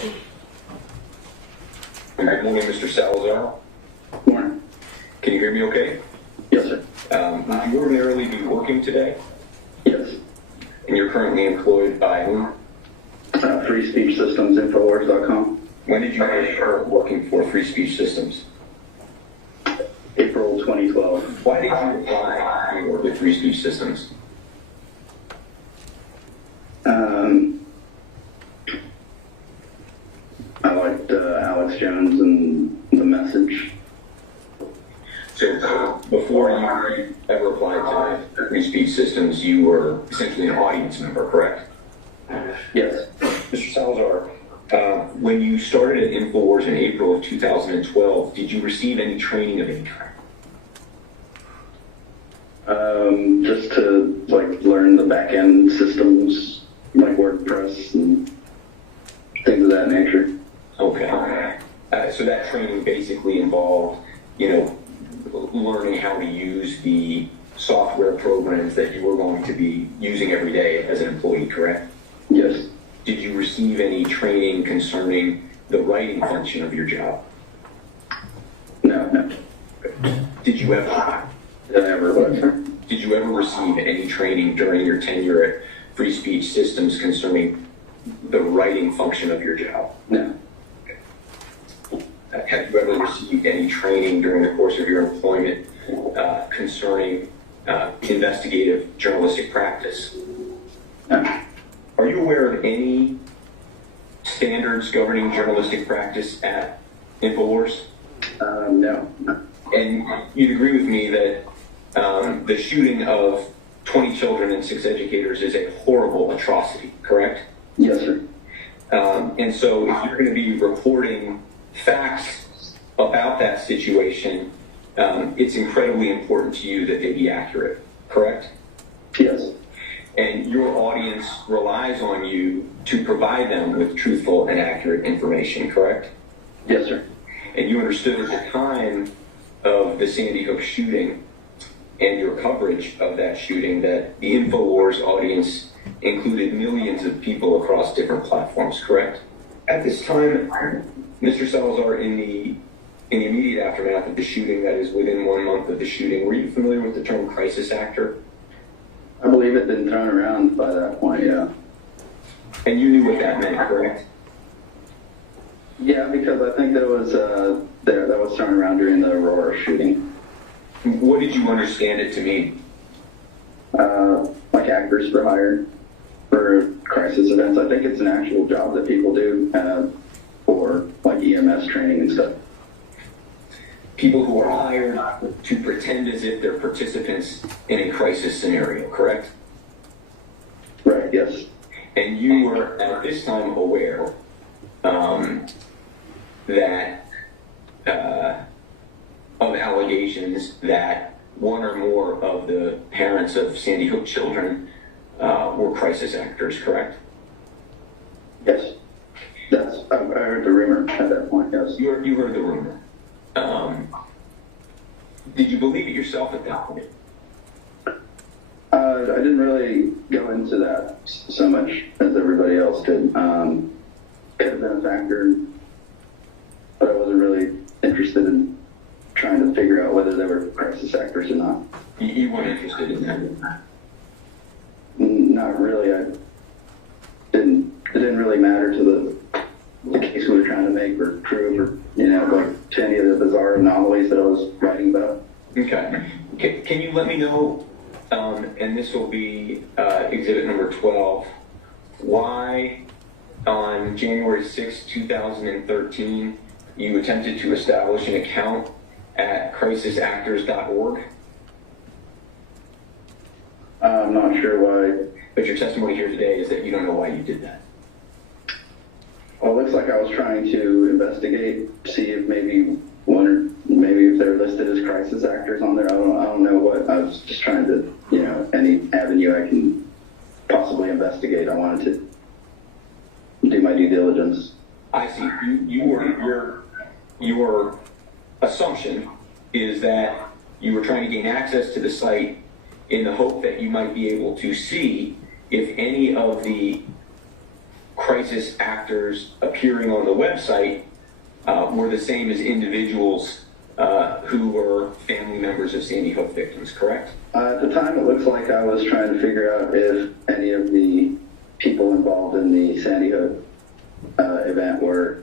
Good morning, Mr. Salazar. Morning. Can you hear me okay? Yes, sir. Would you ordinarily be working today? Yes. And you're currently employed by whom? Free Speech Systems, InfoWars.com. When did you start working for Free Speech Systems? April 2012. Why did you apply to work with Free Speech Systems? I liked Alex Jones and the message. So before you ever applied to Free Speech Systems, you were essentially an audience member, correct? Yes. Mr. Salazar, when you started at InfoWars in April of 2012, did you receive any training of any kind? Just to learn the back end systems like WordPress and things of that nature. Okay. So that training basically involved, learning how to use the software programs that you were going to be using every day as an employee, correct? Yes. Did you receive any training concerning the writing function of your job? No. Did you ever receive any training during your tenure at Free Speech Systems concerning the writing function of your job? No. Have you ever received any training during the course of your employment concerning investigative journalistic practice? No. Are you aware of any standards governing journalistic practice at InfoWars? No. And you'd agree with me that the shooting of 20 children and 6 educators is a horrible atrocity, correct? Yes, sir. And so if you're going to be reporting facts about that situation, it's incredibly important to you that they be accurate, correct? Yes. And your audience relies on you to provide them with truthful and accurate information, correct? Yes, sir. And you understood at the time of the Sandy Hook shooting and your coverage of that shooting that the InfoWars audience included millions of people across different platforms, correct? At this time, Mr. Salazar, in the immediate aftermath of the shooting, that is within 1 month of the shooting, were you familiar with the term crisis actor? I believe it had been thrown around by that point, yeah. And you knew what that meant, correct? Yeah, because I think that was thrown around during the Aurora shooting. What did you understand it to mean? Like actors for hire for crisis events. I think it's an actual job that people do for like EMS training and stuff. People who are hired to pretend as if they're participants in a crisis scenario, correct? Right, yes. And you were at this time aware that of allegations that one or more of the parents of Sandy Hook children were crisis actors, correct? Yes. I heard the rumor at that point, yes. You heard the rumor. Did you believe it yourself at that point? I didn't really go into that so much as everybody else did. Could have been a factor, but I wasn't really interested in trying to figure out whether they were crisis actors or not. You weren't interested in that? Not really. It didn't really matter to the case we were trying to make or prove or, to any of the bizarre anomalies that I was writing about. Okay. Can you let me know, and this will be exhibit number 12, why on January 6, 2013, you attempted to establish an account at crisisactors.org? I'm not sure why. But your testimony here today is that you don't know why you did that. Well, it looks like I was trying to investigate, see if maybe if they're listed as crisis actors on there. I don't know what. I was just trying to, any avenue I can possibly investigate. I wanted to do my due diligence. I see. Your assumption is that you were trying to gain access to the site in the hope that you might be able to see if any of the crisis crisis actors appearing on the website were the same as individuals who were family members of Sandy Hook victims, correct? At the time, it looks like I was trying to figure out if any of the people involved in the Sandy Hook event were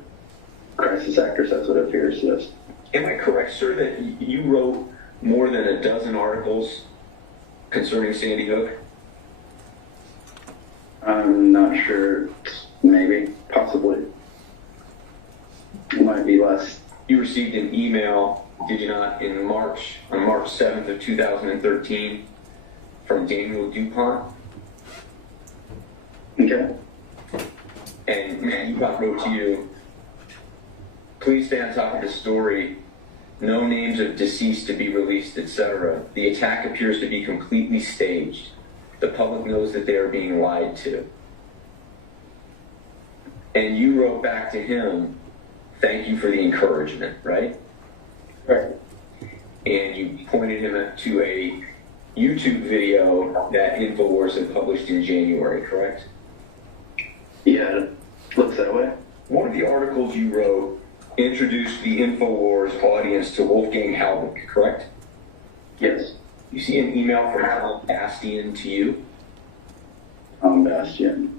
crisis actors. That's what it appears, yes. Am I correct, sir, that you wrote more than a dozen articles concerning Sandy Hook? I'm not sure. Maybe, possibly. It might be less. You received an email, did you not, on March 7th of 2013 from Daniel DuPont? Okay. And DuPont wrote to you, please stay on top of the story. No names of deceased to be released, etc. The attack appears to be completely staged. The public knows that they are being lied to. And you wrote back to him, thank you for the encouragement, right? Right. And you pointed him to a YouTube video that InfoWars had published in January, correct? Yeah, it looks that way. One of the articles you wrote introduced the InfoWars audience to Wolfgang Halbig, correct? Yes. You see an email from Tom Bastian to you? Tom Bastian.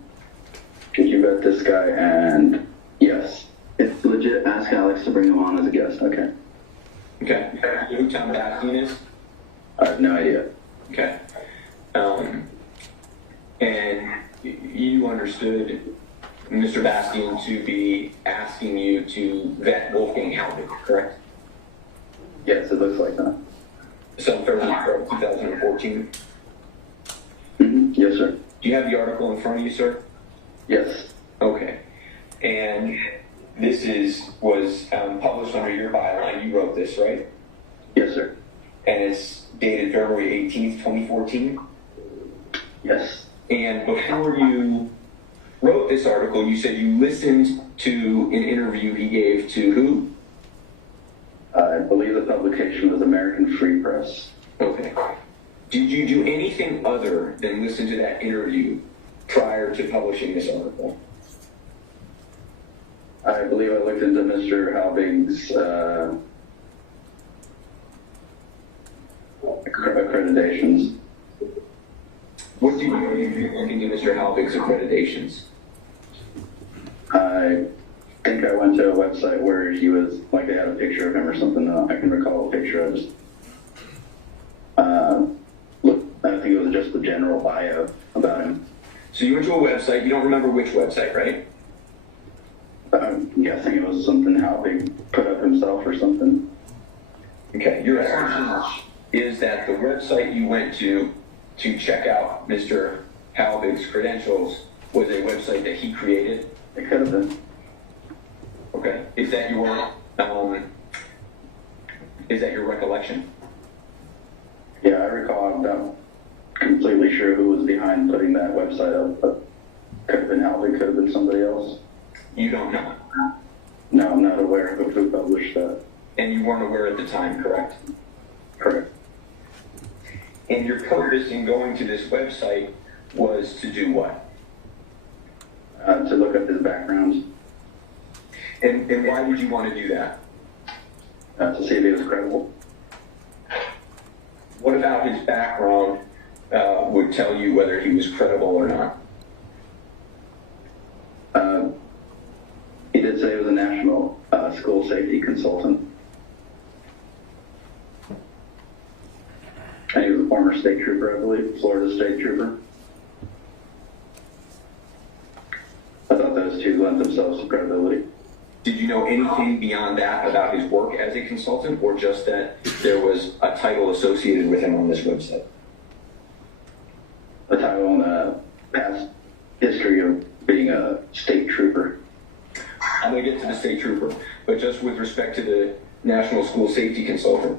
Could you bet this guy? And yes. It's legit. Ask Alex to bring him on as a guest. Okay. Okay. You know who Tom Bastian is? I have no idea. Okay. And you understood Mr. Bastian to be asking you to vet Wolfgang Halbig, correct? Yes, it looks like that. Some February 2014. Yes, sir. Do you have the article in front of you, sir? Yes. Okay. And this was published under your byline. You wrote this, right? Yes, sir. And it's dated February 18th, 2014? Yes. And before you wrote this article, you said you listened to an interview he gave to who? I believe the publication was American Free Press. Okay. Did you do anything other than listen to that interview prior to publishing this article? I believe I looked into Mr. Halbig's accreditations. What did you do looking at Mr. Halbig's accreditations? I think I went to a website where he was, like they had a picture of him or something. I can recall a picture. I just looked, I think it was just the general bio about him. So you went to a website, you don't remember which website, right? I'm guessing it was something Halbig put up himself or something. Okay, your assumption is that the website you went to check out Mr. Halbig's credentials was a website that he created? It could have been. Okay. Is that your recollection? Yeah, I recall. I'm not completely sure who was behind putting that website up, but could have been Halbig, could have been somebody else. You don't know? No, I'm not aware of who published that. And you weren't aware at the time, correct? Correct. And your purpose in going to this website was to do what? To look up his background. And why would you want to do that? To see if he was credible. What about his background would tell you whether he was credible or not? He did say he was a national school safety consultant. And he was a former state trooper, I believe, Florida state trooper. I thought those two lent themselves to credibility. Did you know anything beyond that about his work as a consultant, or just that there was a title associated with him on this website? A title and a past history of being a state trooper. I'm going to get to the state trooper, but just with respect to the National School Safety Consultant,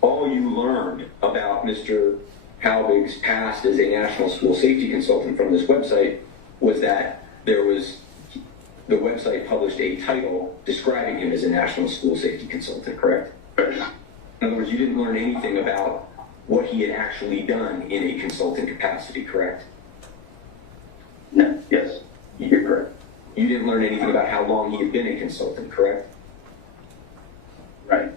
all you learned about Mr. Halbig's past as a National School Safety Consultant from this website was that the website published a title describing him as a National School Safety Consultant, correct? In other words, you didn't learn anything about what he had actually done in a consulting capacity, correct? No, yes, you're correct. you didn't learn anything about how long he had been a consultant, correct? Right.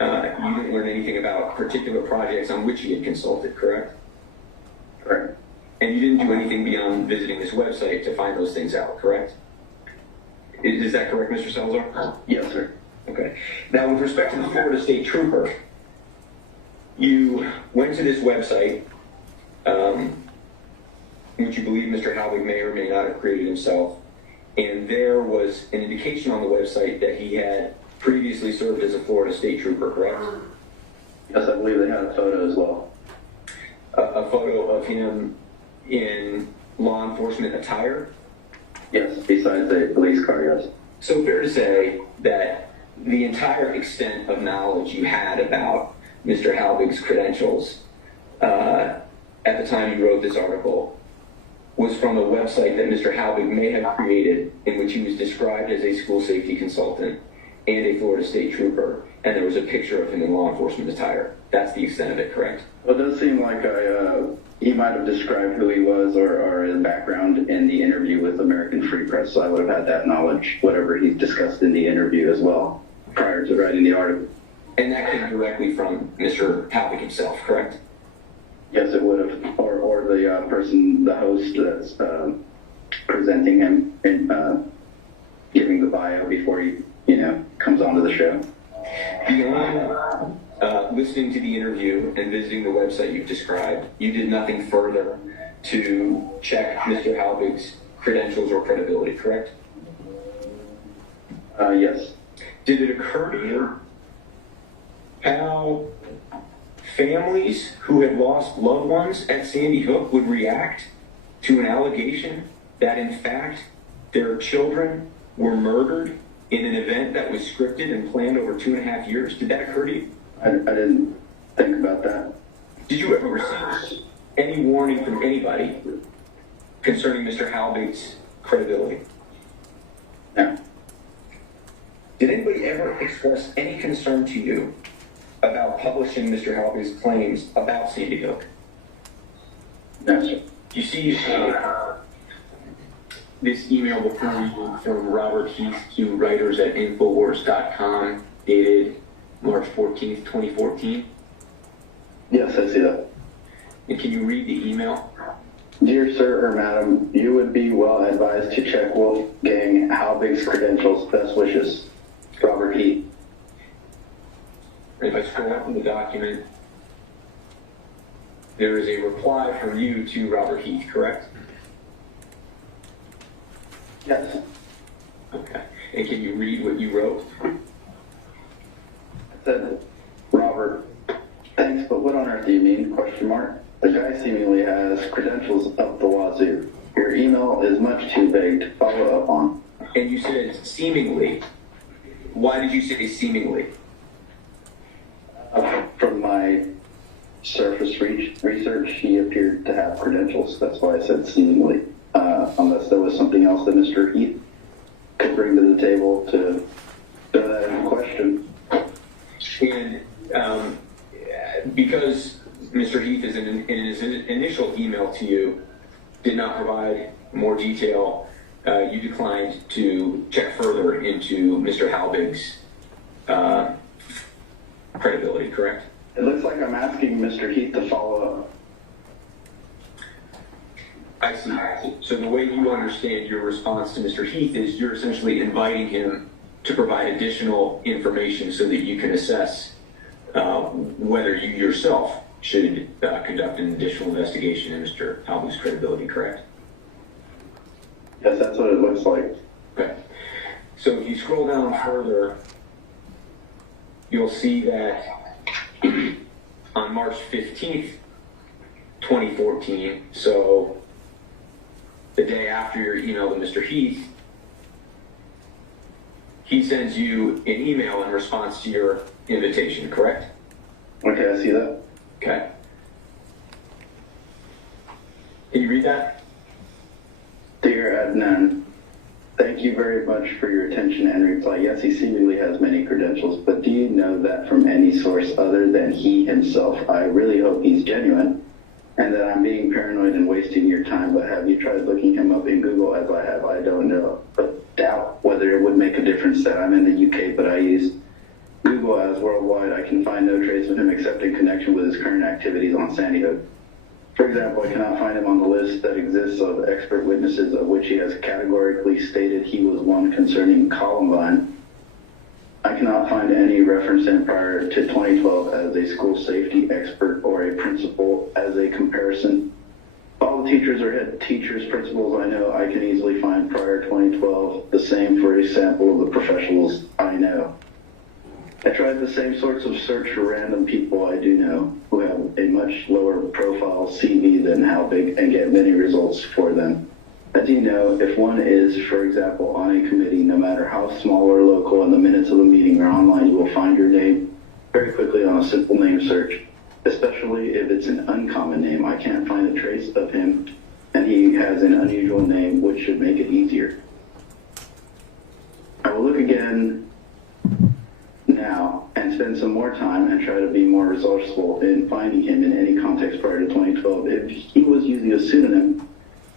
You didn't learn anything about particular projects on which he had consulted, correct? Correct. And you didn't do anything beyond visiting this website to find those things out, correct? Is that correct, Mr. Salazar? Yes, sir. Okay. Now, with respect to the Florida State Trooper, you went to this website, which you believe Mr. Halbig may or may not have created himself, and there was an indication on the website that he had previously served as a Florida State Trooper, correct? Yes, I believe they had a photo as well. A photo of him in law enforcement attire? Yes, besides a police car, yes. So fair to say that the entire extent of knowledge you had about Mr. Halbig's credentials at the time you wrote this article was from a website that Mr. Halbig may have created in which he was described as a school safety consultant and a Florida State Trooper, and there was a picture of him in law enforcement attire. That's the extent of it, correct? Well, it does seem like he might have described who he was or his background in the interview with American Free Press, so I would have had that knowledge, whatever he discussed in the interview as well, prior to writing the article. And that came directly from Mr. Halbig himself, correct? Yes, it would have, or the person, the host that's presenting him and giving the bio before he, comes onto the show. Beyond listening to the interview and visiting the website you've described, you did nothing further to check Mr. Halbig's credentials or credibility, correct? Yes. Did it occur to you how families who had lost loved ones at Sandy Hook would react to an allegation that in fact their children were murdered in an event that was scripted and planned over 2.5 years? Did that occur to you? I didn't think about that. Did you ever receive any warning from anybody concerning Mr. Halbig's credibility? No. Did anybody ever express any concern to you about publishing Mr. Halbig's claims about Sandy Hook? No, sir. You see this email before you from Robert Heath to writers at InfoWars.com dated March 14th, 2014? Yes, I see that. And can you read the email? Dear sir or madam, you would be well advised to check Wolfgang Halbig's credentials. Best wishes. Robert Heath. If I scroll up in the document, there is a reply from you to Robert Heath, correct? Yes. Okay. And can you read what you wrote? I said, Robert, thanks, but what on earth do you mean? Question mark. The guy seemingly has credentials up the wazoo. Your email is much too vague to follow up on. And you said seemingly. Why did you say seemingly? From my surface research, he appeared to have credentials. That's why I said seemingly. Unless there was something else that Mr. Heath could bring to the table to throw that into question. And because Mr. Heath is in his initial email to you did not provide more detail, you declined to check further into Mr. Halbig's credibility, correct? It looks like I'm asking Mr. Heath to follow up. I see. So the way you understand your response to Mr. Heath is you're essentially inviting him to provide additional information so that you can assess whether you yourself should conduct an additional investigation in Mr. Halbig's credibility, correct? Yes, that's what it looks like. Okay. So if you scroll down further, you'll see that on March 15th, 2014, so the day after your email to Mr. Heath, he sends you an email in response to your invitation, correct? Okay, I see that. Okay. Can you read that? Dear Adnan, thank you very much for your attention and reply. Yes, he seemingly has many credentials, but do you know that from any source other than he himself? I really hope he's genuine. and that I'm being paranoid and wasting your time, but have you tried looking him up in Google as I have? I don't know, but doubt whether it would make a difference that I'm in the UK, but I use Google as worldwide. I can find no trace of him except in connection with his current activities on Sandy Hook. For example, I cannot find him on the list that exists of expert witnesses of which he has categorically stated he was one concerning Columbine. I cannot find any reference to him prior to 2012 as a school safety expert or a principal as a comparison. All the teachers or head teachers, principals I know, I can easily find prior to 2012, the same for a sample of the professionals I know. I tried the same sorts of search for random people I do know who have a much lower profile CV than Halbig and get many results for them. As you know, if one is, for example, on a committee, no matter how small or local, in the minutes of a meeting or online, you will find your name very quickly on a simple name search, especially if it's an uncommon name. I can't find a trace of him, and he has an unusual name, which should make it easier. I will look again now and spend some more time and try to be more resourceful in finding him in any context prior to 2012. If he was using a pseudonym,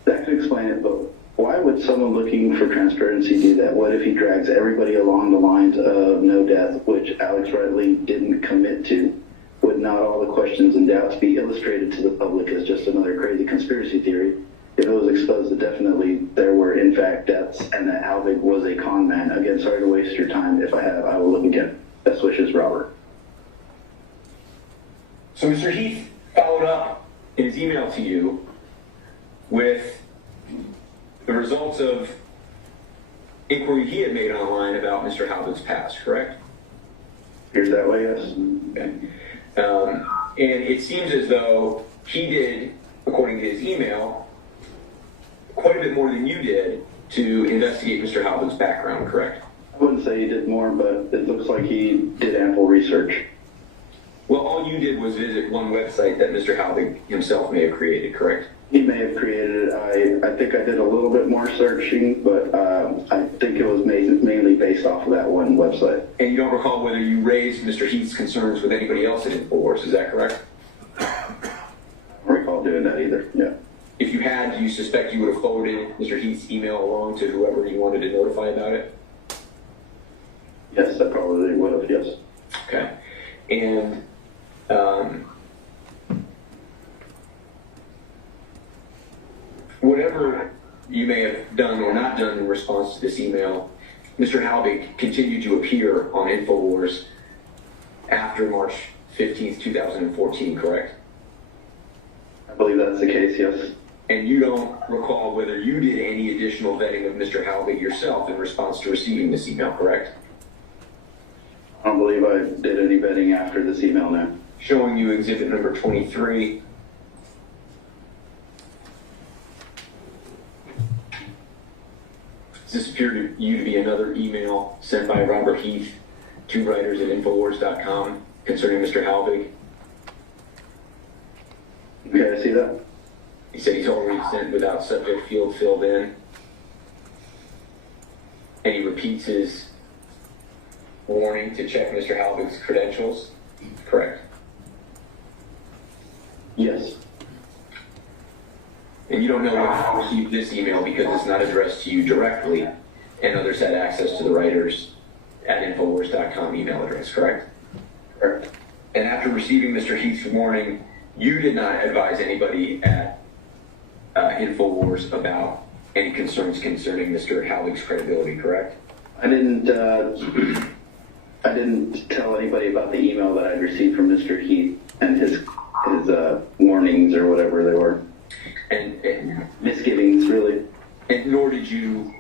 that could explain it, but why would someone looking for transparency do that? What if he drags everybody along the lines of no death, which Alex rightly didn't commit to? Would not all the questions and doubts be illustrated to the public as just another crazy conspiracy theory if it was exposed that definitely there were in fact deaths and that Halbig was a con man? Again, sorry to waste your time. If I have, I will look again. Best wishes, Robert. So Mr. Heath followed up in his email to you with the results of inquiry he had made online about Mr. Halbig's past, correct? Here's that way, yes. Okay. And it seems as though he did, according to his email, quite a bit more than you did to investigate Mr. Halbig's background, correct? I wouldn't say he did more, but it looks like he did ample research. Well, all you did was visit one website that Mr. Halbig himself may have created, correct? He may have created it. I think I did a little bit more searching, but I think it was mainly based off of that one website. And you don't recall whether you raised Mr. Heath's concerns with anybody else at InfoWars, is that correct? I don't recall doing that either, yeah. If you had, do you suspect you would have forwarded Mr. Heath's email along to whoever you wanted to notify about it? Yes, I probably would have, yes. Okay. And whatever you may have done or not done in response to this email, Mr. Halbig continued to appear on InfoWars after March 15th, 2014, correct? I believe that's the case, yes. And you don't recall whether you did any additional vetting of Mr. Halbig yourself in response to receiving this email, correct? I don't believe I did any vetting after this email now. Showing you exhibit number 23. Does this appear to you to be another email sent by Robert Heath to writers at InfoWars.com concerning Mr. Halbig? Okay, I see that. He said he's already sent without subject field filled in. And he repeats his warning to check Mr. Halbig's credentials, correct? Yes. And you don't know when you received this email because it's not addressed to you directly, and others had access to the writers at InfoWars.com email address, correct? Correct. And after receiving Mr. Heath's warning, you did not advise anybody at InfoWars about any concerns concerning Mr. Halbig's credibility, correct? I didn't tell anybody about the email that I'd received from Mr. Heath and his warnings or whatever they were. And Misgivings, really. And nor did you,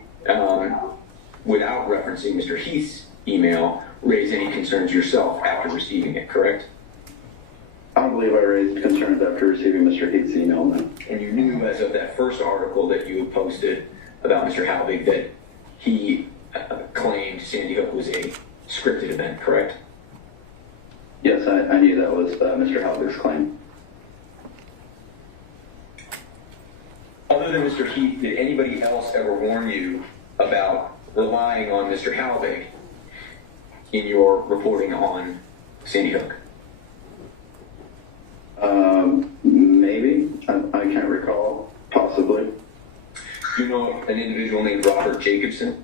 without referencing Mr. Heath's email, raise any concerns yourself after receiving it, correct? I don't believe I raised concerns after receiving Mr. Heath's email, no. And you knew as of that first article that you had posted about Mr. Halbig that he claimed Sandy Hook was a scripted event, correct? Yes, I knew that was Mr. Halbig's claim. Other than Mr. Heath, did anybody else ever warn you about relying on Mr. Halbig in your reporting on Sandy Hook? maybe. I can't recall. Possibly. Do you know an individual named Robert Jacobson?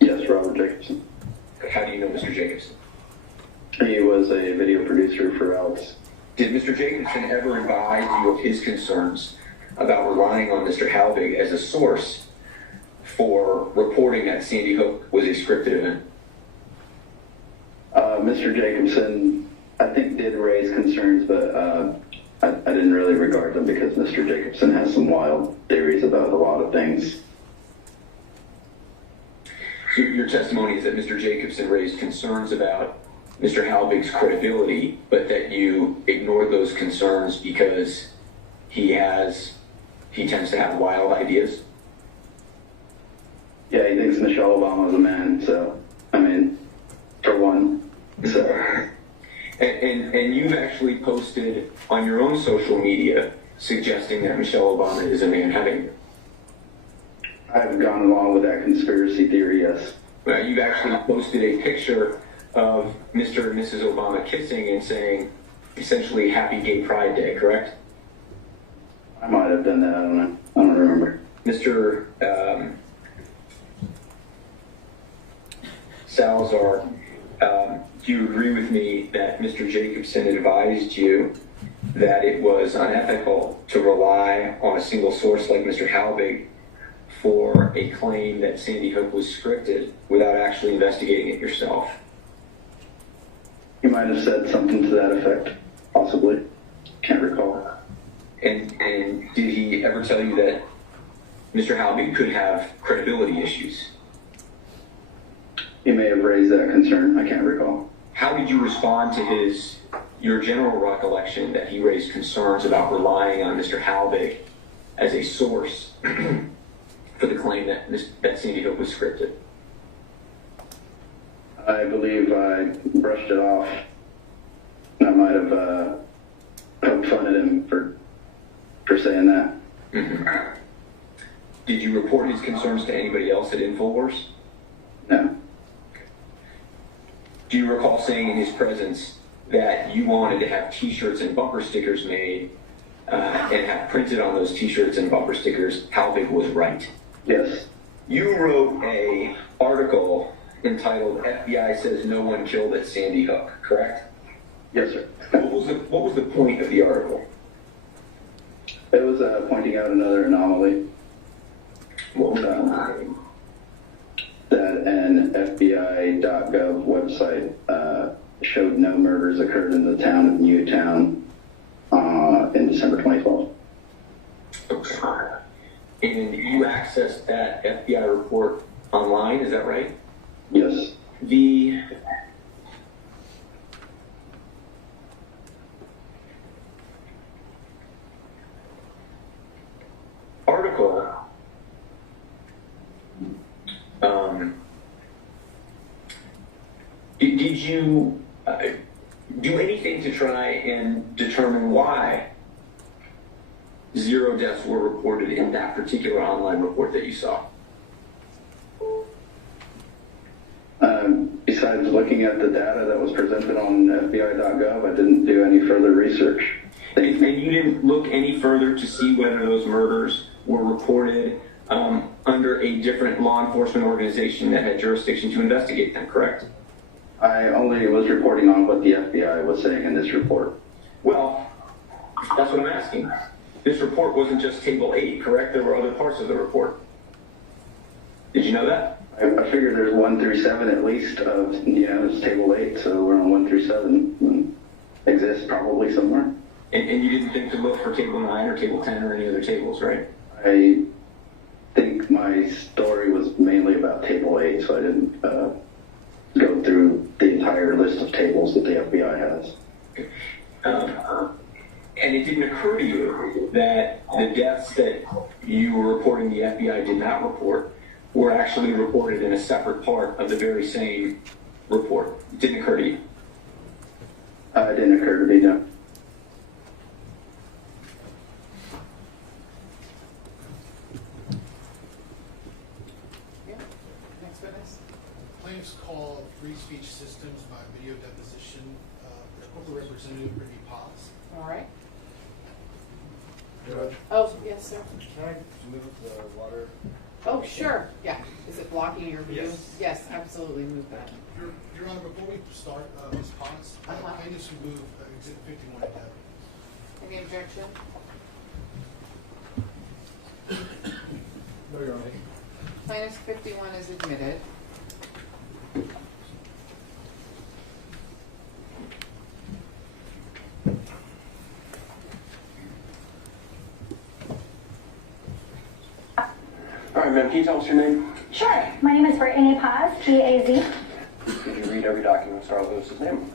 Yes, Robert Jacobson. How do you know Mr. Jacobson? He was a video producer for Alex. Did Mr. Jacobson ever advise you of his concerns about relying on Mr. Halbig as a source for reporting that Sandy Hook was a scripted event? Mr. Jacobson, I think, did raise concerns, but I didn't really regard them because Mr. Jacobson has some wild theories about a lot of things. So your testimony is that Mr. Jacobson raised concerns about Mr. Halbig's credibility, but that you ignored those concerns because he tends to have wild ideas? Yeah, he thinks Michelle Obama is a man, so, I mean, for one, so. And you've actually posted on your own social media suggesting that Michelle Obama is a man, haven't you? I've gone along with that conspiracy theory, yes. You've actually posted a picture of Mr. and Mrs. Obama kissing and saying, essentially, Happy Gay Pride Day, correct? I might have done that, I don't know. I don't remember. Mr. Salazar, do you agree with me that Mr. Jacobson advised you that it was unethical to rely on a single source like Mr. Halbig for a claim that Sandy Hook was scripted without actually investigating it yourself? He might have said something to that effect, possibly. Can't recall. And did he ever tell you that Mr. Halbig could have credibility issues? He may have raised that concern. I can't recall. How did you respond to your general recollection that he raised concerns about relying on Mr. Halbig as a source for the claim that Sandy Hook was scripted? I believe I brushed it off. I might have poked fun at him for saying that. Mm-hmm. Did you report his concerns to anybody else at InfoWars? No. Do you recall saying in his presence that you wanted to have T-shirts and bumper stickers made and have printed on those T-shirts and bumper stickers, Halbig was right? Yes. You wrote an article entitled "FBI Says No One Killed at Sandy Hook," correct? Yes, sir. What was the point of the article? It was pointing out another anomaly. What was that? That an FBI.gov website showed no murders occurred in the town of Newtown in December 2012. Okay. And you accessed that FBI report online, is that right? Yes. The article did you do anything to try and determine why 0 deaths were reported in that particular online report that you saw? Besides looking at the data that was presented on FBI.gov, I didn't do any further research. And you didn't look any further to see whether those murders were reported under a different law enforcement organization that had jurisdiction to investigate them, correct? I only was reporting on what the FBI was saying in this report. Well, that's what I'm asking. This report wasn't just Table 8, correct? There were other parts of the report. Did you know that? I figured there's 1 through 7 at least of, it's Table 8, so we're on 1 through 7. Exists probably somewhere. And you didn't think to look for Table 9 or Table 10 or any other tables, right? I think my story was mainly about Table 8, so I didn't go through the entire list of tables that the FBI has. And it didn't occur to you that the deaths that you were reporting the FBI did not report were actually reported in a separate part of the very same report. It didn't occur to you? It didn't occur to me, no. Next witness. Claims call free speech systems by video deposition. The corporate representative, Brittany Potts. All right. Oh, yes, sir. Can I move the water? Oh, sure, yeah. Is it blocking your view? Yes. Yes, absolutely, move that. Your Honor, before we start, Ms. Potts, plaintiffs who move Exhibit 51 ahead. Any objection? No, Your Honor. Plaintiff 51 is admitted. All right, ma'am, can you tell us your name? Sure. My name is Brittany Paz, P-A-Z. Did you read every document with Scarlett Lewis's name on it?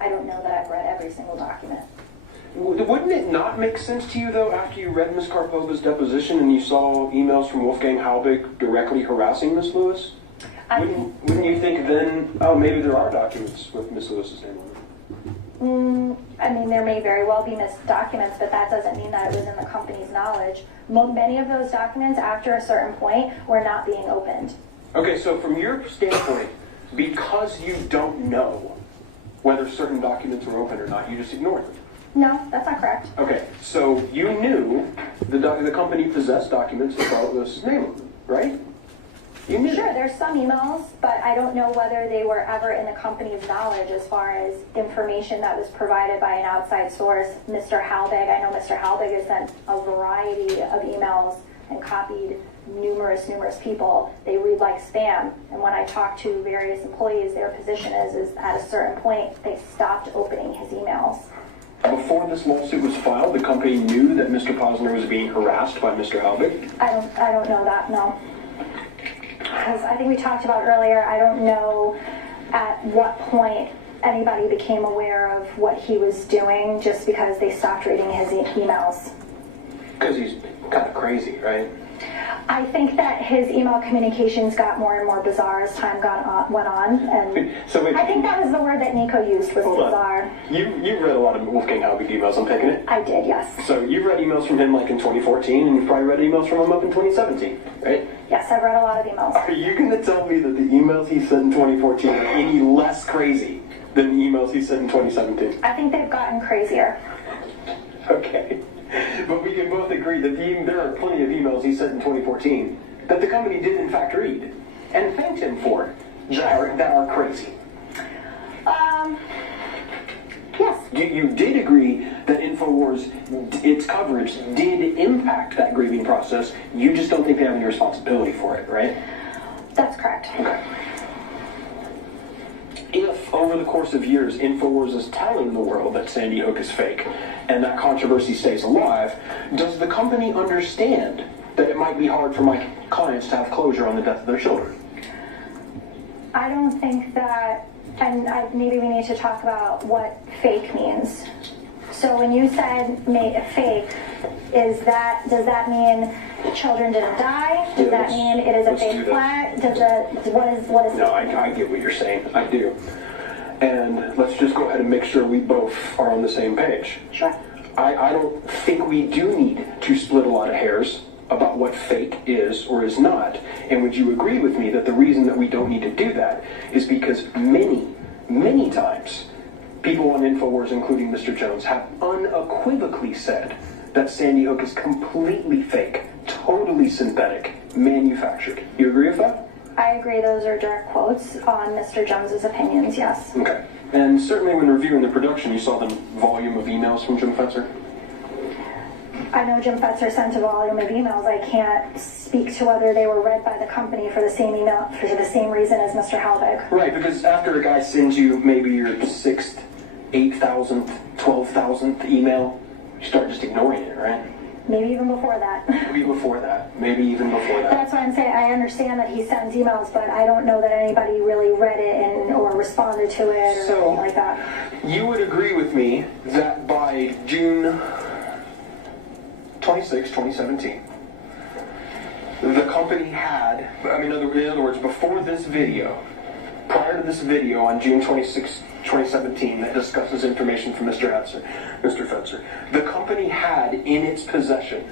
I don't know that I've read every single document. Wouldn't it not make sense to you, though, after you read Ms. Karpova's deposition and you saw emails from Wolfgang Halbig directly harassing Ms. Lewis? Wouldn't you think then, oh, maybe there are documents with Ms. Lewis's name on them? I mean, there may very well be missed documents, but that doesn't mean that it was in the company's knowledge. Many of those documents, after a certain point, were not being opened. Okay, so from your standpoint, because you don't know whether certain documents were open or not, you just ignored them? No, that's not correct. Okay, so you knew the company possessed documents with Scarlett Lewis's name on them, right? You knew. Sure, there's some emails, but I don't know whether they were ever in the company's knowledge as far as information that was provided by an outside source. Mr. Halbig, I know Mr. Halbig has sent a variety of emails and copied numerous people. They read like spam, and when I talk to various employees, their position is at a certain point, they stopped opening his emails. Before this lawsuit was filed, the company knew that Mr. Posner was being harassed by Mr. Halbig? I don't know that, no. Because I think we talked about earlier, I don't know at what point anybody became aware of what he was doing just because they stopped reading his emails. Because he's kind of crazy, right? I think that his email communications got more and more bizarre as time went on, and So wait, I think that was the word that Nico used, was bizarre. You've read a lot of Wolfgang Halbig emails, I'm taking it? I did, yes. So you've read emails from him like in 2014, and you've probably read emails from him up in 2017, right? Yes, I've read a lot of emails. Are you going to tell me that the emails he sent in 2014 are any less crazy than the emails he sent in 2017? I think they've gotten crazier. Okay. But we can both agree that there are plenty of emails he sent in 2014 that the company did in fact read and thanked him for that are crazy. Yes. You did agree that InfoWars, its coverage, did impact that grieving process. You just don't think they have any responsibility for it, right? That's correct. Okay. If, over the course of years, InfoWars is telling the world that Sandy Hook is fake, and that controversy stays alive, does the company understand that it might be hard for my clients to have closure on the death of their children? I don't think that, and maybe we need to talk about what fake means. So when you said fake, does that mean children didn't die? Does that mean it is a fake flag? What is No, I get what you're saying. I do. And let's just go ahead and make sure we both are on the same page. Sure. I don't think we do need to split a lot of hairs about what fake is or is not. And would you agree with me that the reason that we don't need to do that is because many times people on InfoWars, including Mr. Jones, have unequivocally said that Sandy Hook is completely fake, totally synthetic, manufactured. You agree with that? I agree, those are direct quotes on Mr. Jones's opinions, yes. Okay. And certainly when reviewing the production, you saw the volume of emails from Jim Fetzer? I know Jim Fetzer sent a volume of emails. I can't speak to whether they were read by the company for the same reason as Mr. Halbig. Right, because after a guy sends you maybe your 6th, 8,000th, 12,000th email, you start just ignoring it, right? Maybe even before that. Maybe before that. Maybe even before that. That's why I'm saying I understand that he sends emails, but I don't know that anybody really read it or responded to it or anything like that. You would agree with me that by June 26, 2017, the company had, in other words, before this video, prior to this video on June 26, 2017 that discusses information from Mr. Fetzer, the company had in its possession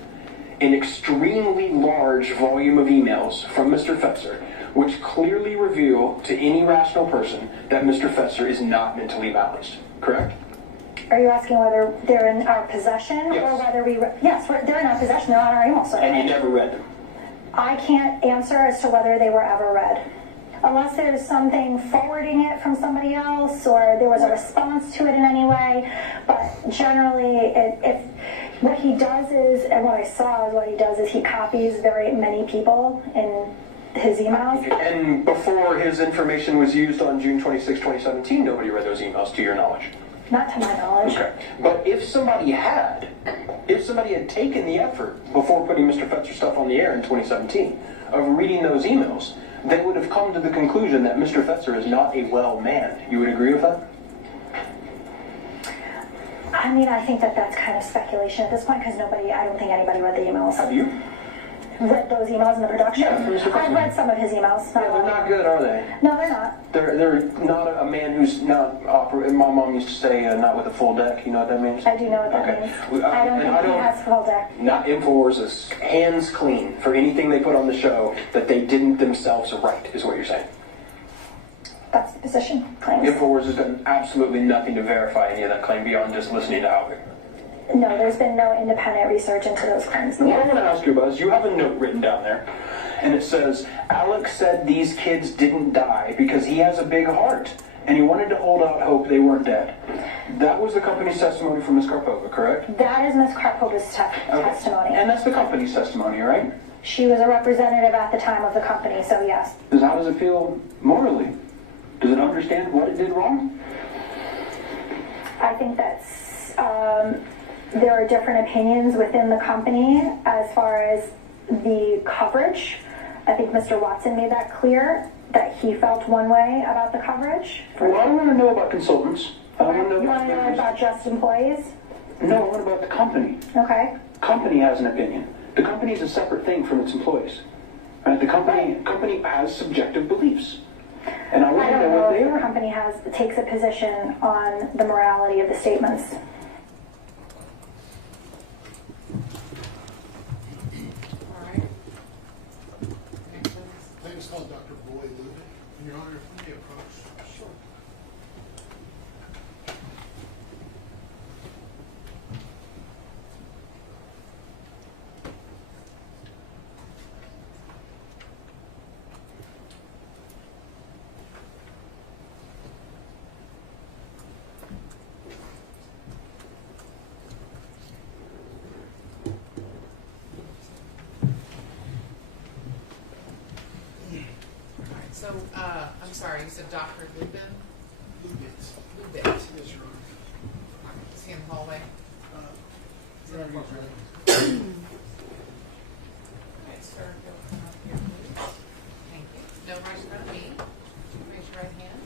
an extremely large volume of emails from Mr. Fetzer, which clearly reveal to any rational person that Mr. Fetzer is not mentally balanced. Correct? Are you asking whether they're in our possession Yes. or whether yes, they're in our possession. They're on our email server. And you never read them? I can't answer as to whether they were ever read. Unless there's something forwarding it from somebody else or there was a response to it in any way. But generally, if what he does is, and what I saw is what he does is he copies very many people in his emails. And before his information was used on June 26, 2017, nobody read those emails to your knowledge? Not to my knowledge. Okay. But if somebody had taken the effort before putting Mr. Fetzer's stuff on the air in 2017 of reading those emails, they would have come to the conclusion that Mr. Fetzer is not a well man. You would agree with that? I mean, I think that that's kind of speculation at this point because I don't think anybody read the emails. Have you? Read those emails in the production? Yeah, Mr. I've read some of his emails. Yeah, they're not good, are they? No, they're not. They're not a man who's not my mom used to say not with a full deck. You know what that means? I do know what that means. I don't think he has full deck. Not InfoWars is hands clean for anything they put on the show that they didn't themselves write, is what you're saying. That's the position claims. InfoWars has done absolutely nothing to verify any of that claim beyond just listening to Halvik. No, there's been no independent research into those claims. What I want to ask you about is you have a note written down there, and it says, Alex said these kids didn't die because he has a big heart, and he wanted to hold out hope they weren't dead. That was the company's testimony from Ms. Karpova, correct? That is Ms. Karpova's testimony. And that's the company's testimony, right? She was a representative at the time of the company, so yes. How does it feel morally? Does it understand what it did wrong? I think that's, there are different opinions within the company as far as the coverage. I think Mr. Watson made that clear, that he felt one way about the coverage. Well, I want to know about consultants. You want to know about just employees? No, I want about the company. Okay. Company has an opinion. The company is a separate thing from its employees. The company has subjective beliefs. And I want to know what they if are. the company takes a position on the morality of the statements. All right. Next one. My name is called Dr. Roy Lubin, and Your Honor, if we may approach. Sure. So, I'm sorry, you said Dr. Lubin? Lubitz. Lubit. Yes, Your Honor. Is he in the hallway? Your Honor, he's ready. All right, sir, go come up here, please. Thank you. No right in front of me. Raise your right hand.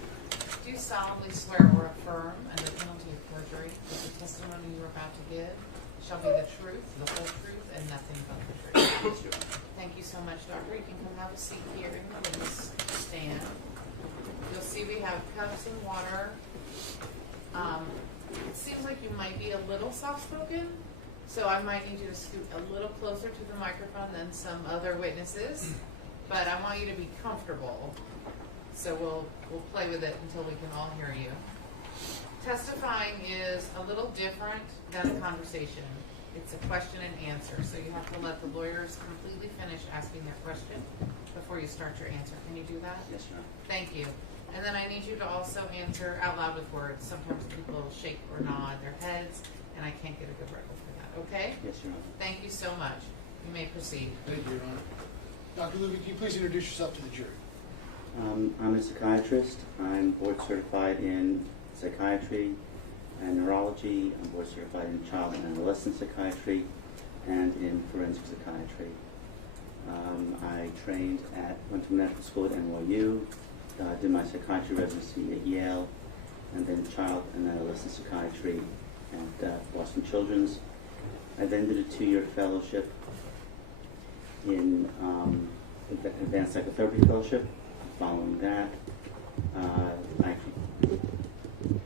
Do you solemnly swear or affirm under penalty of perjury that the testimony you are about to give shall be the truth, the whole truth, and nothing but the truth? Thank you so much, Doctor. You can come have a seat here in the witness stand. You'll see we have cups and water. It seems like you might be a little soft-spoken, so I might need you to scoot a little closer to the microphone than some other witnesses. But I want you to be comfortable, so we'll play with it until we can all hear you. Testifying is a little different than a conversation. It's a question and answer, so you have to let the lawyers completely finish asking their question before you start your answer. Can you do that? Yes, Your Honor. Thank you. And then I need you to also answer out loud with words. Sometimes people shake or nod their heads, and I can't get a good record for that. Okay? Yes, Your Honor. Thank you so much. You may proceed. Thank you, Your Honor. Dr. Lubin, can you please introduce yourself to the jury? I'm a psychiatrist. I'm board certified in psychiatry and neurology. I'm board certified in child and adolescent psychiatry and in forensic psychiatry. I went to medical school at NYU, did my psychiatry residency at Yale, and then child and adolescent psychiatry at Boston Children's. I then did a 2-year fellowship in advanced psychotherapy fellowship. Following that, I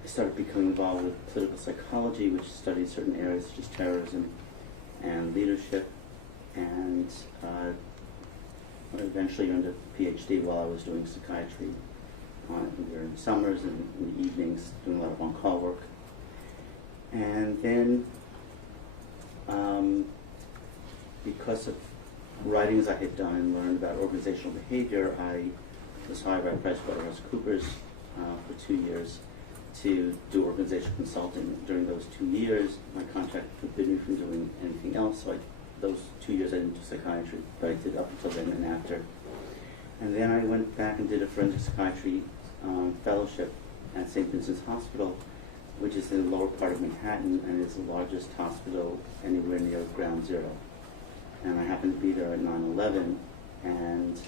started becoming involved with political psychology, which studies certain areas such as terrorism and leadership, and eventually earned a PhD while I was doing psychiatry during the summers and in the evenings, doing a lot of on-call work. And then, because of writings I had done and learned about organizational behavior, I was hired by PricewaterhouseCoopers for 2 years to do organizational consulting. During those 2 years, my contract forbid me from doing anything else, so those 2 years I didn't do psychiatry, but I did up until then and after. And then I went back and did a forensic psychiatry fellowship at St. Vincent's Hospital, which is in the lower part of Manhattan and is the largest hospital anywhere near Ground Zero. And I happened to be there at 9/11, and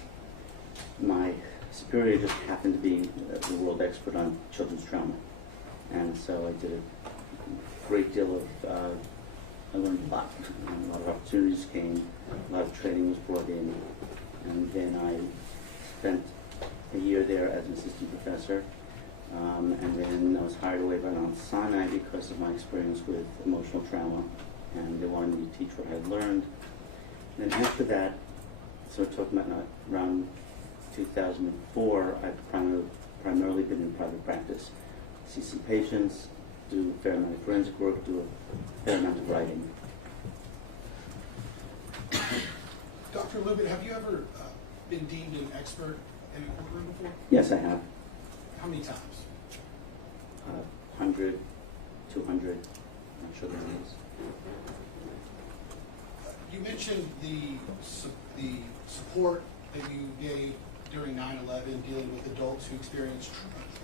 my superior just happened to be the world expert on children's trauma. And so I did a great deal of, I learned a lot. A lot of opportunities came, a lot of training was brought in, and then I spent a year there as an assistant professor. And then I was hired away by Mount Sinai because of my experience with emotional trauma, and they wanted me to teach what I had learned. And after that, so we're talking about around 2004, I've primarily been in private practice. See some patients, do a fair amount of forensic work, do a fair amount of writing. Dr. Lubin, have you ever been deemed an expert in a courtroom before? Yes, I have. How many times? 100, 200, I'm not sure the names. You mentioned the support that you gave during 9/11, dealing with adults who experienced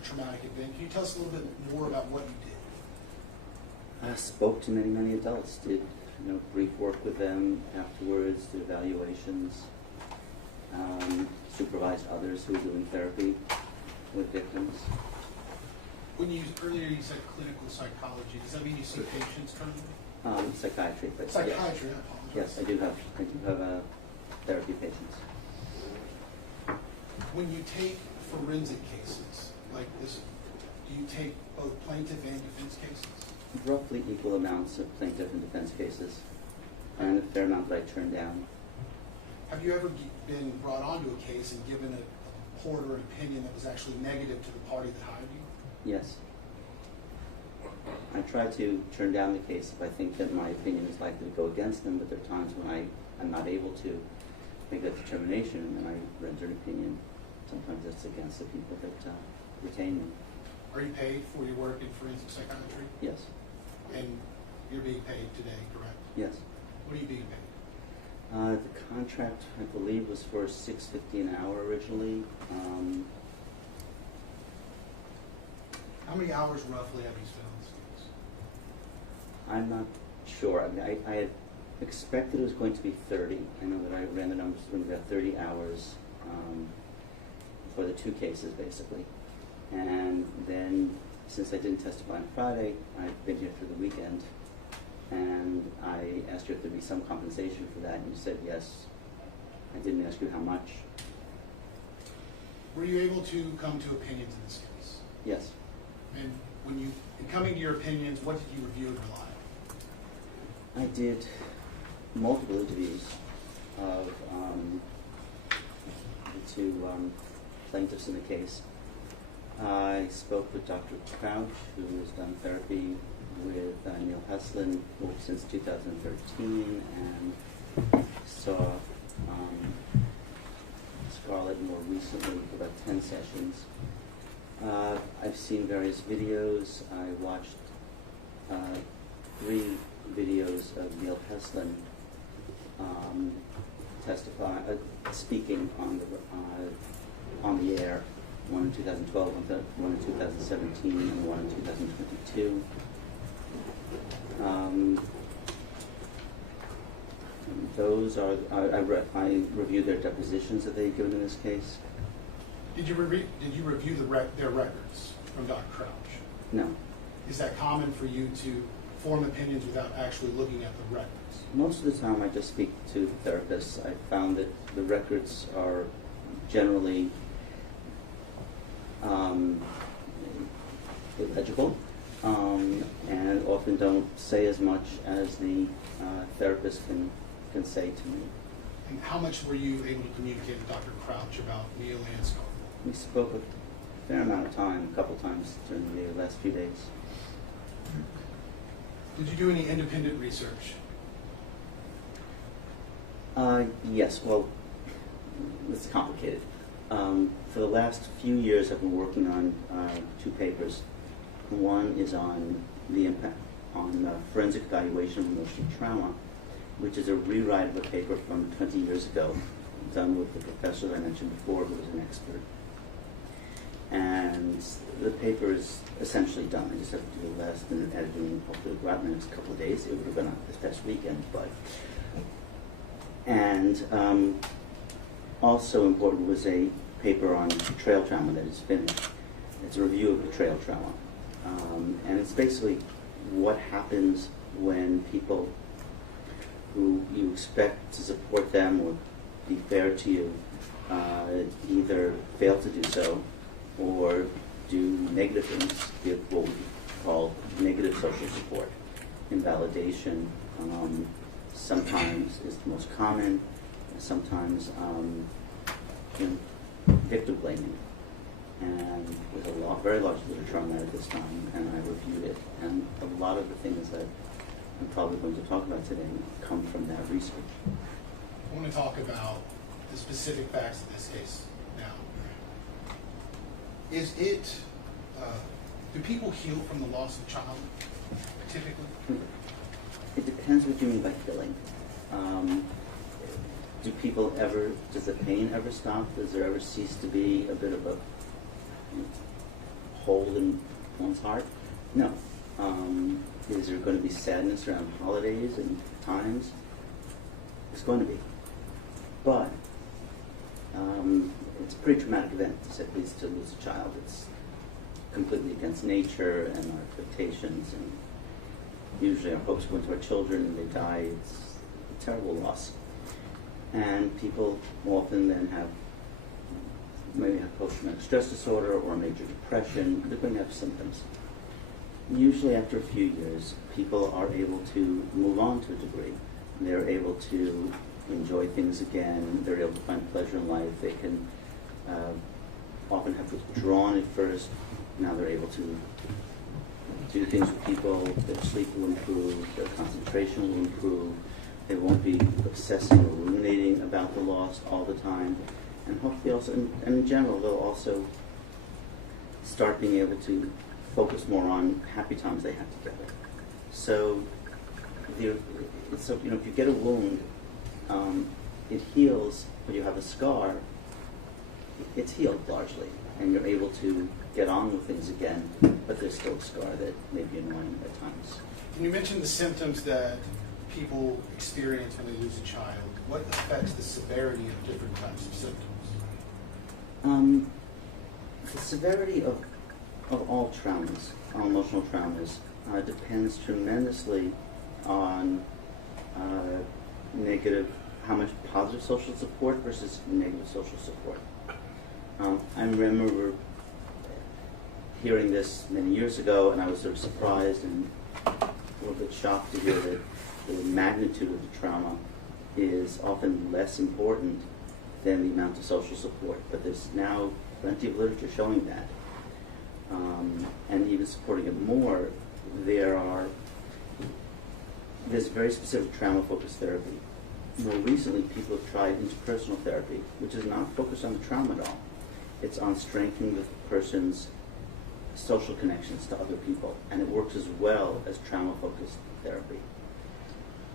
a traumatic event. Can you tell us a little bit more about what you did? I spoke to many adults, did brief work with them afterwards, did evaluations, supervised others who were doing therapy with victims. Earlier you said clinical psychology. Does that mean you see patients currently? Psychiatry, but Psychiatry, yes. I apologize. Yes, I do have therapy patients. When you take forensic cases like this, do you take both plaintiff and defense cases? Roughly equal amounts of plaintiff and defense cases, and a fair amount that I turn down. Have you ever been brought onto a case and given a report or an opinion that was actually negative to the party that hired you? Yes. I try to turn down the case if I think that my opinion is likely to go against them, but there are times when I'm not able to make that determination and I render an opinion. Sometimes that's against the people that retain me. Are you paid for your work in forensic psychiatry? Yes. And you're being paid today, correct? Yes. What are you being paid? The contract, I believe, was for $6.50 an hour originally. How many hours roughly have you spent on this case? I'm not sure. I mean, I had expected it was going to be 30. I know that I ran the numbers from about 30 hours for the two cases, basically. And then, since I didn't testify on Friday, I've been here through the weekend. And I asked you if there'd be some compensation for that, and you said yes. I didn't ask you how much. Were you able to come to opinions in this case? Yes. And in coming to your opinions, what did you review and rely on? I did multiple interviews of the two plaintiffs in the case. I spoke with Dr. Crouch, who has done therapy with Neil Heslin since 2013, and saw Scarlett more recently for about 10 sessions. I've seen various videos. I watched 3 videos of Neil Heslin speaking on the air, one in 2012, one in 2017, and one in 2022. Those are, I reviewed their depositions that they'd given in this case. Did you review their records from Dr. Crouch? No. Is that common for you to form opinions without actually looking at the records? Most of the time I just speak to therapists. I found that the records are generally illegible and often don't say as much as the therapist can say to me. And how much were you able to communicate with Dr. Crouch about Neil and Scarlett? We spoke a fair amount of time, a couple times during the last few days. Did you do any independent research? Yes, well, it's complicated. For the last few years, I've been working on two papers. One is on the impact on forensic evaluation of emotional trauma, which is a rewrite of a paper from 20 years ago, done with the professor that I mentioned before, who was an expert. And the paper is essentially done. I just have to do the last minute editing. Hopefully it'll go out in the next couple of days. It would have been out this past weekend, but. And also important was a paper on betrayal trauma that is finished. It's a review of betrayal trauma. And it's basically what happens when people who you expect to support them or be fair to you either fail to do so or do negative things, give what we call negative social support. Invalidation sometimes is the most common, sometimes victim blaming. And there's a very large literature on that at this time, and I reviewed it. And a lot of the things that I'm probably going to talk about today come from that research. I want to talk about the specific facts in this case now. Do people heal from the loss of a child, typically? It depends what you mean by healing. Do people ever, does the pain ever stop? Does there ever cease to be a bit of a hole in one's heart? No. Is there going to be sadness around holidays and times? There's going to be. But it's a pretty traumatic event, to say the least, to lose a child. It's completely against nature and our expectations, and usually our hopes go into our children and they die. It's a terrible loss. And people often then maybe have post-traumatic stress disorder or major depression. They're going to have symptoms. Usually after a few years, people are able to move on to a degree. They're able to enjoy things again. They're able to find pleasure in life. They can often have withdrawn at first. Now they're able to do things with people. Their sleep will improve. Their concentration will improve. They won't be obsessing or ruminating about the loss all the time. And hopefully also, and in general, they'll also start being able to focus more on happy times they had together. So, if you get a wound, it heals. When you have a scar, it's healed largely, and you're able to get on with things again, but there's still a scar that may be annoying at times. You mentioned the symptoms that people experience when they lose a child. What affects the severity of different types of symptoms? The severity of all traumas, all emotional traumas, depends tremendously on how much positive social support versus negative social support. I remember hearing this many years ago, and I was sort of surprised and a little bit shocked to hear that the magnitude of the trauma is often less important than the amount of social support. But there's now plenty of literature showing that. And even supporting it more, there's very specific trauma-focused therapy. More recently, people have tried interpersonal therapy, which is not focused on the trauma at all. It's on strengthening the person's social connections to other people, and it works as well as trauma-focused therapy.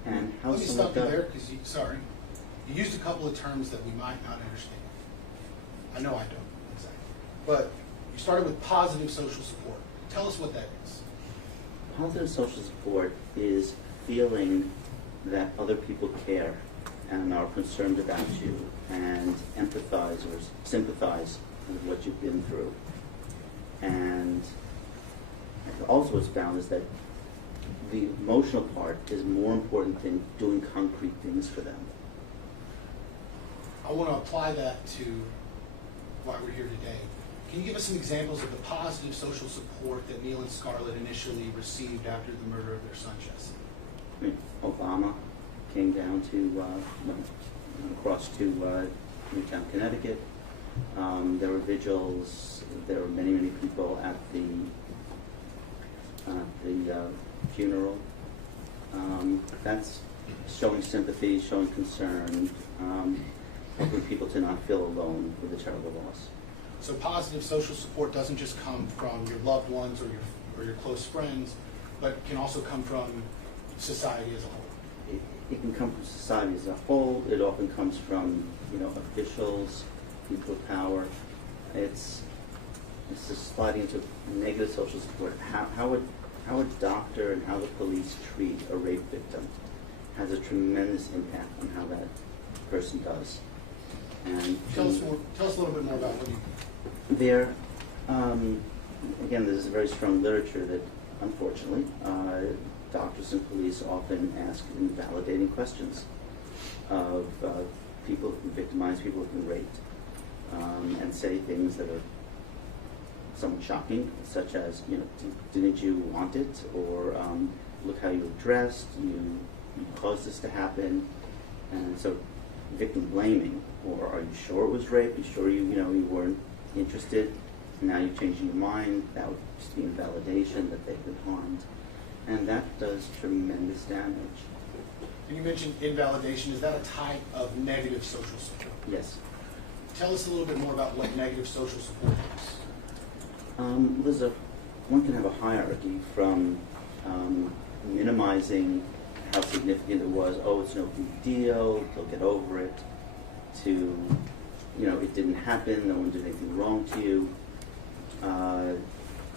And how Let me stop you there, because you used a couple of terms that we might not understand. I know I don't, exactly. But you started with positive social support. Tell us what that is. Positive social support is feeling that other people care and are concerned about you and empathize or sympathize with what you've been through. And also what's found is that the emotional part is more important than doing concrete things for them. I want to apply that to why we're here today. Can you give us some examples of the positive social support that Neil and Scarlett initially received after the murder of their son, Jesse? I mean, Obama came down to, across to Newtown, Connecticut. There were vigils. There were many, many people at the funeral. That's showing sympathy, showing concern, helping people to not feel alone with a terrible loss. So positive social support doesn't just come from your loved ones or your close friends, but can also come from society as a whole. It can come from society as a whole. It often comes from, officials, people of power. It's just sliding into negative social support. How a doctor and how the police treat a rape victim has a tremendous impact on how that person does. And Tell us a little bit more about what you do. There, again, there's a very strong literature that, unfortunately, doctors and police often ask invalidating questions of people who've been victimized, people who've been raped, and say things that are somewhat shocking, such as, didn't you want it? Or look how you were dressed, you caused this to happen. And so victim blaming, or are you sure it was rape? Are you sure you weren't interested? Now you're changing your mind. That would just be invalidation that they've been harmed. And that does tremendous damage. And you mentioned invalidation. Is that a type of negative social support? Yes. Tell us a little bit more about what negative social support is. One can have a hierarchy from minimizing how significant it was. Oh, it's no big deal. They'll get over it. To, it didn't happen. No one did anything wrong to you.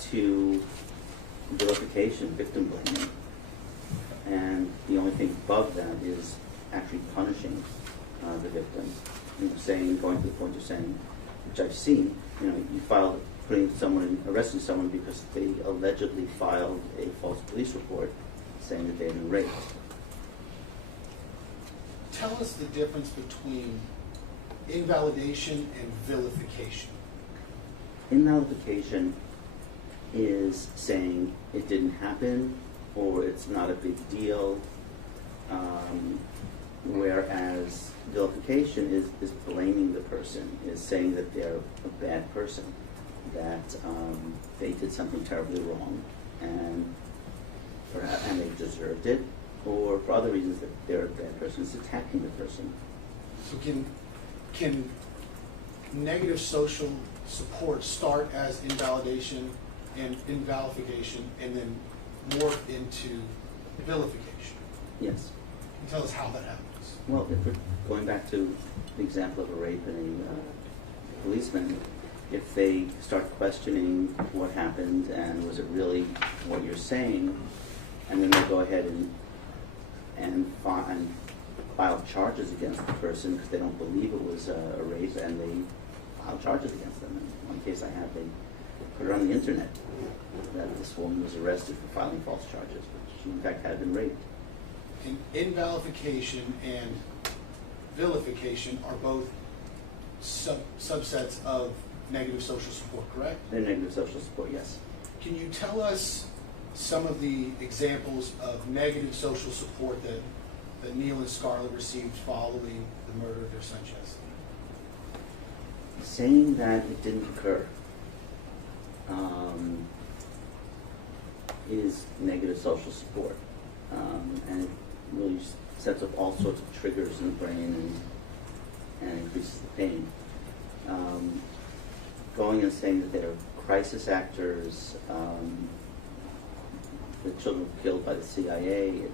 To vilification, victim blaming. And the only thing above that is actually punishing the victim. Going to the point of saying, which I've seen, you filed arresting someone because they allegedly filed a false police report saying that they had been raped. Tell us the difference between invalidation and vilification. Invalidification is saying it didn't happen or it's not a big deal, whereas vilification is blaming the person, is saying that they're a bad person, that they did something terribly wrong and they deserved it, or for other reasons that they're a bad person. It's attacking the person. So can negative social support start as invalidation and invalification and then morph into vilification? Yes. Can you tell us how that happens? Well, if we're going back to the example of a rape and a policeman, if they start questioning what happened and was it really what you're saying, and then they go ahead and file charges against the person because they don't believe it was a rape, and they file charges against them. In one case I have, they put it on the internet that this woman was arrested for filing false charges, but she in fact had been raped. And invalification and vilification are both subsets of negative social support, correct? They're negative social support, yes. Can you tell us some of the examples of negative social support that Neil and Scarlett received following the murder of their son Jesse? Saying that it didn't occur is negative social support, and it really sets up all sorts of triggers in the brain and increases the pain. Going and saying that they're crisis actors, the children were killed by the CIA,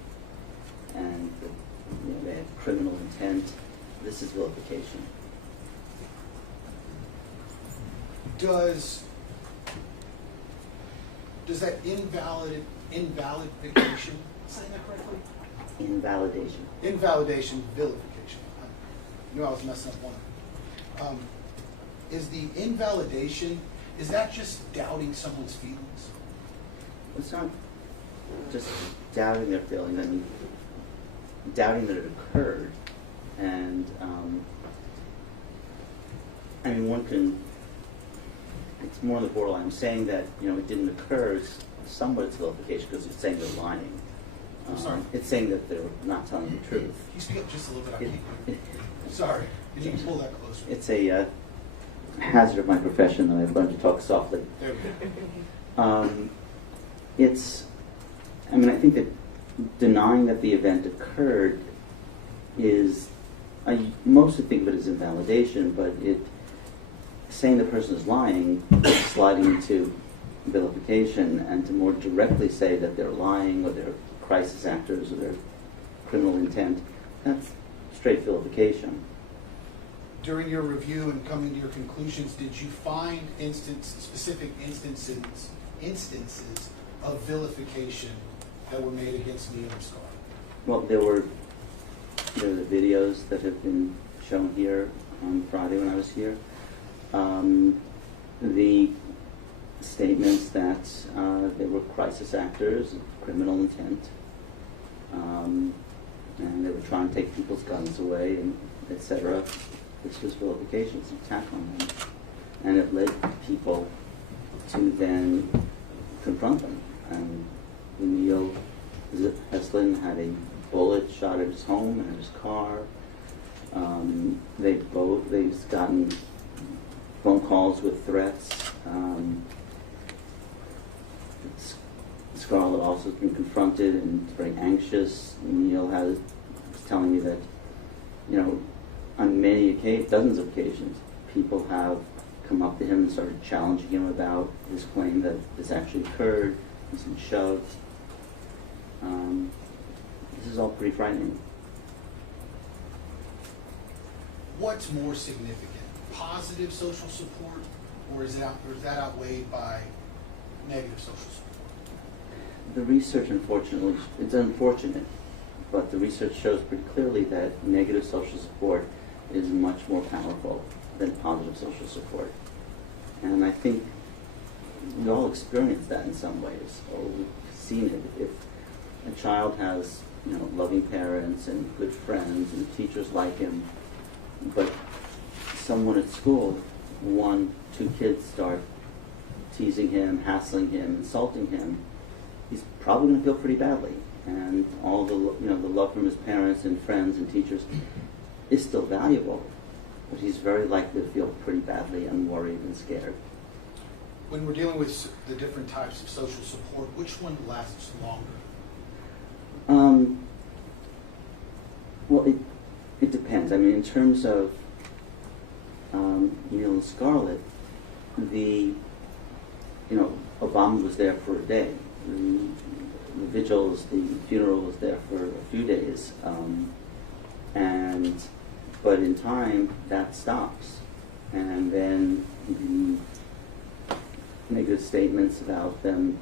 and they had criminal intent. This is vilification. Does that invalidation, saying that correctly? Invalidation. Invalidation, vilification. I knew I was messing up one. Is the invalidation, is that just doubting someone's feelings? It's not just doubting their feelings. I mean, doubting that it occurred, and one can. It's more on the borderline. I'm saying that it didn't occur is somewhat it's vilification because it's saying they're lying. I'm sorry. It's saying that they're not telling the truth. Can you speak up just a little bit? Sorry. Can you pull that closer? It's a hazard of my profession that I've learned to talk softly. There we go. I think that denying that the event occurred is, I mostly think of it as invalidation, but saying the person is lying is sliding into vilification, and to more directly say that they're lying or they're crisis actors or they're criminal intent, that's straight vilification. During your review and coming to your conclusions, did you find specific instances of vilification that were made against Neil and Scar? Well, there were the videos that have been shown here on Friday when I was here. The statements that they were crisis actors, criminal intent, and they were trying to take people's guns away, and etc. This was vilification, it's an attack on them. And it led people to then confront them. And Neil Heslin had a bullet shot at his home and at his car. They've gotten phone calls with threats. Scarlett also has been confronted and very anxious. Neil was telling me that, on many occasions, dozens of occasions, people have come up to him and started challenging him about his claim that this actually occurred. He's been shoved. This is all pretty frightening. What's more significant? Positive social support, or is that outweighed by negative social support? The research, unfortunately, it's unfortunate, but the research shows pretty clearly that negative social support is much more powerful than positive social support. And I think we all experience that in some ways, or we've seen it. If a child has, loving parents and good friends and teachers like him, but someone at school, 1, 2 kids start teasing him, hassling him, insulting him, he's probably going to feel pretty badly. And all the love from his parents and friends and teachers is still valuable, but he's very likely to feel pretty badly and worried and scared. When we're dealing with the different types of social support, which one lasts longer? Well, it depends. I mean, in terms of Neil and Scarlett, Obama was there for a day. The vigils, the funeral was there for a few days, but in time that stops, and then the negative statements about it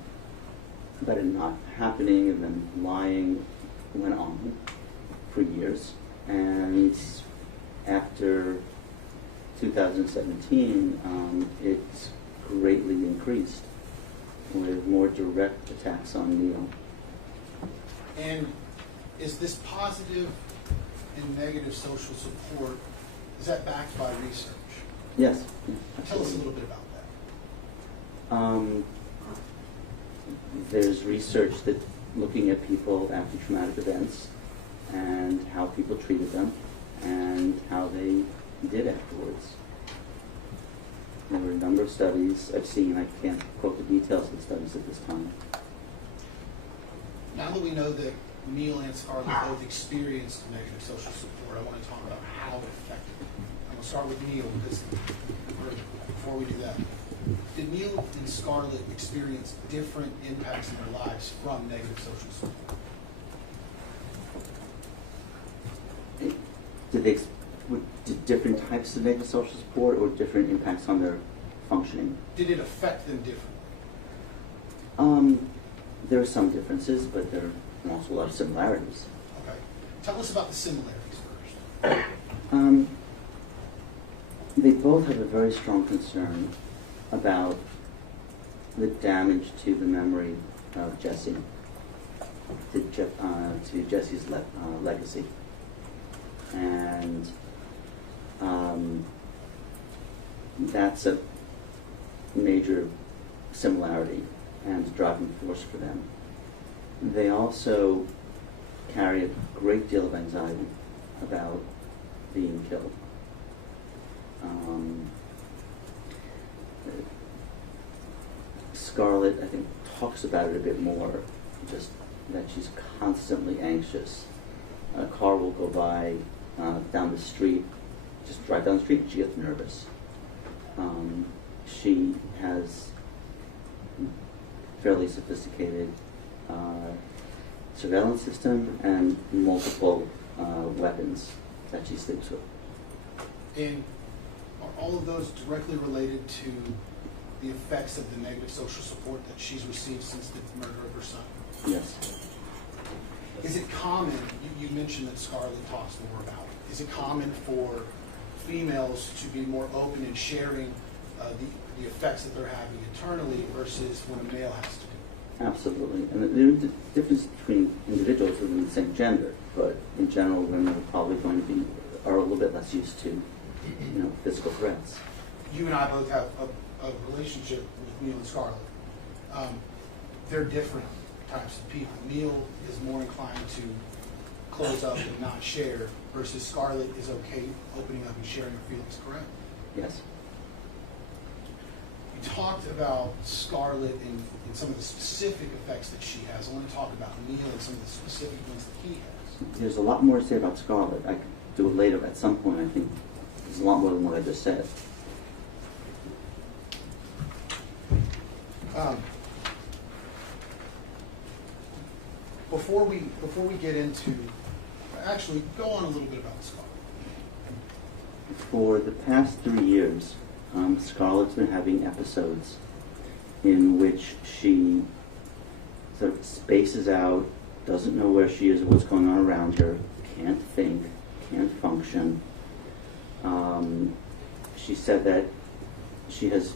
not happening and them lying went on for years. And after 2017, it's greatly increased with more direct attacks on Neil. And is this positive and negative social support, is that backed by research? Yes. Tell us a little bit about that. There's research that looking at people after traumatic events and how people treated them and how they did afterwards. There were a number of studies I've seen. I can't quote the details of the studies at this time. Now that we know that Neil and Scarlett both experienced negative social support, I want to talk about how it affected them. I'm going to start with Neil because before we do that, did Neil and Scarlett experience different impacts in their lives from negative social support? Did different types of negative social support or different impacts on their functioning? Did it affect them differently? There are some differences, but there are also a lot of similarities. Okay. Tell us about the similarities first. They both have a very strong concern about the damage to the memory of Jesse, to Jesse's legacy. And that's a major similarity and driving force for them. They also carry a great deal of anxiety about being killed. Scarlett, I think, talks about it a bit more, just that she's constantly anxious. A car will go by down the street, just drive down the street, and she gets nervous. She has fairly sophisticated surveillance system and multiple weapons that she sleeps with. And are all of those directly related to the effects of the negative social support that she's received since the murder of her son? Yes. Is it common, you mentioned that Scarlett talks more about it, is it common for females to be more open in sharing the effects that they're having internally versus when a male has to do it? Absolutely. And there's a difference between individuals within the same gender, but in general, women are probably going to be, are a little bit less used to, physical threats. You and I both have a relationship with Neil and Scarlett. They're different types of people. Neil is more inclined to close up and not share, versus Scarlett is okay opening up and sharing her feelings, correct? Yes. You talked about Scarlett and some of the specific effects that she has. I want to talk about Neil and some of the specific ones that he has. There's a lot more to say about Scarlett. I could do it later at some point. I think there's a lot more than what I just said. Before we get into, actually, go on a little bit about Scarlett. For the past 3 years, Scarlett's been having episodes in which she sort of spaces out, doesn't know where she is or what's going on around her, can't think, can't function. She said that she has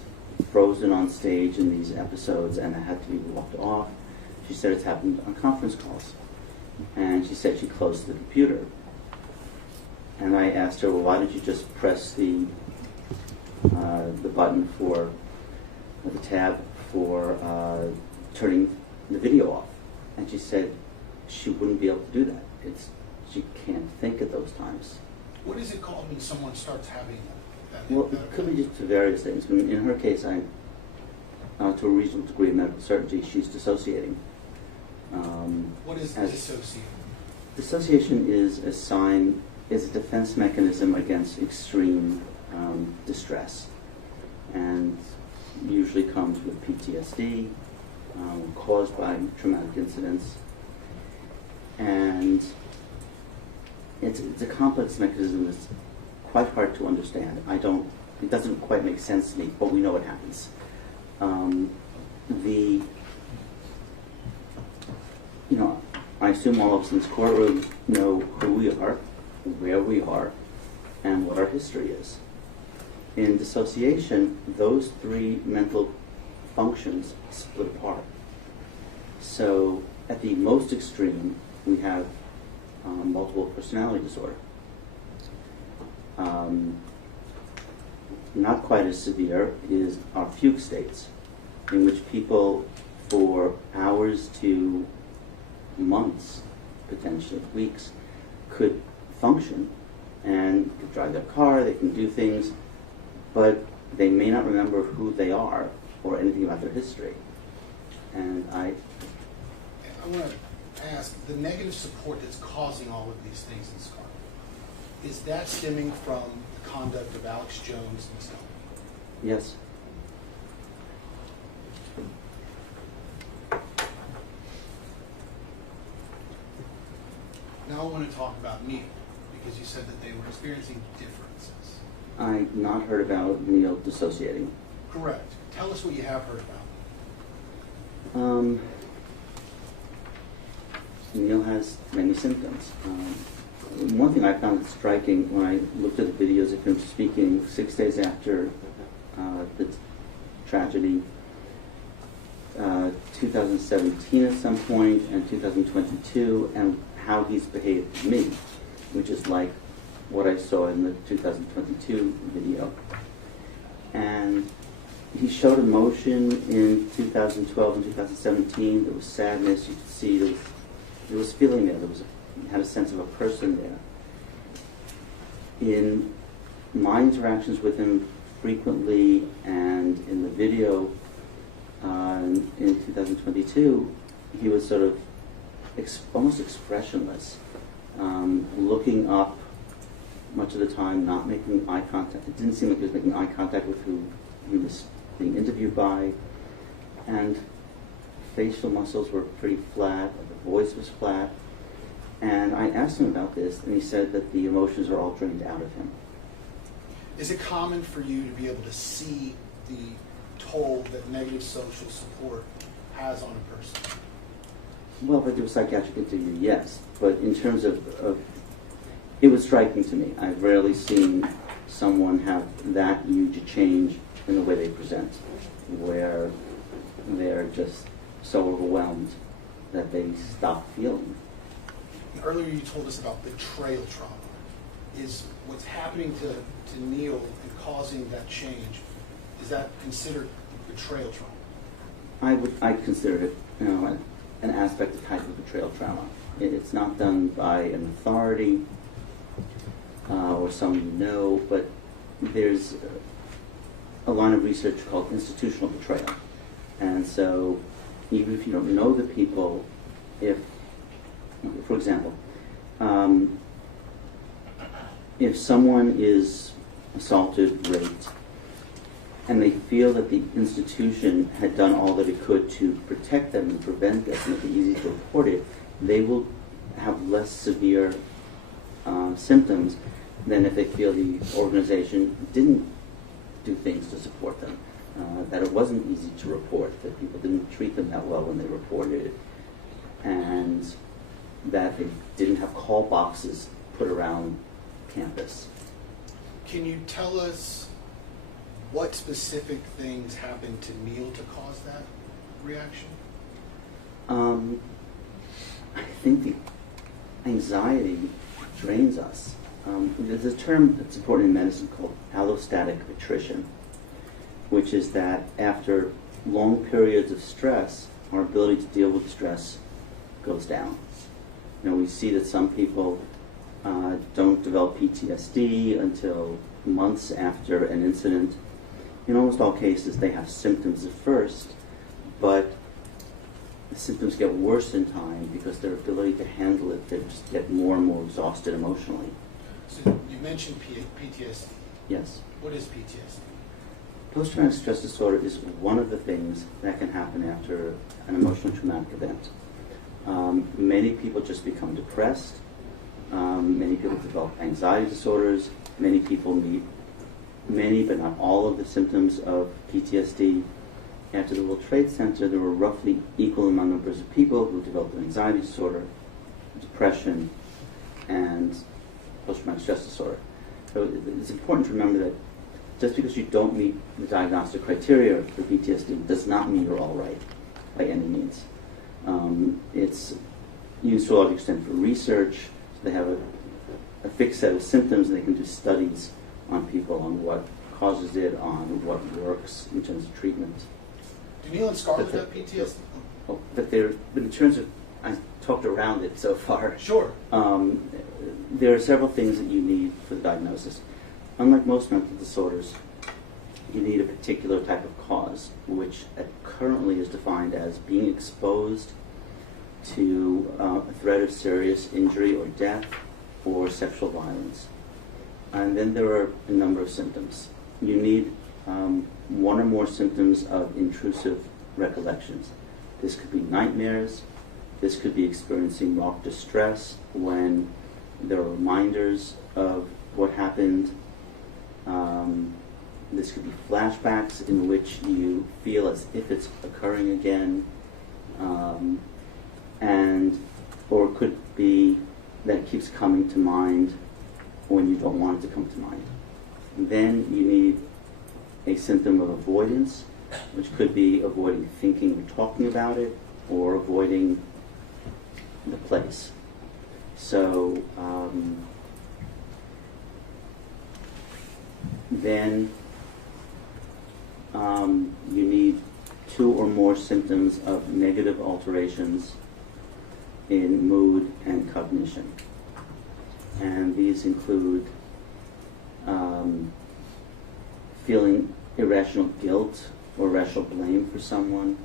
frozen on stage in these episodes and had to be walked off. She said it's happened on conference calls. And she said she closed the computer. And I asked her, well, why didn't you just press the button for the tab for turning the video off? And she said she wouldn't be able to do that. She can't think at those times. What is it called when someone starts having that? Well, it could be just to various things. I mean, in her case, to a reasonable degree of medical certainty, she's dissociating. What is dissociating? Dissociation is a defense mechanism against extreme distress, and usually comes with PTSD, caused by traumatic incidents, and it's a complex mechanism that's quite hard to understand. It doesn't quite make sense to me, but we know it happens. I assume all of us in this courtroom know who we are, where we are, and what our history is. In dissociation, those three mental functions split apart. So at the most extreme, we have multiple personality disorder. Not quite as severe is our fugue states, in which people for hours to months, potentially weeks, could function and could drive their car, they can do things, but they may not remember who they are or anything about their history. And I want to ask, the negative support that's causing all of these things in Scarlett, is that stemming from the conduct of Alex Jones himself? Yes. Now I want to talk about Neil, because you said that they were experiencing differences. I've not heard about Neil dissociating. Correct. Tell us what you have heard about. Neil has many symptoms. One thing I found striking when I looked at the videos of him speaking 6 days after the tragedy, 2017 at some point, and 2022, and how he's behaved to me, which is like what I saw in the 2022 video. And he showed emotion in 2012 and 2017. There was sadness. You could see there was feeling there. He had a sense of a person there. In my interactions with him frequently and in the video in 2022, he was sort of almost expressionless, looking up much of the time, not making eye contact. It didn't seem like he was making eye contact with who he was being interviewed by, and facial muscles were pretty flat, the voice was flat. And I asked him about this, and he said that the emotions are all drained out of him. Is it common for you to be able to see the toll that negative social support has on a person? Well, if I do a psychiatric interview, yes. But in terms of it was striking to me. I've rarely seen someone have that huge a change in the way they present, where they're just so overwhelmed that they stop feeling. Earlier you told us about betrayal trauma. Is what's happening to Neil and causing that change, is that considered betrayal trauma? I'd consider it, an aspect of type of betrayal trauma. It's not done by an authority or someone you know, but there's a line of research called institutional betrayal. And so even if you don't know the people, for example, if someone is assaulted, raped, and they feel that the institution had done all that it could to protect them and prevent this and make it easy to report it, they will have less severe symptoms than if they feel the organization didn't do things to support them, that it wasn't easy to report, that people didn't treat them that well when they reported it, and that they didn't have call boxes put around campus. Can you tell us what specific things happened to Neil to cause that reaction? I think the anxiety drains us. There's a term that's important in medicine called allostatic attrition, which is that after long periods of stress, our ability to deal with stress goes down. We see that some people don't develop PTSD until months after an incident. In almost all cases, they have symptoms at first, but the symptoms get worse in time because their ability to handle it, they just get more and more exhausted emotionally. So you mentioned PTSD. Yes. What is PTSD? Post-traumatic stress disorder is one of the things that can happen after an emotional traumatic event. Many people just become depressed. Many people develop anxiety disorders. Many people meet many, but not all, of the symptoms of PTSD. After the World Trade Center, there were roughly equal amount numbers of people who developed an anxiety disorder, depression, and post-traumatic stress disorder. So it's important to remember that just because you don't meet the diagnostic criteria for PTSD does not mean you're all right, by any means. It's used to a large extent for research. So they have a fixed set of symptoms, and they can do studies on people on what causes it, on what works in terms of treatment. Do Neil and Scarlett have PTSD? But in terms of, I talked around it so far. Sure. There are several things that you need for the diagnosis. Unlike most mental disorders, you need a particular type of cause, which currently is defined as being exposed to a threat of serious injury or death or sexual violence. And then there are a number of symptoms. You need one or more symptoms of intrusive recollections. This could be nightmares. This could be experiencing marked distress when there are reminders of what happened. This could be flashbacks in which you feel as if it's occurring again. Or it could be that it keeps coming to mind when you don't want it to come to mind. Then you need a symptom of avoidance, which could be avoiding thinking or talking about it, or avoiding the place. So then you need 2 or more symptoms of negative alterations in mood and cognition. And these include feeling irrational guilt or irrational blame for someone,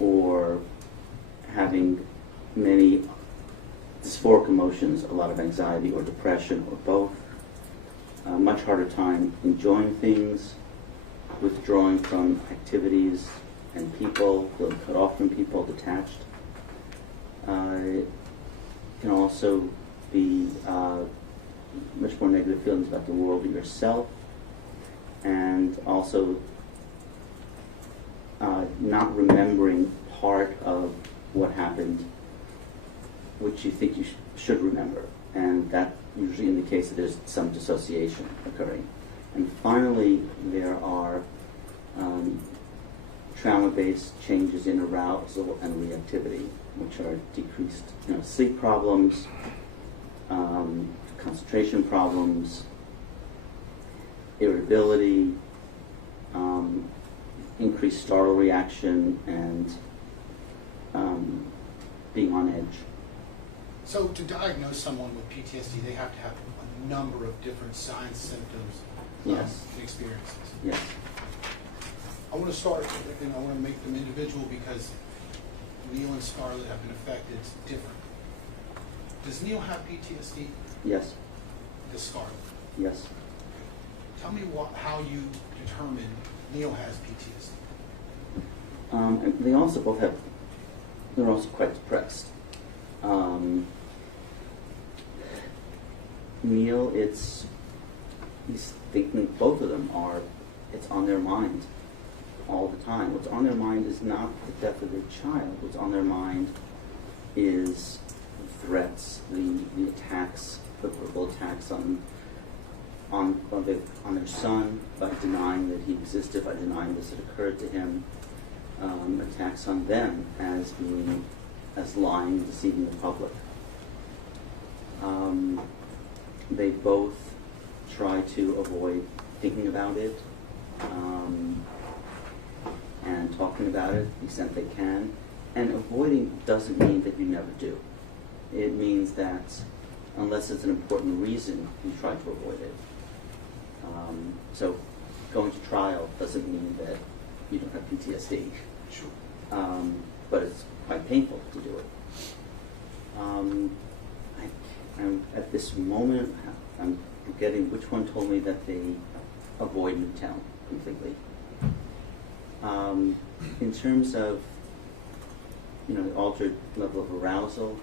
or having many dysphoric emotions, a lot of anxiety or depression or both. Much harder time enjoying things, withdrawing from activities and people, feeling cut off from people, detached. It can also be much more negative feelings about the world or yourself, and also not remembering part of what happened which you think you should remember, and that usually indicates that there's some dissociation occurring. And finally, there are trauma-based changes in arousal and reactivity, which are decreased sleep problems, concentration problems, irritability, increased startle reaction, and being on edge. So to diagnose someone with PTSD, they have to have a number of different signs, symptoms, Yes. and experiences. Yes. I want to start, and I want to make them individual because Neil and Scarlett have been affected different. Does Neil have PTSD? Yes. Does Scarlett? Yes. Tell me how you determine Neil has PTSD. And they also both have, they're also quite depressed. Neil, he's thinking, both of them are, it's on their mind all the time. What's on their mind is not the death of their child. What's on their mind is threats, the attacks, the verbal attacks on their son by denying that he existed, by denying this had occurred to him, attacks on them as lying, deceiving the public. They both try to avoid thinking about it and talking about it to the extent they can. And avoiding doesn't mean that you never do. It means that unless it's an important reason, you try to avoid it. So going to trial doesn't mean that you don't have PTSD. Sure. But it's quite painful to do it. I'm at this moment, I'm forgetting which one told me that they avoid Newtown completely. In terms of the altered level of arousal,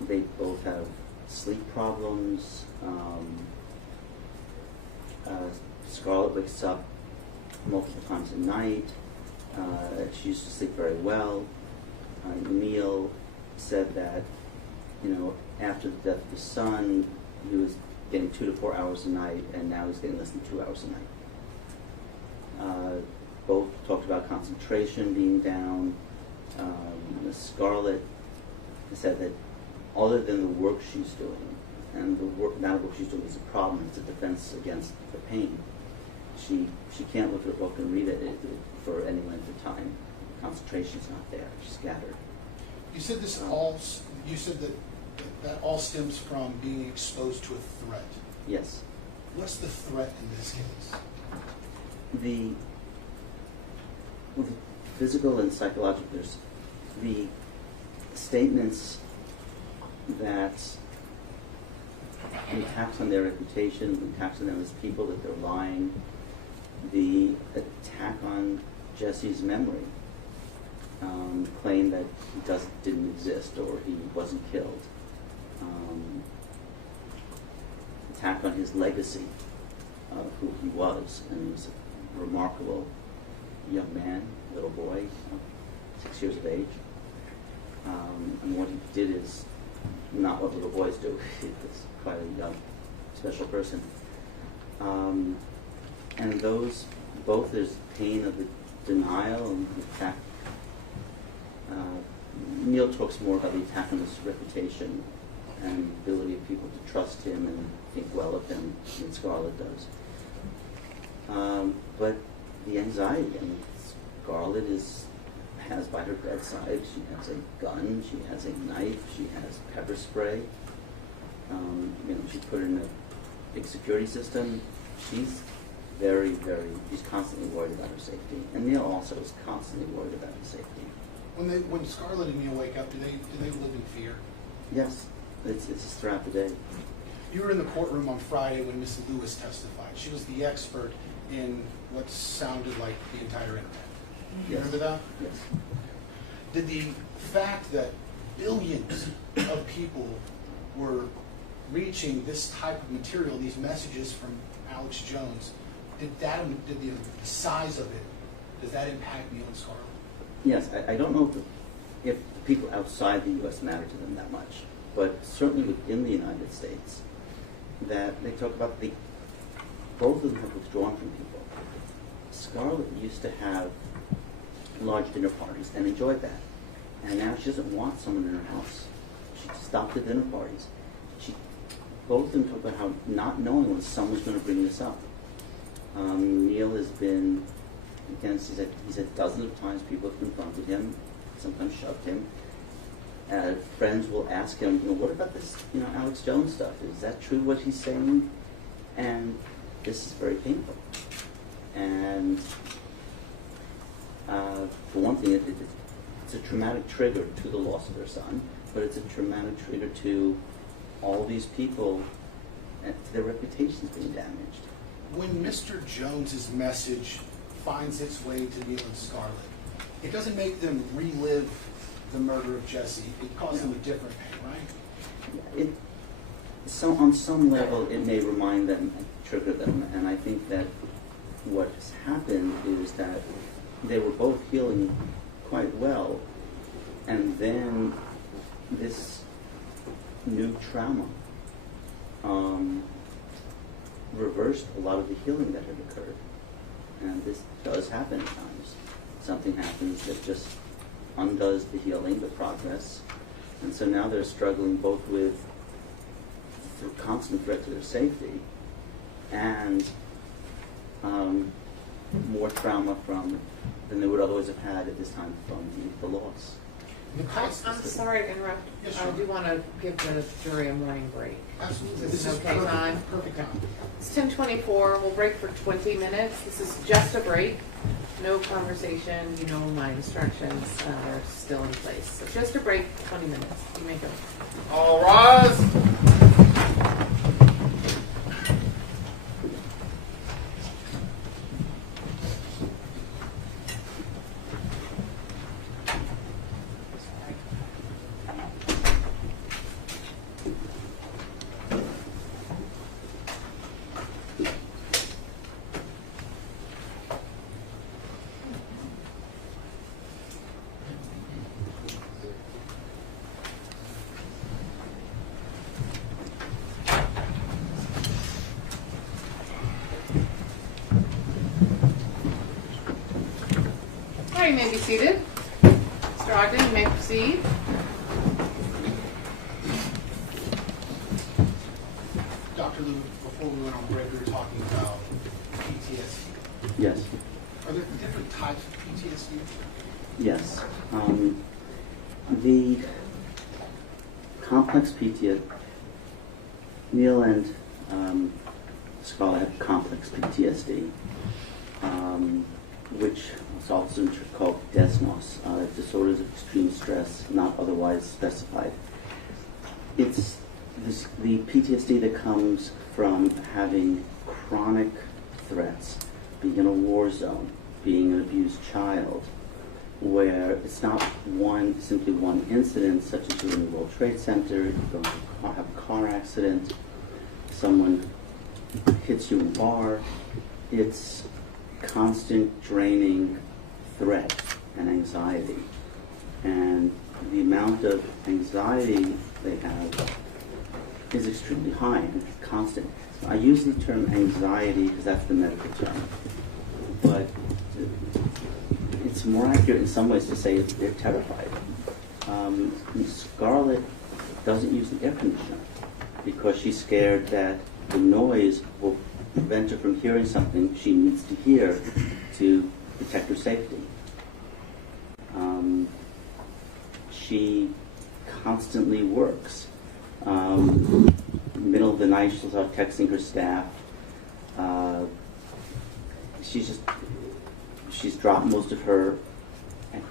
they both have sleep problems. Scarlett wakes up multiple times a night. She used to sleep very well. Neil said that, after the death of his son, he was getting 2 to 4 hours a night, and now he's getting less than 2 hours a night. Both talked about concentration being down. Scarlett said that other than the work she's doing, and the amount of work she's doing is a problem, it's a defense against the pain. She can't look at a book and read it for any length of time. Concentration's not there. She's scattered. You said that all stems from being exposed to a threat. Yes. What's the threat in this case? The physical and psychological, there's the statements that the attacks on their reputation, the attacks on them as people, that they're lying, the attack on Jesse's memory, claim that he didn't exist or he wasn't killed, attack on his legacy of who he was, and he was a remarkable young man, little boy, 6 years of age. And what he did is not what little boys do. He was quite a young, special person. And those, both there's pain of the denial and the attack. Neil talks more about the attack on his reputation and the ability of people to trust him and think well of him than Scarlett does. But the anxiety, Scarlett has by her bedside, she has a gun, she has a knife, she has pepper spray. She put in a big security system. She's she's constantly worried about her safety. And Neil also is constantly worried about his safety. When Scarlett and Neil wake up, do they live in fear? Yes, it's just throughout the day. You were in the courtroom on Friday when Ms. Lewis testified. She was the expert in what sounded like the entire internet. You Yes. remember that? Yes. Did the fact that billions of people were reaching this type of material, these messages from Alex Jones, did the size of it, does that impact Neil and Scarlett? Yes, I don't know if the people outside the U.S. matter to them that much, but certainly within the United States, that they talk about both of them have withdrawn from people. Scarlett used to have large dinner parties and enjoyed that, and now she doesn't want someone in her house. She stopped the dinner parties. Both of them talk about how not knowing when someone's going to bring this up. Neil has been, again, he said dozens of times people have confronted him, sometimes shoved him. Friends will ask him, what about this, Alex Jones stuff? Is that true what he's saying? And this is very painful. And for one thing, it's a traumatic trigger to the loss of their son, but it's a traumatic trigger to all these people and to their reputations being damaged. When Mr. Jones's message finds its way to Neil and Scarlett, it doesn't make them relive the murder of Jesse. It causes them a different pain, right? So on some level, it may remind them and trigger them, and I think that what has happened is that they were both healing quite well, and then this new trauma reversed a lot of the healing that had occurred. And this does happen at times. Something happens that just undoes the healing, the progress. And so now they're struggling both with the constant threat to their safety and more trauma than they would otherwise have had at this time from the loss. I'm sorry to interrupt. Yes, I sure. do want to give the jury a morning break. Absolutely. This is This okay is time? perfect time. It's 10:24. We'll break for 20 minutes. This is just a break. No conversation. You know my instructions are still in place. So just a break, 20 minutes. You may go. All rise. All right, you may be seated. Mr. Ogden, you may proceed. Dr. Lou, before we went on break, we were talking about PTSD. Yes. Are there different types of PTSD? Yes. The complex PTSD, Neil and Scarlett have complex PTSD, which is also called DESNOS, disorders of extreme stress, not otherwise specified. It's the PTSD that comes from having chronic threats, being in a war zone, being an abused child, where it's not simply one incident, such as you're in the World Trade Center, you have a car accident, someone hits you in a bar. It's constant draining threat and anxiety. And the amount of anxiety they have is extremely high and constant. So I use the term anxiety because that's the medical term. But it's more accurate in some ways to say they're terrified. Scarlett doesn't use the air conditioner because she's scared that the noise will prevent her from hearing something she needs to hear to protect her safety. She constantly works. Middle of the night, she'll start texting her staff. She's dropped most of her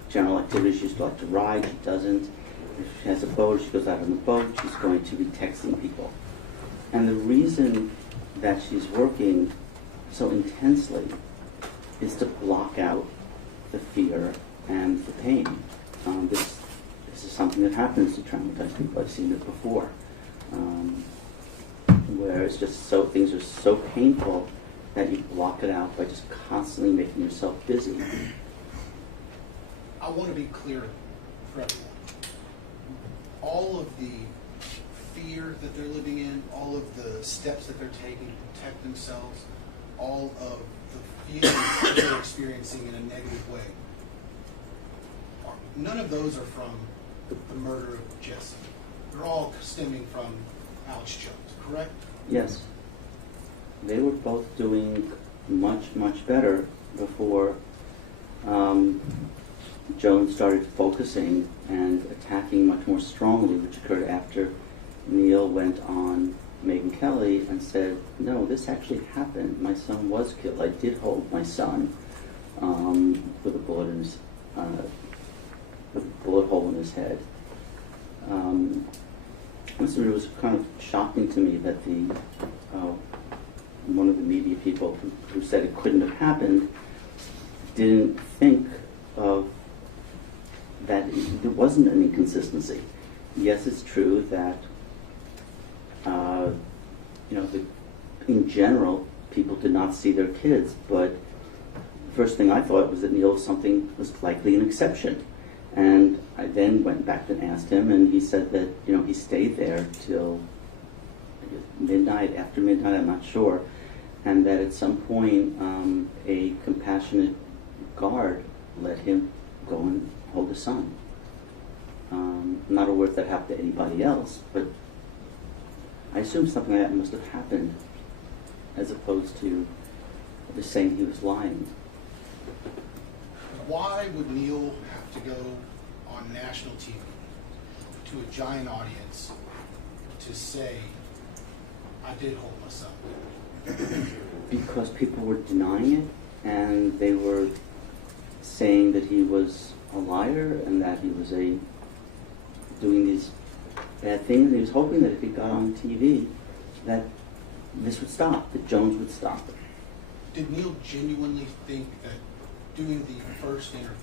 general activities. She used to like to ride. She doesn't. If she has a boat, she goes out on the boat. She's going to be texting people. And the reason that she's working so intensely is to block out the fear and the pain. This is something that happens to traumatized people. I've seen it before, where it's just so, things are so painful that you block it out by just constantly making yourself busy. I want to be clear for everyone. All of the fear that they're living in, all of the steps that they're taking to protect themselves, all of the feelings that they're experiencing in a negative way, none of those are from the murder of Jesse. They're all stemming from Alex Jones, correct? Yes. They were both doing much, much better before Jones started focusing and attacking much more strongly, which occurred after Neil went on Megyn Kelly and said, no, this actually happened. My son was killed. I did hold my son with a bullet in his, with a bullet hole in his head. So it was kind of shocking to me that the one of the media people who said it couldn't have happened didn't think of that there wasn't an inconsistency. Yes, it's true that in general people did not see their kids, but the first thing I thought was that Neil was likely an exception. And I then went back and asked him, and he said that he stayed there till midnight, after midnight, I'm not sure, and that at some point a compassionate guard let him go and hold his son. I'm not aware if that happened to anybody else, but I assume something like that must have happened, as opposed to just saying he was lying. Why would Neil have to go on national TV to a giant audience to say, I did hold my son? Because people were denying it, and they were saying that he was a liar and that he was doing these bad things. And he was hoping that if he got on TV, that this would stop, that Jones would stop it. Did Neil genuinely think that doing the first interview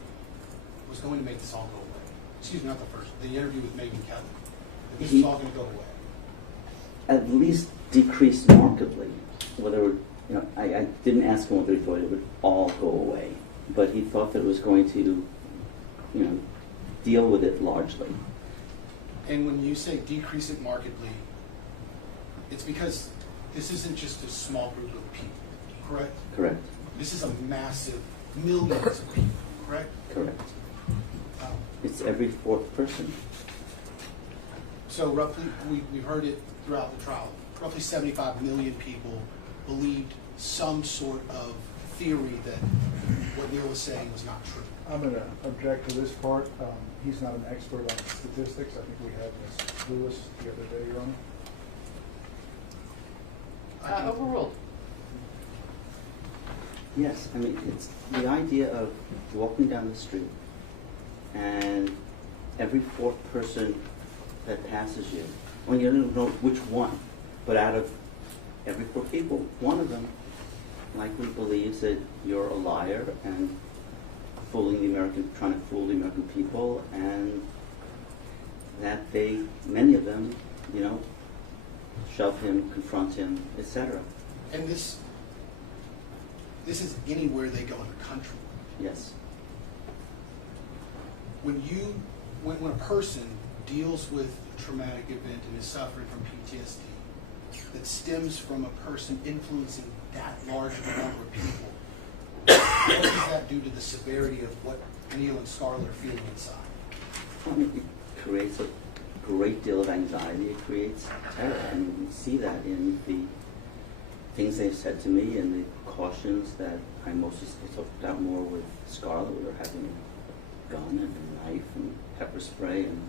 was going to make this all go away? Excuse me, not the first, the interview with Megyn Kelly. That this was all going to go away? At least decreased markedly. Whether, I didn't ask him whether he thought it would all go away, but he thought that it was going to, deal with it largely. And when you say decrease it markedly, it's because this isn't just a small group of people, correct? Correct. This is a massive, millions of people, correct? Correct. It's every fourth person. So roughly, we've heard it throughout the trial, roughly 75 million people believed some sort of theory that what Neil was saying was not true. I'm going to object to this part. He's not an expert on statistics. I think we had Ms. Lewis the other day, Your Honor. Overruled. Yes, I mean, it's the idea of walking down the street and every fourth person that passes you, well, you don't know which one, but out of every four people, one of them likely believes that you're a liar and trying to fool the American people, and that many of them, shove him, confront him, etc. And this is anywhere they go in the country. Yes. When a person deals with a traumatic event and is suffering from PTSD that stems from a person influencing that large of a number of people, what does that do to the severity of what Neil and Scarlett are feeling inside? I mean, it creates a great deal of anxiety. It creates terror, and we see that in the things they've said to me and the cautions that I mostly talked about more with Scarlett. We were having a gun and a knife and pepper spray and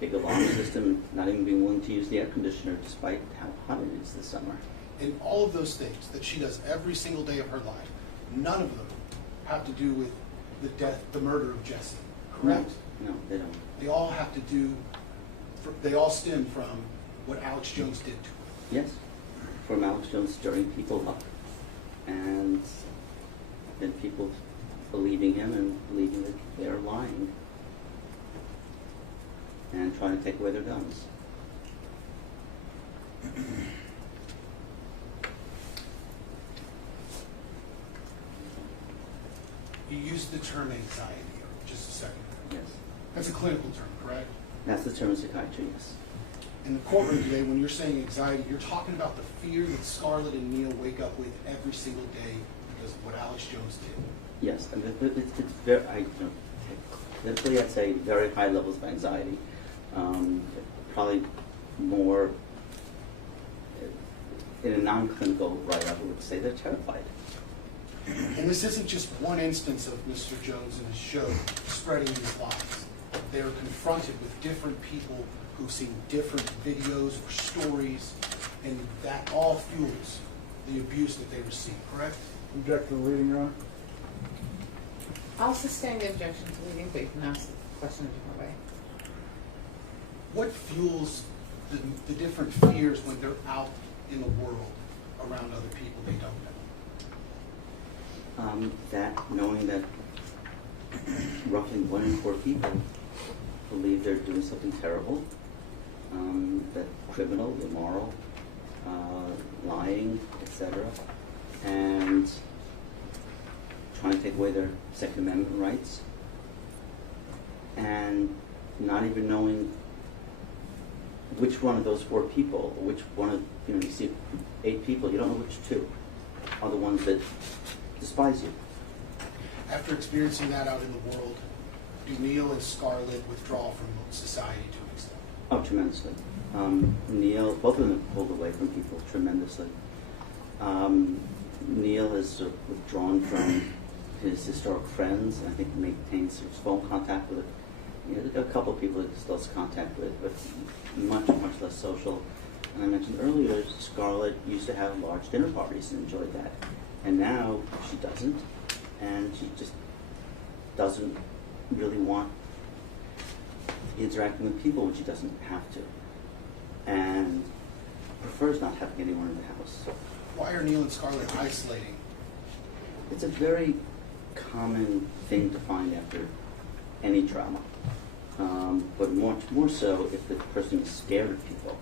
big alarm system, not even being willing to use the air conditioner despite how hot it is this summer. And all of those things that she does every single day of her life, none of them have to do with the death, the murder of Jesse, correct? No, they don't. They all have to do, they all stem from what Alex Jones did to him. Yes, from Alex Jones stirring people up, and then people believing him and believing that they're lying and trying to take away their guns. You used the term anxiety just a second ago. Yes, That's a clinical term, correct? that's the term in psychiatry, yes. In the courtroom today, when you're saying anxiety, you're talking about the fear that Scarlett and Neil wake up with every single day because of what Alex Jones did. Yes, and it's very, clinically I'd say very high levels of anxiety. Probably more, in a non-clinical write-up, I would say they're terrified. And this isn't just one instance of Mr. Jones and his show spreading these lies. They're confronted with different people who've seen different videos or stories, and that all fuels the abuse that they receive, correct? Object to the leading, Your Honor. I'll sustain the objection to leading, but you can ask the question a different way. What fuels the different fears when they're out in the world around other people they don't know? That knowing that roughly 1 in 4 people believe they're doing something terrible, that criminal, immoral, lying, etc., and trying to take away their Second Amendment rights, and not even knowing which one of those 4 people, or which one of, you see 8 people, you don't know which 2 are the ones that despise you. After experiencing that out in the world, do Neil and Scarlett withdraw from society to an extent? Oh, tremendously. Neil, both of them have pulled away from people tremendously. Neil has sort of withdrawn from his historic friends. I think he maintains his phone contact with a couple of people that he still has contact with, but much, much less social. And I mentioned earlier, Scarlett used to have large dinner parties and enjoyed that. And now she doesn't, and she just doesn't really want interacting with people when she doesn't have to, and prefers not having anyone in the house. Why are Neil and Scarlett isolating? It's a very common thing to find after any trauma, but much more so if the person is scared of people.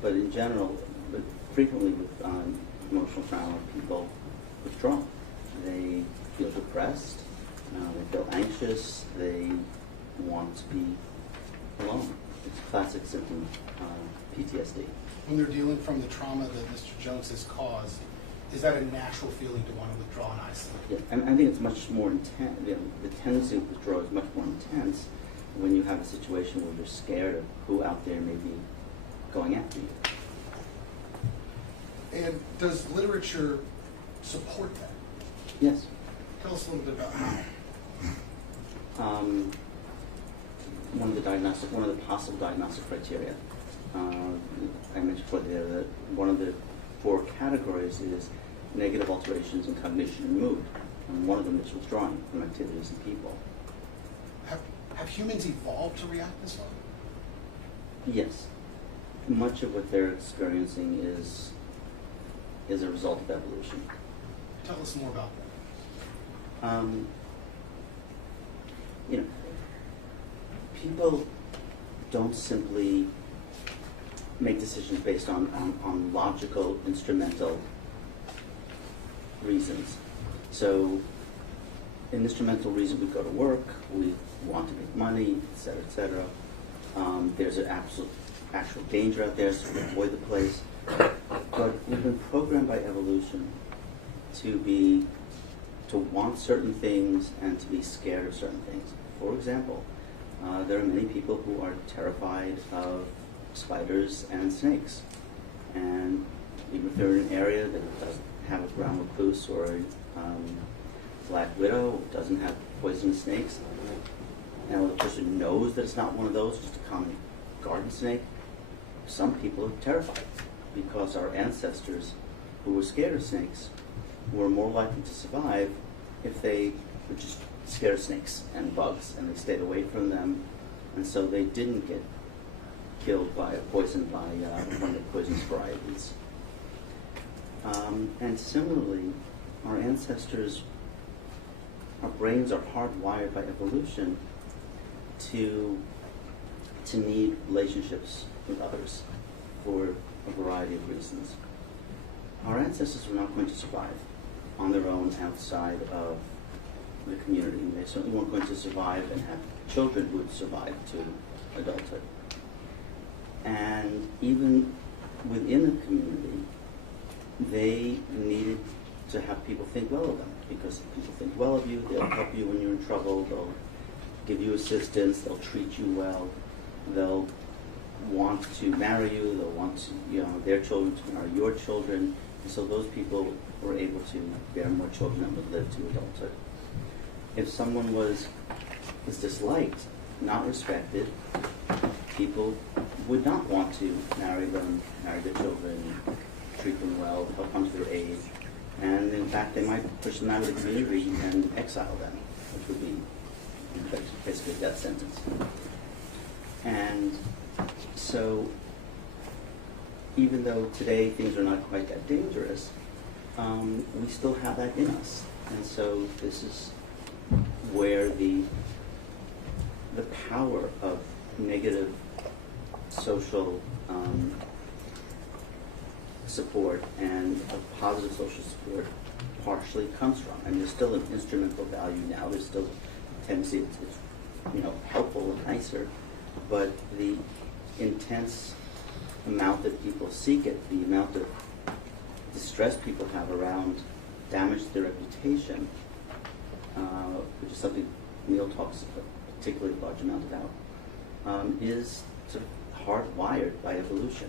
But in general, but frequently with emotional trauma, people withdraw. They feel depressed, they feel anxious, they want to be alone. It's a classic symptom of PTSD. When they're dealing from the trauma that Mr. Jones has caused, is that a natural feeling to want to withdraw and isolate? Yeah, and I think it's much more intense. The tendency to withdraw is much more intense when you have a situation where you're scared of who out there may be going after you. And does literature support that? Yes. Tell us a little bit about how. One of the possible diagnostic criteria. I mentioned before that one of the 4 categories is negative alterations in cognition and mood, and one of them is withdrawing from activities and people. Have humans evolved to react this way? Yes. Much of what they're experiencing is a result of evolution. Tell us more about that. People don't simply make decisions based on logical, instrumental reasons. So, an instrumental reason, we go to work, we want to make money, etc., etc. There's an actual danger out there, so we avoid the place. But we've been programmed by evolution to want certain things and to be scared of certain things. For example, there are many people who are terrified of spiders and snakes. And even if they're in an area that doesn't have a brown recluse or a black widow, doesn't have poisonous snakes, now the person knows that it's not one of those, just a common garden snake, some people are terrified because our ancestors who were scared of snakes were more likely to survive if they which is scare snakes and bugs, and they stayed away from them, and so they didn't get killed by poisoned by one of the poisonous varieties. And similarly, our ancestors, our brains are hardwired by evolution to need relationships with others for a variety of reasons. Our ancestors were not going to survive on their own outside of the community. They certainly weren't going to survive and have children who would survive to adulthood. And even within the community, they needed to have people think well of them, because if people think well of you, they'll help you when you're in trouble, they'll give you assistance, they'll treat you well, they'll want to marry you, they'll want to, their children to marry your children, and so those people were able to bear more children and would live to adulthood. If someone was disliked, not respected, people would not want to marry them, marry their children, treat them well, help come to their aid, and in fact they might push them out of the community and exile them, which would be basically a death sentence. And so even though today things are not quite that dangerous, we still have that in us. And so this is where the power of negative social support and of positive social support partially comes from. And there's still an instrumental value now. There's still a tendency it's helpful and nicer, but the intense amount that people seek it, the amount of distress people have around damage to their reputation, which is something Neil talks a particularly large amount about, is sort of hardwired by evolution.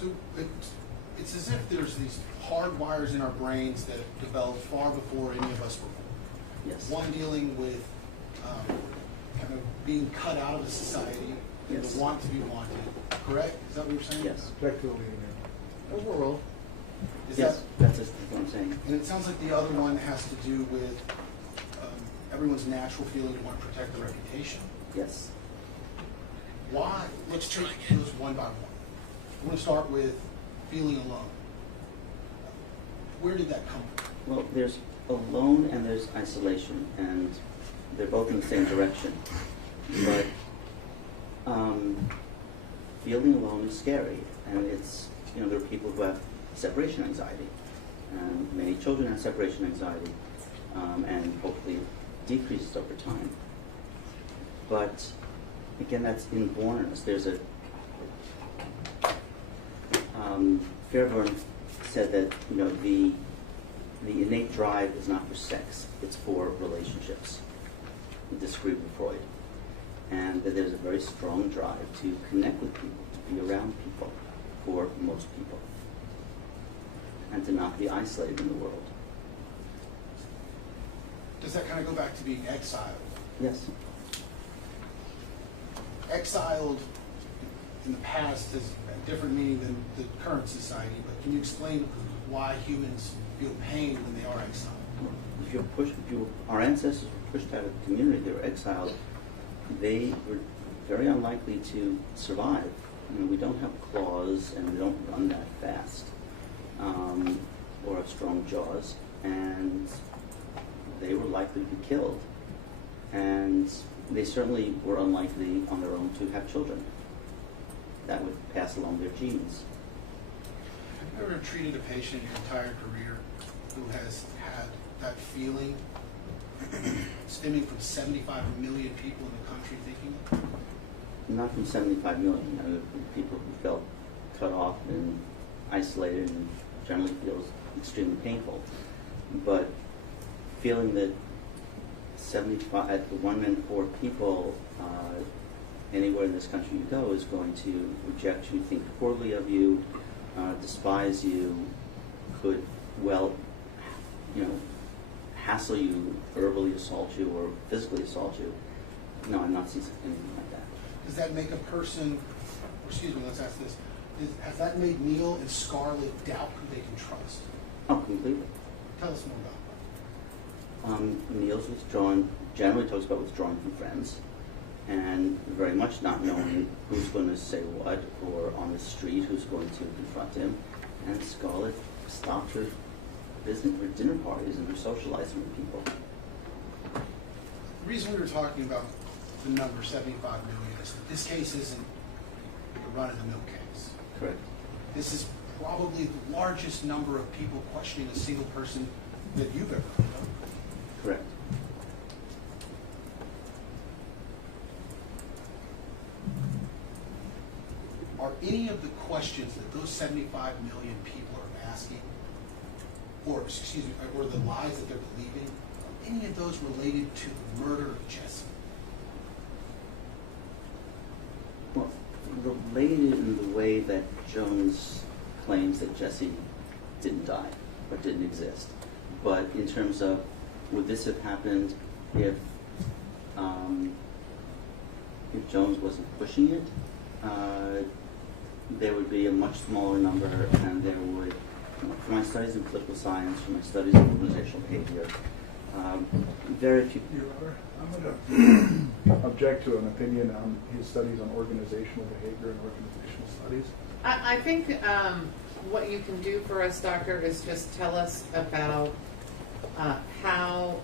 So it's as if there's these hard wires in our brains that developed far before any of us were born. Yes. One dealing with kind of being cut out of the society and Yes. the want to be wanted. Correct? Is that what you're saying? Yes. Objectively, Or world. Is Yes, that's what I'm saying. And it sounds like the other one has to do with everyone's natural feeling to want to protect their reputation. Yes. Why? Let's take those one by one. I want to start with feeling alone. Where did that come from? Well, there's alone and there's isolation, and they're both in the same direction. But feeling alone is scary, and it's, there are people who have separation anxiety, and many children have separation anxiety, and hopefully it decreases over time. But again, that's inborn in us. There's a Fairburn said that the innate drive is not for sex; it's for relationships. He disagreed with Freud, and that there's a very strong drive to connect with people, to be around people, for most people, and to not be isolated in the world. Does that kind of go back to being exiled? Yes. Exiled in the past has a different meaning than the current society, but can you explain why humans feel pain when they are exiled? Our ancestors were pushed out of the community, they were exiled, they were very unlikely to survive. We don't have claws and we don't run that fast, or have strong jaws, and they were likely to be killed. And they certainly were unlikely on their own to have children. That would pass along their genes. Have you ever treated a patient in your entire career who has had that feeling stemming from 75 million people in the country thinking it? Not from 75 million. People who felt cut off and isolated and generally feels extremely painful. But feeling that 1 in 4 people anywhere in this country you go is going to reject you, think poorly of you, despise you, could hassle you, verbally assault you, or physically assault you. No, I'm not seeing anything like that. Does that make a person, let's ask this, has that made Neil and Scarlett doubt who they can trust? Oh, completely. Tell us more about Neil's withdrawn, generally talks about withdrawing from friends, and very much not knowing who's going to say what, or on the street who's going to confront him. And Scarlett stopped her business, her dinner parties, and her socializing with people. The reason we were talking about the number 75 million is that this case isn't a run-of-the-mill case. Correct. This is probably the largest number of people questioning a single person that you've ever heard of. Correct. Are any of the questions that those 75 million people are asking, or excuse me, or the lies that they're believing, are any of those related to the murder of Jesse? Well, related in the way that Jones claims that Jesse didn't die or didn't exist. But in terms of, would this have happened if Jones wasn't pushing it? There would be a much smaller number, and there would, for my studies in political science, for my studies in organizational behavior, very few. Your Honor, I'm going to object to an opinion on his studies on organizational behavior and organizational studies. I think what you can do for us, Doctor, is just tell us about how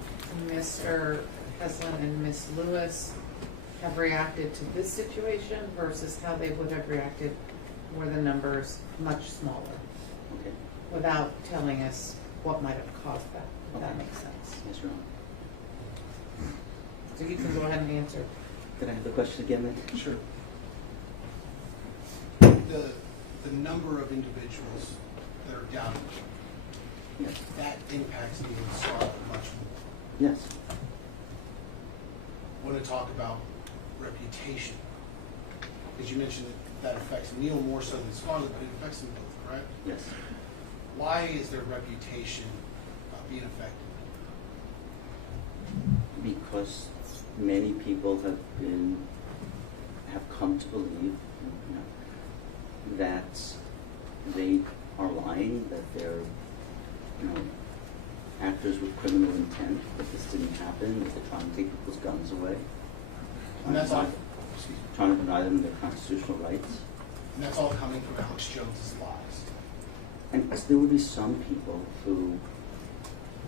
Mr. Heslin and Miss Lewis have reacted to this situation versus how they would have reacted were the numbers much smaller, Okay. without telling us what might have caused that, if that makes sense. Yes, Your Honor. So you can go ahead and answer. Can I have the question again, then? Sure. The number of individuals that are doubting, Yes. that impacts Neil and Scarlett much more. Yes. I want to talk about reputation, because you mentioned that affects Neil more so than Scarlett, but it affects them both, correct? Yes. Why is their reputation being affected? Because many people have come to believe, that they are lying, that they're, actors with criminal intent, that this didn't happen, that they're trying to take people's guns away, And that's all, trying to deny them their constitutional rights. and that's all coming from Alex Jones's lies. And there would be some people who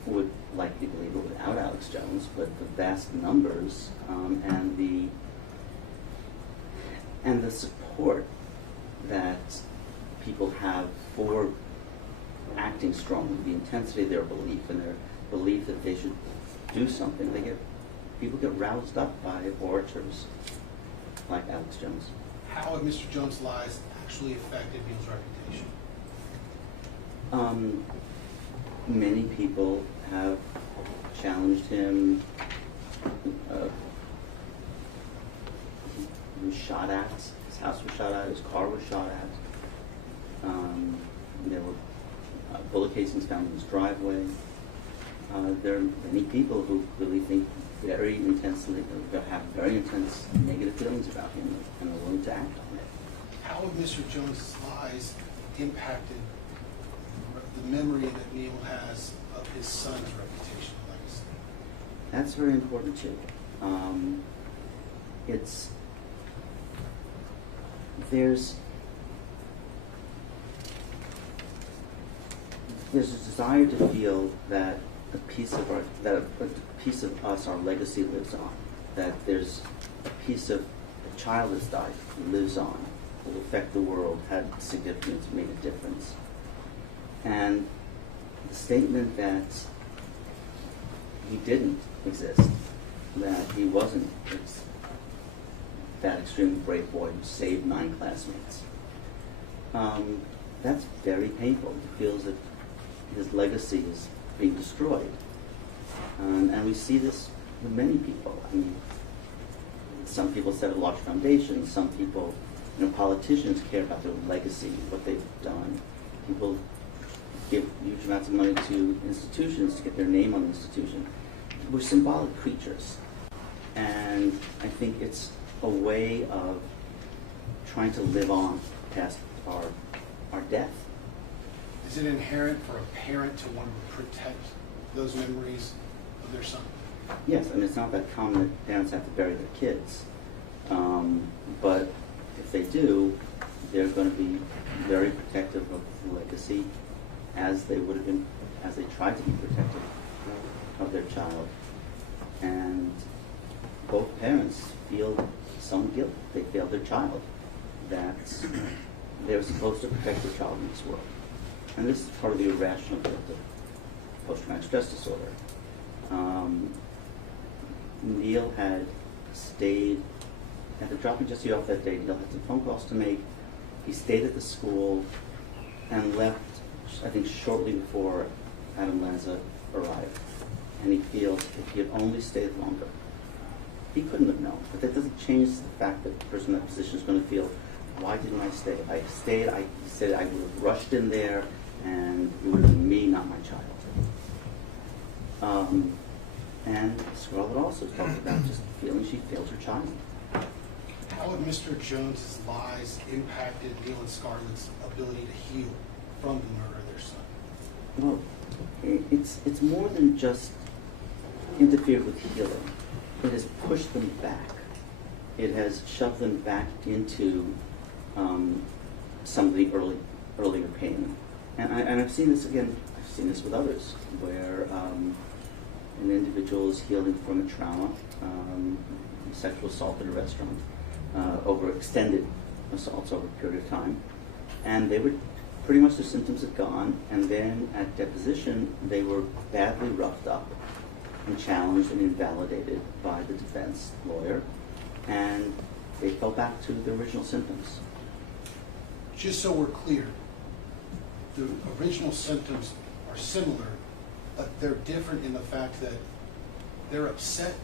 would likely believe it without Alex Jones, but the vast numbers and the support that people have for acting strongly, the intensity of their belief and their belief that they should do something, people get roused up by orators like Alex Jones. How have Mr. Jones' lies actually affected Neil's reputation? Many people have challenged him. He was shot at. His house was shot at. His car was shot at. There were bullet casings found in his driveway. There are many people who really think very intensely, have very intense negative feelings about him and are willing to act on it. How have Mr. Jones' lies impacted the memory that Neil has of his son's reputation and legacy? That's very important too. There's a desire to feel that a piece of us, our legacy lives on. That there's a piece of a child that's died lives on, will affect the world, had significance, made a difference. And the statement that he didn't exist, that he wasn't that extremely brave boy who saved 9 classmates, that's very painful. He feels that his legacy is being destroyed. And we see this with many people. I mean, some people set a large foundation, some people, politicians care about their legacy, what they've done. People give huge amounts of money to institutions to get their name on the institution. We're symbolic creatures. And I think it's a way of trying to live on past our death. Is it inherent for a parent to want to protect those memories of their son. Yes, I mean, it's not that common that parents have to bury their kids. But if they do, they're going to be very protective of the legacy as they would have been, as they tried to be protective of their child. And both parents feel some guilt. They failed their child. That they're supposed to protect their child in this world. And this is part of the irrational guilt of post-traumatic stress disorder. Neil had stayed, after dropping Jesse off that day, Neil had some phone calls to make. He stayed at the school and left, I think, shortly before Adam Lanza arrived. And he feels if he had only stayed longer, he couldn't have known. But that doesn't change the fact that the person in that position is going to feel, why didn't I stay? If I stayed, he said I would have rushed in there and it would have been me, not my child. And Scarlett also talked about just feeling she failed her child. How have Mr. Jones's lies impacted Neil and Scarlett's ability to heal from the murder of their son? Well, it's more than just interfered with healing. It has pushed them back. It has shoved them back into some of the earlier pain. And I've seen this again. I've seen this with others, where an individual is healing from a trauma, sexual assault at a restaurant, over extended assaults over a period of time, and they were pretty much their symptoms had gone, and then at deposition they were badly roughed up and challenged and invalidated by the defense lawyer, and they fell back to the original symptoms. Just so we're clear, the original symptoms are similar, but they're different in the fact that they're upset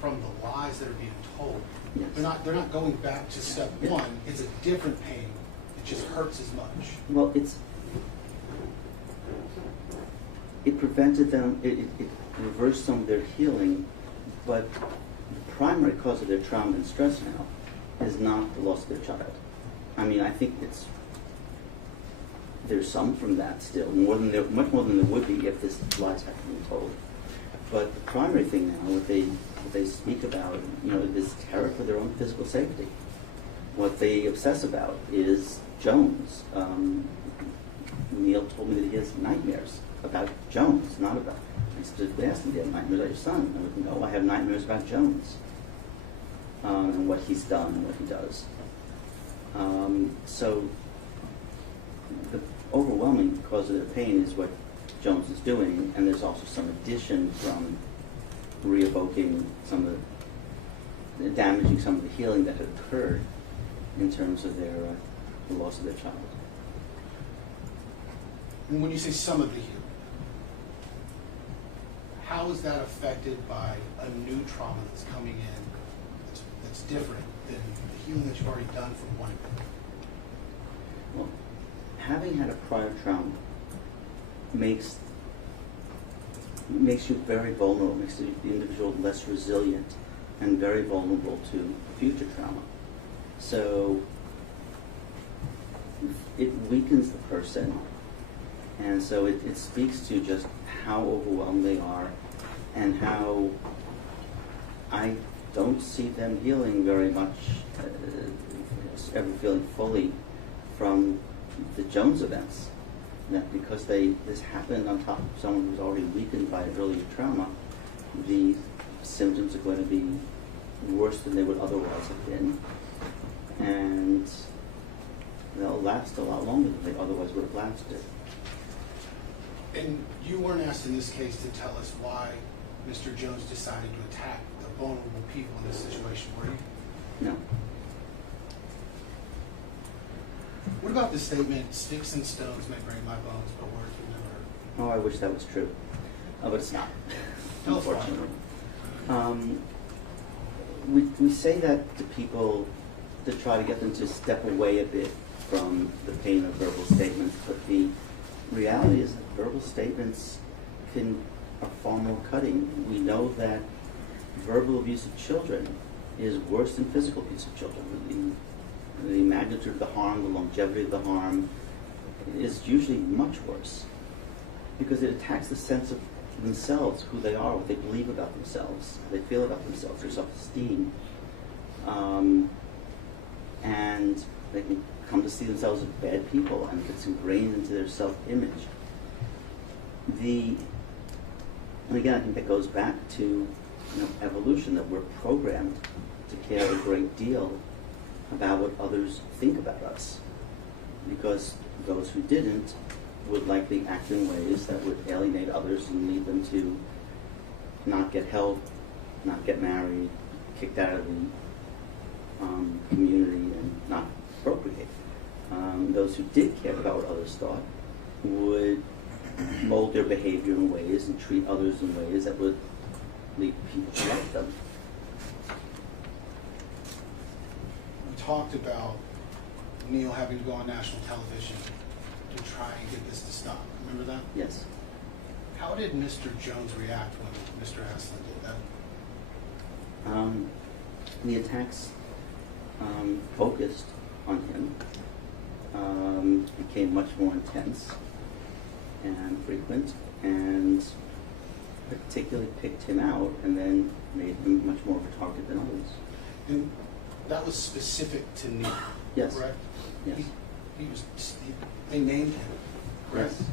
from the lies that are being told. Yes. They're not going back to step one. It's a different pain. It just hurts as much. Well, it prevented them, it reversed some of their healing, but the primary cause of their trauma and stress now is not the loss of their child. I mean, I think there's some from that still, much more than there would be if this lies had been told. But the primary thing now, what they speak about, is terror for their own physical safety. What they obsess about is Jones. Neil told me that he has nightmares about Jones, not about. I stood there asking, "Do you have nightmares about your son?" I would, "No, I have nightmares about Jones and what he's done and what he does." So the overwhelming cause of their pain is what Jones is doing, and there's also some addition from re-evoking some of the damaging some of the healing that had occurred in terms of the loss of their child. And when you say some of the healing, how is that affected by a new trauma that's coming in that's different than the healing that you've already done from one? Well, having had a prior trauma makes you very vulnerable, makes the individual less resilient and very vulnerable to future trauma. So it weakens the person, and so it speaks to just how overwhelmed they are and how I don't see them healing very much, ever feeling fully from the Jones events. That because this happened on top of someone who's already weakened by earlier trauma, the symptoms are going to be worse than they would otherwise have been, and they'll last a lot longer than they otherwise would have lasted. And you weren't asked in this case to tell us why Mr. Jones decided to attack the vulnerable people in this situation, were you? No. What about the statement, "Sticks and stones may break my bones, but words will never hurt"? Oh, I wish that was true. But it's not, Tell us why. unfortunately. We say that to people to try to get them to step away a bit from the pain of verbal statements, but the reality is that verbal statements are far more cutting. We know that verbal abuse of children is worse than physical abuse of children. The magnitude of the harm, the longevity of the harm is usually much worse because it attacks the sense of themselves, who they are, what they believe about themselves, how they feel about themselves, their self-esteem. And they can come to see themselves as bad people, and it gets ingrained into their self-image. And again, I think that goes back to evolution, that we're programmed to care a great deal about what others think about us, because those who didn't would likely act in ways that would alienate others and lead them to not get help, not get married, kicked out of the community, and not procreate. Those who did care about what others thought would mold their behavior in ways and treat others in ways that would lead people to like them. We talked about Neil having to go on national television to try and get this to stop. Remember that? Yes. How did Mr. Jones react when Mr. Heslin did that? The attacks focused on him, became much more intense and frequent, and particularly picked him out and then made him much more of a target than others. And that was specific to Neil, Yes. correct? Yes. They named him, correct? Yes.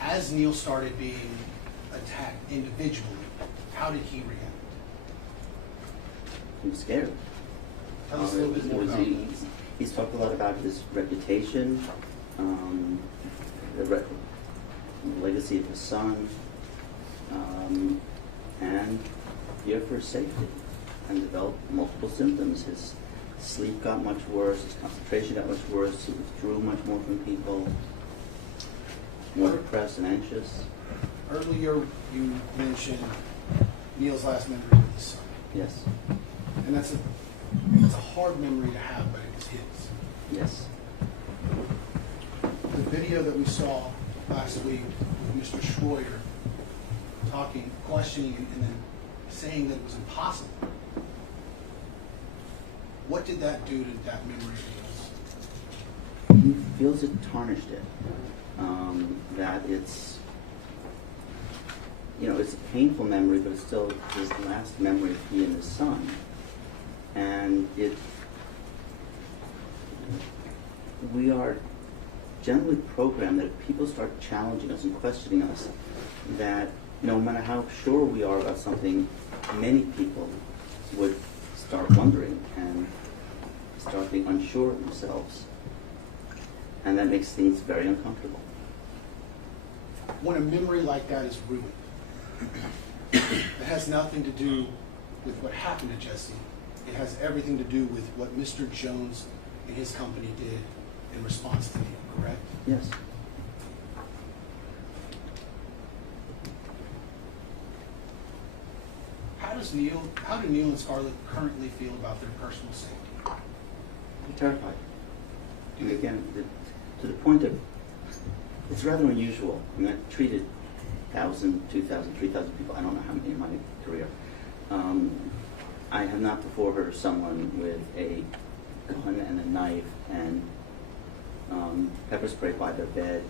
As Neil started being attacked individually, how did he react? He was scared. Tell us a little bit more about that. He's talked a lot about his reputation, the legacy of his son, and fear for his safety, and developed multiple symptoms. His sleep got much worse, his concentration got much worse, he withdrew much more from people, more depressed and anxious. Earlier, you mentioned Neil's last memory with his son. Yes. And it's a hard memory to have, but it was his. Yes. The video that we saw last week with Mr. Schroyer talking, questioning, and then saying that it was impossible. What did that do to that memory of his? He feels it tarnished it. That it's a painful memory, but it's still his last memory of he and his son. And we are generally programmed that if people start challenging us and questioning us, that no matter how sure we are about something, many people would start wondering and start being unsure of themselves. And that makes things very uncomfortable. When a memory like that is ruined, it has nothing to do with what happened to Jesse. It has everything to do with what Mr. Jones and his company did in response to Neil, correct? Yes. How do Neil and Scarlett currently feel about their personal safety? I'm terrified. And again, to the point of, it's rather unusual. I mean, I've treated 1,000, 2,000, 3,000 people. I don't know how many in my career. I have not before heard of someone with a gun and a knife and pepper spray by their bed,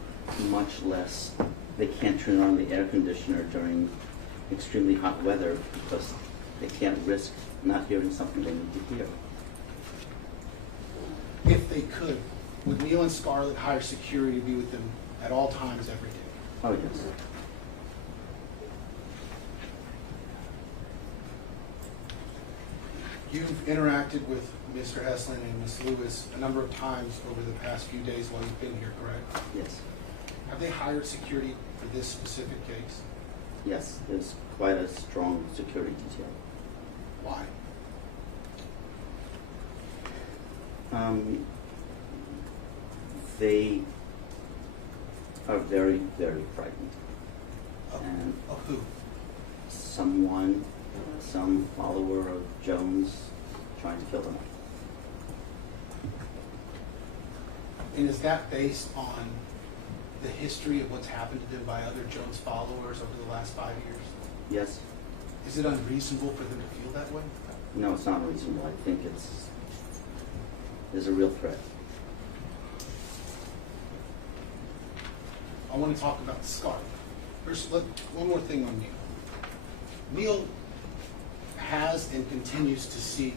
much less they can't turn on the air conditioner during extremely hot weather because they can't risk not hearing something they need to hear. If they could, would Neil and Scarlett hire security to be with them at all times every day? Oh, yes. You've interacted with Mr. Heslin and Ms. Lewis a number of times over the past few days while you've been here, correct? Yes. Have they hired security for this specific case? Yes, there's quite a strong security detail. Why? They are very, very frightened. And Of who? some follower of Jones trying to kill them. And is that based on the history of what's happened to them by other Jones followers over the last 5 years? Yes. Is it unreasonable for them to feel that way? No, it's not reasonable. I think there's a real threat. I want to talk about Scarlett. First, one more thing on Neil. Neil has and continues to seek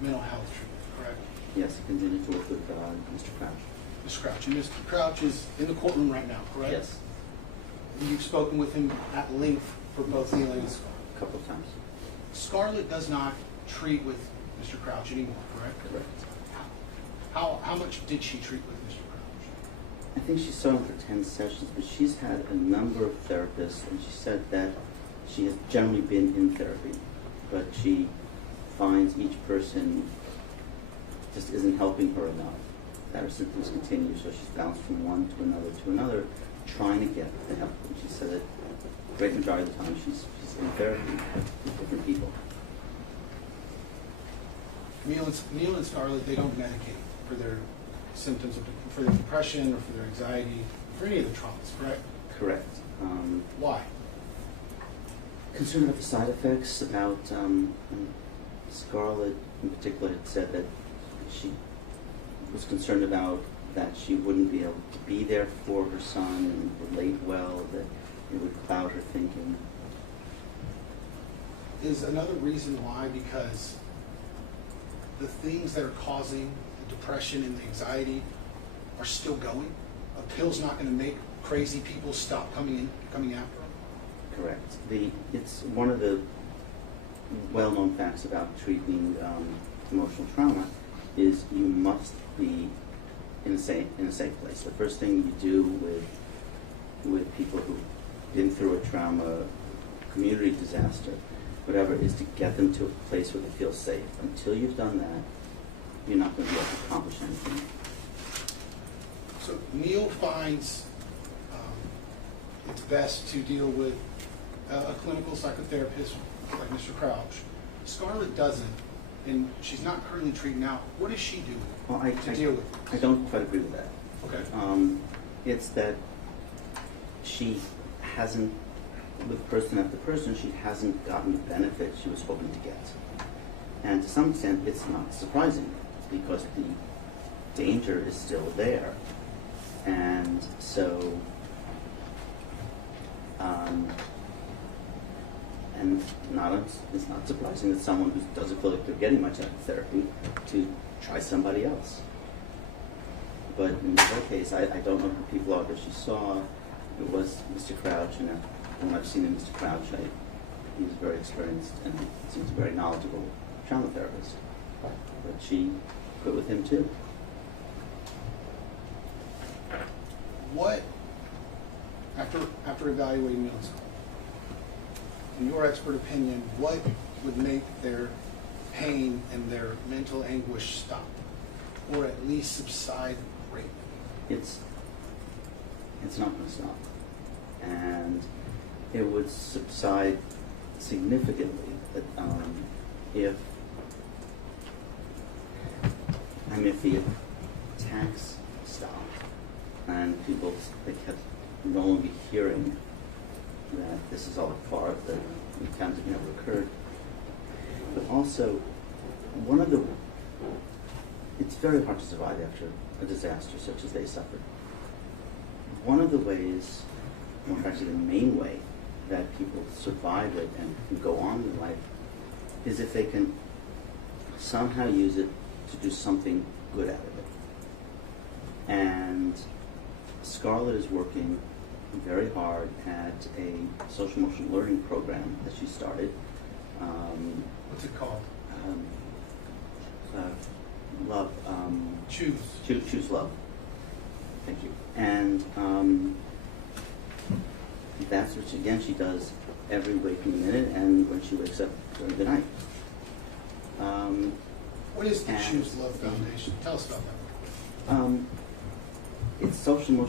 mental health treatment, correct? Yes, I continue to work with Mr. Crouch. Mr. Crouch. And Mr. Crouch is in the courtroom right now, correct? Yes, You've spoken with him at length for both Neil and Scarlett. a couple of times. Scarlett does not treat with Mr. Crouch anymore, correct? Correct. How much did she treat with Mr. Crouch? I think she saw him for 10 sessions, but she's had a number of therapists, and she said that she has generally been in therapy, but she finds each person just isn't helping her enough. That her symptoms continue, so she's bounced from one to another, trying to get the help. And she said that the great majority of the time she's in therapy with different people. Neil and Scarlett, they don't medicate for their symptoms, for their depression or for their anxiety, for any of the traumas, correct? Correct. Why? Concerned about the side effects, about Scarlett in particular had said that she was concerned about that she wouldn't be able to be there for her son and relate well, that it would cloud her thinking. Is another reason why because the things that are causing the depression and the anxiety are still going? A pill's not going to make crazy people stop coming after them? Correct. It's one of the well-known facts about treating emotional trauma is you must be in a safe place. The first thing you do with people who've been through a trauma, community disaster, whatever, is to get them to a place where they feel safe. Until you've done that, you're not going to be able to accomplish anything. So Neil finds it's best to deal with a clinical psychotherapist like Mr. Crouch. Scarlett doesn't, and she's not currently treating now. What does she do to deal with I don't quite agree with that. Okay. It's that she hasn't, with person after person, she hasn't gotten the benefit she was hoping to get. And to some extent, it's not surprising because the danger is still there. And so, and it's not surprising that someone who doesn't feel like they're getting much out of therapy to try somebody else. But in her case, I don't know who people are, but she saw it was Mr. Crouch, and when I've seen Mr. Crouch, he was very experienced and seems a very knowledgeable trauma therapist. But she quit with him too. What, after evaluating Neil and Scarlett, in your expert opinion, what would make their pain and their mental anguish stop, or at least subside greatly? It's not going to stop, and it would subside significantly if the attacks stopped and they kept no longer hearing that this is all a part, that encounters never occurred. But also, it's very hard to survive after a disaster such as they suffered. One of the ways, or actually the main way, that people survive it and can go on in life is if they can somehow use it to do something good out of it. And Scarlett is working very hard at a social emotional learning program that she started. What's it called? Love. Choose Love. Thank you. And that's what she does every waking minute and when she wakes up during the night. What is the Choose Love Foundation? Tell us about that. It's social emotional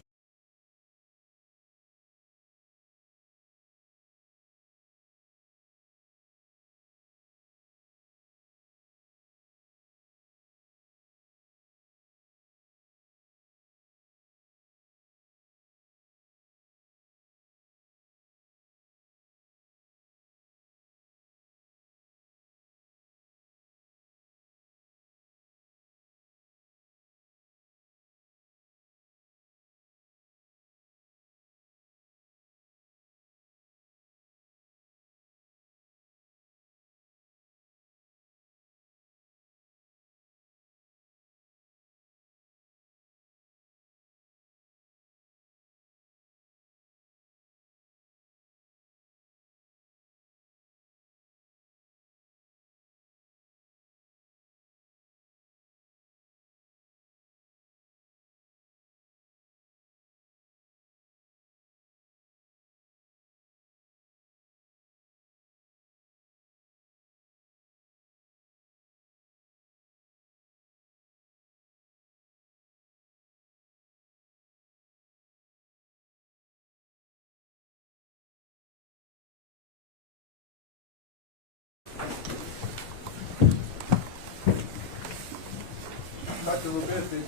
after a little bit, did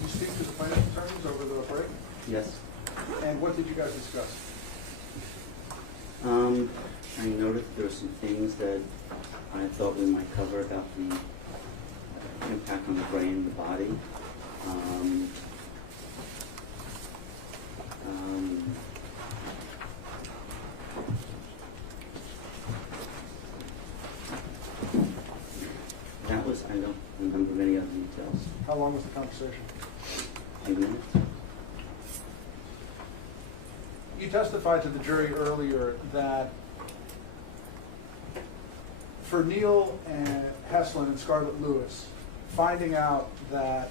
you speak to the plaintiff's attorneys over the break? Yes. And what did you guys discuss? I noted there were some things that I thought we might cover about the impact on the brain and the body. That was, I don't remember many other details. How long was the conversation? A few minutes. You testified to the jury earlier that for Neil and Heslin and Scarlett Lewis, finding out that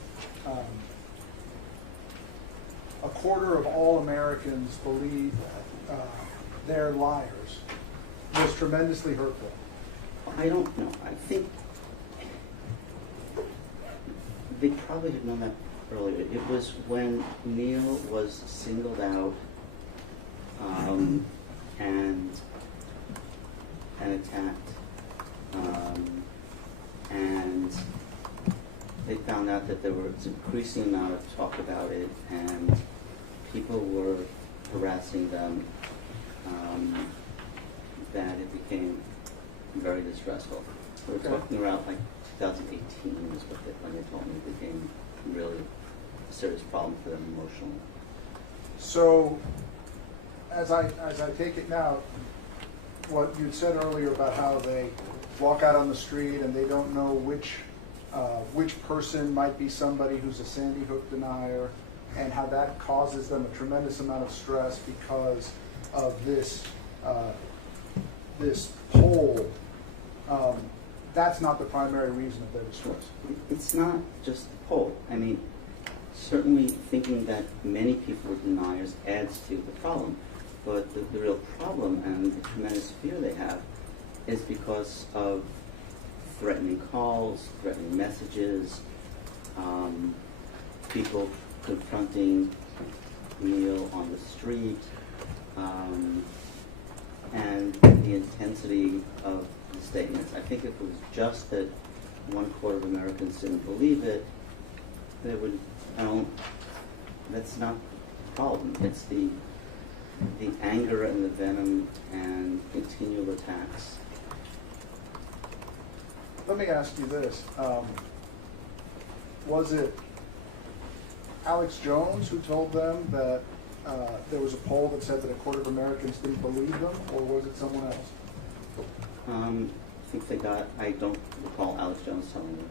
a quarter of all Americans believe they're liars was tremendously hurtful. I don't know. I think they probably had known that earlier. It was when Neil was singled out and attacked, and they found out that there was an increasing amount of talk about it, and people were harassing them, that it became very distressful. We're Okay. talking around like 2018 is when they told me it became really a serious problem for them emotionally. So, as I take it now, what you'd said earlier about how they walk out on the street and they don't know which person might be somebody who's a Sandy Hook denier, and how that causes them a tremendous amount of stress because of this this poll. That's not the primary reason of their distress. It's not just the poll. I mean, certainly thinking that many people are deniers adds to the problem. But the real problem and the tremendous fear they have is because of threatening calls, threatening messages, people confronting Neil on the street, and the intensity of the statements. I think if it was just that 1/4 of Americans didn't believe it, they would, that's not the problem. It's the anger and the venom and continual attacks. Let me ask you this. Was it Alex Jones who told them that there was a poll that said that 1/4 of Americans didn't believe them, or was it someone else? I think I don't recall Alex Jones telling me.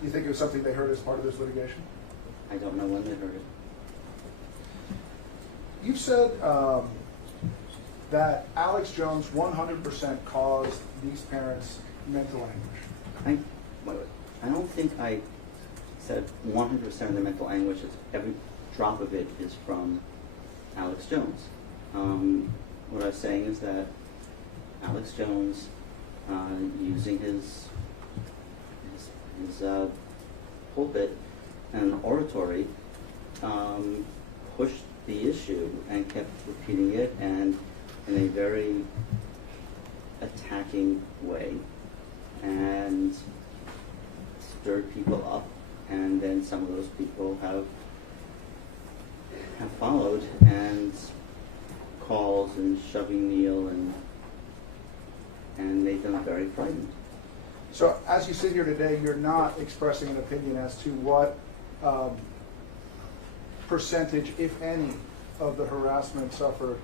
Do you think it was something they heard as part of this litigation? I don't know when they heard it. You said that Alex Jones 100% caused these parents mental anguish. I don't think I said 100% of the mental anguish. Every drop of it is from Alex Jones. What I was saying is that Alex Jones, using his pulpit and oratory, pushed the issue and kept repeating it, and in a very attacking way, and stirred people up, and then some of those people have followed, and calls and shoving Neil, and made them very frightened. So as you sit here today, you're not expressing an opinion as to what percentage, if any, of the harassment suffered,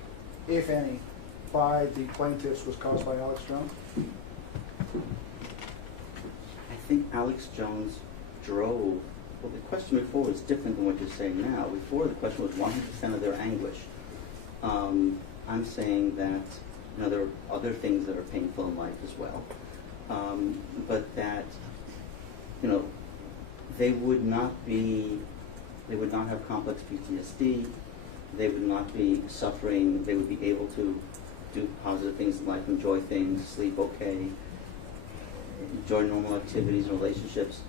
if any, by the plaintiffs was caused by Alex Jones? I think Alex Jones drove. Well, the question before was different than what you're saying now. Before, the question was 100% of their anguish. I'm saying that there are other things that are painful in life as well, but that they would not have complex PTSD. They would not be suffering. They would be able to do positive things in life, enjoy things, sleep okay, enjoy normal activities and relationships,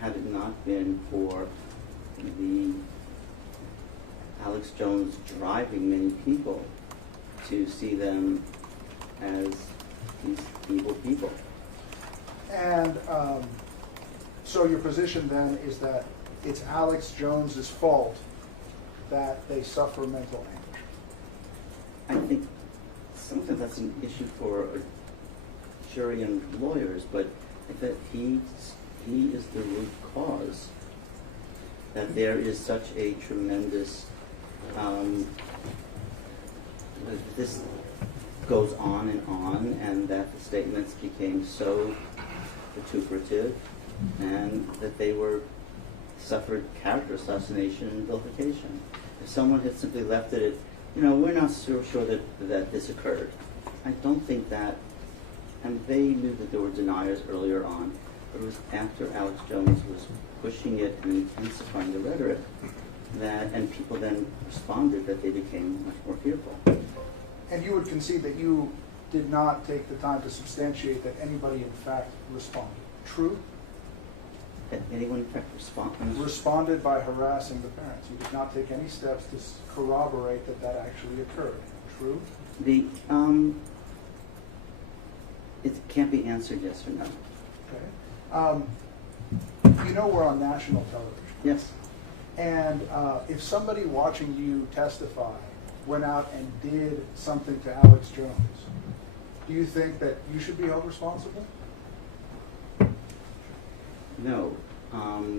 had it not been for the Alex Jones driving many people to see them as these evil people. And So your position then is that it's Alex Jones's fault that they suffer mental anguish? I think sometimes that's an issue for a jury and lawyers, but that he is the root cause. That there is such a tremendous, this goes on, and that the statements became so vituperative, and that they suffered character assassination and vilification. If someone had simply left it at, we're not so sure that this occurred, I don't think that, and they knew that there were deniers earlier on, but it was after Alex Jones was pushing it and intensifying the rhetoric and people then responded, that they became much more fearful. And you would concede that you did not take the time to substantiate that anybody in fact responded. True? That anyone in fact Responded by harassing the parents. You did not take any steps to corroborate that actually occurred. True? It can't be answered yes or no. Okay. We're on national television. Yes. And if somebody watching you testify went out and did something to Alex Jones, do you think that you should be held responsible? No.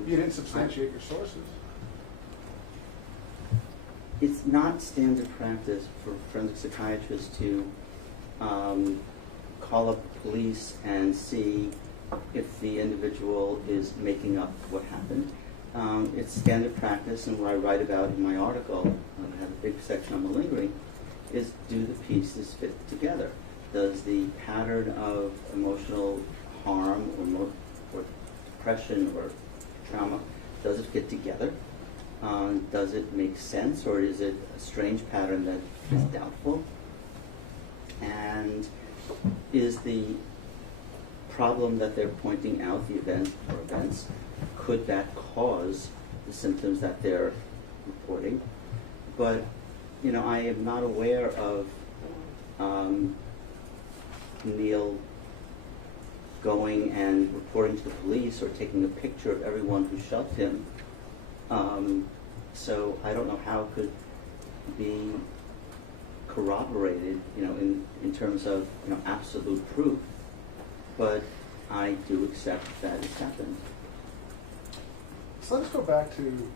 You didn't substantiate your sources. It's not standard practice for forensic psychiatrists to call up the police and see if the individual is making up what happened. It's standard practice, and what I write about in my article, I have a big section on malingering, is do the pieces fit together? Does the pattern of emotional harm or depression or trauma, does it fit together? Does it make sense, or is it a strange pattern that is doubtful? And is the problem that they're pointing out, the event or events, could that cause the symptoms that they're reporting? But, I am not aware of Neil going and reporting to the police or taking a picture of everyone who shoved him. So I don't know how it could be corroborated, in terms of, absolute proof. But I do accept that it's happened. So let's go back to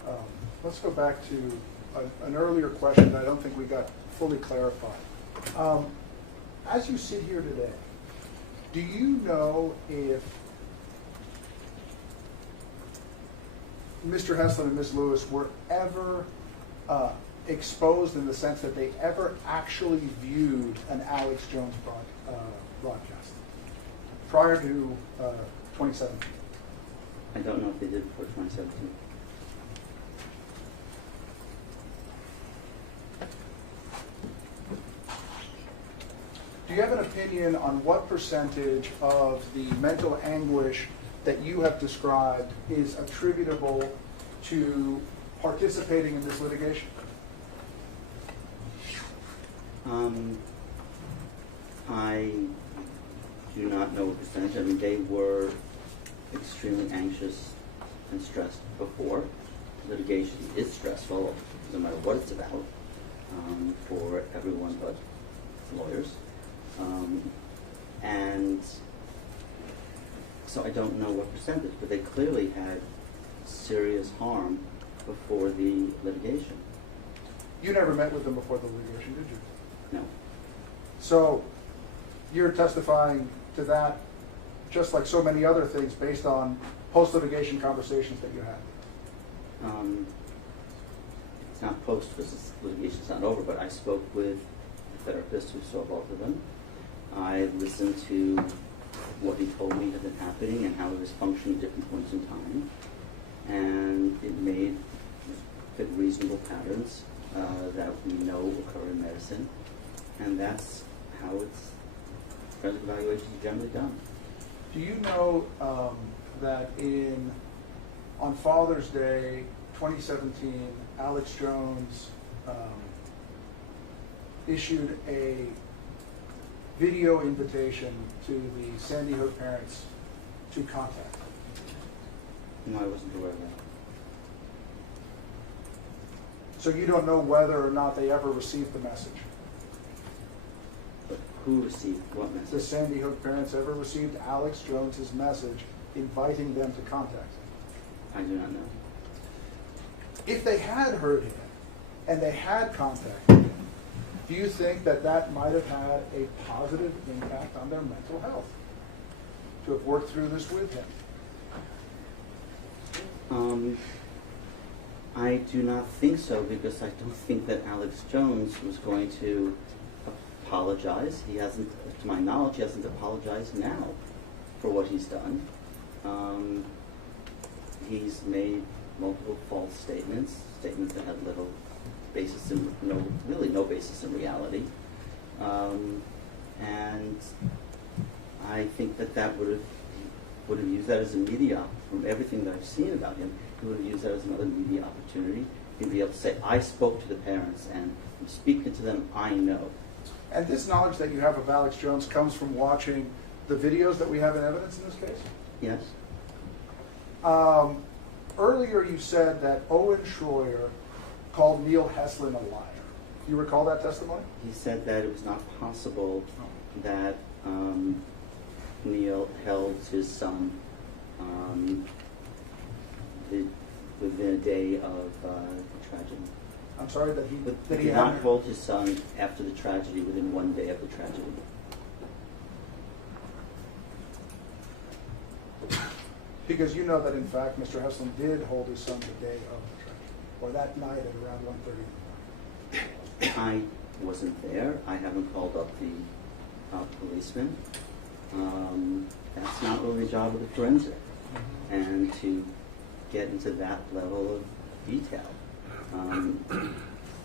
an earlier question that I don't think we got fully clarified. As you sit here today, do you know if Mr. Heslin and Ms. Lewis were ever exposed in the sense that they ever actually viewed an Alex Jones broadcast prior to 2017? I don't know if they did before 2017. Do you have an opinion on what percentage of the mental anguish that you have described is attributable to participating in this litigation? I do not know what percentage. I mean, they were extremely anxious and stressed before. Litigation is stressful, no matter what it's about, for everyone but lawyers. And so I don't know what percentage, but they clearly had serious harm before the litigation. You never met with them before the litigation, did you? No. So you're testifying to that just like so many other things based on post-litigation conversations that you had. It's not post because litigation's not over, but I spoke with the therapist who saw both of them. I listened to what he told me had been happening and how it was functioning at different points in time. And it fit reasonable patterns that we know occur in medicine. And that's how forensic evaluation is generally done. Do you know that on Father's Day 2017, Alex Jones issued a video invitation to the Sandy Hook parents to contact him? No, I wasn't aware of that. So you don't know whether or not they ever received the message? But who received what message? The Sandy Hook parents ever received Alex Jones's message inviting them to contact him? I do not know. If they had heard him and they had contacted him, do you think that that might have had a positive impact on their mental health to have worked through this with him? I do not think so, because I don't think that Alex Jones was going to apologize. He hasn't, to my knowledge, he hasn't apologized now for what he's done. He's made multiple false statements that have little basis in, really no basis in reality. And I think that would have used that as a media, from everything that I've seen about him, he would have used that as another media opportunity. He'd be able to say, I spoke to the parents, and from speaking to them, I know. And this knowledge that you have of Alex Jones comes from watching the videos that we have in evidence in this case? Yes? Earlier you said that Owen Schroyer called Neil Heslin a liar. Do you recall that testimony? He said that it was not possible that Neil held his son within a day of the tragedy. I'm sorry, that He did not hold his son after the tragedy within one day of the tragedy. Because you know that, in fact, Mr. Heslin did hold his son the day of the tragedy, or that night at around 1:30. I wasn't there. I haven't called up the policeman. That's not really the job of the forensic, and to get into that level of detail.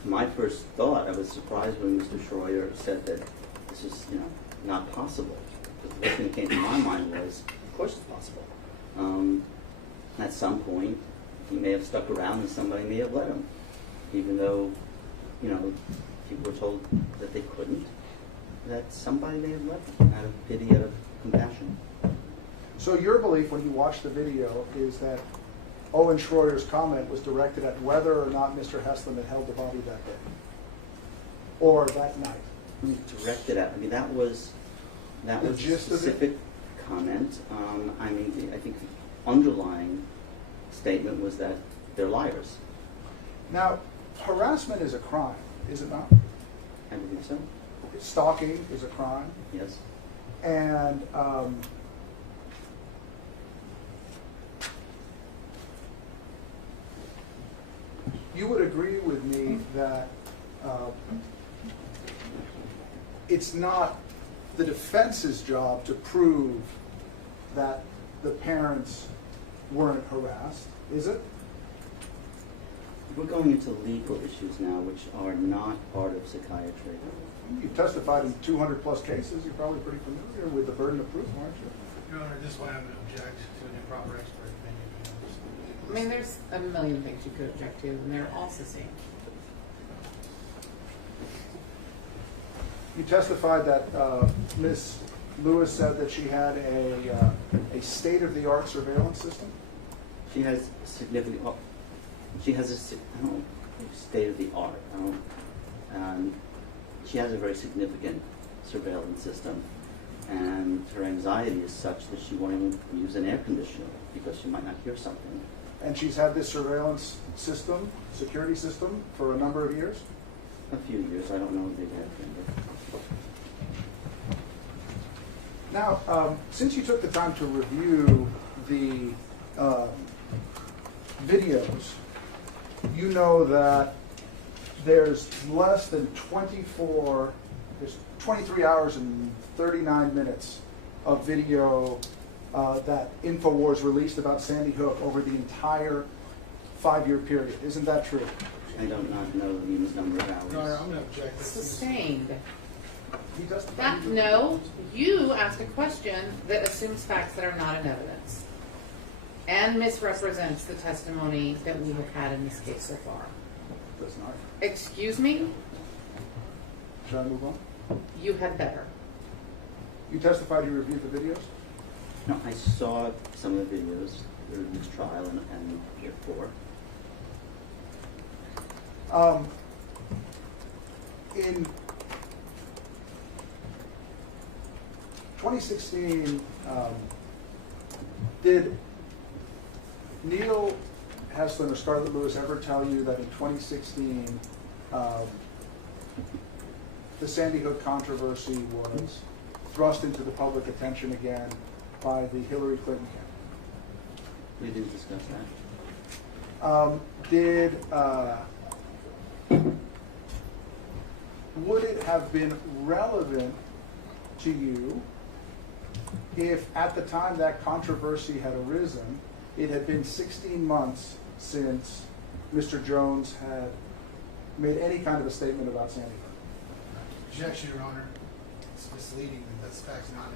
My first thought, I was surprised when Mr. Schroyer said that this is, not possible. The first thing that came to my mind was, of course it's possible. At some point, he may have stuck around and somebody may have let him, even though, people were told that they couldn't, that somebody may have let him out of pity, out of compassion. So your belief when you watch the video is that Owen Schroyer's comment was directed at whether or not Mr. Heslin had held the body that day, or that night? Directed at, that was a gist of it? specific comment. I think the underlying statement was that they're liars. Now, harassment is a crime, is it not? I believe so. Stalking is a crime. Yes. And you would agree with me that it's not the defense's job to prove that the parents weren't harassed, is it? We're going into legal issues now, which are not part of psychiatry. You testified in 200 plus cases. You're probably pretty familiar with the burden of proof, aren't you? Your Honor, this one I would object to an improper expert opinion. I mean, there's a million things you could object to, and they're all succinct. You testified that Ms. Lewis said that she had a state-of-the-art surveillance system. She has significant. She has a state of the art. She has a very significant surveillance system, and her anxiety is such that she won't even use an air conditioner because she might not hear something. And she's had this surveillance system, security system, for a number of years? A few years. I don't know the exact number. Now, since you took the time to review the videos, you know that there's less than 23 hours and 39 minutes of video that InfoWars released about Sandy Hook over the entire 5-year period. Isn't that true? I do not know the unit number of hours. Your Honor, I'm going to object. Sustained. He testified. No, you asked a question that assumes facts that are not in evidence and misrepresents the testimony that we have had in this case so far. Does not. Excuse me? Should I move on? You had better. You testified you reviewed the videos? No, I saw some of the videos. this trial and therefore. In 2016, did Neil Heslin or Scarlett Lewis ever tell you that in 2016 the Sandy Hook controversy was thrust into the public attention again by the Hillary Clinton campaign? We didn't discuss that. Would it have been relevant to you if at the time that controversy had arisen, it had been 16 months since Mr. Jones had made any kind of a statement about Sandy Hook? Objection, Your Honor. It's misleading, and that's facts not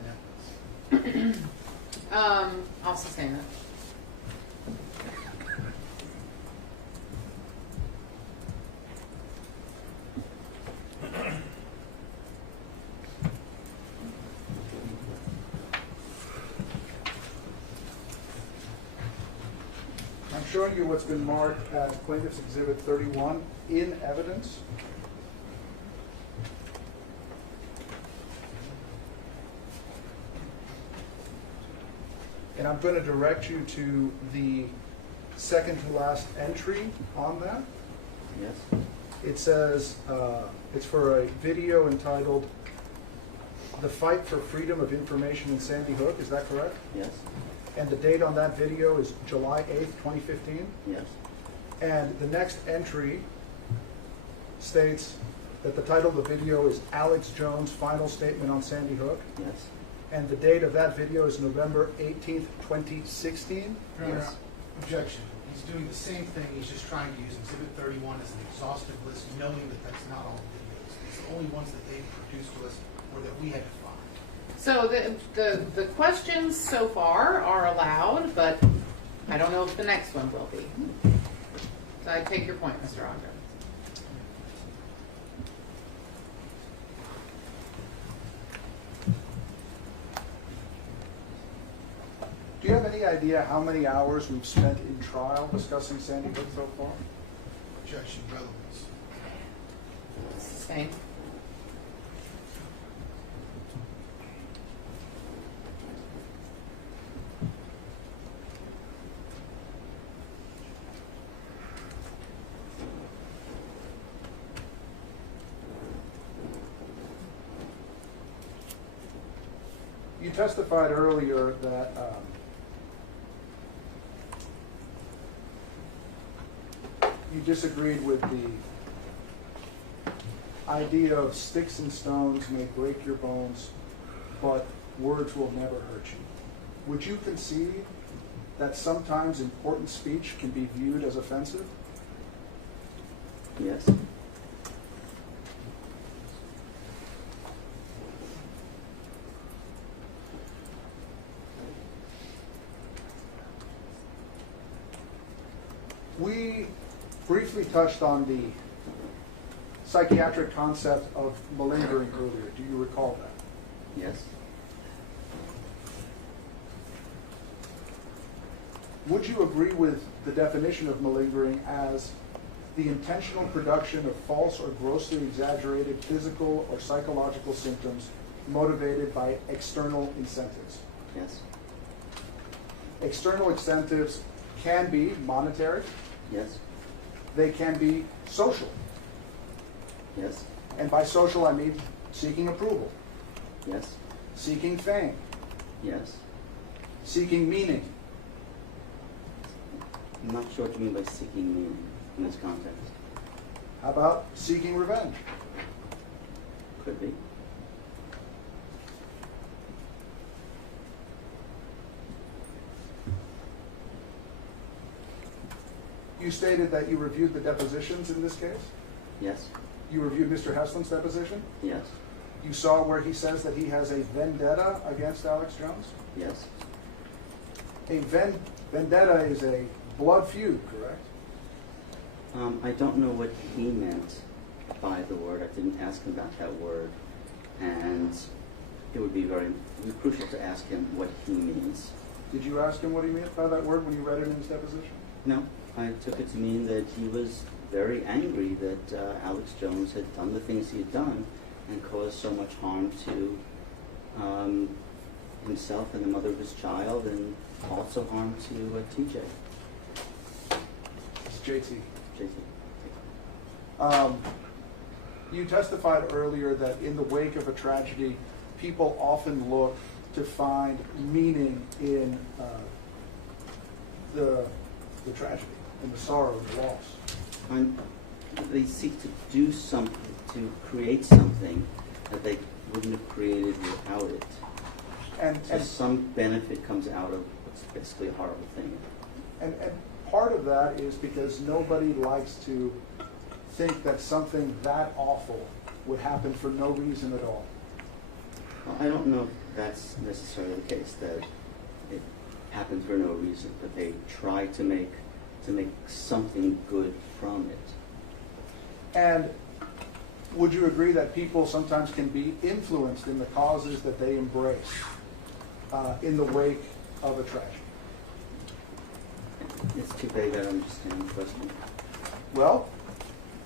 in evidence. I'll sustain that. I'm showing you what's been marked as Plaintiff's Exhibit 31 in evidence. And I'm going to direct you to the second to last entry on that. Yes? It says, it's for a video entitled "The Fight for Freedom of Information in Sandy Hook." Is that correct? Yes? And the date on that video is July 8th, 2015. Yes? And the next entry states that the title of the video is "Alex Jones' Final Statement on Sandy Hook." Yes? And the date of that video is November 18th, 2016. Your Honor, Yes. objection. He's doing the same thing. He's just trying to use Exhibit 31 as an exhaustive list, knowing that that's not all videos. It's the only ones that they've produced to us or that we had to find. So the questions so far are allowed, but I don't know if the next one will be. So I take your point, Mr. Andre. Do you have any idea how many hours we've spent in trial discussing Sandy Hook so far? Objection, relevance. Sustain. You testified earlier that you disagreed with the idea of sticks and stones may break your bones, but words will never hurt you. Would you concede that sometimes important speech can be viewed as offensive? Yes? We briefly touched on the psychiatric concept of malingering earlier. Do you recall that? Yes? Would you agree with the definition of malingering as the intentional production of false or grossly exaggerated physical or psychological symptoms motivated by external incentives? Yes? External incentives can be monetary, Yes? they can be social. Yes? And by social, I mean seeking approval, Yes? seeking fame, Yes? seeking meaning. I'm not sure what you mean by seeking meaning in this context. How about seeking revenge? Could be. You stated that you reviewed the depositions in this case. Yes? You reviewed Mr. Heslin's deposition. Yes? You saw where he says that he has a vendetta against Alex Jones. Yes? A vendetta is a blood feud, correct? I don't know what he meant by the word. I didn't ask him about that word. And it would be very crucial to ask him what he means. Did you ask him what he meant by that word when you read it in his deposition? No, I took it to mean that he was very angry that Alex Jones had done the things he had done and caused so much harm to himself and the mother of his child, and also harm to TJ. It's JT. JT. You testified earlier that in the wake of a tragedy, people often look to find meaning in the tragedy, in the sorrow, the loss. And they seek to do something, to create something that they wouldn't have created without it. And So some benefit comes out of what's basically a horrible thing. And part of that is because nobody likes to think that something that awful would happen for no reason at all. Well, I don't know if that's necessarily the case, that it happened for no reason, but they try to make something good from it. And would you agree that people sometimes can be influenced in the causes that they embrace in the wake of a tragedy? It's too vague, I don't understand the question. Well,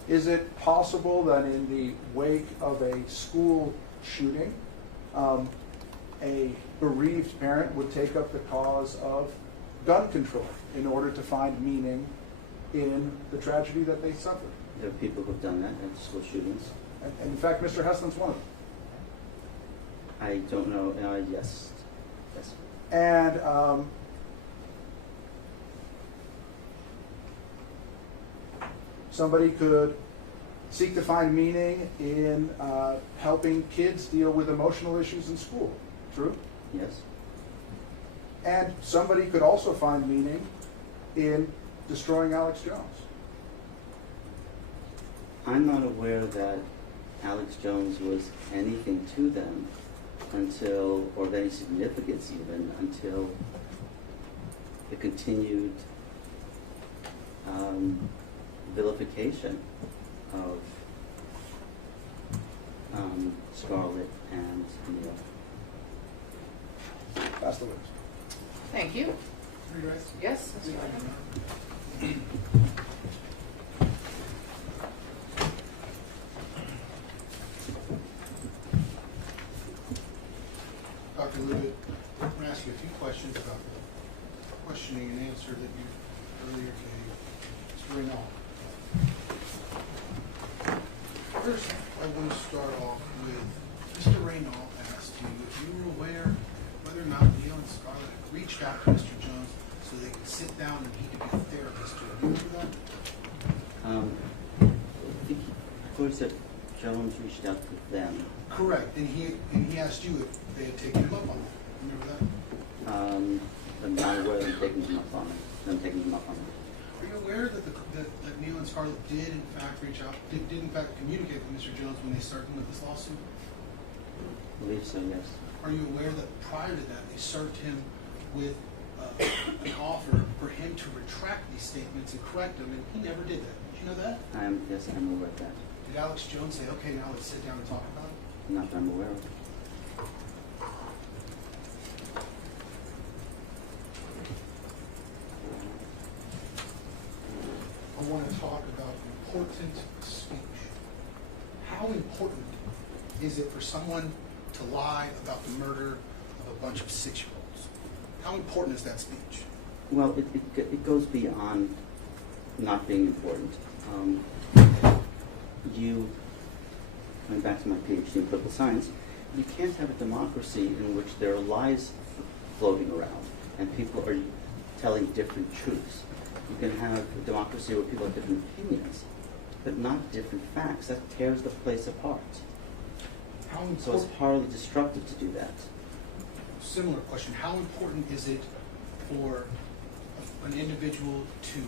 is it possible that in the wake of a school shooting, a bereaved parent would take up the cause of gun control in order to find meaning in the tragedy that they suffered? There are people who've done that at school shootings. And in fact, Mr. Heslin's one of them. I don't know, yes. And somebody could seek to find meaning in helping kids deal with emotional issues in school. True? Yes. And somebody could also find meaning in destroying Alex Jones. I'm not aware that Alex Jones was anything to them until, or of any significance even, until the continued vilification of Scarlett and Neil. Pass the witness. Thank you. Are you guys? Yes, Mr. Wagner. Dr. Lewitt, I'm going to ask you a few questions about the questioning and answer that you earlier gave. Mr. Reynal. First, I want to start off with Mr. Reynal asked you if you were aware whether or not Neil and Scarlett reached out to Mr. Jones so they could sit down and he could be a therapist to him. Do you remember that? I think of course that Jones reached out to them. Correct. And he asked you if they had taken him up on that. Remember that? I'm not aware of them taking him up on it. Are you aware that that Neil and Scarlett did in fact reach out, did in fact communicate with Mr. Jones when they started with this lawsuit? I believe so, yes. Are you aware that prior to that they served him with an offer for him to retract these statements and correct them, and he never did that? Did you know that? Yes, I'm aware of that. Did Alex Jones say, okay, now let's sit down and talk about it? Not that I'm aware of. I want to talk about important speech. How important is it for someone to lie about the murder of a bunch of 6-year-olds? How important is that speech? Well, it goes beyond not being important. Going back to my PhD in political science, you can't have a democracy in which there are lies floating around and people are telling different truths. You can have a democracy where people have different opinions, but not different facts. That tears the place apart. So it's hardly destructive to do that. Similar question. How important is it for an individual to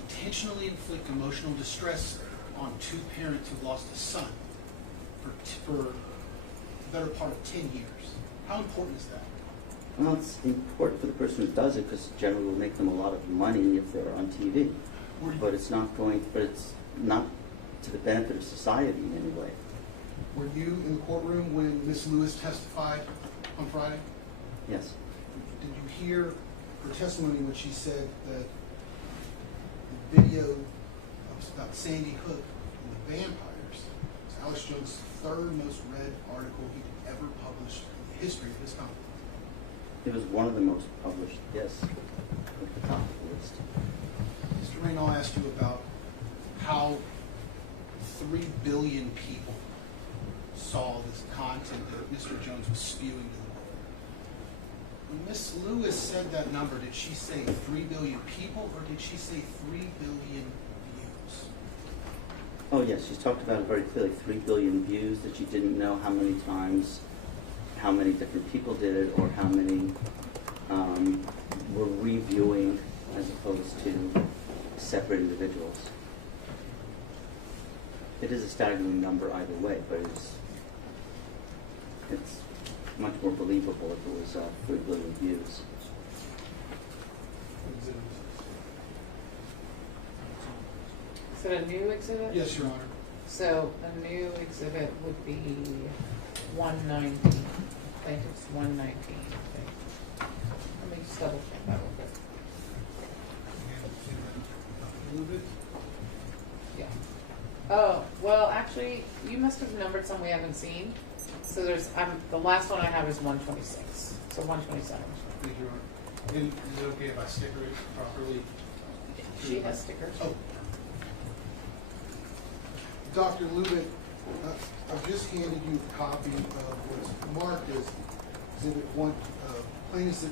intentionally inflict emotional distress on two parents who lost a son for the better part of 10 years? How important is that? Well, it's important for the person who does it because generally will make them a lot of money if they're on TV. But it's not to the benefit of society in any way. Were you in the courtroom when Ms. Lewis testified on Friday? Yes. did you hear her testimony when she said that the video about Sandy Hook and the vampires is Alex Jones' third most read article he'd ever published in the history of his company? It was one of the most published, yes, at the top of the list. Mr. Raynal asked you about how 3 billion people saw this content that Mr. Jones was spewing to the world. When Ms. Lewis said that number, did she say 3 billion people or did she say 3 billion views? Oh yes, she talked about it very clearly, 3 billion views, that she didn't know how many times, how many different people did it, or how many were reviewing as opposed to separate individuals. It is a staggering number either way, but it's much more believable if it was 3 billion views. Is it a new exhibit? Yes, Your Honor. So a new exhibit would be 119. I think it's 119. I think. Let me just double check that real quick. A little bit. Yeah. Oh, well, actually, you must have numbered some we haven't seen. So there's, the last one I have is 126. So 127. Thank you, Your Honor. And is it okay if I sticker it properly? She has stickers. Oh. Dr. Lubin, I've just handed you a copy of what's marked as Exhibit 1, Plaintiff's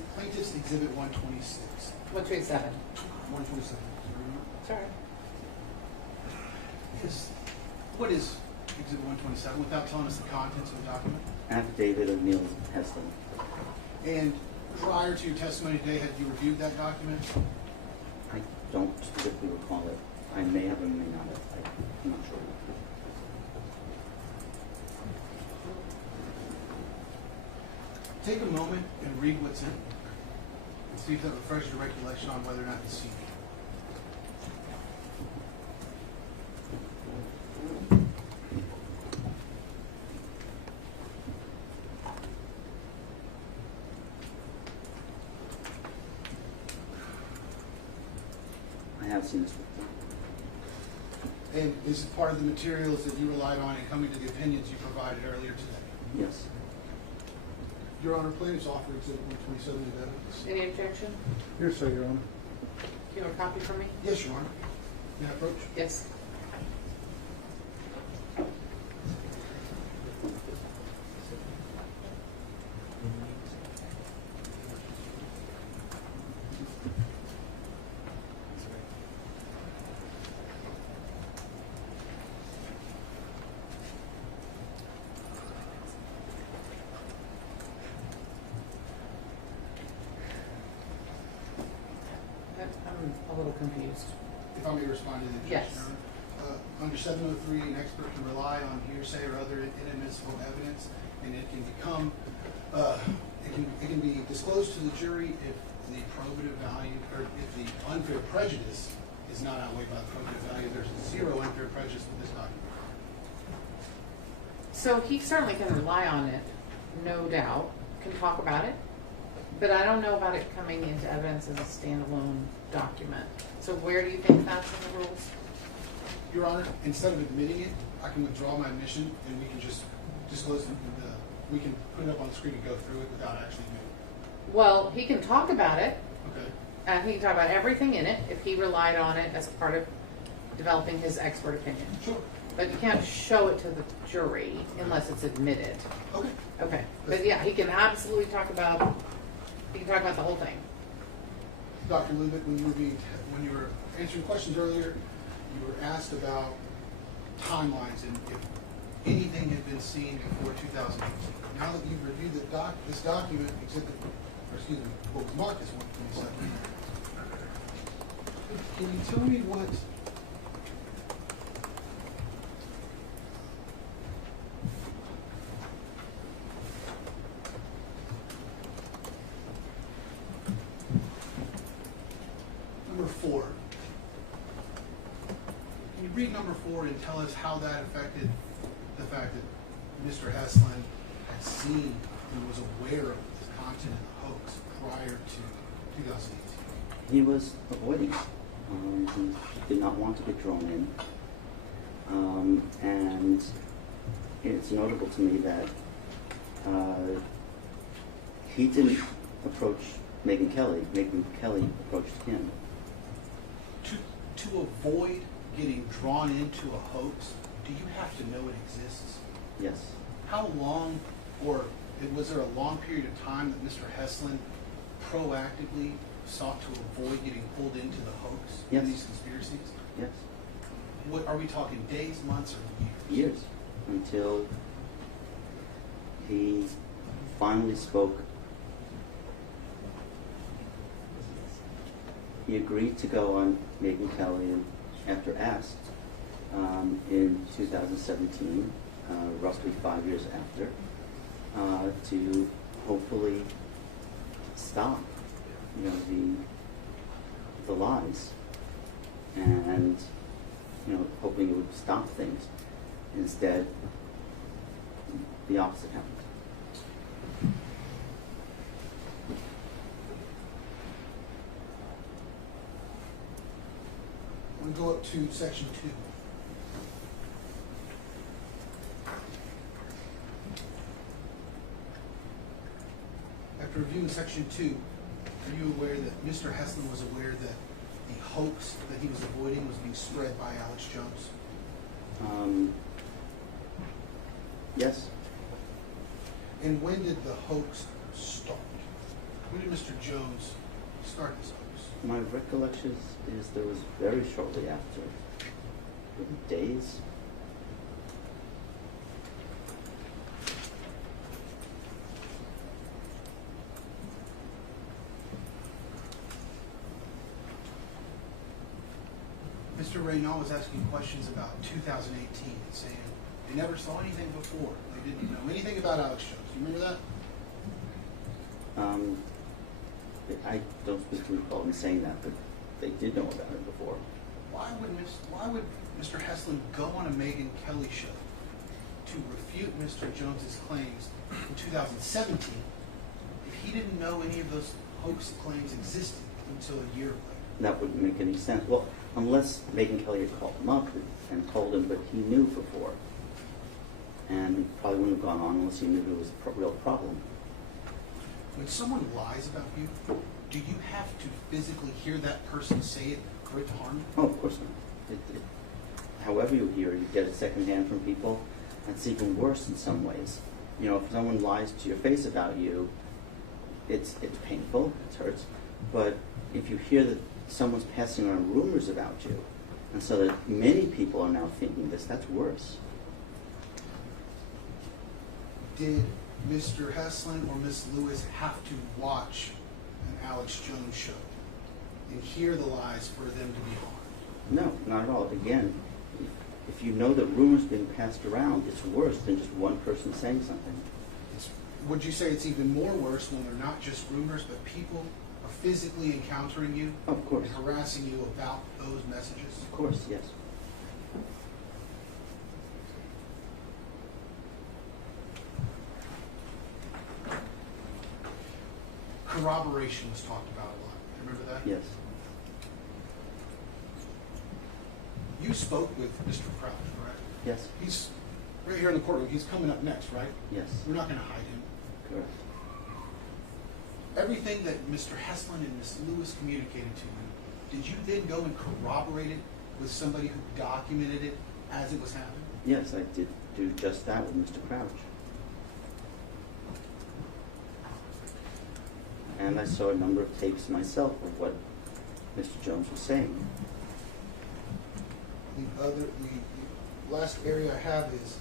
Exhibit 126. 127. 127. Sorry. What is Exhibit 127 without telling us the contents of the document? Affidavit of Neil Heslin. And prior to your testimony today, had you reviewed that document? I don't specifically recall it. I may have or may not have. I'm not sure. Take a moment and read what's in it and see if that refreshes your recollection on whether or not it's seen. I have seen this before. And this is part of the materials that you relied on in coming to the opinions you provided earlier today. Yes. Your Honor, plaintiffs offer Exhibit 127 of evidence. Any objection? Here, sir, Your Honor. Do you have a copy for me? Yes, Your Honor. May I approach? Yes. I'm a little confused. If I may respond to the objection, Yes. Your Honor. Under 703, an expert can rely on hearsay or other inadmissible evidence, and it can become, it can be disclosed to the jury if the probative value, or if the unfair prejudice is not outweighed by the probative value. There's zero unfair prejudice with this document. So he certainly can rely on it, no doubt, can talk about it, but I don't know about it coming into evidence as a standalone document. So where do you think that's in the rules? Your Honor, instead of admitting it, I can withdraw my admission and we can just disclose it. We can put it up on the screen and go through it without actually admitting it. Well, he can talk about it, Okay. and he can talk about everything in it if he relied on it as part of developing his expert opinion. Sure. But you can't show it to the jury unless it's admitted. Okay. Okay. But yeah, he can absolutely talk about the whole thing. Dr. Lubick, when you were answering questions earlier, you were asked about timelines and if anything had been seen before 2018. Now that you've reviewed this document, what was marked as 127, can you tell me what number 4? Can you read number 4 and tell us how that affected the fact that Mr. Heslin had seen and was aware of this content of the hoax prior to 2018? He was avoiding. He did not want to get drawn in. And it's notable to me that he didn't approach Megyn Kelly. Megyn Kelly approached him. To avoid getting drawn into a hoax, do you have to know it exists? Yes. How long, or was there a long period of time that Mr. Heslin proactively sought to avoid getting pulled into the hoax Yes. in these conspiracies? Yes. What are we talking, days, months, or years? Years. Until he finally spoke. He agreed to go on Megyn Kelly after asked in 2017, roughly 5 years after, to hopefully stop, the lies, and hoping it would stop things. Instead, the opposite happened. We go up to section 2. After reviewing section 2, are you aware that Mr. Heslin was aware that the hoax that he was avoiding was being spread by Alex Jones? Yes. And when did the hoax start? When did Mr. Jones start this hoax? My recollection is there was very shortly after, maybe days. Mr. Reynal was asking questions about 2018 and saying they never saw anything before. They didn't know anything about Alex Jones. Do you remember that? I don't specifically recall him saying that, but they did know about it before. Why would Mr. Heslin go on a Megyn Kelly show to refute Mr. Jones's claims in 2017 if he didn't know any of those hoax claims existed until a year later? That wouldn't make any sense. Well, unless Megyn Kelly had called him up and told him, but he knew before. And probably wouldn't have gone on unless he knew there was a real problem. When someone lies about you, do you have to physically hear that person say it for it to harm you? Oh, of course not. However you hear it, you get it secondhand from people. That's even worse in some ways. If someone lies to your face about you, it's painful, it hurts. But if you hear that someone's passing on rumors about you, and so that many people are now thinking this, that's worse. Did Mr. Heslin or Ms. Lewis have to watch an Alex Jones show and hear the lies for them to be harmed? No, not at all. Again, if you know that rumors being passed around, it's worse than just one person saying something. Would you say it's even more worse when they're not just rumors, but people are physically encountering you Of course. and harassing you about those messages? Of course, yes. Corroboration was talked about a lot. Remember that? Yes. You spoke with Mr. Crouch, correct? Yes. He's right here in the courtroom. He's coming up next, right? Yes. We're not going to hide him. Correct. Everything that Mr. Heslin and Ms. Lewis communicated to you, did you then go and corroborate it with somebody who documented it as it was happening? Yes, I did do just that with Mr. Crouch. And I saw a number of tapes myself of what Mr. Jones was saying. The last area I have is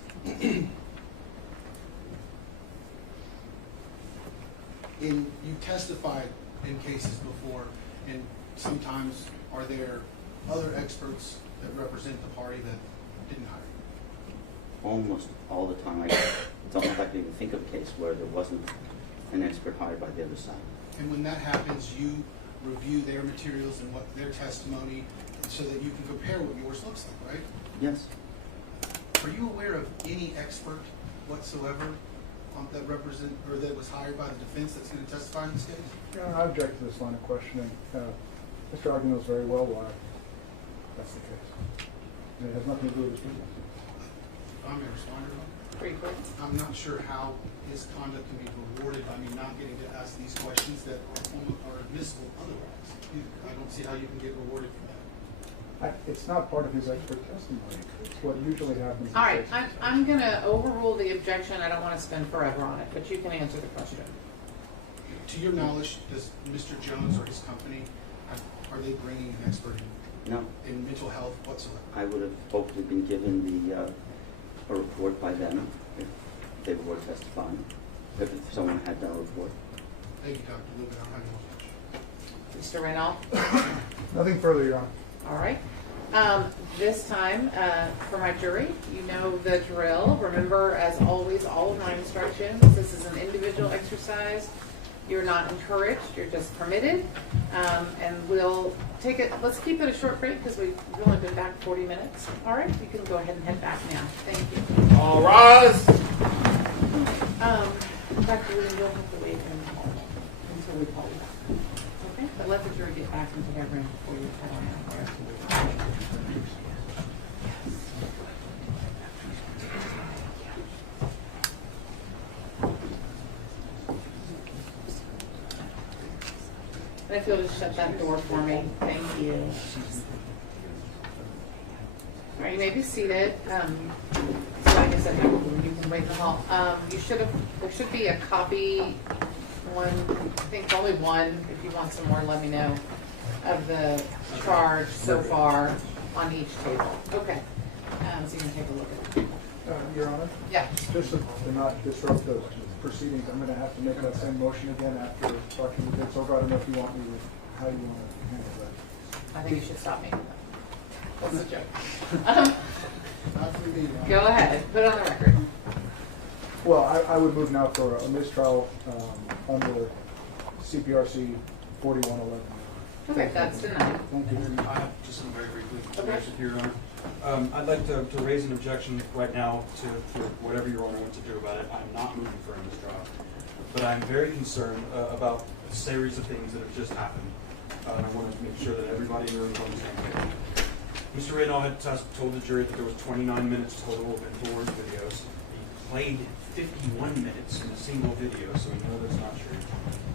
you testified in cases before, and sometimes are there other experts that represent the party that didn't hire you? Almost all the time. I don't know if I can even think of a case where there wasn't an expert hired by the other side. And when that happens, you review their materials and what their testimony, so that you can compare what yours looks like, right? Yes. Are you aware of any expert whatsoever that represent, or that was hired by the defense that's going to testify in this case? Your Honor, I object to this line of questioning. Mr. Ogden knows very well why that's the case. And it has nothing to do with his business. I'm going to respond to Pretty quick. I'm not sure how his conduct can be rewarded by me not getting to ask these questions that are admissible otherwise. I don't see how you can get rewarded for that. It's not part of his expert testimony. It's what usually happens. in All right, cases. I'm going to overrule the objection. I don't want to spend forever on it, but you can answer the question. To your knowledge, does Mr. Jones or his company, are they bringing an expert No, in mental health whatsoever? I would have hopefully been given a report by them if they were testifying, if someone had done a report. Thank you, Dr. Lubin. I don't have any more questions. Mr. Reynolds? Nothing further, Your Honor. All right. This time, for my jury, you know the drill. Remember, as always, all of my instructions. This is an individual exercise. You're not encouraged. You're just permitted. And we'll take it. Let's keep it a short break because we've only been back 40 minutes. All right. You can go ahead and head back now. Thank you. All rise. Dr. William, you'll have to wait until we call you back. Okay? But let the jury get back into their room before you tell them. And if you'll just shut that door for me. Thank you. All right, you may be seated. So like I said, you can wait in the hall. There should be a copy, I think only one. If you want some more, let me know, of the charge so far on each table. Okay. So you can take a look at it. Your Honor? Yeah. Just to not disrupt the proceedings, I'm going to have to make that same motion again after talking with Vince Ogre. I don't know if you want me to, how you want to handle that. I think you should stop making that. That's a joke. Not for me, Your Honor. Go ahead. Put it on the record. Well, I would move now for a mistrial under CPRC 4111. Okay, that's denied. Thank you. I have just some very briefly, Okay. Mr. Your Honor. I'd like to raise an objection right now to whatever Your Honor wants to do about it. I'm not moving for a mistrial, but I'm very concerned about a series of things that have just happened. And I want to make sure that everybody in the room is on the same page. Mr. Reynolds had told the jury that there was 29 minutes total of InfoWars videos. He played 51 minutes in a single video, so we know that's not true.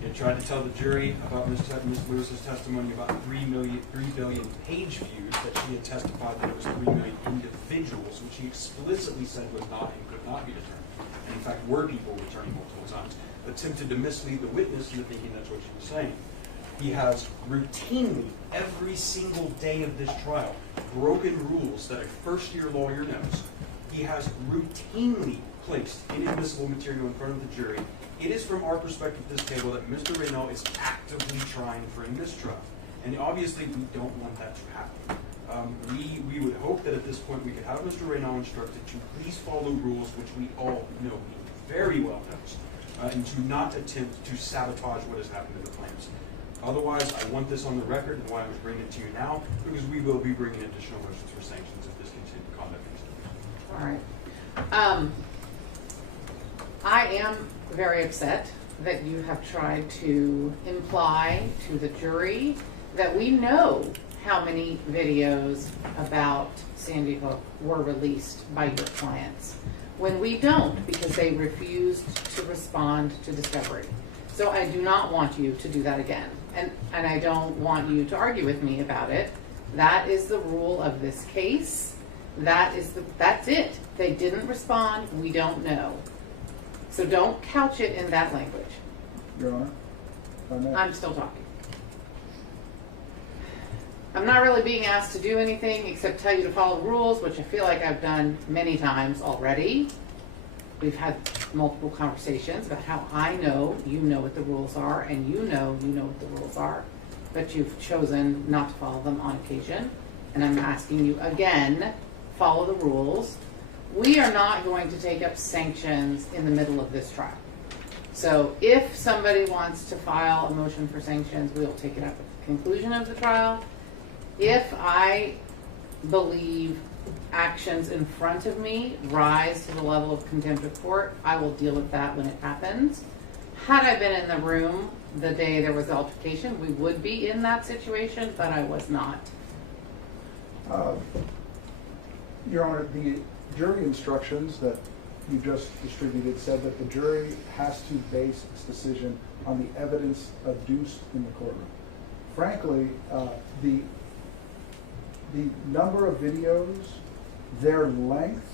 He tried to tell the jury about Ms. Lewis's testimony about 3 billion page views, that she had testified that it was 3 million individuals, which he explicitly said was not and could not be determined. And in fact, were people returning multiple times, attempted to mislead the witness into thinking that's what she was saying. He has routinely, every single day of this trial, broken rules that a first-year lawyer knows. He has routinely placed inadmissible material in front of the jury. It is from our perspective at this table that Mr. Reynolds is actively trying for a mistrial. And obviously, we don't want that to happen. We would hope that at this point we could have Mr. Reynolds instructed to please follow rules which we all know he very well knows, and to not attempt to sabotage what has happened to the claims. Otherwise, I want this on the record, and why I'm bringing it to you now, because we will be bringing additional motions for sanctions if this continued conduct continues. All right. I am very upset that you have tried to imply to the jury that we know how many videos about Sandy Hook were released by your clients, when we don't, because they refused to respond to discovery. So I do not want you to do that again. And I don't want you to argue with me about it. That is the rule of this case. That's it. They didn't respond. We don't know. So don't couch it in that language. Your Honor, if I may. I'm still talking. I'm not really being asked to do anything except tell you to follow the rules, which I feel like I've done many times already. We've had multiple conversations about how I know you know what the rules are, and you know what the rules are, but you've chosen not to follow them on occasion. And I'm asking you again, follow the rules. We are not going to take up sanctions in the middle of this trial. So if somebody wants to file a motion for sanctions, we will take it up at the conclusion of the trial. If I believe actions in front of me rise to the level of contempt of court, I will deal with that when it happens. Had I been in the room the day there was the altercation, we would be in that situation, but I was not. Your Honor, the jury instructions that you just distributed said that the jury has to base its decision on the evidence adduced in the courtroom. Frankly, the number of videos, their length,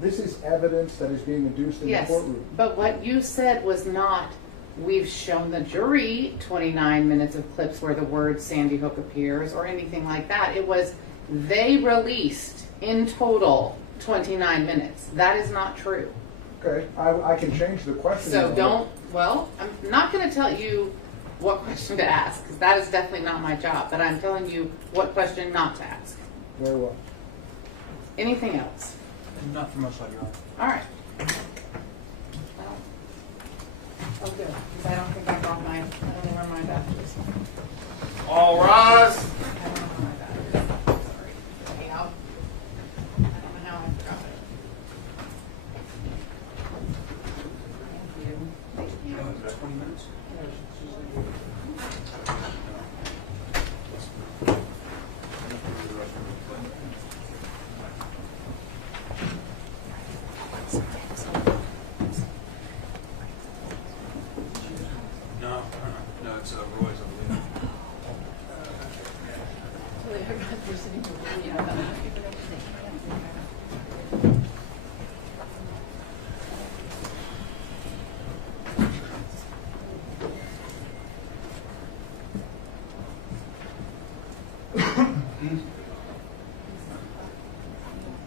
this is evidence that is being adduced in the courtroom. But what you said was not, we've shown the jury 29 minutes of clips where the word Sandy Hook appears or anything like that. It was, they released in total 29 minutes. That is not true. Okay, I can change the question. So don't, well, I'm not going to tell you what question to ask, because that is definitely not my job, but I'm telling you what question not to ask. Very well. Anything else? Not from my side, Your Honor. All right. Oh, good, because I don't think I brought my, I don't know where my batteries. All rise. I don't know where my batteries. Sorry. Okay, I don't know how I forgot it. Thank you. Thank you. Is that 20 minutes? No, it's Roy's, I believe.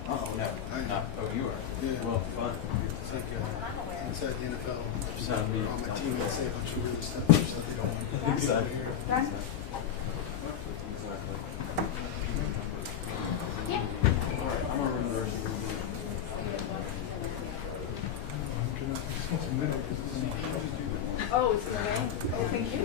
Oh, no. Oh, you are? Yeah. Well, fun. It's like inside the NFL. Sound me. All my teammates say a bunch of weird stuff so they don't want to Exactly. hear. I'm gonna run the rest of the Oh, it's the rain? Oh, thank you.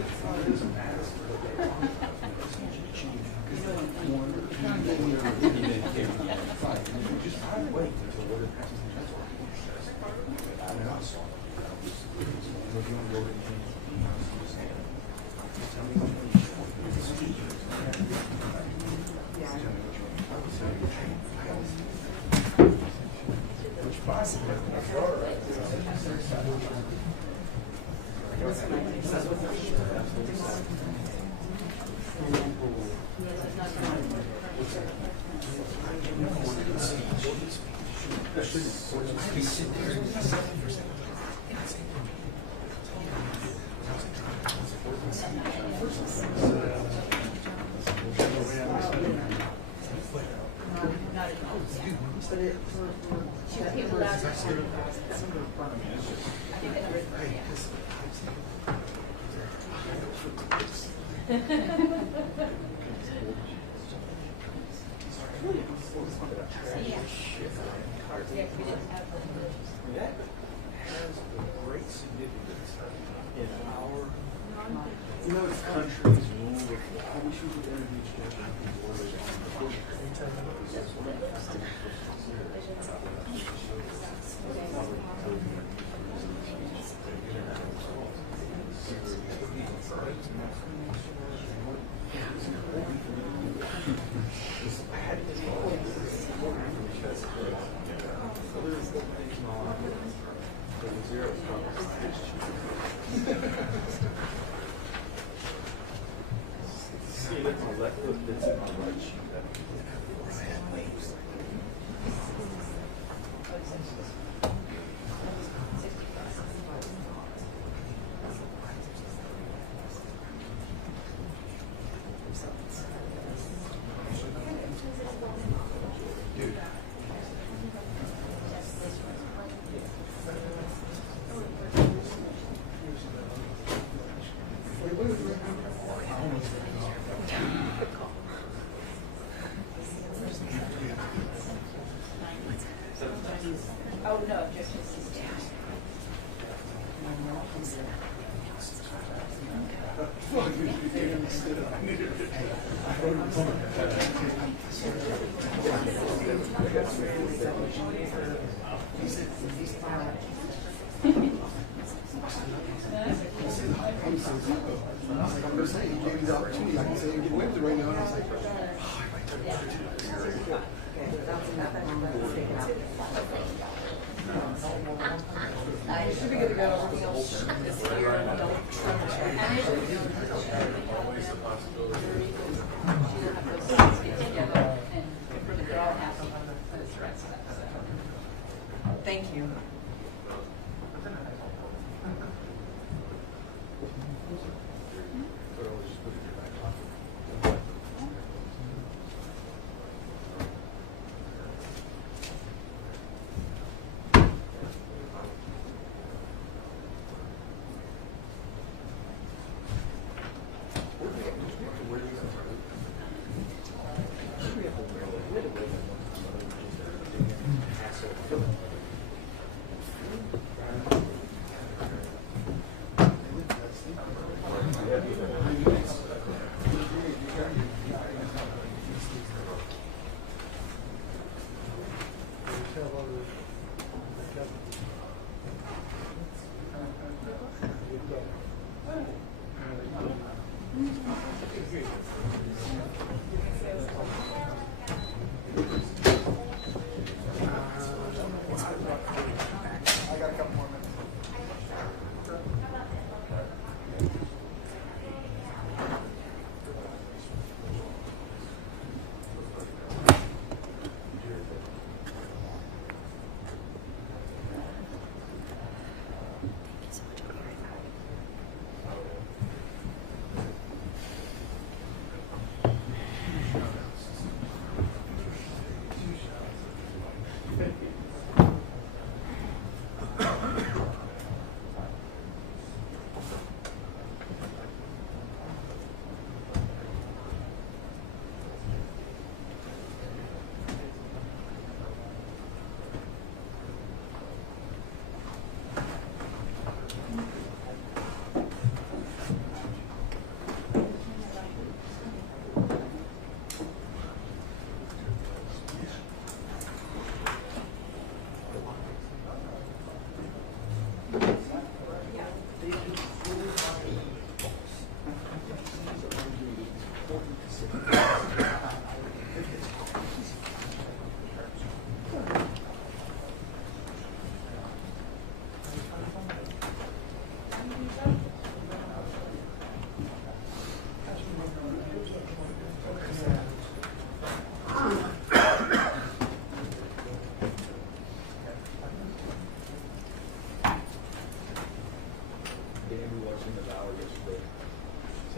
Oh, no, just his dad. I'm gonna say, you gave me the opportunity. I can say and get away with it right now. And I was like, oh, I might turn it down. You should be good to go. Everything else is here. Don't trouble Thank you.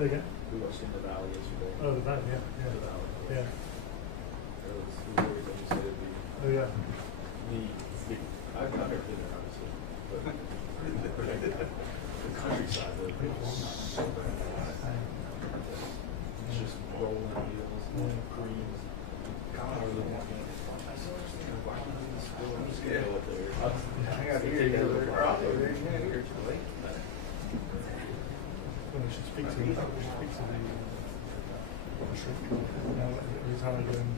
Say again? We watched In the Valley yesterday. Oh, the Valley, yeah. The Valley. Yeah. It was weird that you said it'd be. Oh, yeah. I've never been there, obviously, but the countryside was so bad. It's just rolling hills, creams. God, I really want to. I'm just gonna go up there. I got here. You're too late. Well, we should speak to the shrimp company. Now, he's hired them,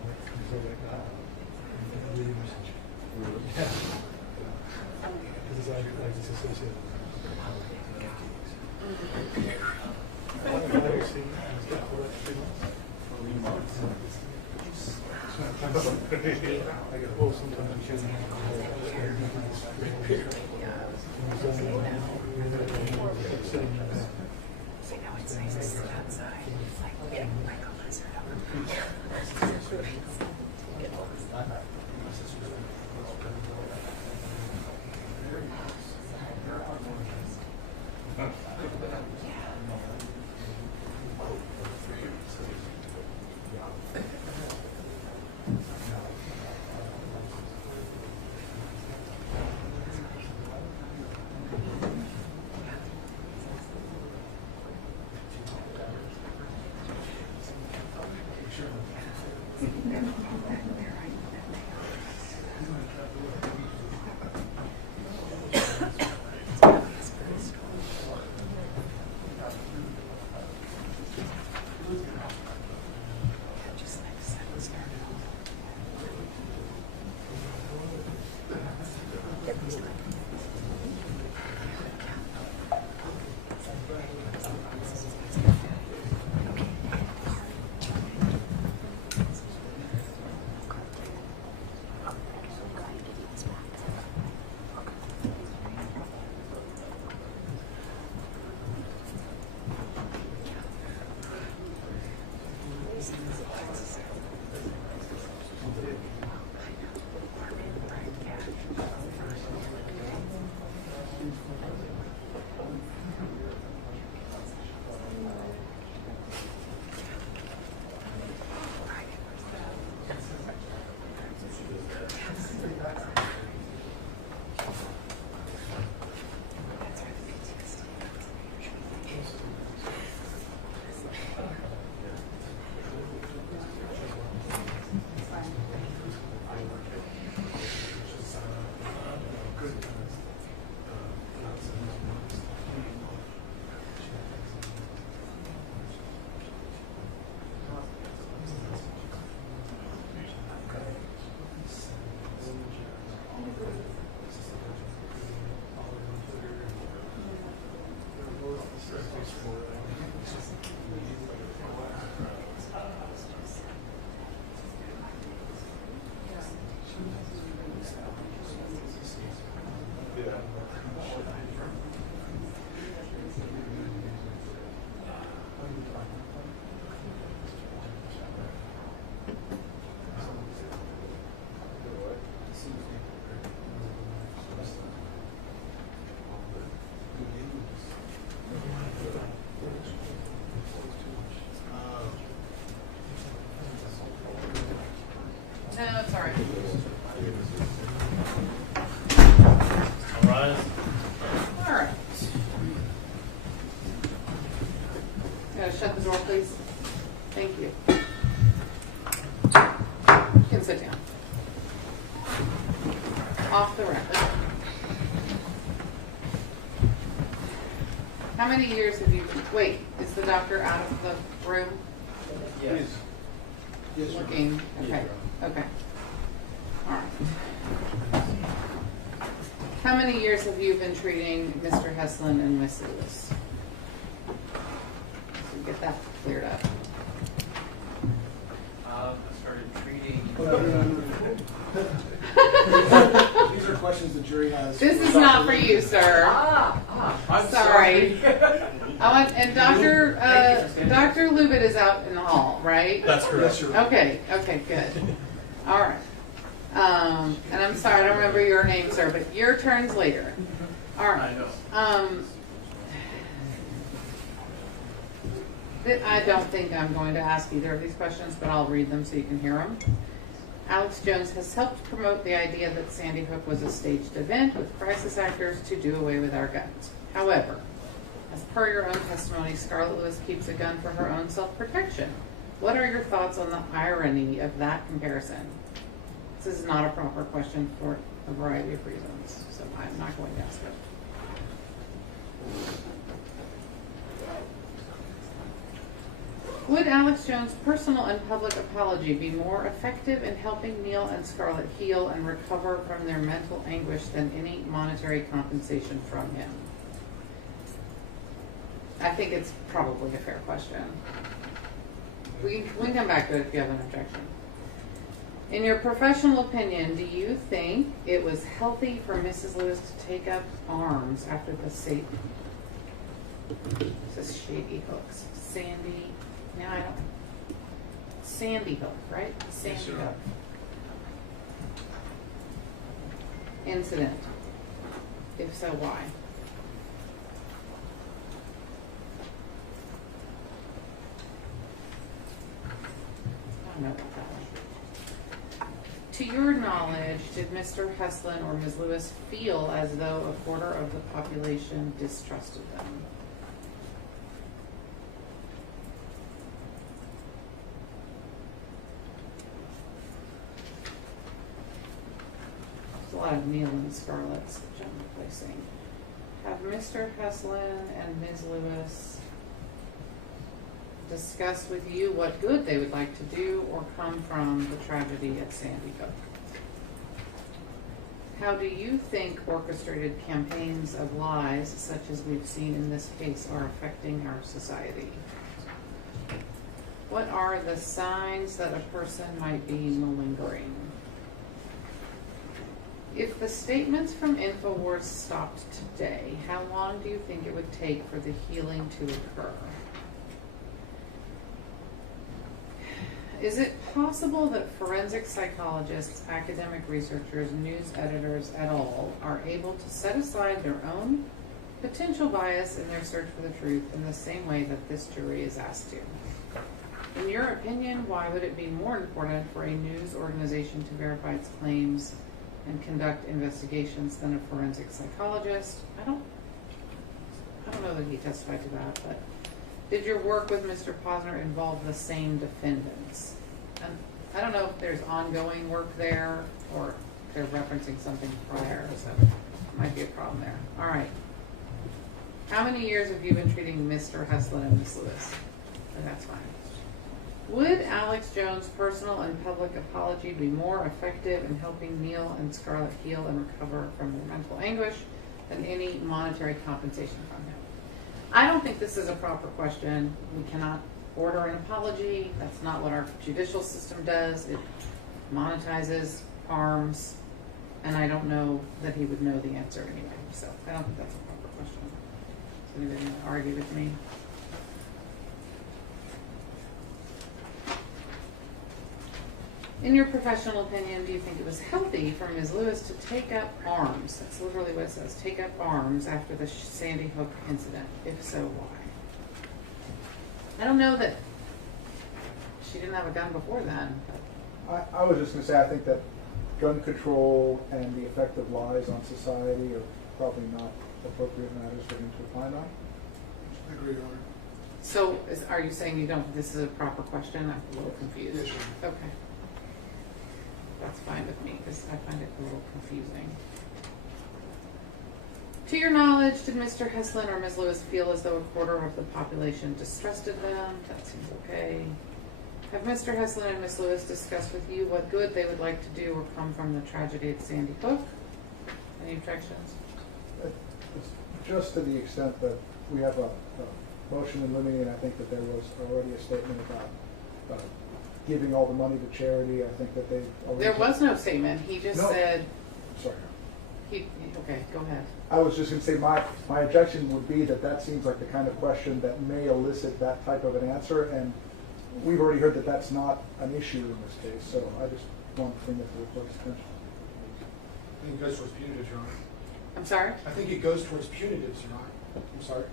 something like that. Really message. Yeah. Because it's like this associate. I've seen stuff for like 3 months. 3 months. I get all sometimes I'm choosing sitting there. See, now it's nice to sit outside. It's like getting like a lizard right. All right. All right. Gotta shut the door, please. Thank you. You can sit down. Off the record. How many years have you been, wait, is the doctor out of the room? Yes. Yes, sir. Looking, okay, okay. All right. How many years have you been treating Mr. Heslin and Miss Lewis? So get that cleared up. I started treating. These are questions the jury has. This is not for you, sir. I'm Sorry. And Dr. Lubit is out in the hall, right? That's correct. Okay, good. All right. And I'm sorry, I don't remember your name, sir, but your turn's later. All right. I know. I don't think I'm going to ask either of these questions, but I'll read them so you can hear them. Alex Jones has helped promote the idea that Sandy Hook was a staged event with crisis actors to do away with our guns. However, as per your own testimony, Scarlett Lewis keeps a gun for her own self-protection. What are your thoughts on the irony of that comparison? This is not a proper question for a variety of reasons, so I'm not going to ask it. Would Alex Jones' personal and public apology be more effective in helping Neil and Scarlett heal and recover from their mental anguish than any monetary compensation from him? I think it's probably a fair question. We can come back to it if you have an objection. In your professional opinion, do you think it was healthy for Mrs. Lewis to take up arms after the Shady Hooks? Sandy Hook, right? Sandy Hook incident. If so, why? I don't know about that one. To your knowledge, did Mr. Heslin or Ms. Lewis feel as though a quarter of the population distrusted them? There's a lot of Neil and Scarlett's which I'm replacing. Have Mr. Heslin and Ms. Lewis discuss with you what good they would like to do or come from the tragedy at Sandy Hook? How do you think orchestrated campaigns of lies, such as we've seen in this case, are affecting our society? What are the signs that a person might be malingering? If the statements from InfoWars stopped today, how long do you think it would take for the healing to occur? Is it possible that forensic psychologists, academic researchers, news editors et al. Are able to set aside their own potential bias in their search for the truth in the same way that this jury is asked to? In your opinion, why would it be more important for a news organization to verify its claims and conduct investigations than a forensic psychologist? I don't know that he testified to that, but did your work with Mr. Posner involve the same defendants? And I don't know if there's ongoing work there or if they're referencing something prior, so there might be a problem there. All right. How many years have you been treating Mr. Heslin and Ms. Lewis? And that's fine. Would Alex Jones' personal and public apology be more effective in helping Neil and Scarlett heal and recover from their mental anguish than any monetary compensation from him? I don't think this is a proper question. We cannot order an apology. That's not what our judicial system does. It monetizes arms, and I don't know that he would know the answer anyway. So I don't think that's a proper question. Does anybody want to argue with me? In your professional opinion, do you think it was healthy for Ms. Lewis to take up arms? That's literally what it says, take up arms after the Sandy Hook incident. If so, why? I don't know that she didn't have a gun before then. I was just going to say, I think that gun control and the effect of lies on society are probably not appropriate matters for him to opine on. Agreed, Your Honor. So, are you saying you don't, this is a proper question? I'm a little confused. Yes, Your Honor. Okay. That's fine with me, because I find it a little confusing. To your knowledge, did Mr. Heslin or Ms. Lewis feel as though a quarter of the population distrusted them? That seems okay. Have Mr. Heslin and Ms. Lewis discussed with you what good they would like to do or come from the tragedy at Sandy Hook? Any objections? It's just to the extent that we have a motion in limine, and I think that there was already a statement about giving all the money to charity. I think that they already... There was no statement. He just said... Sorry. Okay, go ahead. I was just going to say my objection would be that seems like the kind of question that may elicit that type of an answer, and we've already heard that that's not an issue in this case, so I just want to bring it to the clerk's attention. I think it goes towards punitives, Your Honor. I'm sorry? I think it goes towards punitives, Your Honor. I'm sorry.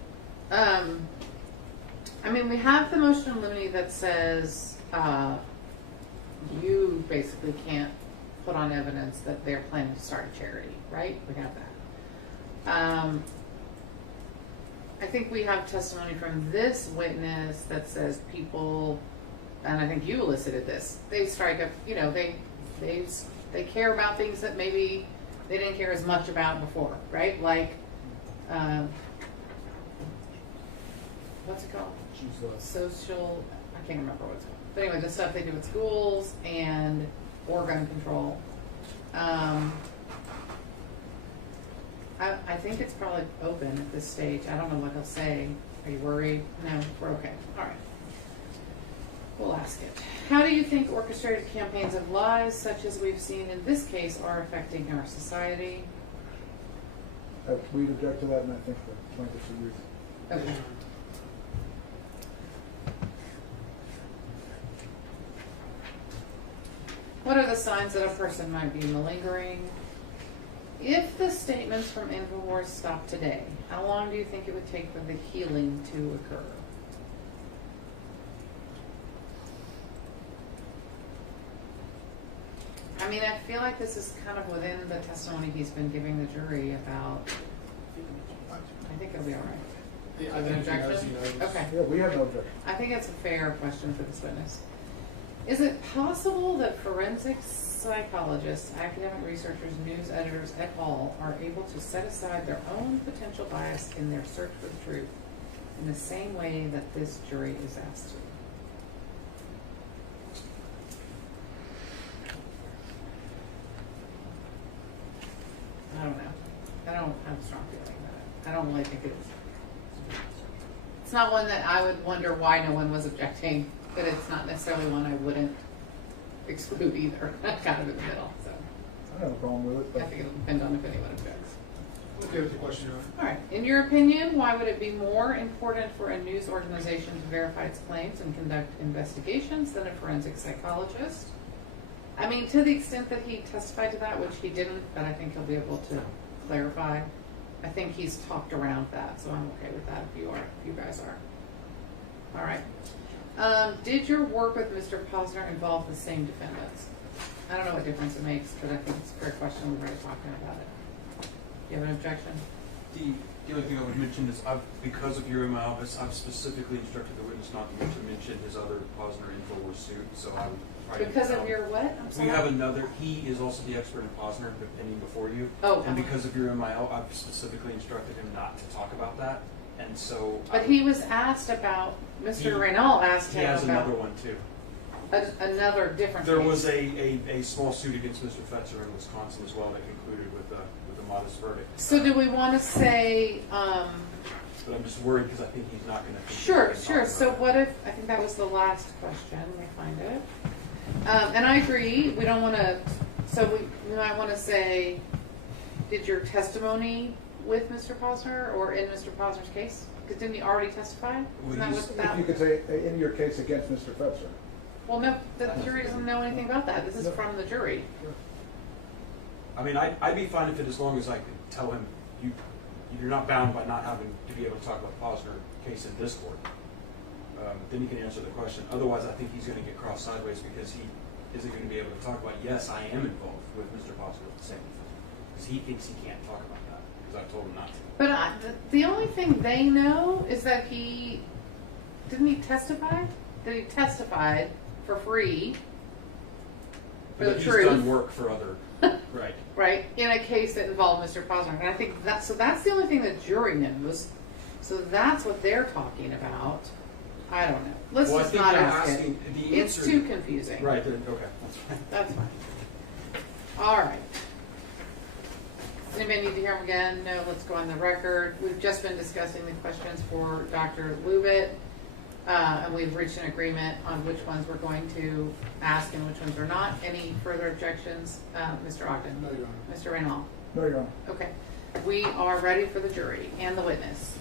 I mean, we have the motion in limine that says you basically can't put on evidence that they're planning to start a charity, right? We have that. I think we have testimony from this witness that says people, and I think you elicited this, they strike up, you know, they care about things that maybe they didn't care as much about before, right? Like, what's it called? Social, I can't remember what it's called. But anyway, the stuff they do at schools and or gun control. I think it's probably open at this stage. I don't know what he'll say. Are you worried? No, we're okay. All right. We'll ask it. How do you think orchestrated campaigns of lies, such as we've seen in this case, are affecting our society? We object to that, and I think the plaintiffs agree. Okay. What are the signs that a person might be malingering? If the statements from InfoWars stop today, how long do you think it would take for the healing to occur? I mean, I feel like this is kind of within the testimony he's been giving the jury about. I think it'll be all right. Yeah, Have an objection? Okay. Yeah, we have no objection. I think it's a fair question for this witness. Is it possible that forensic psychologists, academic researchers, news editors et al. Are able to set aside their own potential bias in their search for the truth in the same way that this jury is asked to? I don't know. I don't have a strong feeling about it. I don't really think it's not one that I would wonder why no one was objecting, but it's not necessarily one I wouldn't exclude either. Kind of in the middle. So I don't have a problem with it. But I think it'll depend on if anyone objects. Okay with the question, Your Honor. All right. In your opinion, why would it be more important for a news organization to verify its claims and conduct investigations than a forensic psychologist? I mean, to the extent that he testified to that, which he didn't, but I think he'll be able to clarify. I think he's talked around that, so I'm okay with that if you are, if you guys are. All right. Did your work with Mr. Posner involve the same defendants? I don't know what difference it makes, but I think it's a fair question. We're already talking about it. Do you have an objection? The only thing I would mention is, because of your in my office, I've specifically instructed the witness not to mention his other Posner InfoWars suit, so I would try Because to... of your what? I'm sorry. We have another, he is also the expert in Posner, pending before you. Oh. And because of your MIL, I've specifically instructed him not to talk about that, and so... But he was asked about, Mr. Reynal asked him about... He has another one too. Another different There case. was a small suit against Mr. Fetzer in Wisconsin as well that concluded with a modest verdict. So do we want to say... But I'm just worried because I think he's not going to... Sure. So what if, I think that was the last question, let me find it. And I agree, we don't want to, so we might want to say, did your testimony with Mr. Posner or in Mr. Posner's case? Because didn't he already testify? Isn't that what that? if you could say in your case against Mr. Fetzer. Well, no, the jury doesn't know anything about that. This is from the jury. I mean, I'd be fine if it, as long as I could tell him, you're not bound by not having to be able to talk about the Posner case in this court. Then you can answer the question. Otherwise, I think he's going to get crossed sideways because isn't going to be able to talk about, yes, I am involved with Mr. Boswell saying because he thinks he can't talk about that because I told him not to. But the only thing they know is that didn't he testify? That he testified for free for the He's truth. done work for other, right. Right, in a case that involved Mr. Posner. And I think that's the only thing the jury knows. So that's what they're talking about. I don't know. Let's Well, just I think not they're ask it. asking the It's answer- too confusing. Right, okay, that's fine. That's fine. All right. Does anybody need to hear them again? No, let's go on the record. We've just been discussing the questions for Dr. Lubit, and we've reached an agreement on which ones we're going to ask and which ones we're not. Any further objections, Mr. Ogden? No, Your Honor. Mr. Reynolds? No, Your Honor. Okay. We are ready for the jury and the witness.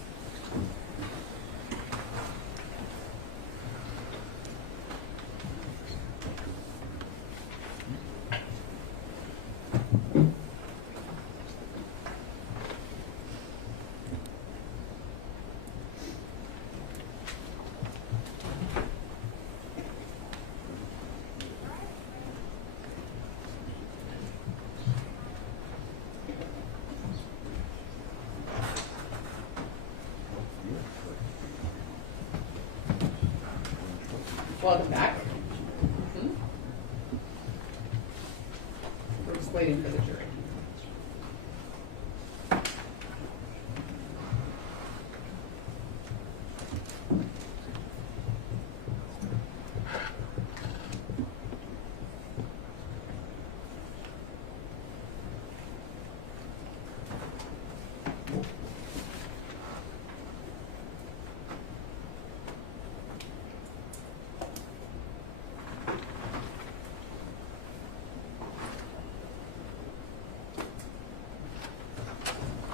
Welcome back. We're just waiting for the jury.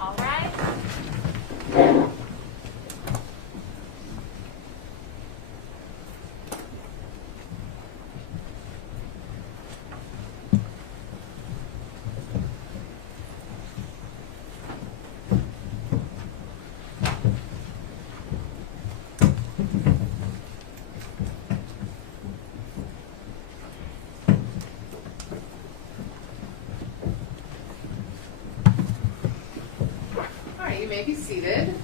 All right. All right, you may be seated.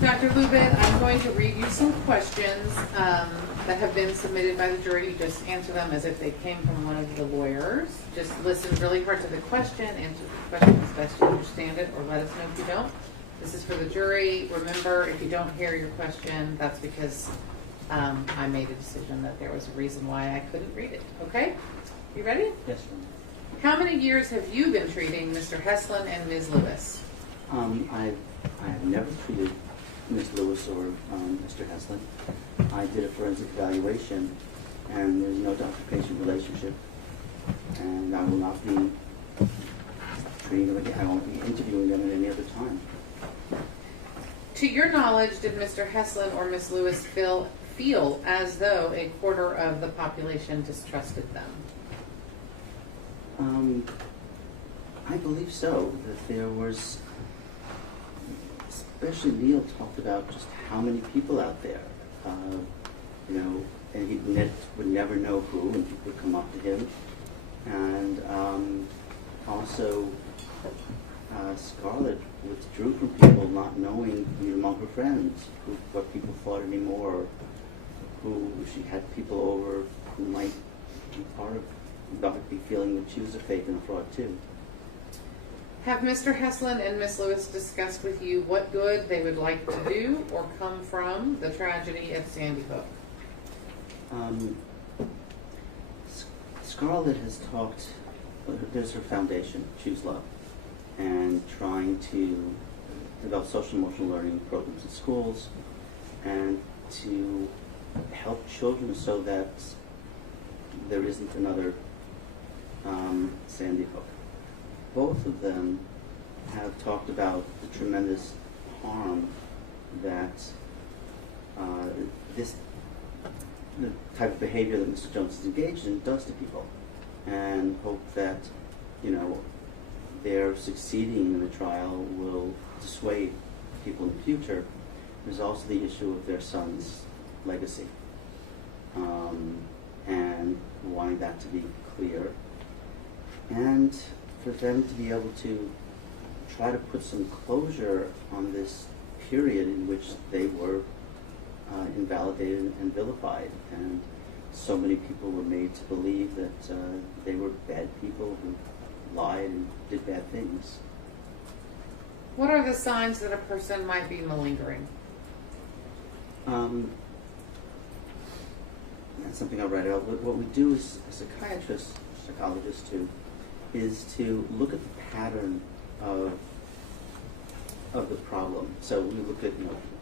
Dr. Lubit, I'm going to read you some questions that have been submitted by the jury. You just answer them as if they came from one of the lawyers. Just listen really hard to the question, answer the question as best you understand it, or let us know if you don't. This is for the jury. Remember, if you don't hear your question, that's because I made a decision that there was a reason why I couldn't read it. Okay? You ready? Yes, ma'am. How many years have you been treating Mr. Heslin and Ms. Lewis? I have never treated Ms. Lewis or Mr. Heslin. I did a forensic evaluation, and there's no doctor-patient relationship, and I will not be treating them again. I won't be interviewing them at any other time. To your knowledge, did Mr. Heslin or Ms. Lewis feel as though a quarter of the population distrusted them? I believe so. That there was, especially Neil talked about just how many people out there, and he would never know who, and people would come up to him, and also Scarlett withdrew from people, not knowing among her friends what people thought anymore, or who she had people over who might be part of. Might be feeling that she was a fake and a fraud too. Have Mr. Heslin and Ms. Lewis discussed with you what good they would like to do or come from the tragedy at Sandy Hook? Scarlett has talked, there's her foundation, Choose Love, and trying to develop social emotional learning programs in schools and to help children so that there isn't another Sandy Hook. Both of them have talked about the tremendous harm that the type of behavior that Mr. Jones is engaged in does to people, and hope that, their succeeding in the trial will dissuade people in the future. There's also the issue of their son's legacy. and wanting that to be clear, and for them to be able to try to put some closure on this period in which they were invalidated and vilified, and so many people were made to believe that they were bad people who lied and did bad things. What are the signs that a person might be malingering? That's something I read about. What we do as psychiatrists, psychologists too, is to look at the pattern of the problem. So we look at,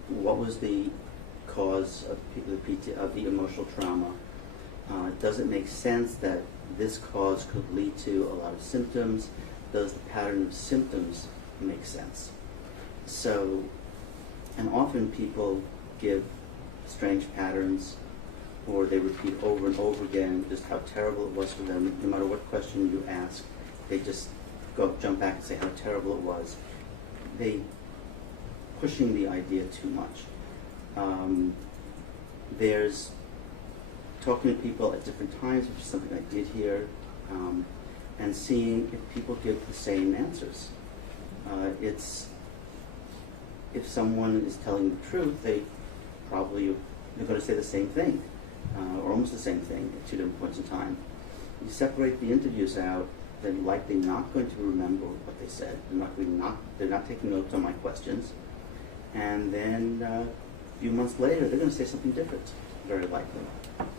what was the cause of the emotional trauma. Does it make sense that this cause could lead to a lot of symptoms? Does the pattern of symptoms make sense? So, and often people give strange patterns, or they repeat over and over again just how terrible it was for them. No matter what question you ask, they just jump back and say how terrible it was. They pushing the idea too much. There's talking to people at different times, which is something I did here, and seeing if people give the same answers. If someone is telling the truth, they're going to say the same thing, or almost the same thing at two different points in time. You separate the interviews out, they're likely not going to remember what they said. They're not taking notes on my questions. And then a few months later, they're going to say something different, very likely.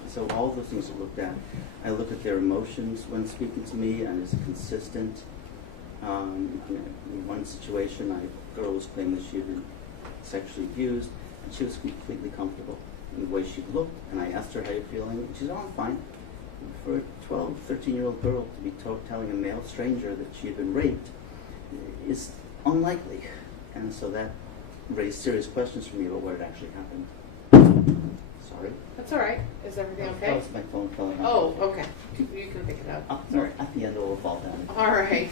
So all those things are looked at. I look at their emotions when speaking to me, and is it consistent? In one situation, a girl was claiming that she had been sexually abused, and she was completely comfortable in the way she looked. And I asked her, how are you feeling? And she said, oh, I'm fine. For a 12, 13-year-old girl to be telling a male stranger that she had been raped is unlikely. And so that raised serious questions for me about what had actually happened. Sorry. That's all right. Is everything okay? My phone fell out. Oh, okay. You can pick it up. Sorry. At the end, it will fall down. All right.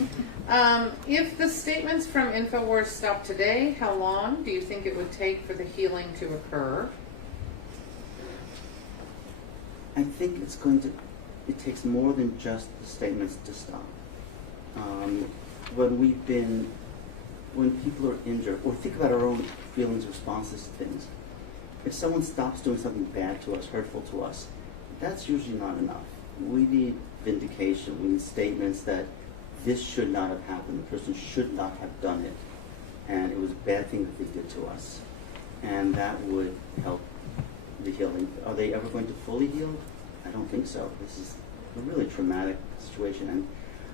If the statements from InfoWars stopped today, how long do you think it would take for the healing to occur? I think it takes more than just the statements to stop. When people are injured, or think about our own feelings, responses to things. If someone stops doing something bad to us, hurtful to us, that's usually not enough. We need vindication. We need statements that this should not have happened. The person should not have done it. And it was a bad thing that they did to us. And that would help the healing. Are they ever going to fully heal? I don't think so. This is a really traumatic situation.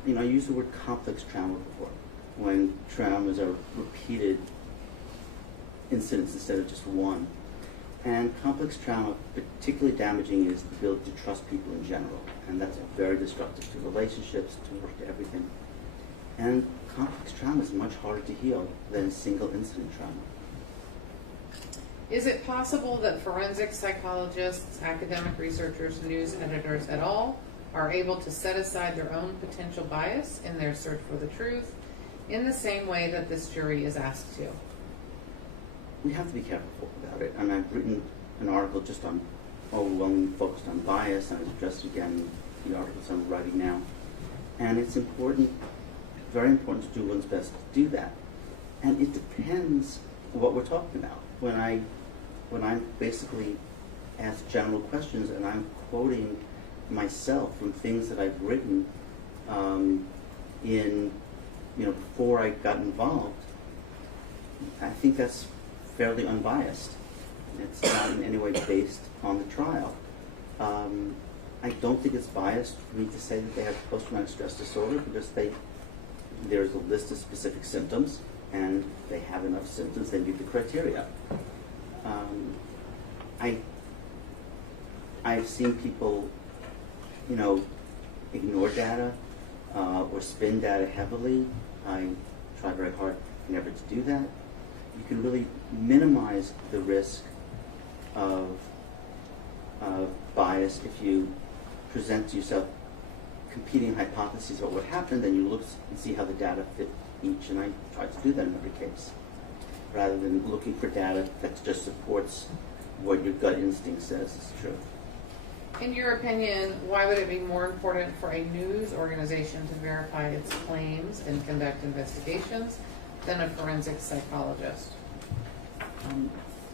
And, I used the word complex trauma before. When traumas are repeated incidents instead of just one. And complex trauma, particularly damaging, is the ability to trust people in general. And that's very destructive to relationships, to everything. And complex trauma is much harder to heal than single incident trauma. Is it possible that forensic psychologists, academic researchers, news editors et al. Are able to set aside their own potential bias in their search for the truth in the same way that this jury is asked to? We have to be careful about it. And I've written an article just on overwhelmingly focused on bias, and I've addressed again the articles I'm writing now. And it's important, very important to do one's best to do that. And it depends what we're talking about. When I'm basically asked general questions and I'm quoting myself from things that I've written before I got involved, I think that's fairly unbiased. It's not in any way based on the trial. I don't think it's biased for me to say that they have post-traumatic stress disorder because there's a list of specific symptoms, and they have enough symptoms, they meet the criteria. I've seen people, ignore data or spin data heavily. I try very hard never to do that. You can really minimize the risk of bias if you present to yourself competing hypotheses about what happened, then you look and see how the data fit each, and I try to do that in every case, rather than looking for data that just supports what your gut instinct says is true. In your opinion, why would it be more important for a news organization to verify its claims and conduct investigations than a forensic psychologist?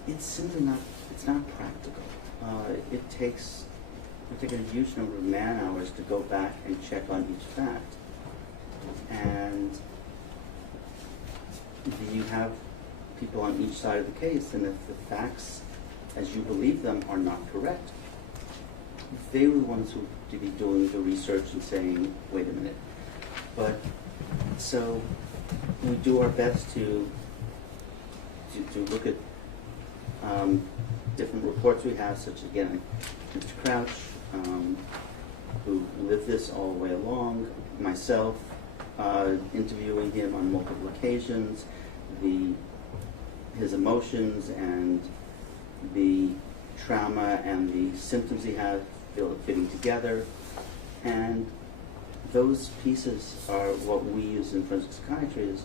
It's simply not, it's not practical. It takes a huge number of man hours to go back and check on each fact. And you have people on each side of the case, and if the facts as you believe them are not correct, they were the ones who to be doing the research and saying, wait a minute. But so we do our best to look at different reports we have, such again, Mr. Crouch, who lived this all the way along, myself, interviewing him on multiple occasions, his emotions and the trauma and the symptoms he had fitting together. And those pieces are what we use in forensic psychiatry is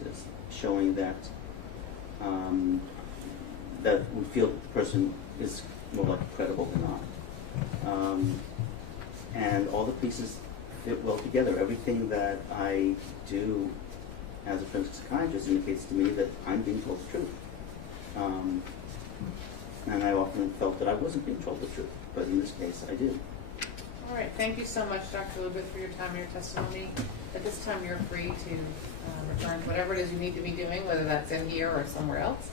showing that that we feel the person is more likely credible than not. And all the pieces fit well together. Everything that I do as a forensic psychiatrist indicates to me that I'm being told the truth. And I often felt that I wasn't being told the truth, but in this case I did. All right, thank you so much, Dr. Lubit, for your time and your testimony. At this time, you're free to return to whatever it is you need to be doing, whether that's in here or somewhere else.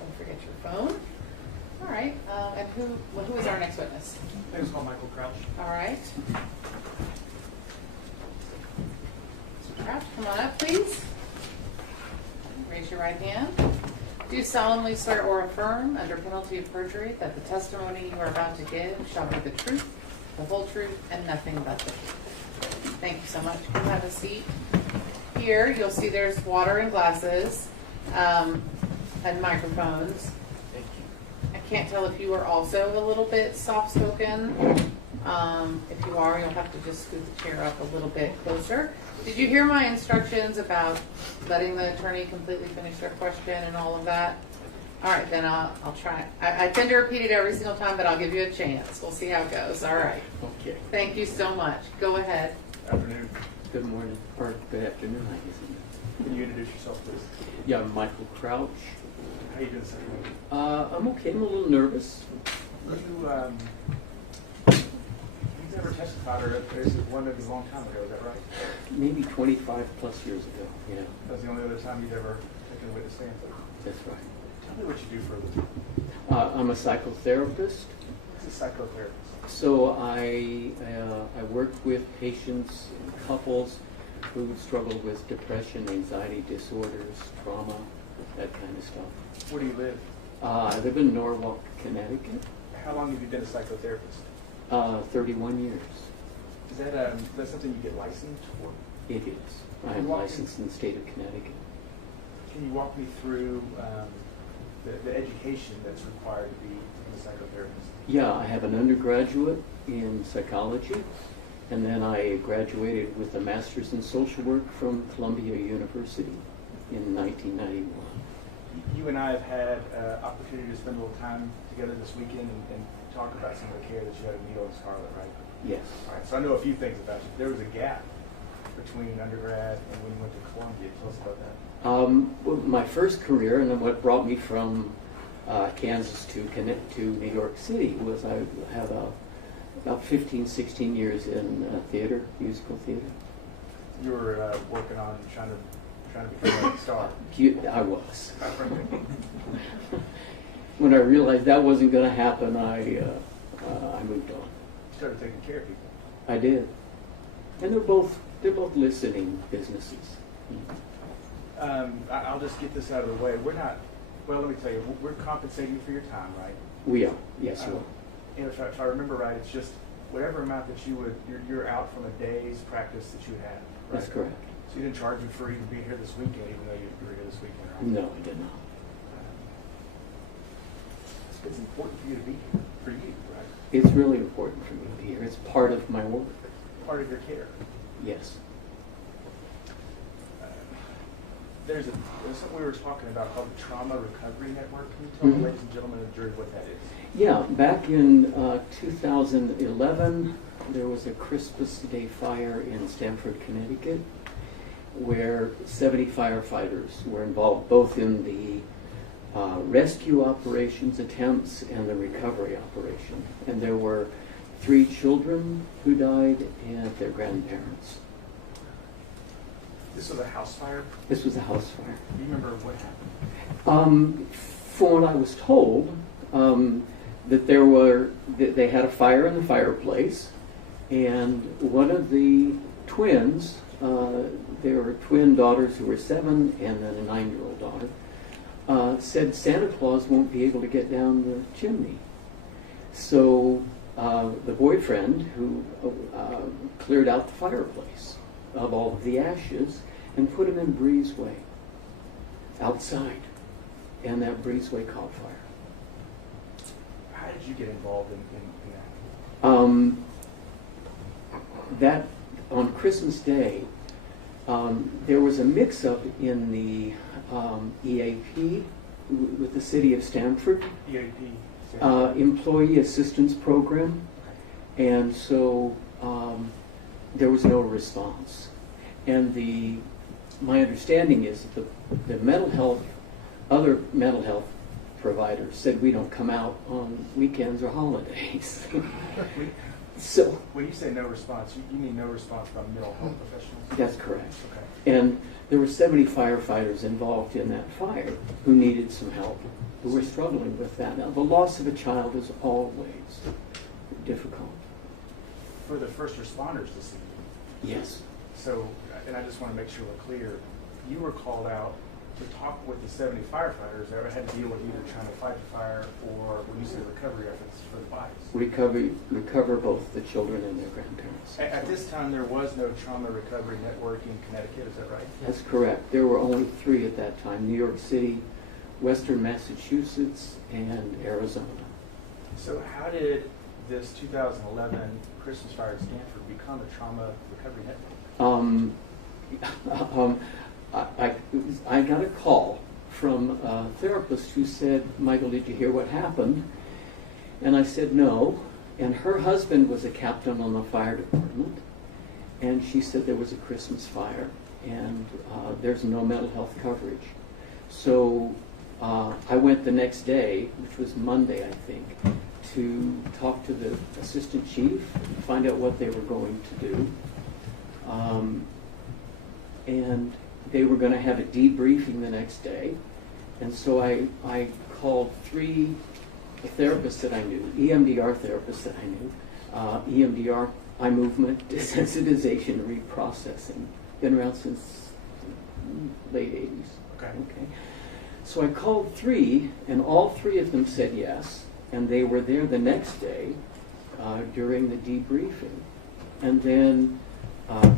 Don't forget your phone. All right, and who is our next witness? My name is Michael Crouch. All right. Mr. Crouch, come on up, please. Raise your right hand. Do solemnly swear or affirm, under penalty of perjury, that the testimony you are about to give shall be the truth, the whole truth, and nothing but the truth. Thank you so much. Come have a seat. Here, you'll see there's water and glasses and microphones. Thank you. I can't tell if you are also a little bit soft-spoken. If you are, you'll have to just scoot the chair up a little bit closer. Did you hear my instructions about letting the attorney completely finish their question and all of that? All right, then I'll try. I tend to repeat it every single time, but I'll give you a chance. We'll see how it goes. All right. Okay. Thank you so much. Go ahead. Afternoon. Good morning, or good afternoon, I guess. Can you introduce yourself, please? Yeah, I'm Michael Crouch. How you doing, sir? I'm okay. I'm a little nervous. You've never testified, or there's one a long time ago, is that right? Maybe 25 plus years ago, yeah. That was the only other time you'd ever taken a witness stand? That's right. Tell me what you do for a living. I'm a psychotherapist. What's a psychotherapist? So I work with patients, couples who struggle with depression, anxiety disorders, trauma, that kind of stuff. Where do you live? I live in Norwalk, Connecticut. How long have you been a psychotherapist? 31 years. Is that something you get licensed for? It is. I am licensed in the state of Connecticut. Can you walk me through the education that's required to be a psychotherapist? Yeah, I have an undergraduate in psychology, and then I graduated with a master's in social work from Columbia University in 1991. You and I have had opportunity to spend a little time together this weekend and talk about some of the care that you had at Neil and Scarlett, right? Yes. All right, so I know a few things about you. There was a gap between undergrad and when you went to Columbia. Tell us about that. Well, my first career, and then what brought me from Kansas to New York City, was I have about 15, 16 years in theater, musical theater. You were working on trying to become a star. I was. When I realized that wasn't going to happen, I moved on. You started taking care of people. I did, and they're both listening businesses. I'll just get this out of the way. We're not. Well, let me tell you. We're compensating you for your time, right? We are. Yes, we are. You know, if I remember right, it's just whatever amount that you're out from a day's practice that you had. Right? That's correct. So you didn't charge me for even being here this weekend, even though you were here this weekend, right? No, I did not. It's important for you to be here, for you, right? It's really important for me to be here. It's part of my work. Part of your care. Yes. there's something we were talking about called the Trauma Recovery Network. Can you tell the ladies and gentlemen of the jury what that is? Yeah, back in 2011, there was a Christmas Day fire in Stamford, Connecticut, where 70 firefighters were involved both in the rescue operations attempts and the recovery operation. And there were 3 children who died and their grandparents. This was a house fire? This was a house fire. Do you remember what happened? From what I was told, that they had a fire in the fireplace, and one of the twins, there were twin daughters who were 7 and then a 9-year-old daughter, said Santa Claus won't be able to get down the chimney. So the boyfriend, who cleared out the fireplace of all of the ashes and put them in breezeway outside, and that breezeway caught fire. How did you get involved in that? That on Christmas Day, there was a mix-up in the EAP with the city of Stamford, EAP? Employee Assistance Program, and so there was no response. And my understanding is that the other mental health providers said we don't come out on weekends or holidays. So when you say no response, you mean no response from mental health professionals? That's correct. Okay. And there were 70 firefighters involved in that fire who needed some help, who were struggling with that. Now, the loss of a child is always difficult. For the first responders to see you. Yes. So, and I just want to make sure we're clear, you were called out to talk with the 70 firefighters that had to deal with either trying to fight the fire or, when you say recovery efforts, for the bodies. Recover both the children and their grandparents. At this time, there was no trauma recovery network in Connecticut, is that right? That's correct. There were only 3 at that time: New York City, Western Massachusetts, and Arizona. So how did this 2011 Christmas fire at Stanford become a trauma recovery network? I got a call from a therapist who said, "Michael, did you hear what happened?" And I said, "No." And her husband was a captain on the fire department, and she said there was a Christmas fire, and there's no mental health coverage. So I went the next day, which was Monday, I think, to talk to the assistant chief, find out what they were going to do. And they were going to have a debriefing the next day. And so I called 3 therapists that I knew, EMDR therapists that I knew, EMDR, eye movement, desensitization, reprocessing. Been around since late 80s. Okay. So I called 3, and all 3 of them said yes, and they were there the next day during the debriefing. And then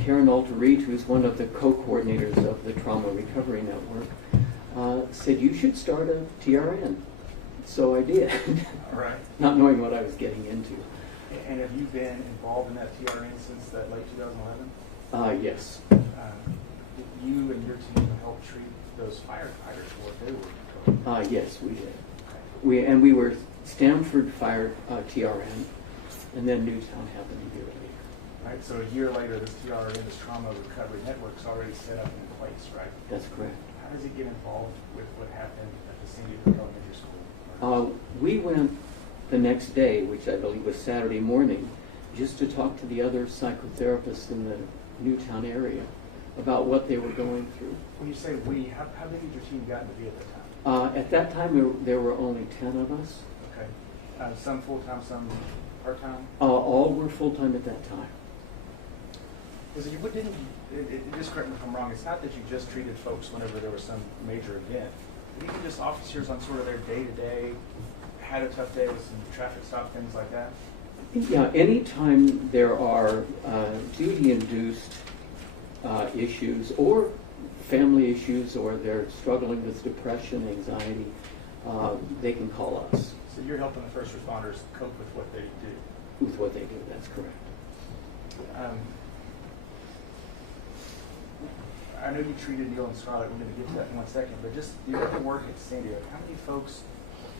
Karen Alterite, who's one of the co-coordinators of the Trauma Recovery Network, said, "You should start a TRN." So I did, All right. not knowing what I was getting into. And have you been involved in that TRN since that late 2011? Yes. Did you and your team help treat those firefighters for what they were doing? Yes, we did. We were Stamford Fire TRN, and then Newtown happened a year later. Right, so a year later, this TRN, this Trauma Recovery Network, is already set up in place, right? That's correct. How does it get involved with what happened at the Sandy Hook Elementary School? We went the next day, which I believe was Saturday morning, just to talk to the other psychotherapists in the Newtown area about what they were going through. When you say we, how big did your team gotten to be at that time? At that time, there were only 10 of us. Okay. Some full-time, some part-time? All were full-time at that time. Because just correct me if I'm wrong, it's not that you just treated folks whenever there was some major event, but even just officers on sort of their day-to-day, had a tough day with some traffic stop, things like that? Yeah, anytime there are duty-induced issues or family issues, or they're struggling with depression, anxiety, they can call us. So you're helping the first responders cope with what they do? With what they do, that's correct. I know you treated Neil and Scarlett. We're going to get to that in 1 second. But just your work at San Diego, how many folks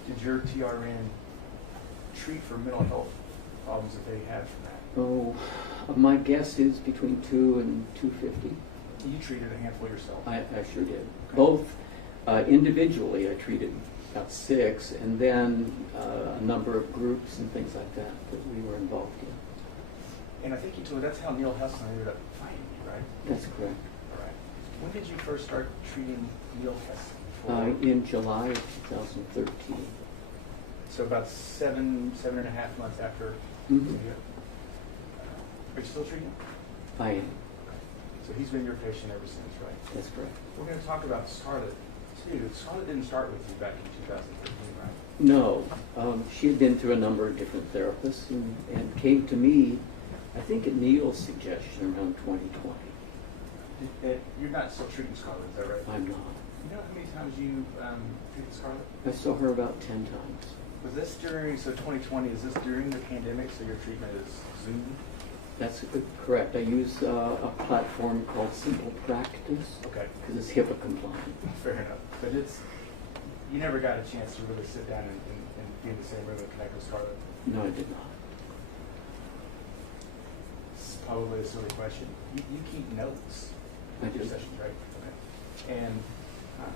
did your TRN treat for mental health problems that they had from that? Oh, my guess is between 2 and 250. You treated a handful yourself. I sure did. Okay. Both individually, I treated about 6, and then a number of groups and things like that we were involved in. And I think you told me that's how Neil Heston ended up finding you, right? That's correct. All right. When did you first start treating Neil Heston? In July of 2013. So about seven and a half months after. Mhm. Are you still treating? I am. So he's been your patient ever since, right? That's correct. We're going to talk about Scarlett too. Scarlett didn't start with you back in 2013, right? No, she had been through a number of different therapists and came to me, I think at Neil's suggestion, around 2020. You're not still treating Scarlett, is that right? I'm not. You know how many times you treated Scarlett? I saw her about 10 times. Was this during, so 2020, is this during the pandemic, so your treatment is Zoom? That's correct. I use a platform called Simple Practice. Okay. Because it's HIPAA compliant. Fair enough. But you never got a chance to really sit down and be in the same room and connect with Scarlett? No, I did not. It's probably a silly question. You keep notes of your sessions, right? Okay. And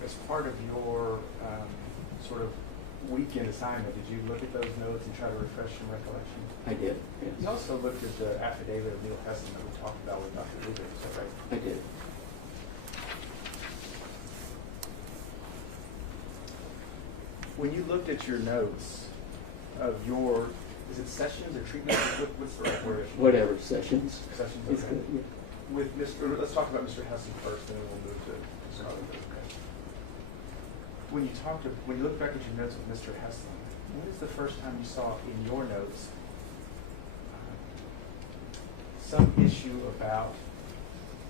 as part of your sort of weekend assignment, did you look at those notes and try to refresh some recollection? I did, yes. You also looked at the affidavit of Neil Heston that we talked about with Dr. Rubin, is that right? I did. When you looked at your notes of your, is it sessions or treatment? What's the right word? Whatever, sessions. Sessions, It's okay. good, yeah. With let's talk about Mr. Heston first, then we'll move to Scarlett. Okay. When you look back at your notes with Mr. Heston, when is the first time you saw in your notes some issue about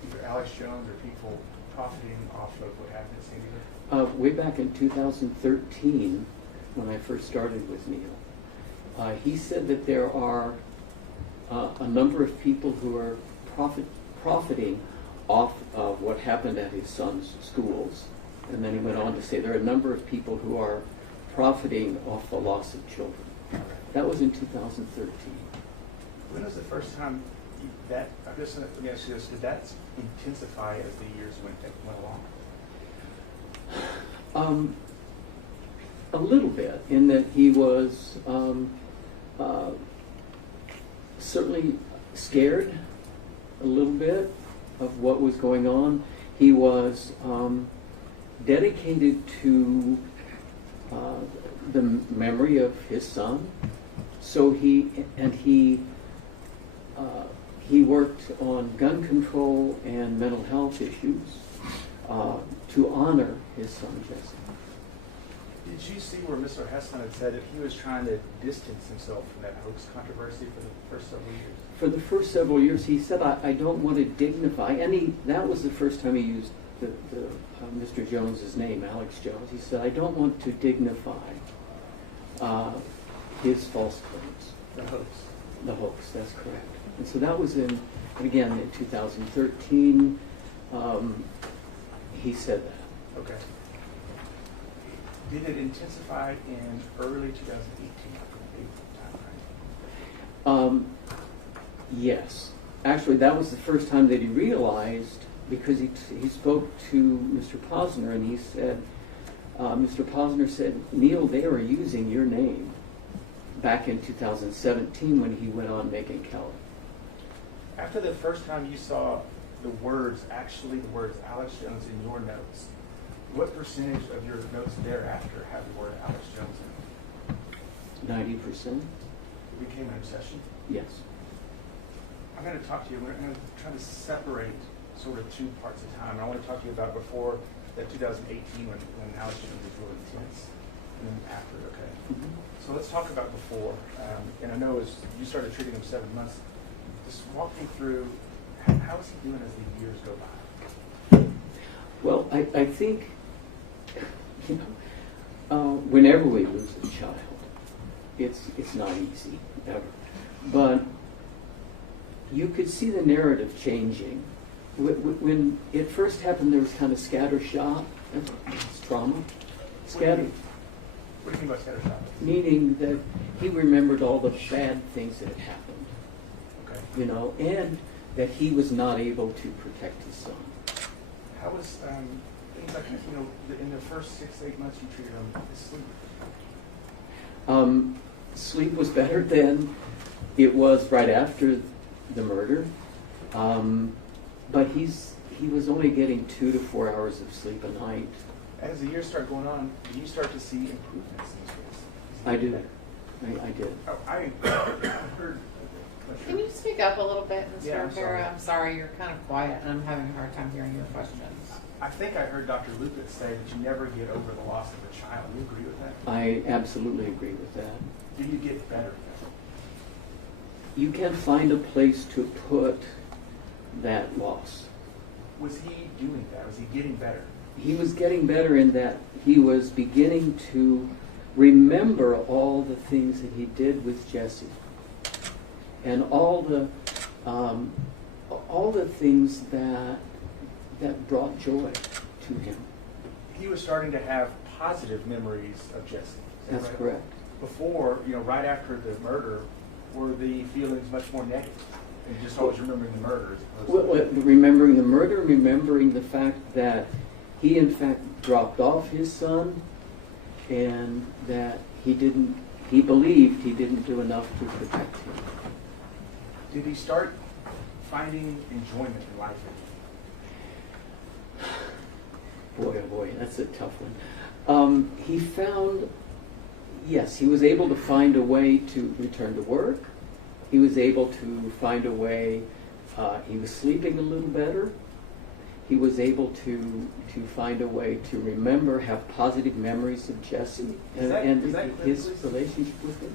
either Alex Jones or people profiting off of what happened at San Diego? Way back in 2013, when I first started with Neil, he said that there are a number of people who are profiting off of what happened at his son's schools. And then he went on to say there are a number of people who are profiting off the loss of children. That was in 2013. When was the first time let me ask you this, did that intensify as the years went along? A little bit, in that he was certainly scared a little bit of what was going on. He was dedicated to the memory of his son. So he worked on gun control and mental health issues to honor his son Jesse. Did you see where Mr. Heston had said that he was trying to distance himself from that hoax controversy for the first several years? For the first several years, he said, I don't want to dignify, and that was the first time he used Mr. Jones's name, Alex Jones. He said, I don't want to dignify his false claims. The hoax. The hoax, that's correct. And so that was in 2013, he said that. Okay. Did it intensify in early 2018, Yes. Actually, that was the first time that he realized, because he spoke to Mr. Posner, and he said, Mr. Posner said, Neil, they are using your name back in 2017 when he went on Megyn Kelly. After the first time you saw the words Alex Jones in your notes, what percentage of your notes thereafter had the word Alex Jones in it? 90%. It became an obsession? Yes. I'm going to talk to you, we're going to try to separate sort of two parts of time. I want to talk to you about before that 2018 when Alex Jones was really intense, and then after, okay? Mm-hmm. So let's talk about before. And I know as you started treating him 7 months, just walk me through, how is he doing as the years go by? Well, I think, whenever we lose a child, it's not easy, ever. But you could see the narrative changing when it first happened, there was kind of scattershot. It's trauma. Scatter. What do you mean by scattershot? Meaning that he remembered all the bad things that had happened. Okay. You know, and that he was not able to protect his son. How was things like, you know, in the first 6 to 8 months you treated him, his sleep? Sleep was better than it was right after the murder. But he was only getting 2 to 4 hours of sleep a night. As the years start going on, do you start to see improvements in his case? I do. I did. Oh, I heard. Can you speak up a little bit, Mr. Yeah, I'm O'Hara? sorry. I'm sorry, you're kind of quiet, and I'm having a hard time hearing your questions. I think I heard Dr. Lupit say that you never get over the loss of a child. Do you agree with that? I absolutely agree with that. Do you get better? You can find a place to put that loss. Was he doing that? Was he getting better? He was getting better in that he was beginning to remember all the things that he did with Jesse, and all the things that brought joy to him. He was starting to have positive memories of Jesse. Is that That's right? correct. Before, you know, right after the murder, were the feelings much more negative? And just always remembering the murder as opposed Well, remembering the murder, remembering the fact that he in fact dropped off his son, and that he believed he didn't do enough to protect him. Did he start finding enjoyment in life? Boy, oh boy, that's a tough one. He was able to find a way to return to work. He was able to find a way, he was sleeping a little better. He was able to find a way to remember, have positive memories of Jesse and his relationship with him.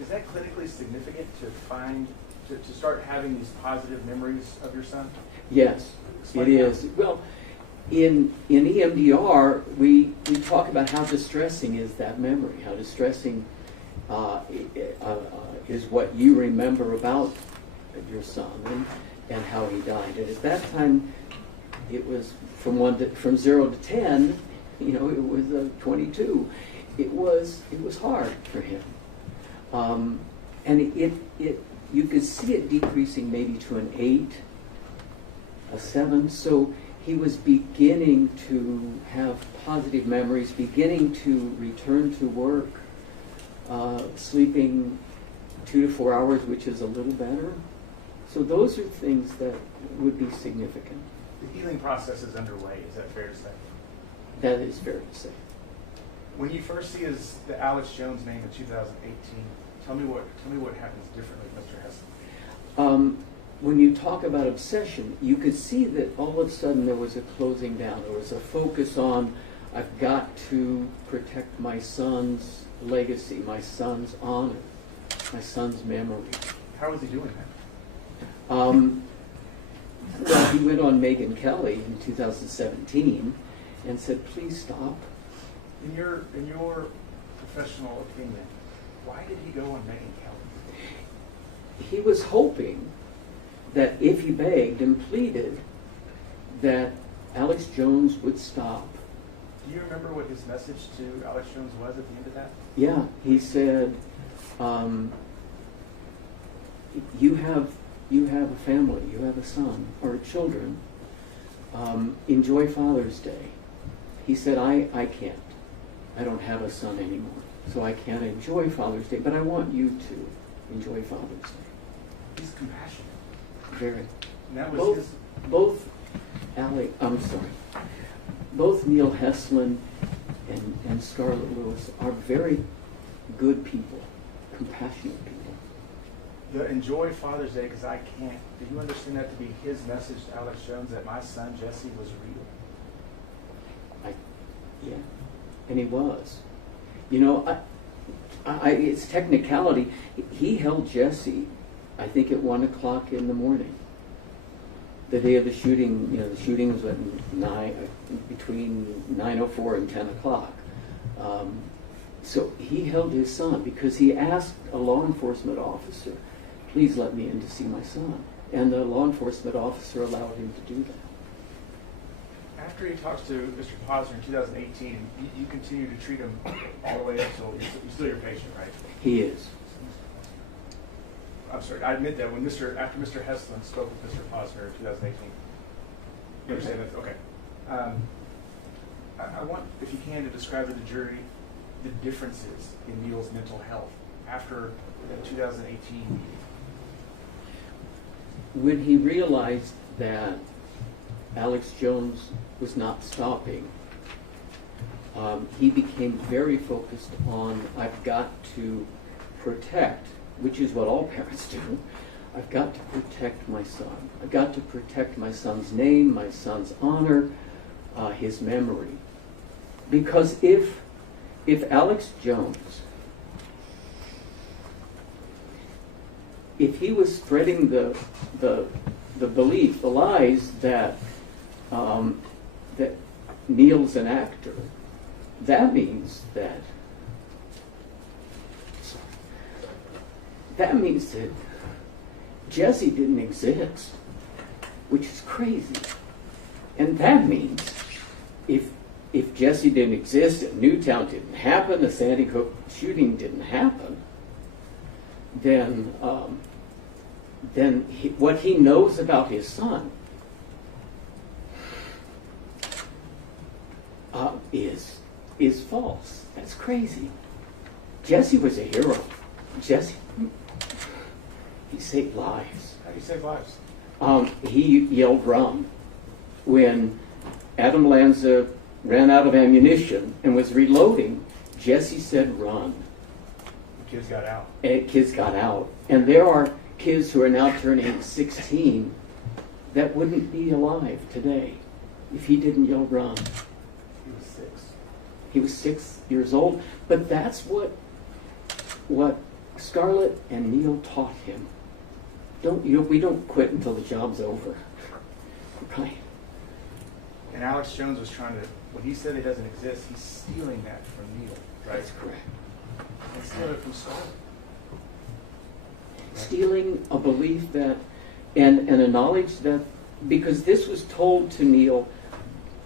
Is that clinically significant to start having these positive memories of your son? Yes, it is. Well, in EMDR, we talk about how distressing is that memory, how distressing is what you remember about your son and how he died. And at that time, it was from 0 to 10. You know, it was 22. It was hard for him, and you could see it decreasing maybe to an 8, a 7. So he was beginning to have positive memories, beginning to return to work, sleeping 2 to 4 hours, which is a little better. So those are things that would be significant. The healing process is underway. Is that fair to say? That is fair to say. When you first see the Alex Jones name in 2018, tell me what happens differently, Mr. Heslin. When you talk about obsession, you could see that all of a sudden there was a closing down. There was a focus on, I've got to protect my son's legacy, my son's honor, my son's memory. How was he doing that? Well, he went on Megyn Kelly in 2017 and said, please stop. In your professional opinion, why did he go on Megyn Kelly? He was hoping that if he begged and pleaded, that Alex Jones would stop. Do you remember what his message to Alex Jones was at the end of that? Yeah, he said, you have a family, you have a son or children. Enjoy Father's Day. He said, I can't. I don't have a son anymore, so I can't enjoy Father's Day, but I want you to enjoy Father's Day. He's compassionate. Very. And that was Both Neil Heslin and Scarlett Lewis are very good people, compassionate people. The enjoy Father's Day because I can't. Do you understand that to be his message to Alex Jones that my son Jesse was real? Yeah, and he was. You know, it's technicality. He held Jesse, I think, at 1 o'clock in the morning. The day of the shooting, you know, the shooting was at between 9:04 and 10 o'clock. So he held his son because he asked a law enforcement officer, please let me in to see my son. and the law enforcement officer allowed him to do that. After he talks to Mr. Posner in 2018, you continue to treat him all the way up until he's still your patient, right? He is. I'm sorry, I admit that when after Mr. Heslin spoke with Mr. Posner in 2018. You understand that? Okay. I want, if you can, to describe to the jury the differences in Neil's mental health after the 2018 meeting. When he realized that Alex Jones was not stopping, he became very focused on, I've got to protect, which is what all parents do. I've got to protect my son. I've got to protect my son's name, my son's honor, his memory. Because if Alex Jones, if he was spreading the belief, the lies that that Neil's an actor, that means that Jesse didn't exist, which is crazy. And that means if Jesse didn't exist, if Newtown didn't happen, the Sandy Hook shooting didn't happen, then what he knows about his son is false. That's crazy. Jesse was a hero. Jesse, he saved lives. How do you save lives? He yelled run when Adam Lanza ran out of ammunition and was reloading. Jesse said run. The kids got out. And kids got out. And there are kids who are now turning 16 that wouldn't be alive today if he didn't yell run. He was 6. He was 6 years old. But that's what Scarlett and Neil taught him. We don't quit until the job's over. Right. And Alex Jones was trying to, when he said it doesn't exist, he's stealing that from Neil, right? That's correct. And stealing it from Scarlett. Stealing a belief that, and a knowledge that, because this was told to Neil,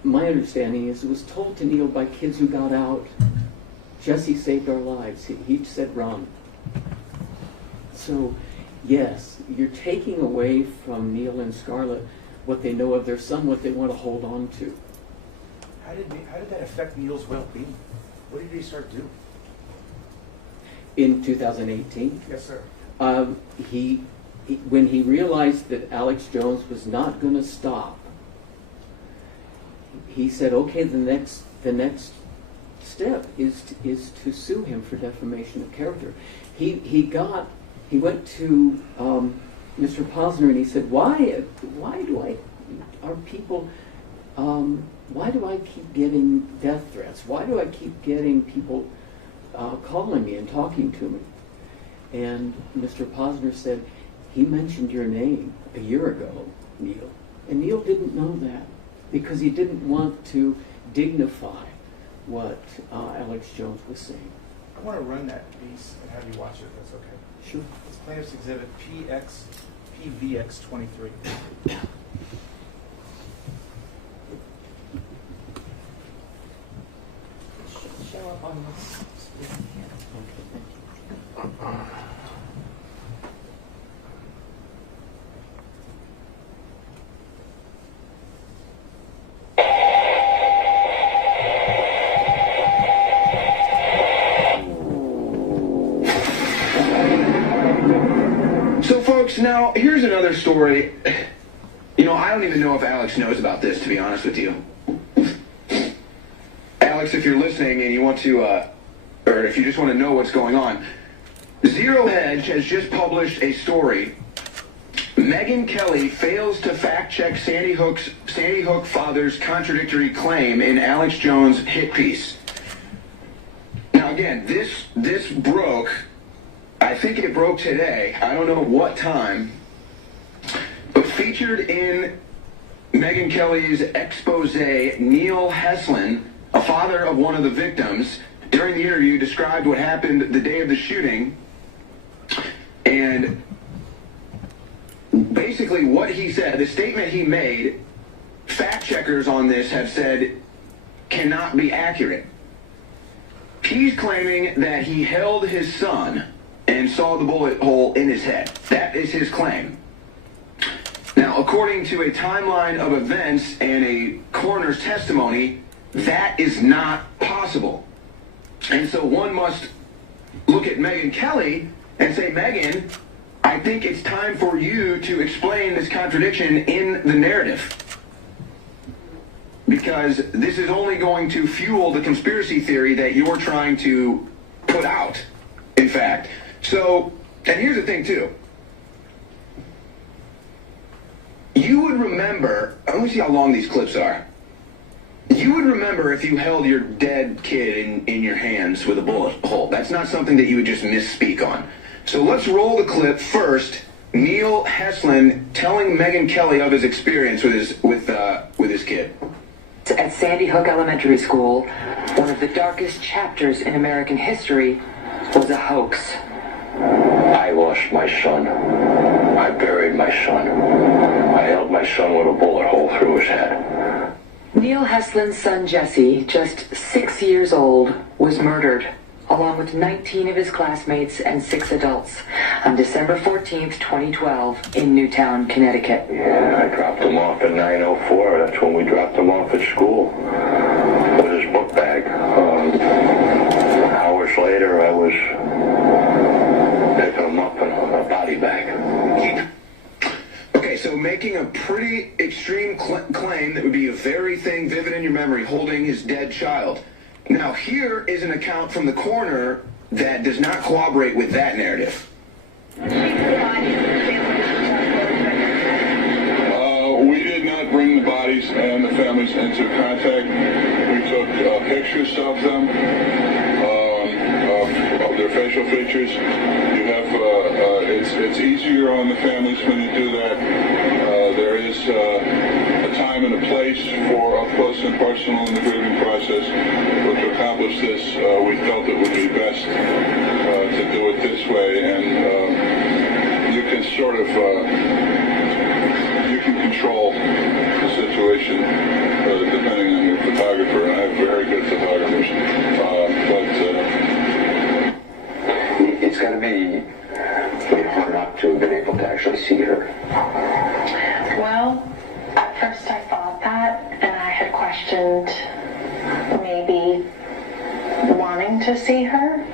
my understanding is it was told to Neil by kids who got out. Jesse saved our lives. He said run. So, yes, you're taking away from Neil and Scarlett what they know of their son, what they want to hold on to. How did that affect Neil's well-being? What did he start doing? In 2018? Yes, sir. When he realized that Alex Jones was not going to stop, he said, okay, the next step is to sue him for defamation of character. He went to Mr. Posner and he said, why do I keep getting death threats? Why do I keep getting people calling me and talking to me? And Mr. Posner said, he mentioned your name a year ago, Neil. And Neil didn't know that because he didn't want to dignify what Alex Jones was saying. I want to run that piece and have you watch it, if that's okay. Sure. It's Plaintiff's Exhibit PVX23. Show up on this. So folks, now here's another story. You know, I don't even know if Alex knows about this, to be honest with you. Alex, if you're listening and you want to, or if you just want to know what's going on, Zero Hedge has just published a story. Megyn Kelly fails to fact-check Sandy Hook father's contradictory claim in Alex Jones' hit piece. Now again, this broke, I think it broke today, I don't know what time, but featured in Megyn Kelly's expose, Neil Heslin, a father of one of the victims, during the interview described what happened the day of the shooting, and basically what he said, the statement he made, fact checkers on this have said cannot be accurate. He's claiming that he held his son and saw the bullet hole in his head. That is his claim. Now, according to a timeline of events and a coroner's testimony, that is not possible. And so one must look at Megyn Kelly and say, Megyn, I think it's time for you to explain this contradiction in the narrative. Because this is only going to fuel the conspiracy theory that you're trying to put out, in fact. So, and here's the thing, too. You would remember, let me see how long these clips are. You would remember if you held your dead kid in your hands with a bullet hole. That's not something that you would just misspeak on. So let's roll the clip first. Neil Heslin telling Megyn Kelly of his experience with his kid. At Sandy Hook Elementary School, one of the darkest chapters in American history was a hoax. I lost my son. I buried my son. I held my son with a bullet hole through his head. Neil Heslin's son Jesse, just 6 years old, was murdered, along with 19 of his classmates and 6 adults, on December 14th, 2012, in Newtown, Connecticut. Yeah, I dropped him off at 9:04. That's when we dropped him off at school with his book bag. Hours later, I was picking him up in a body bag. Okay, so making a pretty extreme claim that would be a very thing vivid in your memory, holding his dead child. Now, here is an account from the coroner that does not corroborate with that narrative. We did not bring the bodies and the families into contact. We took pictures of them, of their facial features. You have, it's easier on the families when you do that. There is a time and a place for up close and personal in the grieving process. But to accomplish this, we felt it would be best to do it this way, and you can sort of you can control the situation depending on your photographer. And I have very good photographers, It's got to be hard not to have been able to actually see her. Well, at first I thought that, and I had questioned maybe wanting to see her.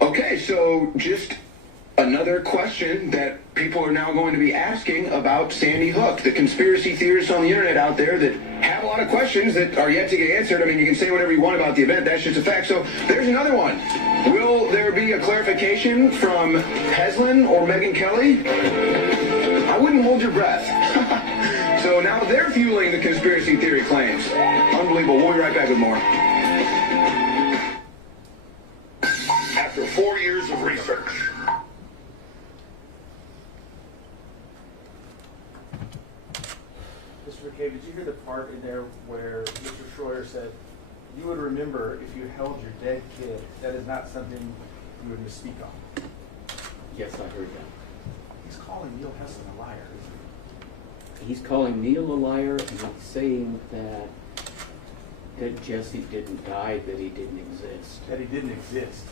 Okay, so just another question that people are now going to be asking about Sandy Hook. The conspiracy theorists on the internet out there that have a lot of questions that are yet to get answered. I mean, you can say whatever you want about the event. That's just a fact. So there's another one. Will there be a clarification from Heslin or Megyn Kelly? I wouldn't hold your breath. So now they're fueling the conspiracy theory claims. Unbelievable. We'll be right back with more. after 4 years of research. Mr. McCabe, did you hear the part in there where Mr. Schroyer said, you would remember if you held your dead kid, that is not something you would misspeak on? Yes, I heard that. He's calling Neil Heslin a liar, isn't He's calling Neil a liar, and he's saying that Jesse didn't die, that he didn't exist. That he didn't exist.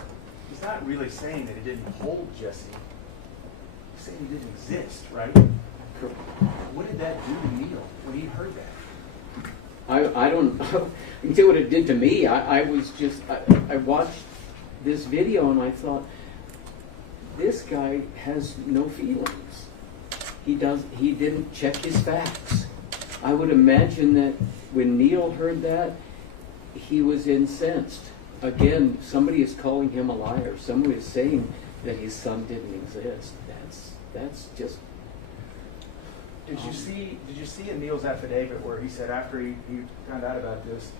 He's not really saying that he didn't hold Jesse. He's saying he didn't exist, right? What did that do to Neil when he heard that? I don't know. I can tell you what it did to me. I watched this video and I thought, this guy has no feelings. He didn't check his facts. I would imagine that when Neil heard that, he was incensed. Again, somebody is calling him a liar. Somebody is saying that his son didn't exist. That's just. Did you see in Neil's affidavit where he said after he found out about this,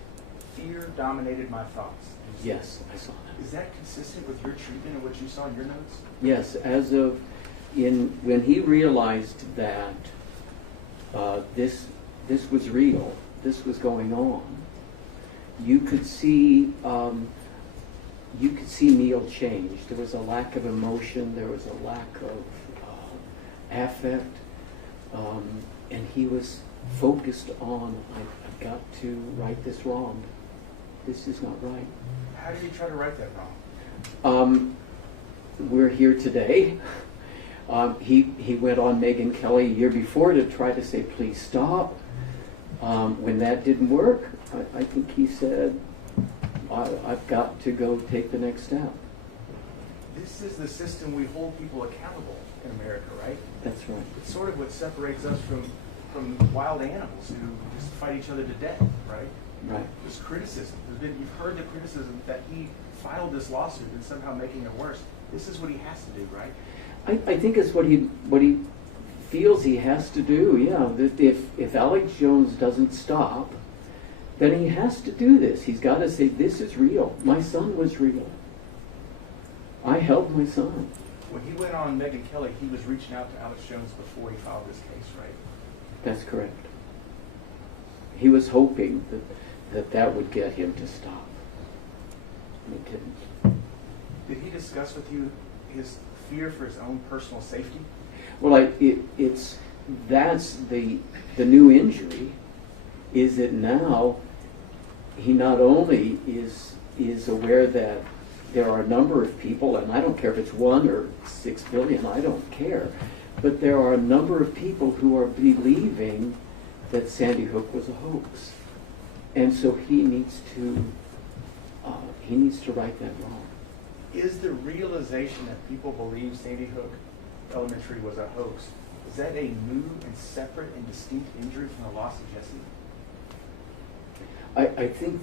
fear dominated my thoughts? Yes, I saw that. Is that consistent with your treatment and what you saw in your notes? Yes, when he realized that this was real, this was going on, you could see Neil change. There was a lack of emotion. There was a lack of affect, and he was focused on, I've got to right this wrong. This is not right. How did you try to right that wrong? We're here today. He went on Megyn Kelly a year before to try to say, please stop. When that didn't work, I think he said, I've got to go take the next step. This is the system we hold people accountable in America, right? That's right. It's sort of what separates us from wild animals who just fight each other to death, right? Right. There's criticism. You've heard the criticism that he filed this lawsuit and somehow making it worse. This is what he has to do, right? I think it's what he feels he has to do, yeah. That if Alex Jones doesn't stop, then he has to do this. He's got to say, this is real. My son was real. I helped my son. When he went on Megyn Kelly, he was reaching out to Alex Jones before he filed this case, right? That's correct. He was hoping that would get him to stop. And it didn't. Did he discuss with you his fear for his own personal safety? Well, that's the new injury, is that now he not only is aware that there are a number of people, and I don't care if it's 1 or 6 billion, I don't care, but there are a number of people who are believing that Sandy Hook was a hoax, and so he needs to right that wrong. Is the realization that people believe Sandy Hook Elementary was a hoax, is that a new and separate and distinct injury from the loss of Jesse? I think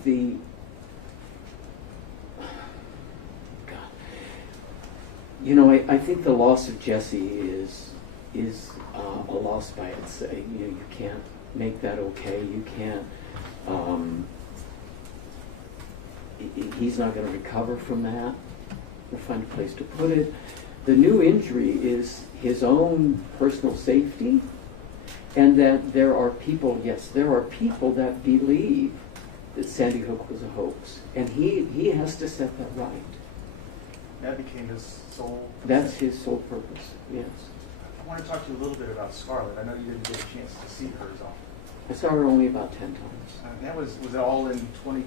I think the loss of Jesse is a loss by itself. You can't make that okay. You can't. He's not going to recover from that. We'll find a place to put it. The new injury is his own personal safety, and that there are people that believe that Sandy Hook was a hoax, and he has to set that right. That became his sole... That's his sole purpose, yes. I want to talk to you a little bit about Scarlett. I know you didn't get a chance to see her as often. I saw her only about 10 times. That was it all in 2020?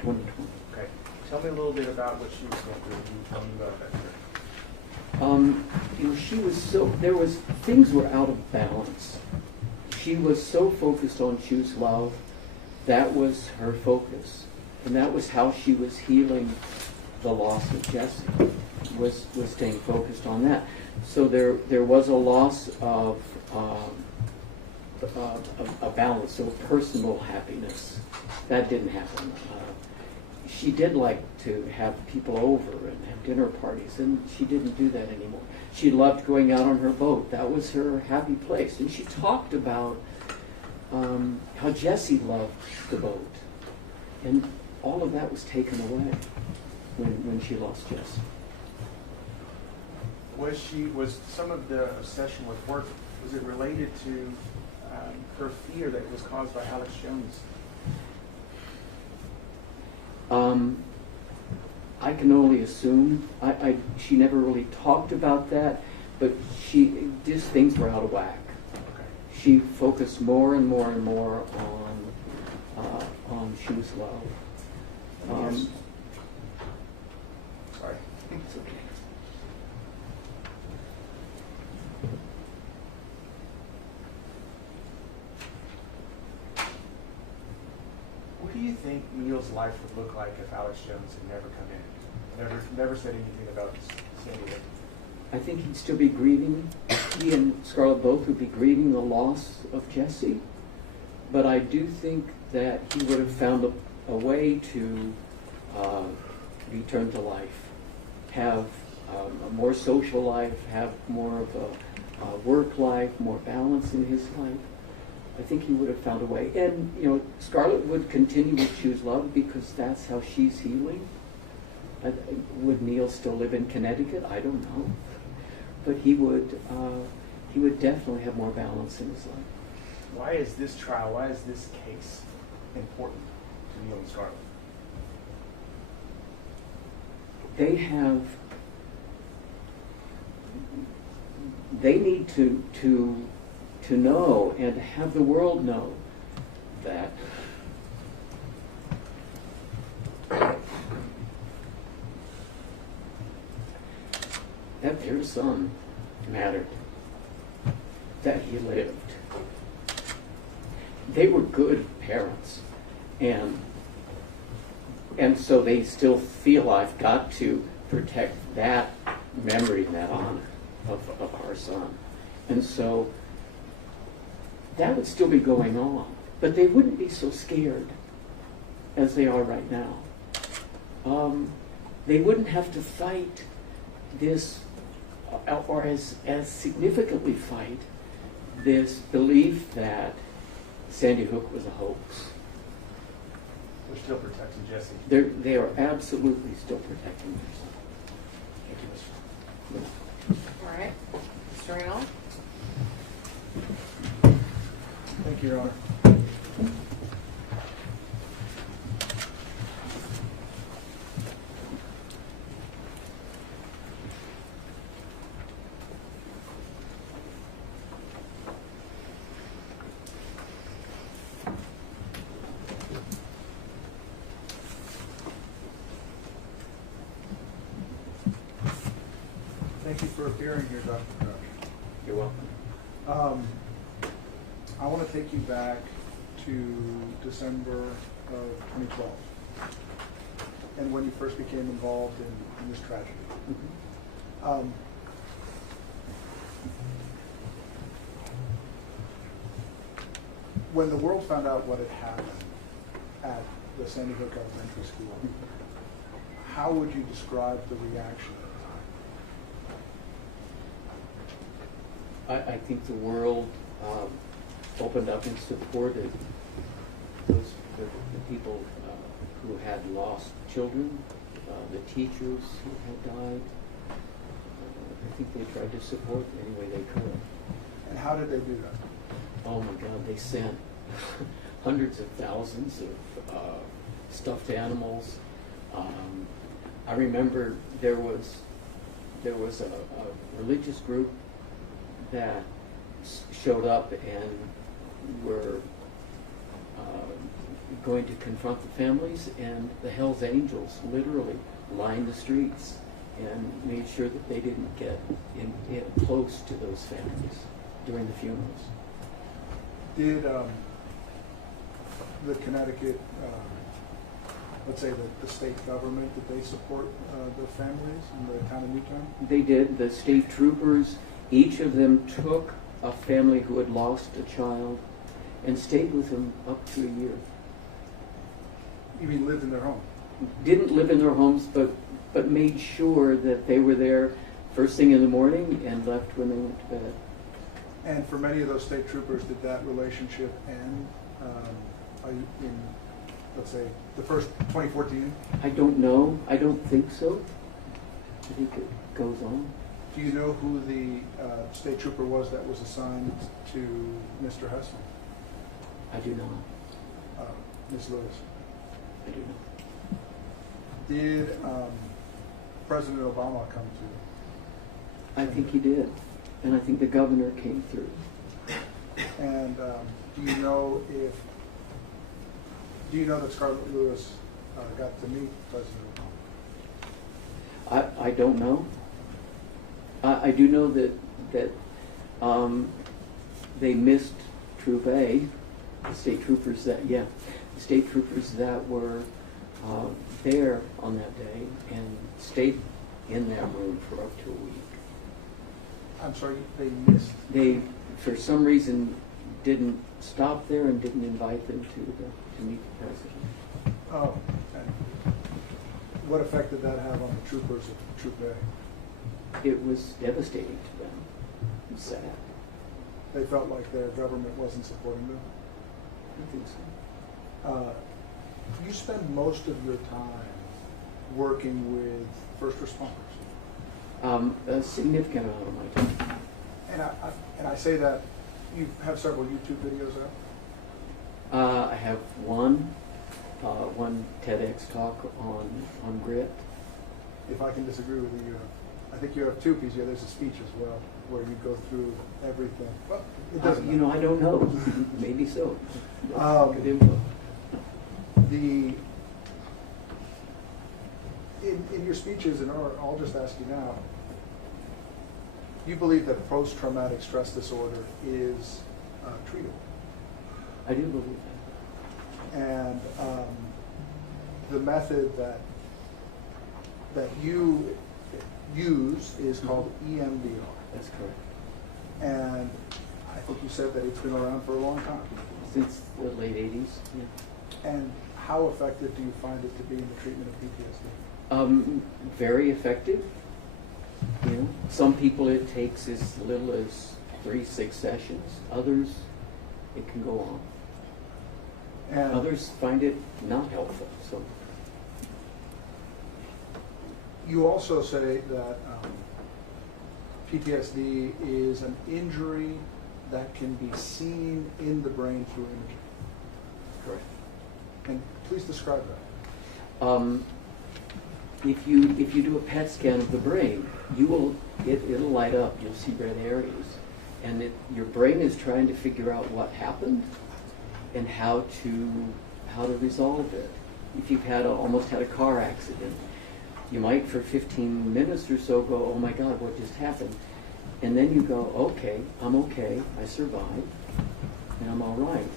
2020. Okay. Tell me a little bit about what she was going through. Can you tell me about that? She was things were out of balance. She was so focused on Choose Love. That was her focus. And that was how she was healing the loss of Jesse, was staying focused on that. So there was a loss of a balance, so personal happiness. That didn't happen. She did like to have people over and have dinner parties, and she didn't do that anymore. She loved going out on her boat. That was her happy place. And she talked about how Jesse loved the boat. And all of that was taken away when she lost Jesse. Was some of the obsession with work, was it related to her fear that it was caused by Alex Jones? I can only assume. She never really talked about that, but just things were out of whack. Okay. She focused more and more and more on Choose Love. Yes. Sorry. It's okay. What do you think Neil's life would look like if Alex Jones had never come in? Never said anything about Sandy Hook? I think he'd still be grieving. He and Scarlett both would be grieving the loss of Jesse. But I do think that he would have found a way to return to life, have a more social life, have more of a work life, more balance in his life. I think he would have found a way. And, Scarlett would continue to choose love because that's how she's healing. Would Neil still live in Connecticut? I don't know. But he would definitely have more balance in his life. Why is this trial, why is this case important to Neil and Scarlett? they need to know and to have the world know that their son mattered, that he lived. They were good parents, and so they still feel I've got to protect that memory and that honor of our son. And so that would still be going on, but they wouldn't be so scared as they are right now. They wouldn't have to fight this, or as significantly fight this belief that Sandy Hook was a hoax. They're still protecting Jesse. They are absolutely still protecting their son. Thank you, Mr. All right, Mr. Reynolds? Thank you, Your Honor. Thank you for appearing here, Dr. Crouch. You're welcome. I want to take you back to December of 2012 and when you first became involved in this tragedy. When the world found out what had happened at the Sandy Hook Elementary School, how would you describe the reaction at the time? I think the world opened up and supported the people who had lost children, the teachers who had died. I think they tried to support any way they could. And how did they do that? Oh my God, they sent hundreds of thousands of stuffed animals. I remember there was a religious group that showed up and were going to confront the families, and the Hells Angels literally lined the streets and made sure that they didn't get in close to those families during the funerals. Did the Connecticut, let's say the state government, did they support the families in the town of Newtown? They did. The state troopers, each of them took a family who had lost a child and stayed with them up to a year. You mean lived in their home? Didn't live in their homes, but made sure that they were there first thing in the morning and left when they went to bed. And for many of those state troopers, did that relationship end in, let's say, the first 2014? I don't know. I don't think so. I think it goes on. Do you know who the state trooper was that was assigned to Mr. Hessel? I do not. Ms. Lewis? I do not. Did President Obama come to? I think he did. And I think the governor came through. And do you know that Scarlett Lewis got to meet President Obama? I don't know. I do know that they missed Troop A, the state troopers that were there on that day and stayed in that room for up to a week. I'm sorry, they missed? They, for some reason, didn't stop there and didn't invite them to meet the president. Oh, and what effect did that have on the troopers of Troop A? It was devastating to them. It was sad. They felt like their government wasn't supporting them? I think so. You spend most of your time working with first responders. A significant amount of my time. And I say that you have several YouTube videos out? I have one TEDx talk on grit. If I can disagree with you, I think you have two pieces. Yeah, there's a speech as well, where you go through everything. Well, it doesn't You know, I don't know. Maybe so. Good In your speeches, and I'll just ask you now, you believe that post-traumatic stress disorder is treatable? I do believe that. And the method that you use is called EMDR. That's correct. And I think you said that it's been around for a long time. Since the late 80s, yeah. And how effective do you find it to be in the treatment of PTSD? Very effective. You know, some people it takes as little as 3-6 sessions. Others, it can go on. And others find it not helpful. So you also say that PTSD is an injury that can be seen in the brain through imaging. correct. And please describe that. If you do a PET scan of the brain, it'll light up. You'll see red areas, and your brain is trying to figure out what happened and how to resolve it. If you've almost had a car accident, you might for 15 minutes or so go, "Oh my God, what just happened?" And then you go, "Okay, I'm okay. I survived, and I'm all right."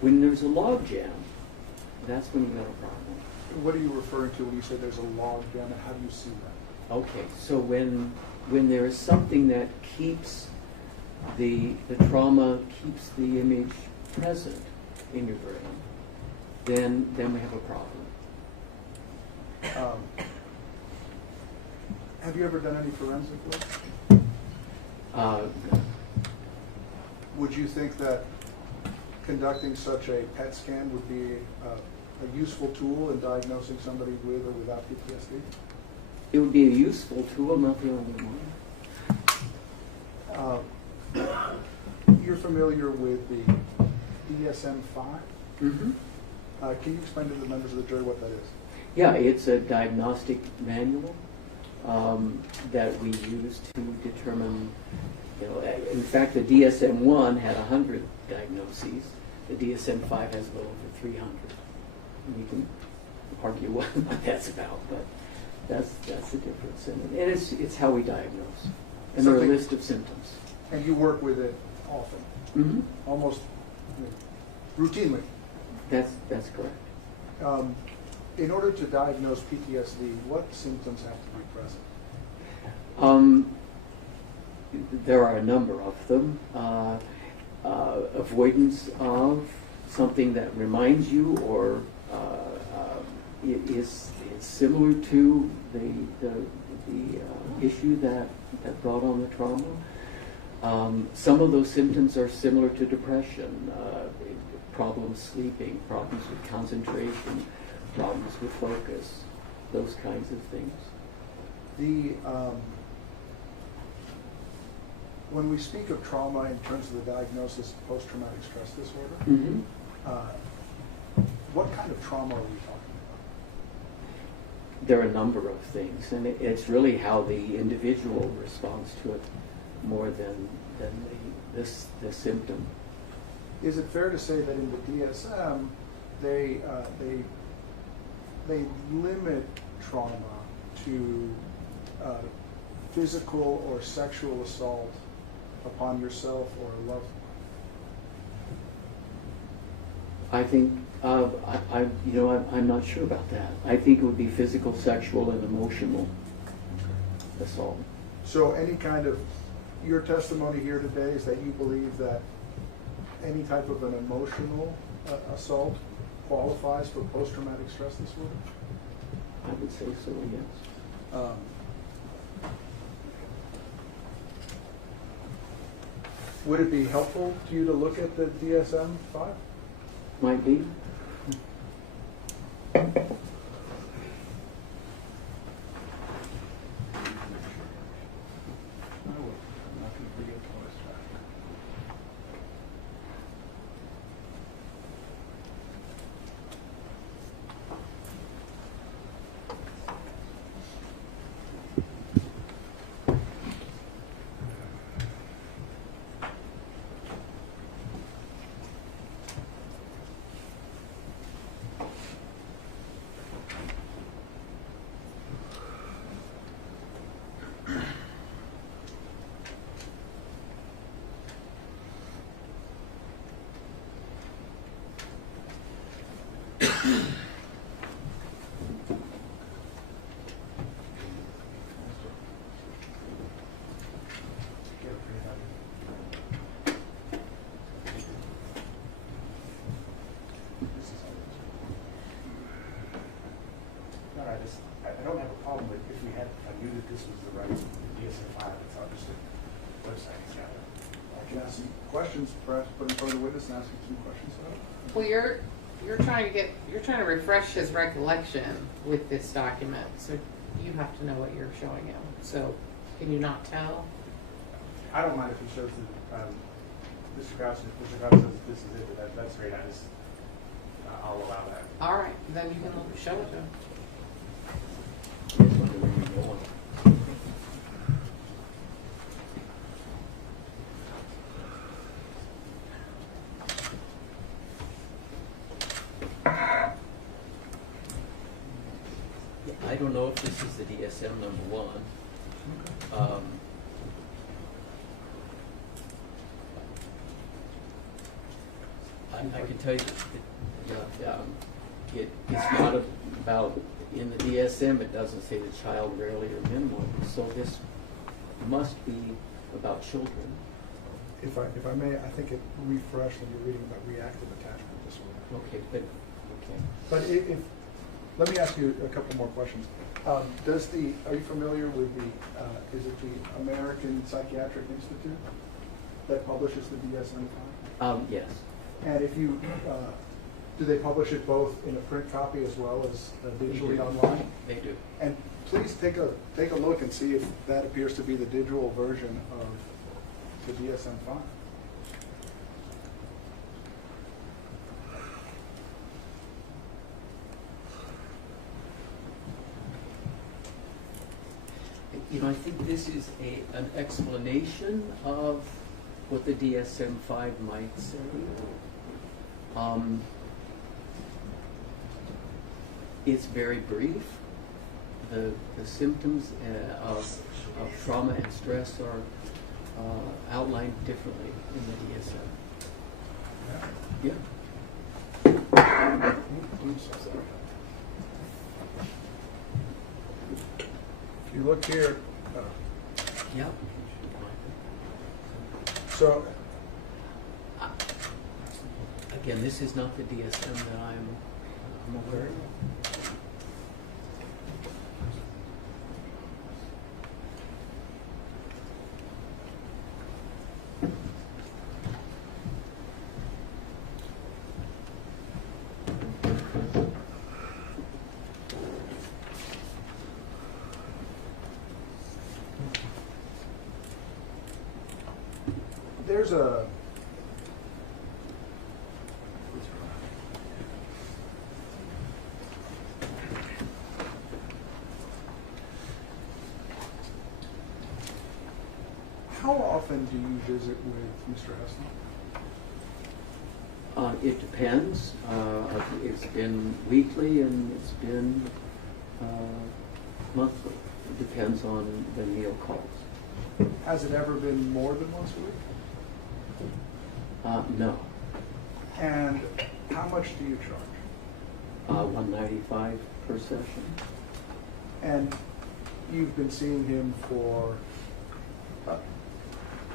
When there's a log jam, that's when you got a problem. What are you referring to when you say there's a log jam, and how do you see that? Okay, so when there is something that keeps the trauma, keeps the image present in your brain, then we have a problem. Have you ever done any forensic work? No. Would you think that conducting such a PET scan would be a useful tool in diagnosing somebody with or without PTSD? It would be a useful tool, not the only one. You're familiar with the DSM-5? Mm-hmm. Can you explain to the members of the jury what that is? Yeah, it's a diagnostic manual that we use to determine, in fact, the DSM-1 had 100 diagnoses. The DSM-5 has a little over 300. We can argue what that's about, but that's the difference. And it's how we diagnose. And there are a list of symptoms. And you work with it often? Mm-hmm. Almost routinely? That's correct. In order to diagnose PTSD, what symptoms have to be present? There are a number of them. Avoidance of something that reminds you or is similar to the issue that brought on the trauma. Some of those symptoms are similar to depression, problems sleeping, problems with concentration, problems with focus, those kinds of things. When we speak of trauma in terms of the diagnosis of post-traumatic stress disorder, mm-hmm. What kind of trauma are we talking about? There are a number of things, and it's really how the individual responds to it more than the symptom. Is it fair to say that in the DSM, they limit trauma to physical or sexual assault upon yourself or a loved one? I think I'm not sure about that. I think it would be physical, sexual, and emotional assault. So any kind of, your testimony here today is that you believe that any type of an emotional assault qualifies for post-traumatic stress disorder? I would say so, yes. Would it be helpful to you to look at the DSM-5? Might be. I don't have a problem with if we had, if I knew that this was the right DSM-5, it's obviously website has got it. I can ask some questions, perhaps put in front of the witness and ask him some questions about it. Well, you're trying to refresh his recollection with this document, so you have to know what you're showing him. So, can you not tell? I don't mind if he shows that, Mr. Krause, if Mr. Krause says this is it, but that's great, I'll allow that. All right, then you can show it to him. I don't know if this is the DSM #1. I can tell you that it's not about, in the DSM it doesn't say the child rarely or minimally, so this must be about children. If I may, I think it refreshed when you're reading about reactive attachment disorder. Okay, But if let me ask you a couple more questions. Are you familiar with is it the American Psychiatric Institute that publishes the DSM-5? Yes. And if you, do they publish it both in a print copy as well as digitally online? They do. And please take a look and see if that appears to be the digital version of the DSM-5. You know, I think this is an explanation of what the DSM-5 might say. It's very brief. The symptoms of trauma and stress are outlined differently in the DSM. Yeah. If you look here, yeah. So again, this is not the DSM that I'm aware of. there's a how often do you visit with Mr. Hessler? It depends. It's been weekly and it's been monthly. It depends on the meal calls. Has it ever been more than once a week? No. And how much do you charge? $195 per session. And you've been seeing him for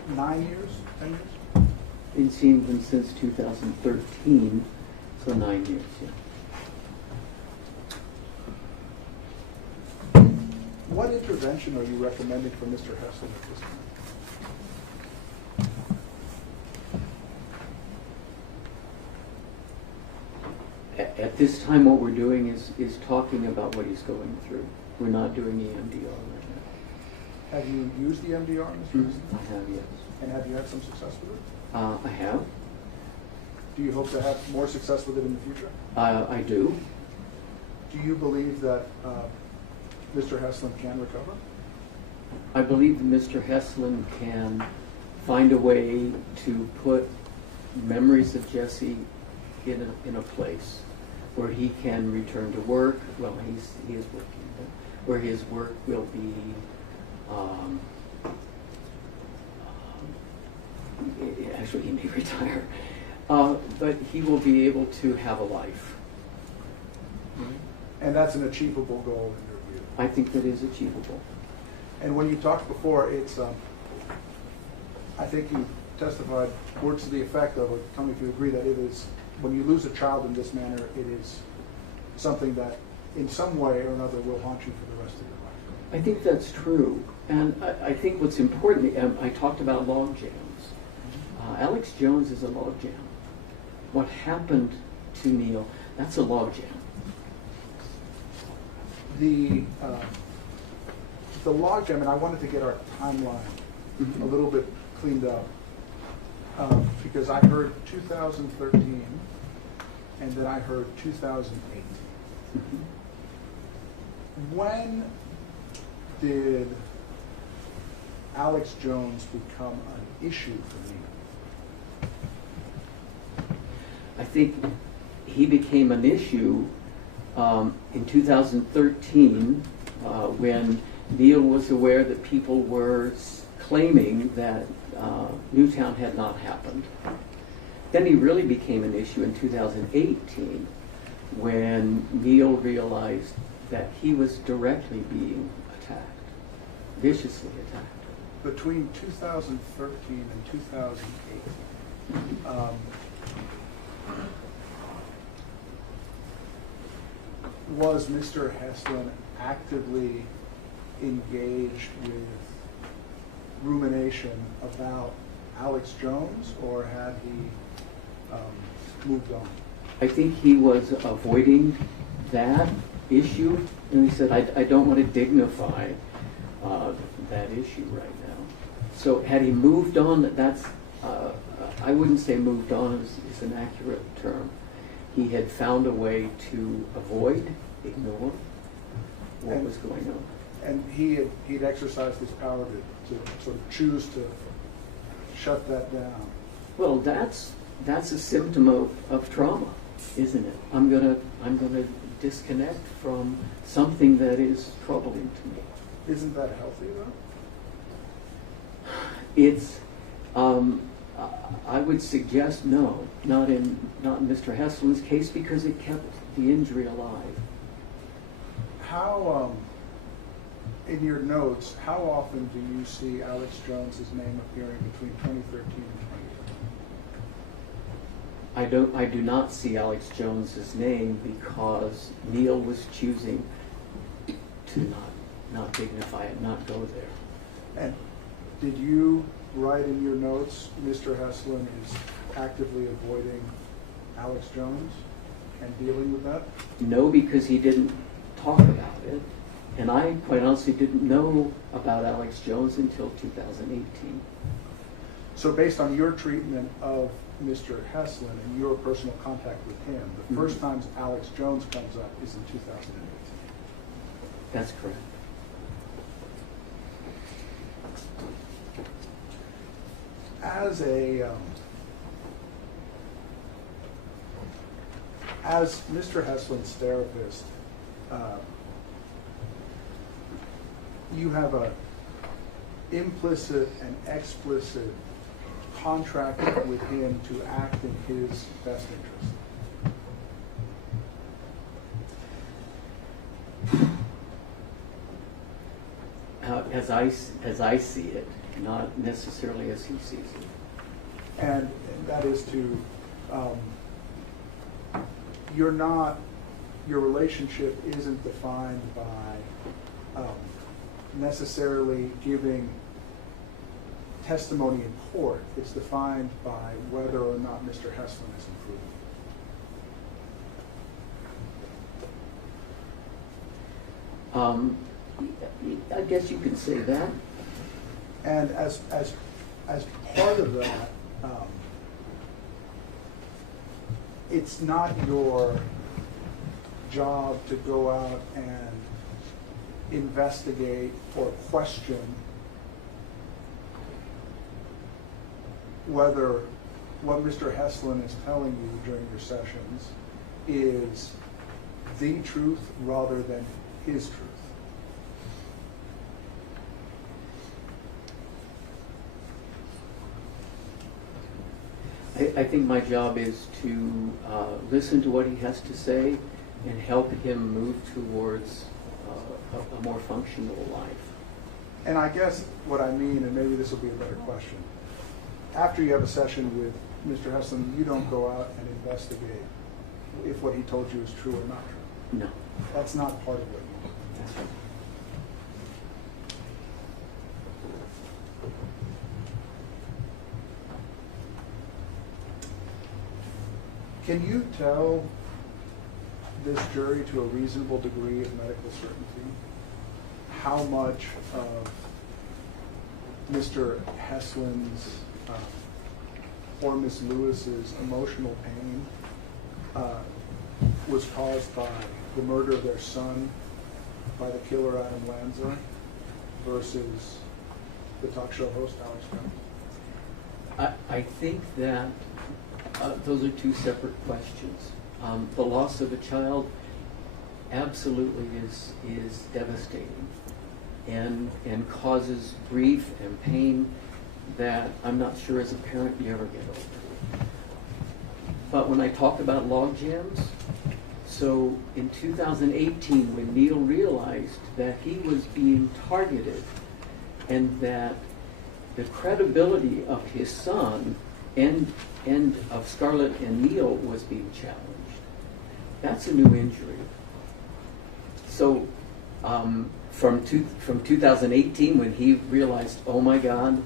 9 years, 10 years? Been seeing him since 2013, so 9 years, yeah. What intervention are you recommending for Mr. Hessler at this point? At this time, what we're doing is talking about what he's going through. We're not doing EMDR right now. Have you used the MDR, Mr. Hessler? I have, yes. And have you had some success with it? I have. Do you hope to have more success with it in the future? I do. Do you believe that Mr. Heslin can recover? I believe that Mr. Heslin can find a way to put memories of Jesse in a place where he can return to work. Well, he is working, but where his work will be actually he may retire, but he will be able to have a life. And that's an achievable goal in your view? I think that is achievable. And when you talked before, it's I think you testified words to the effect of, or tell me if you agree, that it is, when you lose a child in this manner, it is something that in some way or another will haunt you for the rest of your life. I think that's true. And I think what's important, I talked about log jams. Alex Jones is a log jam. What happened to Neil, that's a log jam. The log jam, and I wanted to get our timeline a little bit cleaned up, because I heard 2013, and then I heard 2008. When did Alex Jones become an issue for me? I think he became an issue in 2013 when Neil was aware that people were claiming that Newtown had not happened. Then he really became an issue in 2018 when Neil realized that he was directly being attacked, viciously attacked. Between 2013 and 2008, was Mr. Heslin actively engaged with rumination about Alex Jones, or had he moved on? I think he was avoiding that issue, and he said, I don't want to dignify that issue right now. So had he moved on, I wouldn't say moved on is an accurate term. He had found a way to avoid, ignore what was going on. And he'd exercised his power to sort of choose to shut that down. Well, that's a symptom of trauma, isn't it? I'm gonna disconnect from something that is troubling to me. Isn't that healthy though? It's I would suggest no, not in Mr. Heslin's case, because it kept the injury alive. How in your notes, how often do you see Alex Jones's name appearing between 2013 and 2018? I do not see Alex Jones's name because Neil was choosing to not dignify it, not go there. And did you write in your notes, Mr. Heslin is actively avoiding Alex Jones and dealing with that? No, because he didn't talk about it. And I quite honestly didn't know about Alex Jones until 2018. So based on your treatment of Mr. Heslin and your personal contact with him, the first time Alex Jones comes up is in 2018. That's correct. As Mr. Heslin's therapist, you have a implicit and explicit contract with him to act in his best interest. As I see it, not necessarily as he sees it. And that is to, your relationship isn't defined by necessarily giving testimony in court. It's defined by whether or not Mr. Heslin is improving. I guess you could say that. And as part of that, it's not your job to go out and investigate or question whether what Mr. Heslin is telling you during your sessions is the truth rather than his truth. I think my job is to listen to what he has to say and help him move towards a more functional life. And I guess what I mean, and maybe this will be a better question, after you have a session with Mr. Heslin, you don't go out and investigate if what he told you is true or not true. No. That's not part of what you do. That's right. Can you tell this jury to a reasonable degree of medical certainty how much of Mr. Heslin's or Ms. Lewis's emotional pain was caused by the murder of their son by the killer Adam Lanza versus the talk show host Alex Jones? I think that those are two separate questions. The loss of a child absolutely is devastating and causes grief and pain that I'm not sure as a parent you ever get over. But when I talk about log jams, so in 2018 when Neil realized that he was being targeted and that the credibility of his son and of Scarlett and Neil was being challenged, that's a new injury. So from 2018 when he realized, oh my God,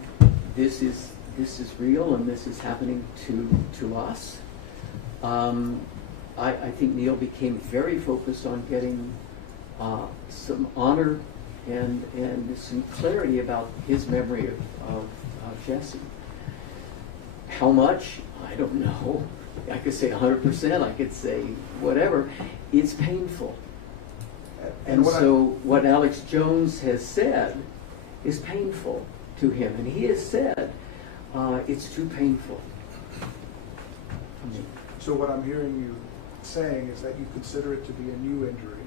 this is real and this is happening to us, I think Neil became very focused on getting some honor and some clarity about his memory of Jesse. How much? I don't know. I could say 100%, I could say whatever. It's painful. And so what Alex Jones has said is painful to him. And he has said, it's too painful. So what I'm hearing you saying is that you consider it to be a new injury,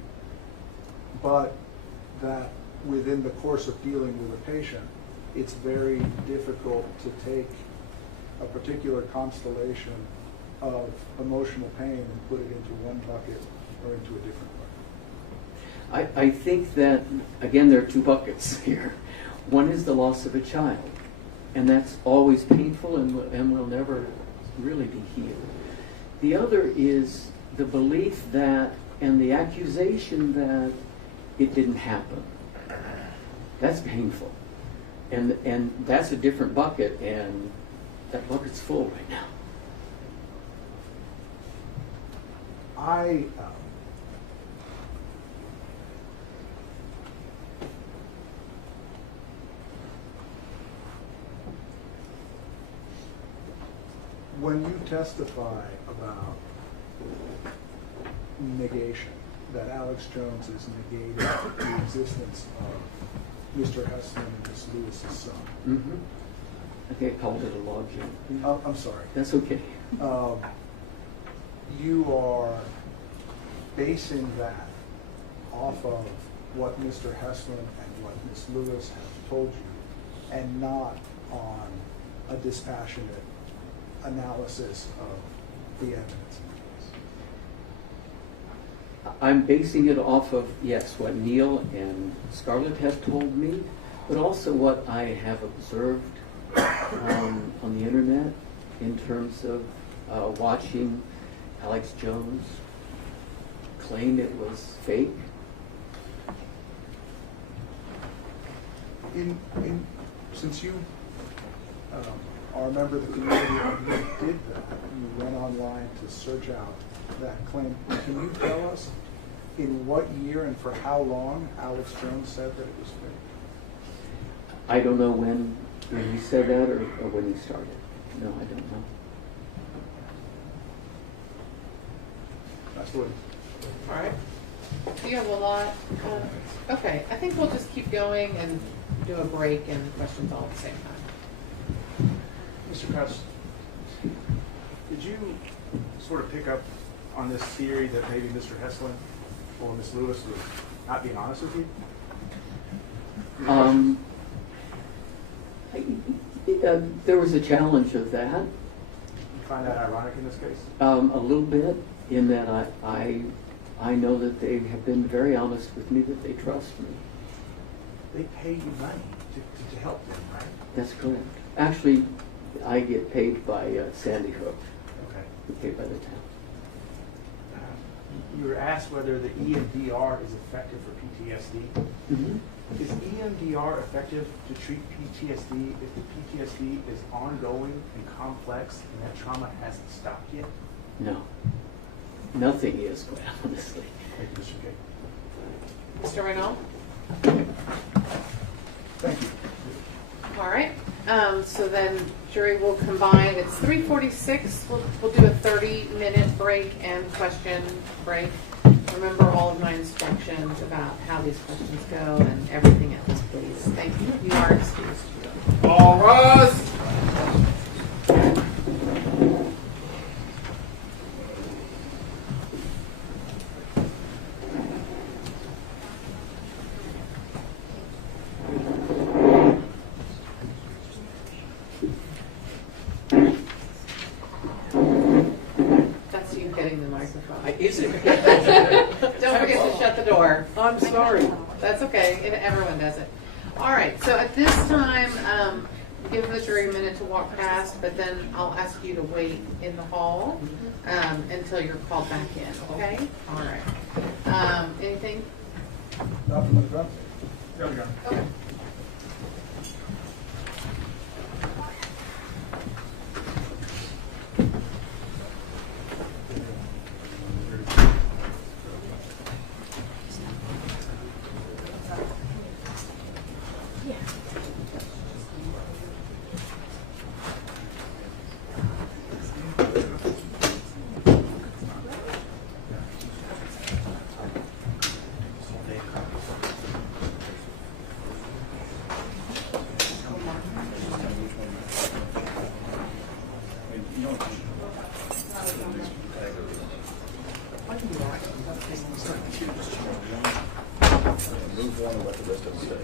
but that within the course of dealing with a patient, it's very difficult to take a particular constellation of emotional pain and put it into one bucket or into a different bucket. I think that, again, there are two buckets here. One is the loss of a child, and that's always painful and will never really be healed. The other is the belief that, and the accusation that it didn't happen. That's painful. And that's a different bucket, and that bucket's full right now. When you testify about negation, that Alex Jones is negating the existence of Mr. Heslin and Ms. Lewis's son. Mm-hmm. I think I called it a log jam. I'm sorry. That's okay. You are basing that off of what Mr. Heslin and what Ms. Lewis have told you, and not on a dispassionate analysis of the evidence in the case. I'm basing it off of, yes, what Neil and Scarlett have told me, but also what I have observed on the internet in terms of watching Alex Jones claim it was fake. Since you are a member of the community and you did that, you went online to search out that claim, can you tell us in what year and for how long Alex Jones said that it was fake? I don't know when he said that or when he started. No, I don't know. That's what. All right. You have a lot. Okay, I think we'll just keep going and do a break and questions all at the same time. Mr. Krause, did you sort of pick up on this theory that maybe Mr. Heslin or Ms. Lewis was not being honest with you? There was a challenge of that. You find that ironic in this case? A little bit, in that I know that they have been very honest with me, that they trust me. They pay you money to help them, right? That's correct. Actually, I get paid by Sandy Hook. Okay. We're paid by the town. you were asked whether the EMDR is effective for PTSD. Mhm. Is EMDR effective to treat PTSD if the PTSD is ongoing and complex and that trauma hasn't stopped yet? No. Nothing is, quite honestly. Thank you, Mr. K. Mr. Renault? Thank you. All right. So then jury will combine. It's 3:46. We'll do a 30-minute break and question break. Remember all of my instructions about how these questions go and everything else, please. Thank you. You are excused. All rise. That's you getting the microphone. Is it? Don't forget to shut the door. I'm sorry. That's okay. Everyone does it. All right. So at this time, give the jury a minute to walk past, but then I'll ask you to wait in the hall until you're called back in. Okay? All right. Anything? Not from the front. Okay. Move one and let the rest of them stay.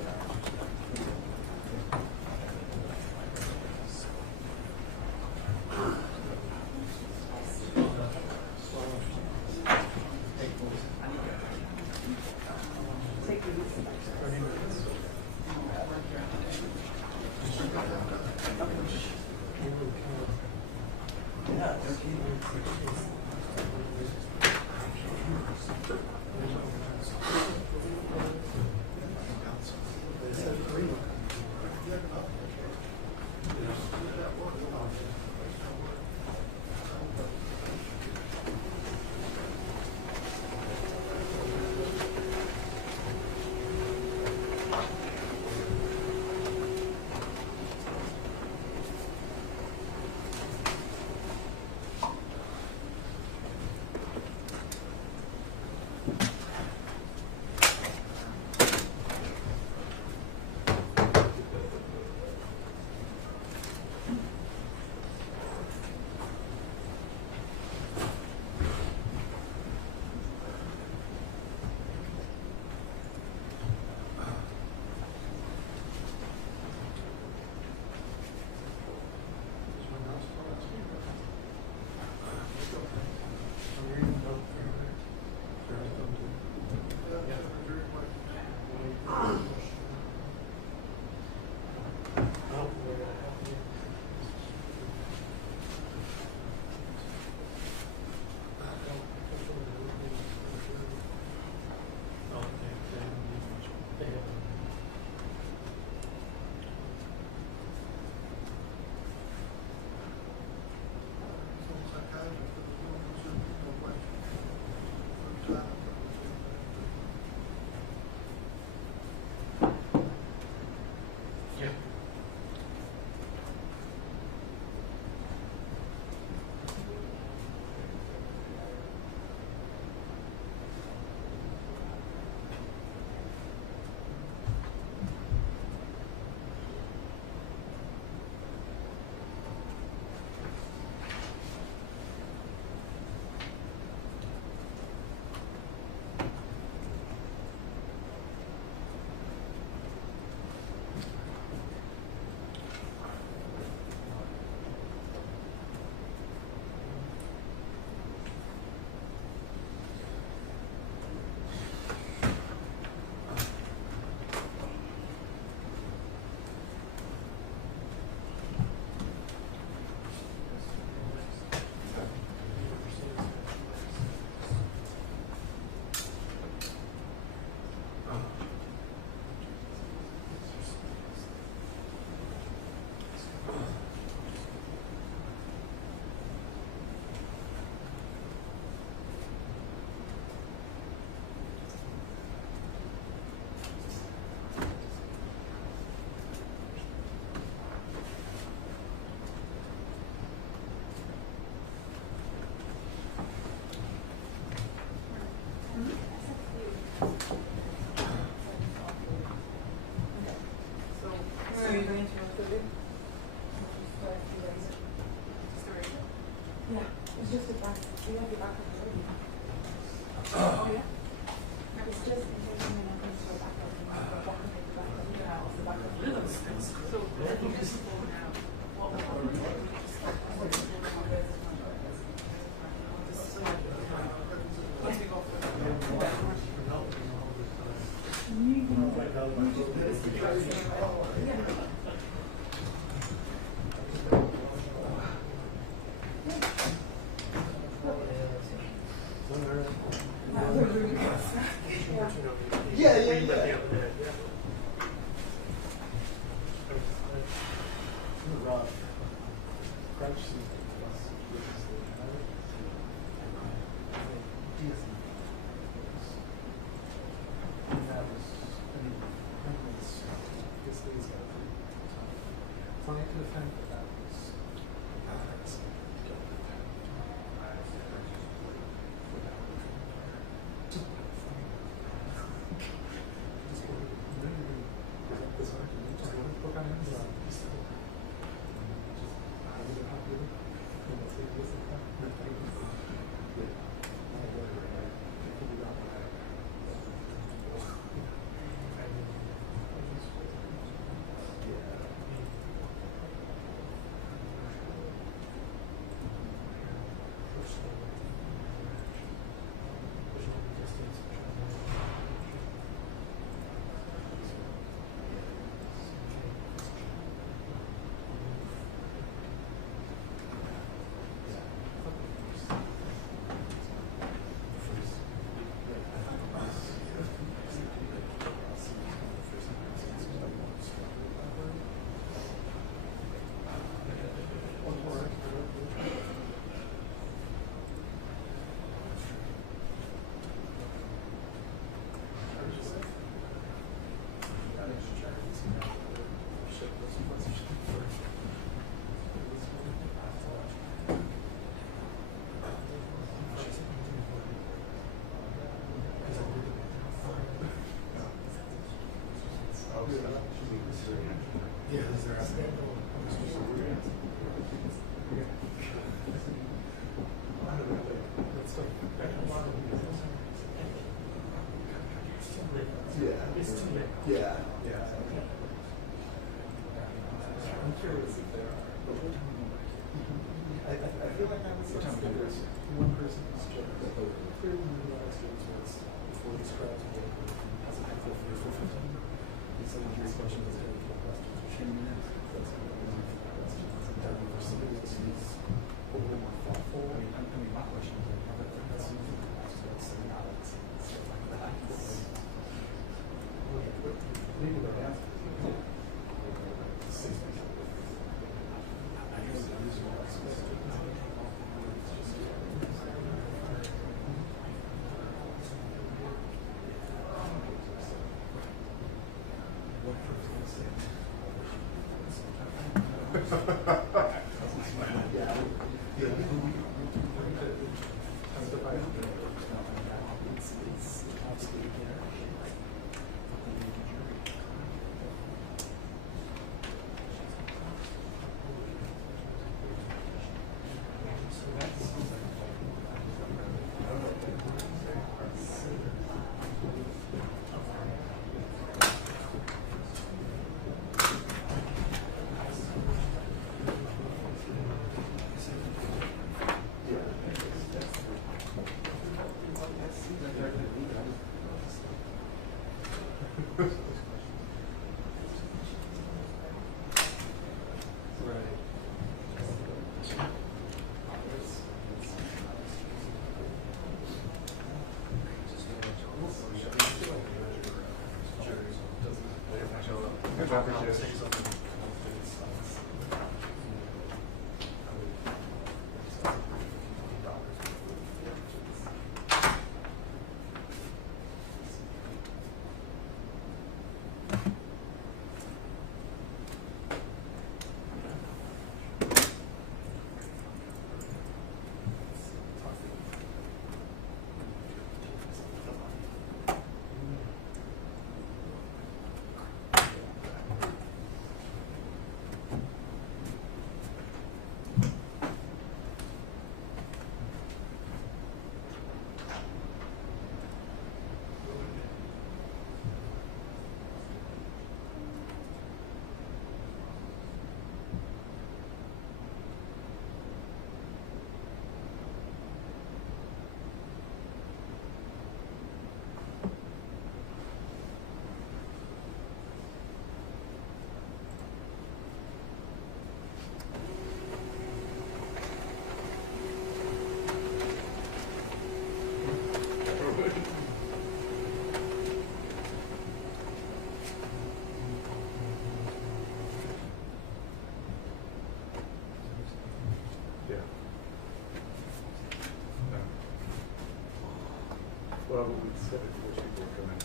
Well, we said it, those people are coming.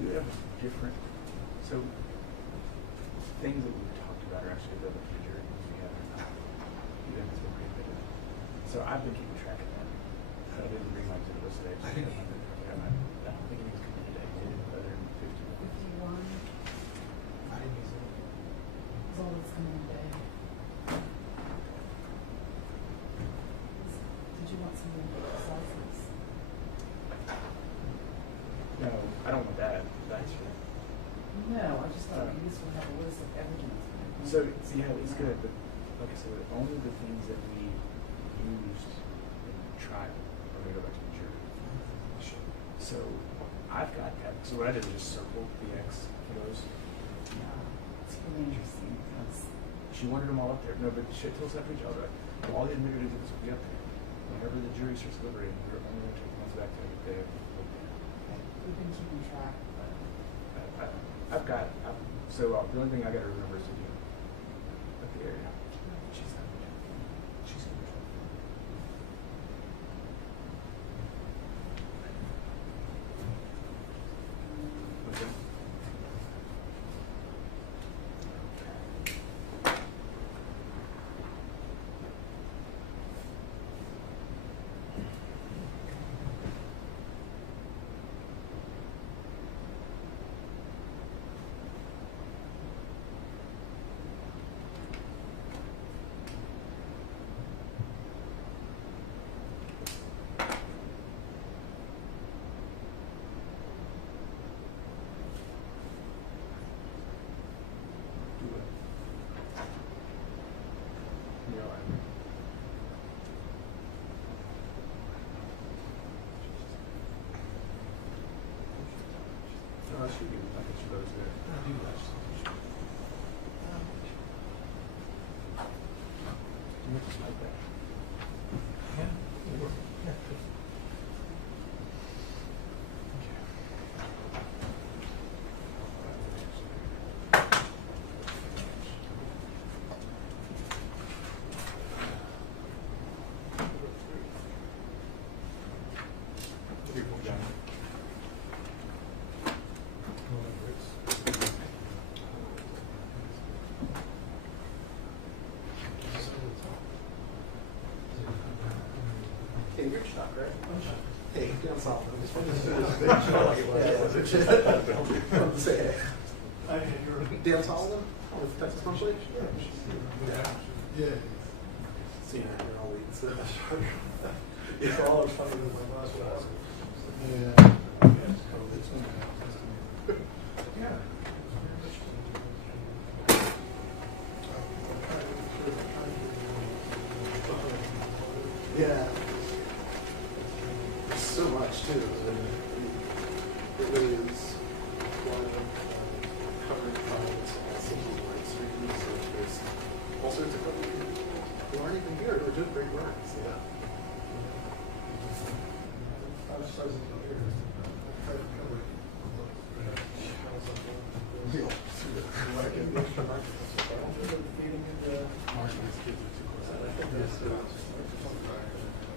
You have different, so things that we've talked about are actually the future we have even it's been pretty big. So I've been keeping track of that. I didn't bring my to the today. I don't think he was coming today. Other than 50. 51. I didn't use it. That's all that's coming today. Did you want something besides this? No, I don't want that. That's true. No, I just thought maybe this would have a list of everything that's coming. So yeah, it's good, but like I said, only the things that we used in the trial are going to go back to the jury. So I've got that. So what I did is just circle the X for those. Yeah, it's really interesting because She wanted them all up there. No, but she told us after each other. All the admitted evidence will be up there. Whenever the jury starts deliberating, we're only going to take the ones back to the we've been keeping track, but so the only thing I got to remember is to do at the area. She's going to try. Okay. She do. I think she goes there. I do that. You have to smoke that. Yeah. Hey, you're Chuck, right? I'm Chuck. Hey, down south. I just wanted to say hey. You're Dan Solomon with Texas Monthly? Yeah. See, you're all week. So it's all funny with my boss. Yeah. Yeah. Yeah. There's so much too. It really is one of covering clients and single white street research. There's all sorts of people who aren't even here who are doing great work. So, yeah. I was here.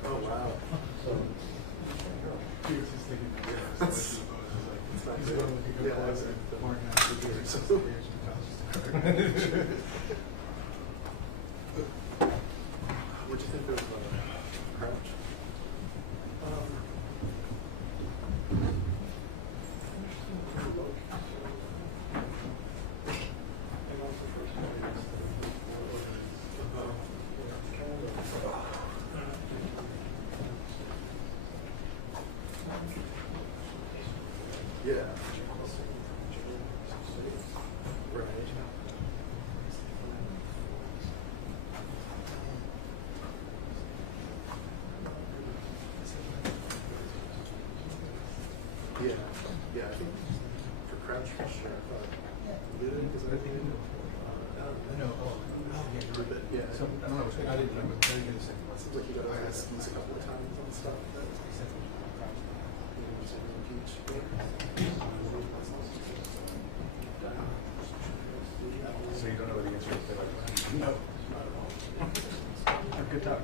Oh wow. He was just thinking, it's not good. Yeah, that's it. What'd you think of Crouch? Yeah. Right. Yeah, yeah, I think for Crouch for sure, I thought Luden, because I think, I know, yeah. So, I don't know, I didn't know, but maybe it's like you got to ask skis a couple of times on stuff that, so you don't know what the answer is? No, not at all. Have a good time.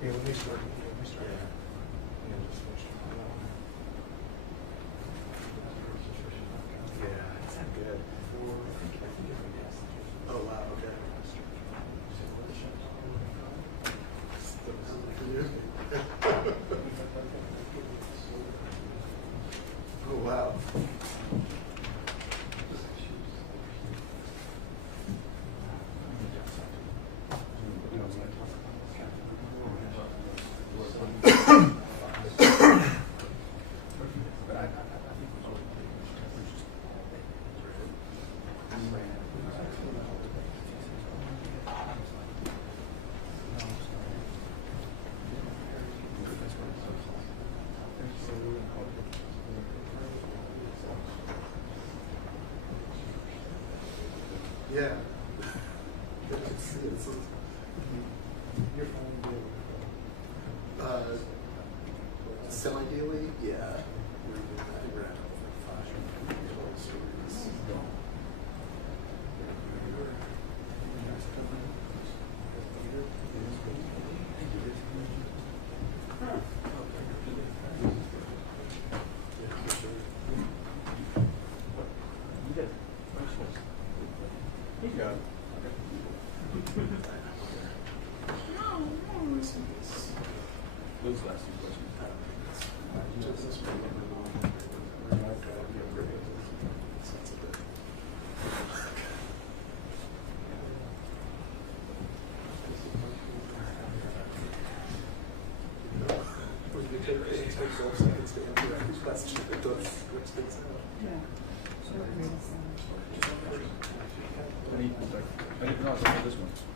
Yeah, when they start. Yeah, it's not good. oh wow, okay. Oh wow. Yeah. Semi-daily? Yeah. I think we're at 5 stories. Those last few questions.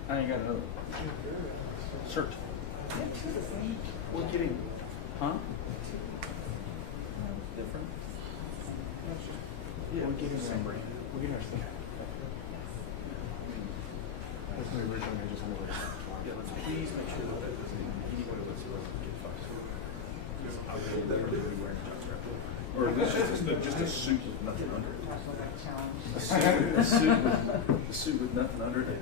I ain't got another one. Search. We're getting, huh? Different? Yeah, we're getting the same brand. We're getting our stuff. That's my original, I just wanted to. Yeah, let's please make sure that that doesn't, anyone who lets us get fucked. I would never really wearing a jockstrap. Or just a suit with nothing under it. A suit with nothing under it.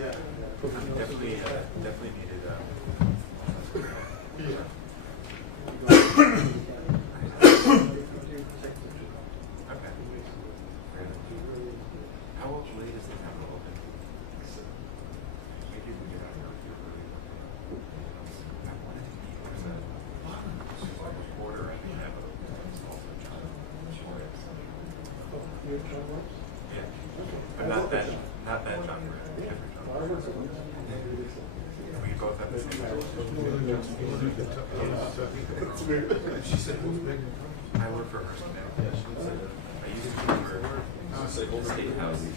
Yeah. Definitely needed. Yeah. Okay. How late is the Capitol open? Maybe we get out here if you're really I wanted to meet with a reporter and have a also John. Yeah. But not that John. Different John. We both have the same It's weird. She said, who's big? I work for Hearst now. I used to work for the State House in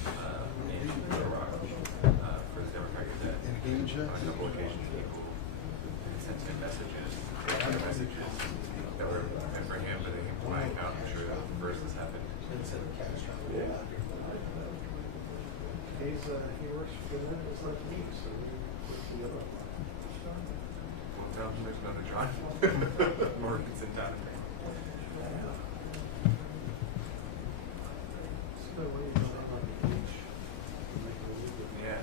Little Rock for the Democratic Gazette. On a couple occasions, people sent me messages that were meant for him, but they came to my account. I'm sure that was the first that's happened. Yeah. He works for them, it's like me, so we work together. Well, tell him there's another John. Morgan's in town. Yeah.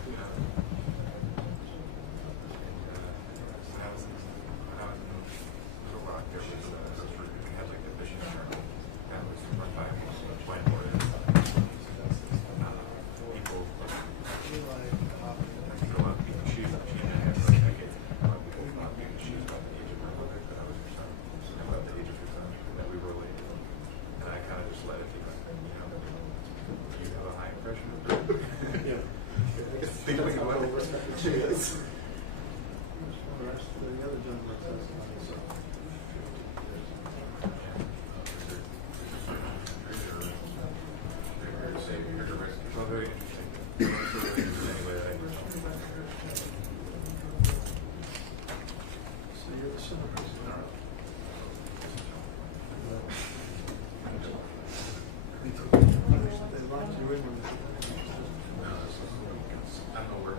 When I was in Little Rock, there was we had like a fishing tournament that was run by whiteboard. People go out beating shoes on cheap and for like decades. People not beating shoes by the age of my mother, but I was her son. And about the age of your son, that we were related. And I kind of just let it be like, you have a high impression of her. Yeah. Think about it. Yes. The other John works as so. Well, very interesting. So you're the center person. They locked you in when I don't know where.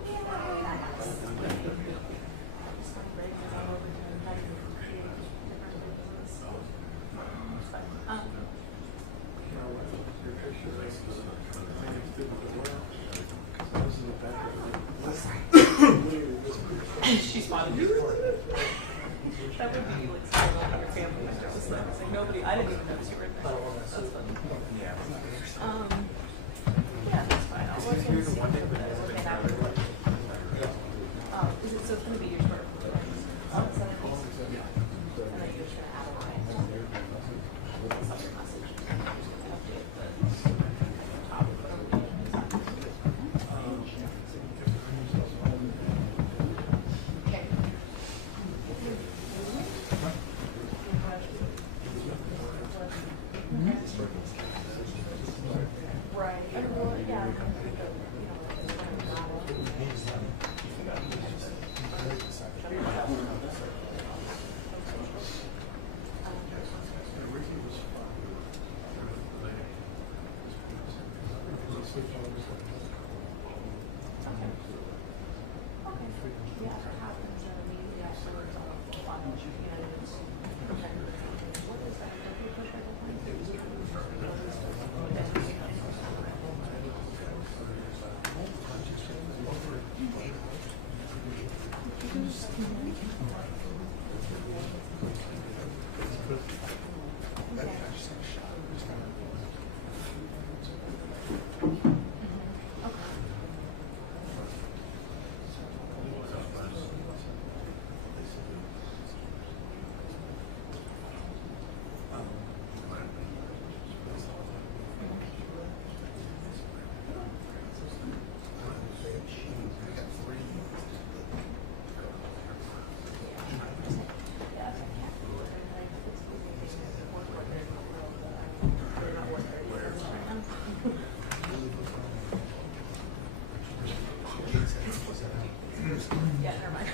She's smiling before. That would be like something on your family member. It's like nobody, I didn't even notice you were in there. That's funny. Yeah. Yeah, that's fine. I'll work on the same thing, but I was looking at it. Is it, so it's gonna be your turn? Oh, it's gonna be. And then you're just gonna add a line. Something message. Update the top of the okay. Right. Well, yeah. Yeah, never mind.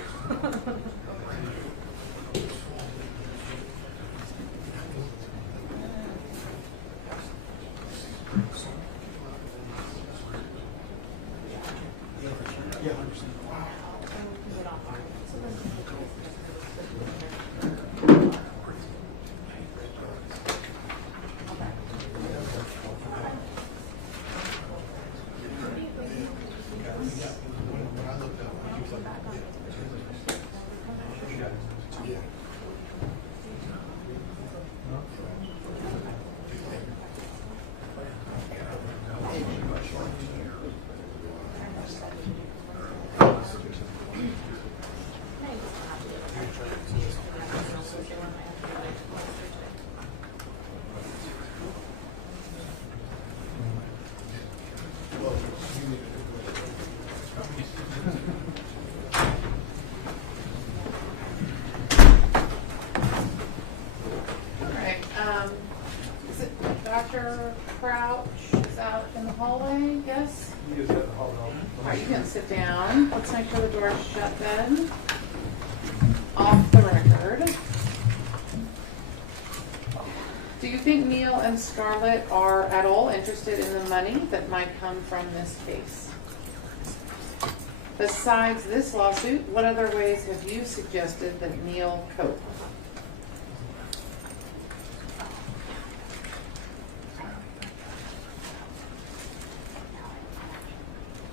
Mr. Crouch is out in the hallway, yes? He is at the hallway. All right, you can sit down. Let's make sure the door's shut then. Off the record. Do you think Neil and Scarlett are at all interested in the money that might come from this case? Besides this lawsuit, what other ways have you suggested that Neil cope?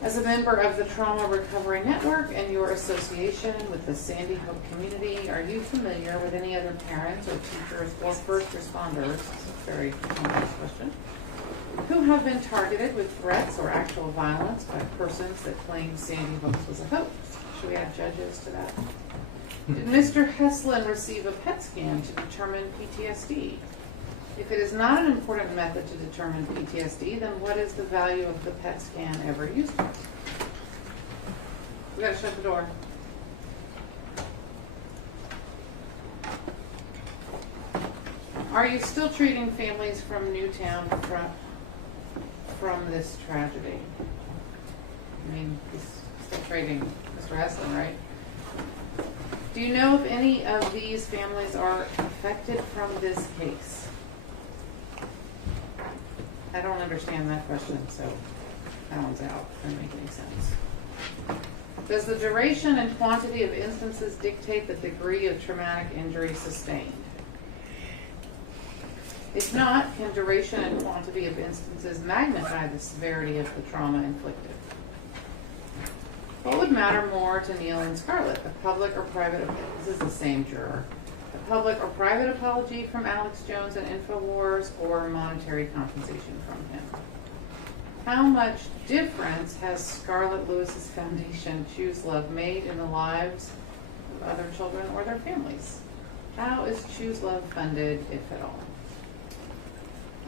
As a member of the Trauma Recovery Network and your association with the Sandy Hook community, are you familiar with any other parents or teachers or first responders, very complex question, who have been targeted with threats or actual violence by persons that claim Sandy Hook was a hoax? Should we add judges to that? Did Mr. Heslin receive a PET scan to determine PTSD? If it is not an important method to determine PTSD, then what is the value of the PET scan ever used for? We gotta shut the door. Are you still treating families from Newtown from this tragedy? I mean, he's still treating Mr. Heslin, right? Do you know if any of these families are affected from this case? I don't understand that question, so that one's out. Doesn't make any sense. Does the duration and quantity of instances dictate the degree of traumatic injury sustained? If not, can duration and quantity of instances magnify the severity of the trauma inflicted? What would matter more to Neil and Scarlett, the public or private? This is the same juror. The public or private apology from Alex Jones and InfoWars, or monetary compensation from him? How much difference has Scarlett Lewis's foundation, Choose Love, made in the lives of other children or their families? How is Choose Love funded, if at all?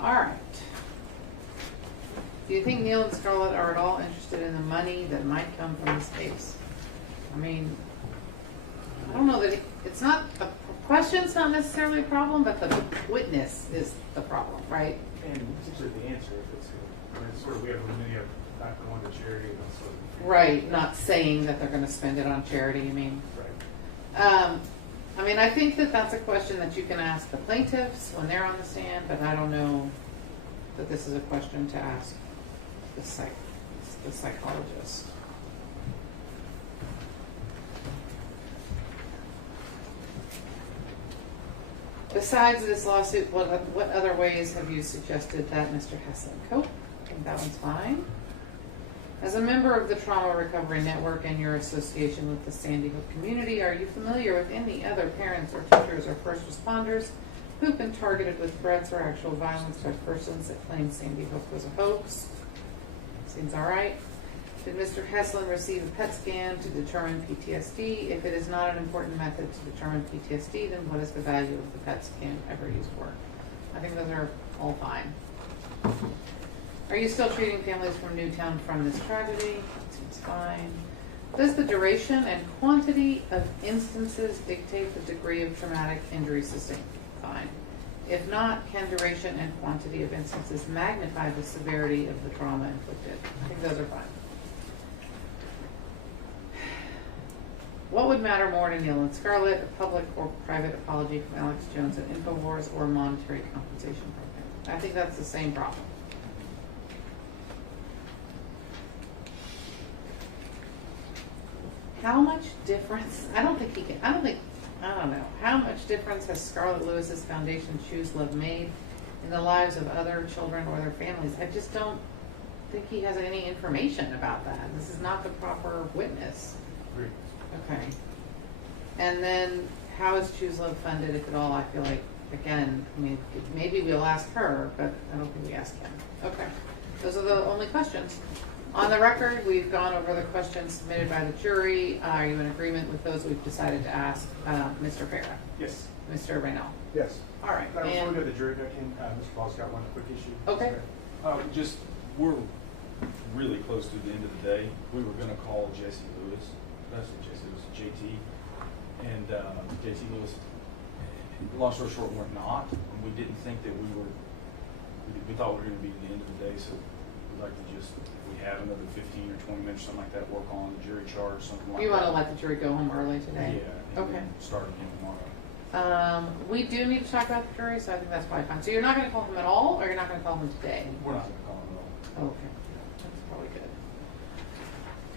All right. Do you think Neil and Scarlett are at all interested in the money that might come from this case? I mean, I don't know that it's not a question's not necessarily a problem, but the witness is the problem, right? And usually the answer, if it's sort of we have many of not going to charity and that sort of. Right, not saying that they're going to spend it on charity. I mean, right. I mean, I think that that's a question that you can ask the plaintiffs when they're on the stand, but I don't know that this is a question to ask the psychologist. Besides this lawsuit, what other ways have you suggested that Mr. Heslin cope? I think that one's fine. As a member of the Trauma Recovery Network and your association with the Sandy Hook community, are you familiar with any other parents or teachers or first responders who've been targeted with threats or actual violence by persons that claim Sandy Hook was a hoax? Seems all right. Did Mr. Heslin receive a PET scan to determine PTSD? If it is not an important method to determine PTSD, then what is the value of the PET scan ever used for? I think those are all fine. Are you still treating families from Newtown from this tragedy? That seems fine. Does the duration and quantity of instances dictate the degree of traumatic injury sustained? Fine. If not, can duration and quantity of instances magnify the severity of the trauma inflicted? I think those are fine. What would matter more to Neil and Scarlett, a public or private apology from Alex Jones at InfoWars, or a monetary compensation program? I think that's the same problem. How much difference? I don't know. How much difference has Scarlett Lewis's foundation Choose Love made in the lives of other children or their families? I just don't think he has any information about that. This is not the proper witness. Agreed. Okay. And then how is Choose Love funded, if at all? I feel like, again, I mean, maybe we'll ask her, but I don't think we ask him. Okay. Those are the only questions. On the record, we've gone over the questions submitted by the jury. Are you in agreement with those we've decided to ask Mr. Farah? Yes. Mr. Reynal? Yes. All right. Before we go to the jury back in, Mr. Ball's got one quick issue. Okay. Just, we're really close to the end of the day. We were going to call Jesse Lewis. That's what Jesse Lewis, JT. And JT Lewis, long story short, we're not. And we didn't think that we were we thought we were going to be at the end of the day, so we'd like to just, if we have another 15 or 20 minutes, something like that, work on the jury charge, something like that. You want to let the jury go home early today? Yeah. Okay. Start again tomorrow. We do need to talk about the jury, so I think that's probably fine. So you're not going to call him at all, or you're not going to call him today? We're not going to call him at all. Okay, that's probably good.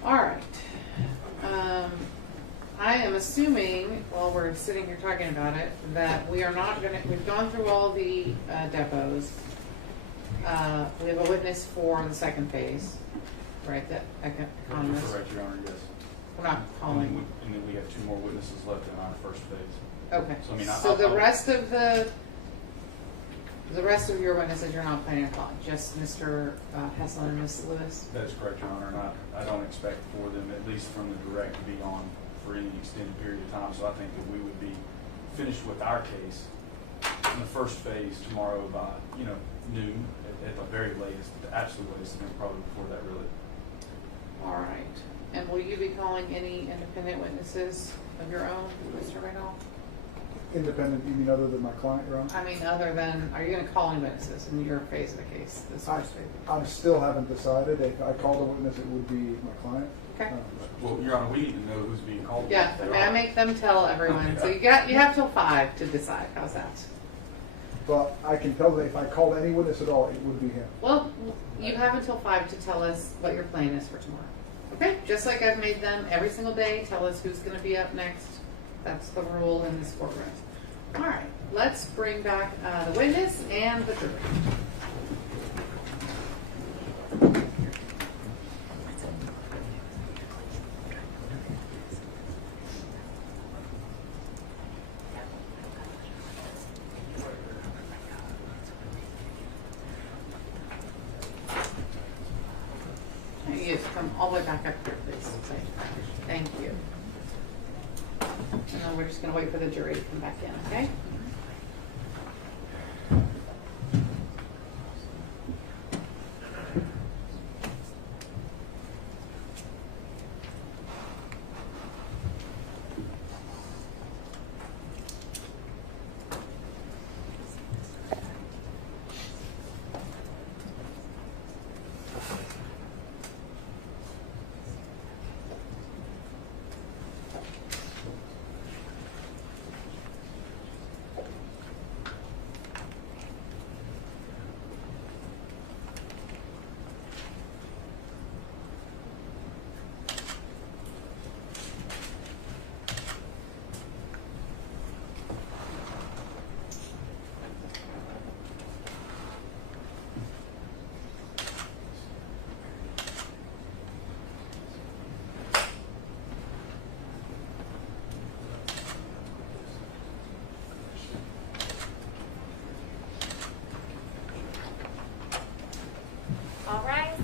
All right. I am assuming, while we're sitting here talking about it, that we are not going to, we've gone through all the depots. We have a witness for the second phase, right, that economist. Correct, Your Honor, yes. We're not calling. And then we have 2 more witnesses left in our first phase. Okay. So, I mean, so the rest of your witnesses you're not planning to call, just Mr. Heslin and Ms. Lewis? That is correct, Your Honor, and I don't expect for them, at least from the direct, to be on for any extended period of time. So I think that we would be finished with our case in the first phase tomorrow by, noon at the very latest, the absolute latest, and then probably before that, really. All right. And will you be calling any independent witnesses of your own, Mr. Reynolds? Independent, you mean other than my client, Your Honor? I mean, other than, are you going to call any witnesses in your phase of the case? This first phase? I still haven't decided. If I called a witness, it would be my client. Okay. Well, Your Honor, we need to know who's being called. Yeah, I mean, I make them tell everyone. So you have till 5 to decide. How's that? But I can tell that if I called any witness at all, it would be him. Well, you have until 5 to tell us what your plan is for tomorrow. Okay? Just like I've made them every single day, tell us who's going to be up next. That's the rule in this courtroom. All right, let's bring back the witness and the jury. You just come all the way back up here, please. Thank you. And then we're just going to wait for the jury to come back in, okay? All right.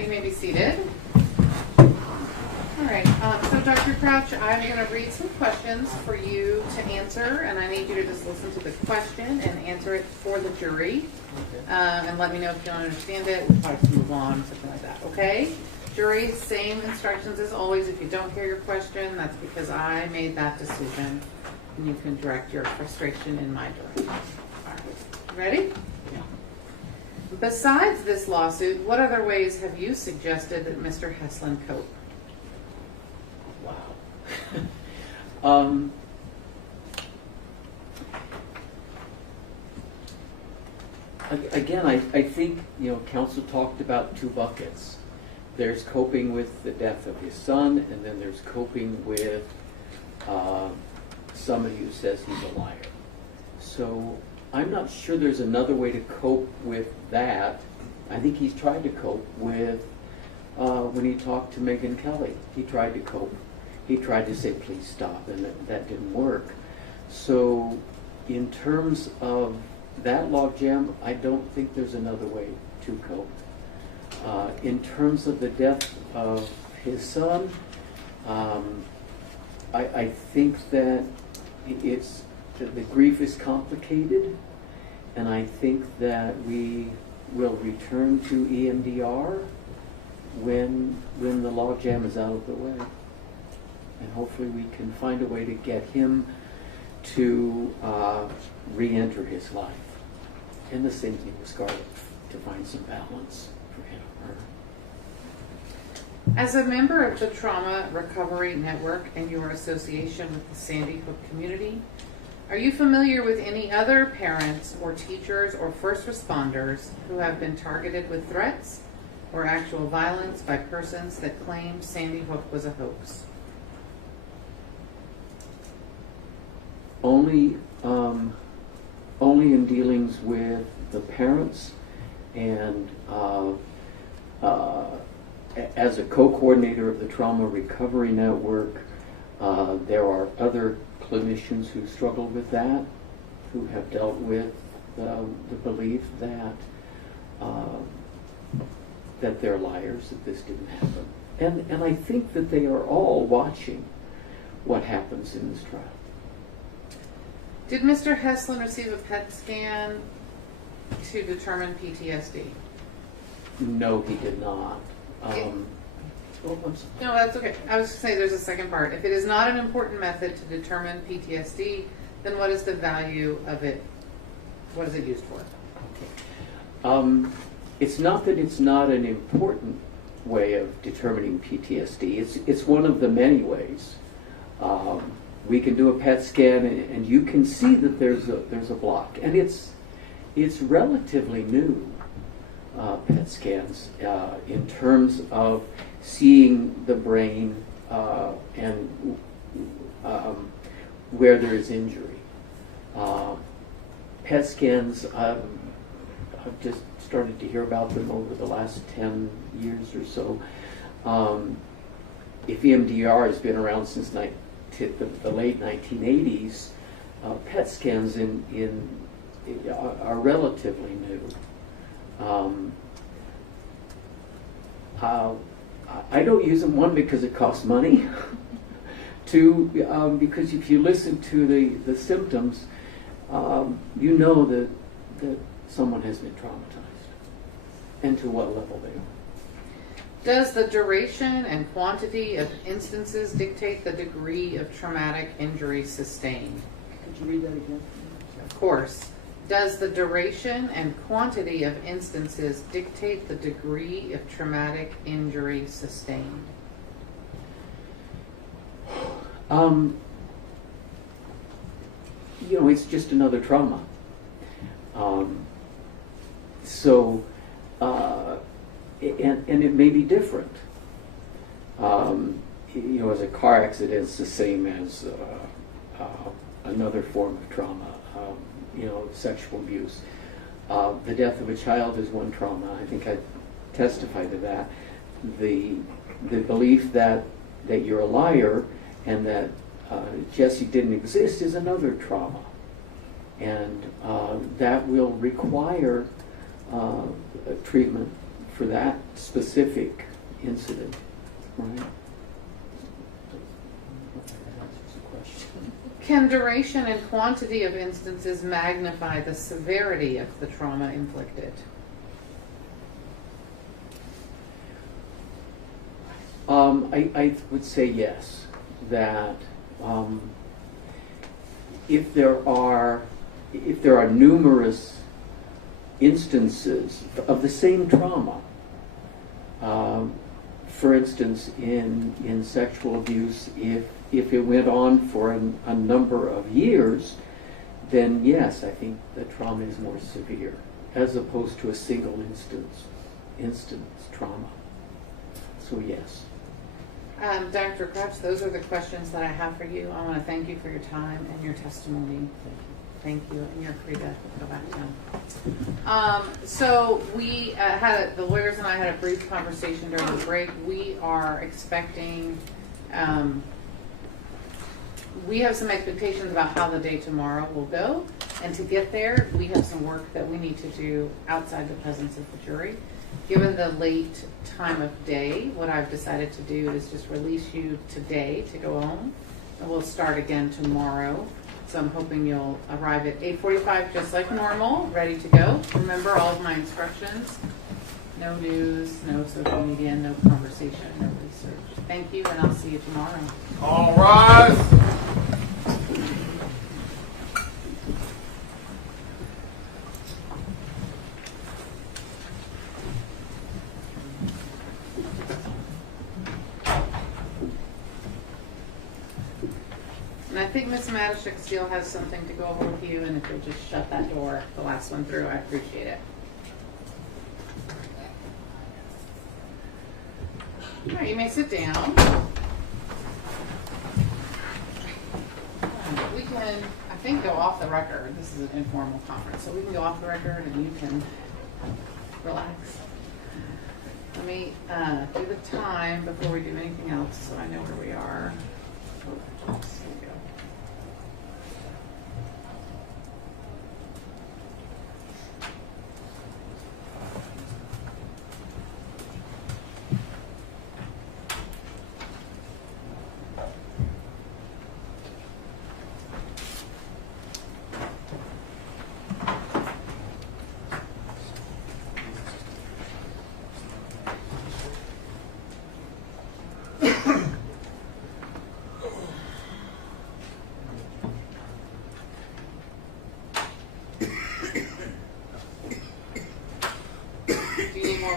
You may be seated. All right, so Dr. Crouch, I'm going to read some questions for you to answer, and I need you to just listen to the question and answer it for the jury. And let me know if you don't understand it. We'll try to move on, something like that. Okay? Jury, same instructions as always. If you don't hear your question, that's because I made that decision, and you can direct your frustration in my direction. All right. Ready? Besides this lawsuit, what other ways have you suggested that Mr. Heslin cope? Wow. Again, I think, counsel talked about 2 buckets. There's coping with the death of his son, and then there's coping with somebody who says he's a liar. So I'm not sure there's another way to cope with that. I think he's tried to cope with when he talked to Megan Kelly. He tried to cope. He tried to say, please stop, and that didn't work. So in terms of that logjam, I don't think there's another way to cope. In terms of the death of his son, I think that the grief is complicated, and I think that we will return to EMDR when the logjam is out of the way. And hopefully we can find a way to get him to re-enter his life. And the same thing with Scarlett, to find some balance for him or her. As a member of the Trauma Recovery Network and your association with the Sandy Hook community, are you familiar with any other parents or teachers or first responders who have been targeted with threats or actual violence by persons that claim Sandy Hook was a hoax? Only in dealings with the parents, and as a co-coordinator of the Trauma Recovery Network, there are other clinicians who struggle with that, who have dealt with the belief that they're liars, that this didn't happen. And I think that they are all watching what happens in this trial. Did Mr. Heslin receive a PET scan to determine PTSD? No, he did not. No, that's okay. I was going to say there's a second part. If it is not an important method to determine PTSD, then what is the value of it? What is it used for? It's not that it's not an important way of determining PTSD. It's one of the many ways. We can do a PET scan, and you can see that there's a block, and it's relatively new. PET scans in terms of seeing the brain and where there is injury. PET scans, I've just started to hear about them over the last 10 years or so. If EMDR has been around since the late 1980s, PET scans are relatively new. I don't use them, one, because it costs money, two, because if you listen to the symptoms, you know that someone has been traumatized, and to what level they are. Does the duration and quantity of instances dictate the degree of traumatic injury sustained? Could you read that again? Of course. Does the duration and quantity of instances dictate the degree of traumatic injury sustained? It's just another trauma. And it may be different. As a car accident, it's the same as another form of trauma. Sexual abuse. The death of a child is one trauma. I think I testified to that. The belief that you're a liar and that Jesse didn't exist is another trauma. And that will require treatment for that specific incident, right? Can duration and quantity of instances magnify the severity of the trauma inflicted? I would say yes, that if there are numerous instances of the same trauma, for instance, in sexual abuse, if it went on for a number of years, then yes, I think the trauma is more severe, as opposed to a single instance trauma. So yes. Dr. Krebs, those are the questions that I have for you. I want to thank you for your time and your testimony. Thank you, and you're free to go back down. So we the lawyers and I had a brief conversation during the break. We are expecting, we have some expectations about how the day tomorrow will go. And to get there, we have some work that we need to do outside the presence of the jury. Given the late time of day, what I've decided to do is just release you today to go home, and we'll start again tomorrow. So I'm hoping you'll arrive at 8:45 just like normal, ready to go. Remember all of my instructions. No news, no social media, no conversation, no research. Thank you, and I'll see you tomorrow. All rise. And I think Ms. Matashik still has something to go over with you, and if you'll just shut that door, the last one through, I appreciate it. All right, you may sit down. We can, I think, go off the record. This is an informal conference, so we can go off the record and you can relax. Let me do the time before we do anything else so I know where we are. Oops, here we go.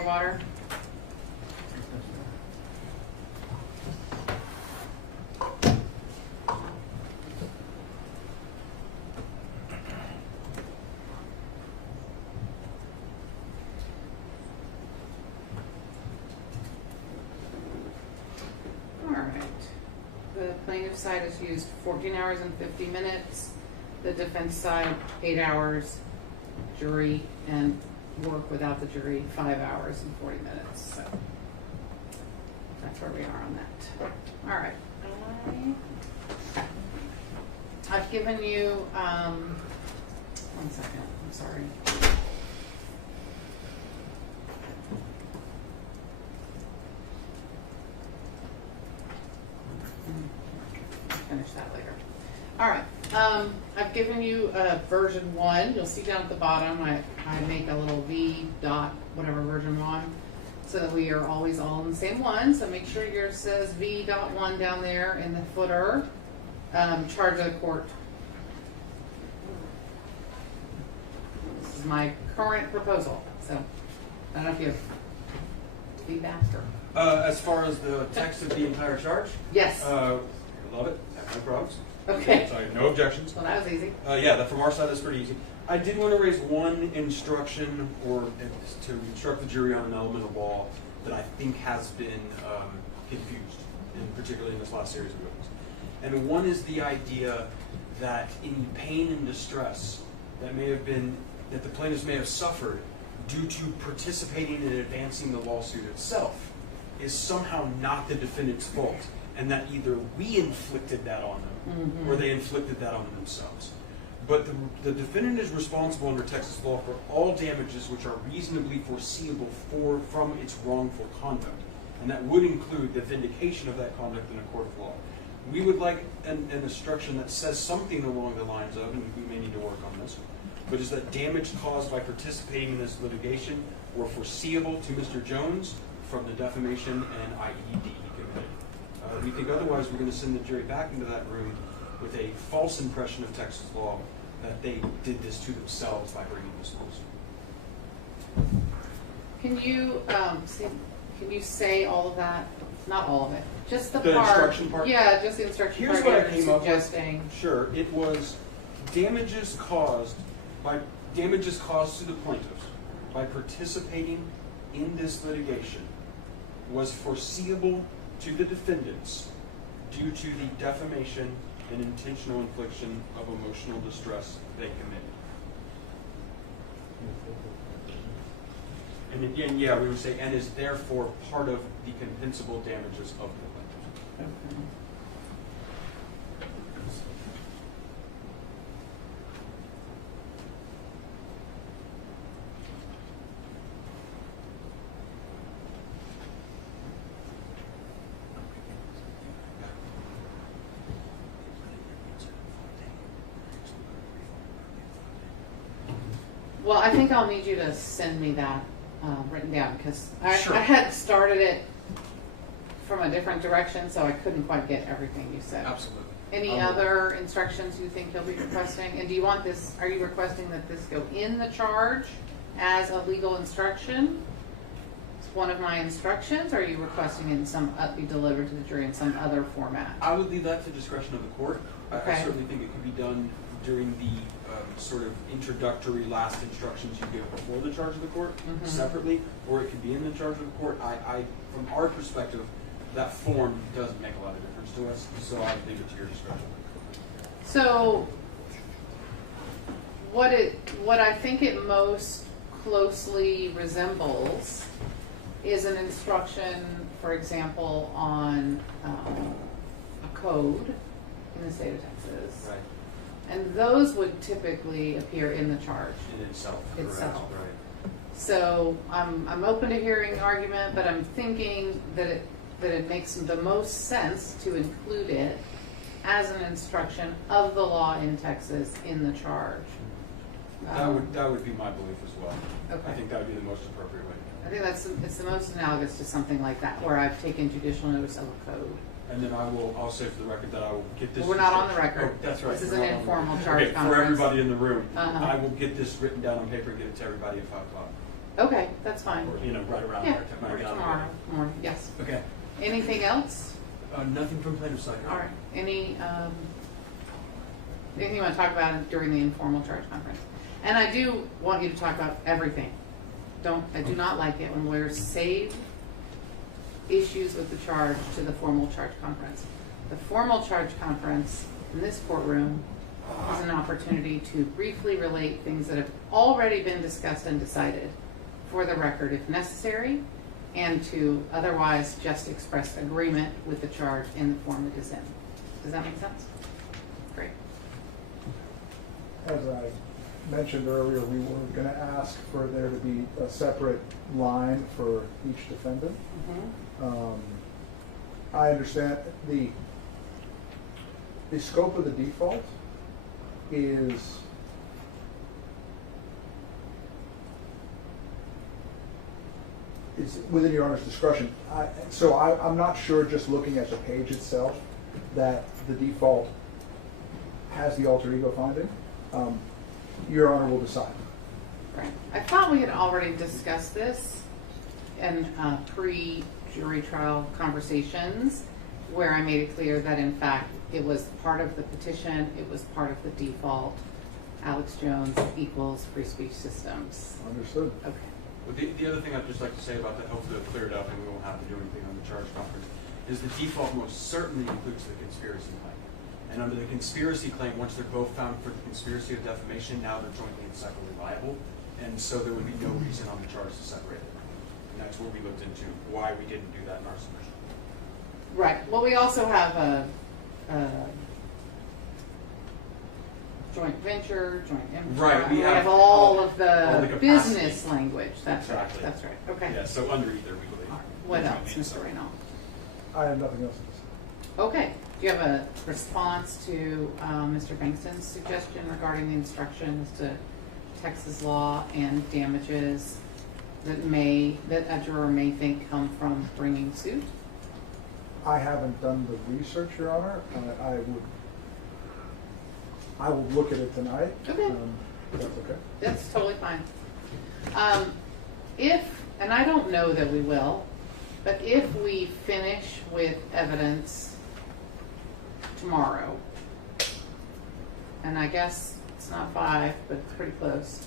Water. All right. The plaintiff side has used 14 hours and 50 minutes. The defense side, 8 hours. Jury and work without the jury, 5 hours and 40 minutes. So that's where we are on that. All right. I've given you, 1 second, I'm sorry. I'll finish that later. All right. I've given you version 1. You'll see down at the bottom, I make a little V dot whatever version 1, so that we are always all in the same one. So make sure yours says V.1 down there in the footer. Charge of the court. This is my current proposal. So I don't know if you have feedback or. As far as the text of the entire charge? Yes. Love it. Have no problems. Okay. Sorry, no objections. Well, that was easy. Yeah, from our side, that's pretty easy. I did want to raise one instruction, or to instruct the jury on an element of law that I think has been confused, and particularly in this last series of witnesses. And one is the idea that in pain and distress that the plaintiffs may have suffered due to participating in advancing the lawsuit itself is somehow not the defendant's fault, and that either we inflicted that on them or they inflicted that on themselves. But the defendant is responsible under Texas law for all damages which are reasonably foreseeable from its wrongful conduct, and that would include the vindication of that conduct in a court of law. We would like an instruction that says something along the lines of, and we may need to work on this, but is that damage caused by participating in this litigation were foreseeable to Mr. Jones from the defamation and IED he committed. We think otherwise we're going to send the jury back into that room with a false impression of Texas law that they did this to themselves by bringing this lawsuit. Can you say all of that? Not all of it. Just the part. Instruction part? Yeah, just the instruction Here's part. what I came up suggesting. with. Sure, it was damages caused to the plaintiffs by participating in this litigation was foreseeable to the defendants due to the defamation and intentional infliction of emotional distress they committed. And again, yeah, we would say, and is therefore part of the compensable damages of the plaintiff. Okay. Well, I think I'll need you to send me that written down, because Sure. I had started it from a different direction, so I couldn't quite get everything you said. Absolutely. Any other instructions you think you'll be requesting? And do you want this, are you requesting that this go in the charge as a legal instruction? It's one of my instructions, or are you requesting it in some, be delivered to the jury in some other format? I would leave that to discretion of the court. I Okay. certainly think it could be done during the sort of introductory last instructions you give before the charge of the court separately, or it could be in the charge of the court. From our perspective, that form doesn't make a lot of difference to us, so I would leave it to your discretion. So, what I think it most closely resembles is an instruction, for example, on a code in the state of Texas. Right. And those would typically appear in the charge. In itself. Itself. Correct. Right. So I'm open to hearing argument, but I'm thinking that it makes the most sense to include it as an instruction of the law in Texas in the charge. That would be my belief as well. Okay. I think that would be the most appropriate way. I think it's the most analogous to something like that, where I've taken judicial notice of a code. And then I'll say for the record that I will get this. We're not on the record. Oh, that's right. This is We're an not on the informal record. charge Okay, conference. for everybody in the room, Uh-huh. I will get this written down on paper and get it to everybody at 5 o'clock. Okay, that's fine. Or, right around Yeah, there. When I or get out of tomorrow morning, yes. bed. Okay. Anything else? Nothing from plaintiff's side. All right. Anything you want to talk about during the informal charge conference? And I do want you to talk about everything. I do not like it when lawyers save issues with the charge to the formal charge conference. The formal charge conference in this courtroom is an opportunity to briefly relate things that have already been discussed and decided for the record if necessary, and to otherwise just express agreement with the charge in the form it is in. Does that make sense? Great. As I mentioned earlier, we were going to ask for there to be a separate line for each defendant. I understand the scope of the default is within Your Honor's discretion. I'm not sure, just looking at the page itself, that the default has the alter ego finding. Your Honor will decide. Right. I thought we had already discussed this in pre-jury trial conversations, where I made it clear that in fact it was part of the petition, it was part of the default. Alex Jones equals free speech systems. Understood. Okay. Well, the other thing I'd just like to say about that, hopefully it'll clear it up and we won't have to do anything on the charge conference, is the default most certainly includes the conspiracy claim. And under the conspiracy claim, once they're both found for the conspiracy of defamation, now they're jointly and separately liable. And so there would be no reason on the charge to separate it. And that's where we looked into why we didn't do that in our submission. Right. Well, we also have a joint venture, joint enterprise. Right. We have all of all the capacity. business language. That's Exactly. right. That's right. Okay. Yeah, so under either, we believe. What We're else, jointly and Mr. separately. Reynolds? I have nothing else to say. Okay. Do you have a response to Mr. Bankston's suggestion regarding the instruction as to Texas law and damages that a juror may think come from bringing suit? I haven't done the research, Your Honor. I will look at it tonight. Okay. That's okay. That's totally fine. And I don't know that we will, but if we finish with evidence tomorrow, and I guess it's not 5, but it's pretty close.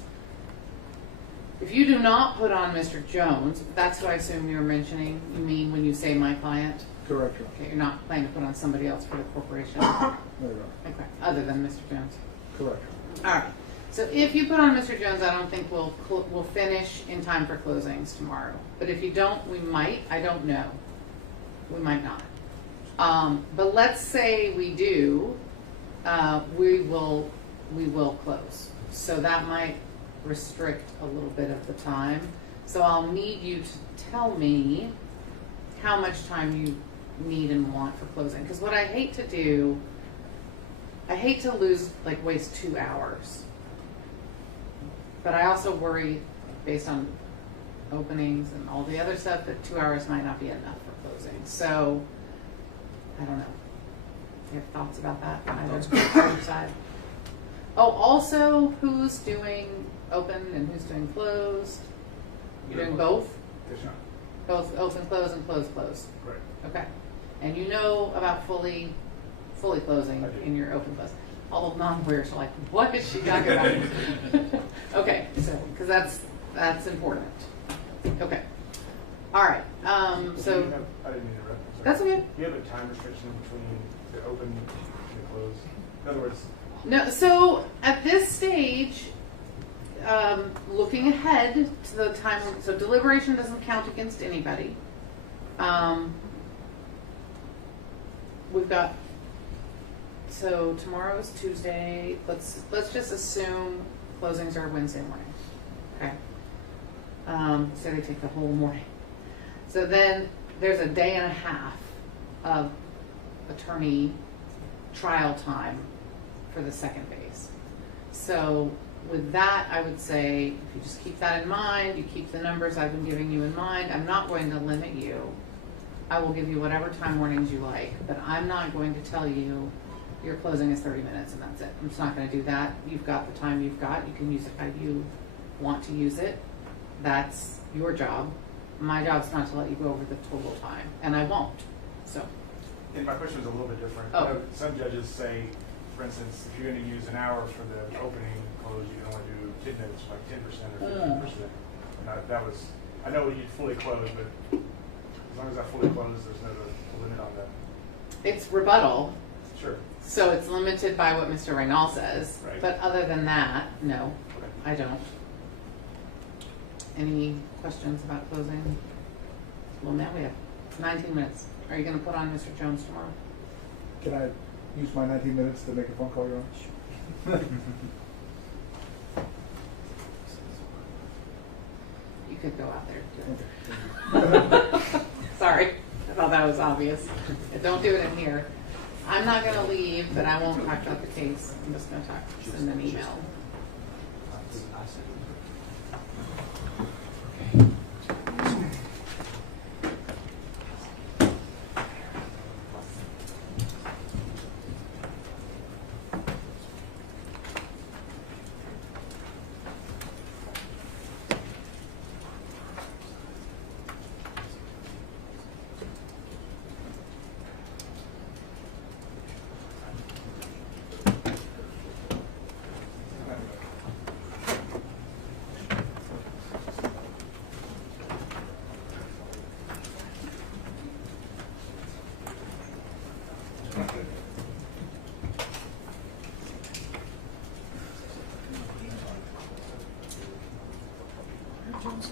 If you do not put on Mr. Jones, that's who I assume you're mentioning, you mean when you say my client? Correct, Your Honor. Okay, you're not planning to put on somebody else for the corporation? No, Your Honor. Okay, other than Mr. Jones? Correct. All right. So if you put on Mr. Jones, I don't think we'll finish in time for closings tomorrow. But if you don't, we might. I don't know. We might not. But let's say we do. We will close. So that might restrict a little bit of the time. So I'll need you to tell me how much time you need and want for closing. Because what I hate to do, I hate to waste 2 hours. But I also worry, based on openings and all the other stuff, that 2 hours might not be enough for closing. So, I don't know. You have thoughts about that? Either side. Oh, also, who's doing open and who's doing closed? You're doing both? Yes, ma'am. Both open, close, and close, close? Correct. Okay. And you know about fully closing in your open close. All of non-lawyers are like, what is she talking about? Okay, so, because that's important. Okay. All right. So, I didn't mean to interrupt. I'm sorry. That's okay. Do you have a time restriction between the open and the close? In other words, no, so at this stage, looking ahead to the time, so deliberation doesn't count against anybody. We've got, so tomorrow is Tuesday. Let's just assume closings are Wednesday morning. Okay. So they take the whole morning. So then there's a day and a half of attorney trial time for the second phase. So with that, I would say, if you just keep that in mind, you keep the numbers I've been giving you in mind, I'm not going to limit you. I will give you whatever time warnings you like, but I'm not going to tell you your closing is 30 minutes and that's it. I'm just not going to do that. You've got the time you've got. You can use it how you want to use it. That's your job. My job's not to let you go over the total time, and I won't. So. and my question was a little bit different. Oh. I know some judges say, for instance, if you're going to use an hour for the opening and close, you can only do 10 minutes, like 10% or 15%. And that was, I know you'd fully close, but as long as I fully close, there's no limit on that. It's rebuttal. Sure. So it's limited by what Mr. Reynal says. Right. But other than that, no, Okay. I don't. Any questions about closing? Well, now we have 19 minutes. Are you going to put on Mr. Jones tomorrow? Can I use my 19 minutes to make a phone call, Your Honor? You could go out there. Sorry, I thought that was obvious. Don't do it in here. I'm not going to leave, but I won't talk about the case. I'm just going to send an email. Jones,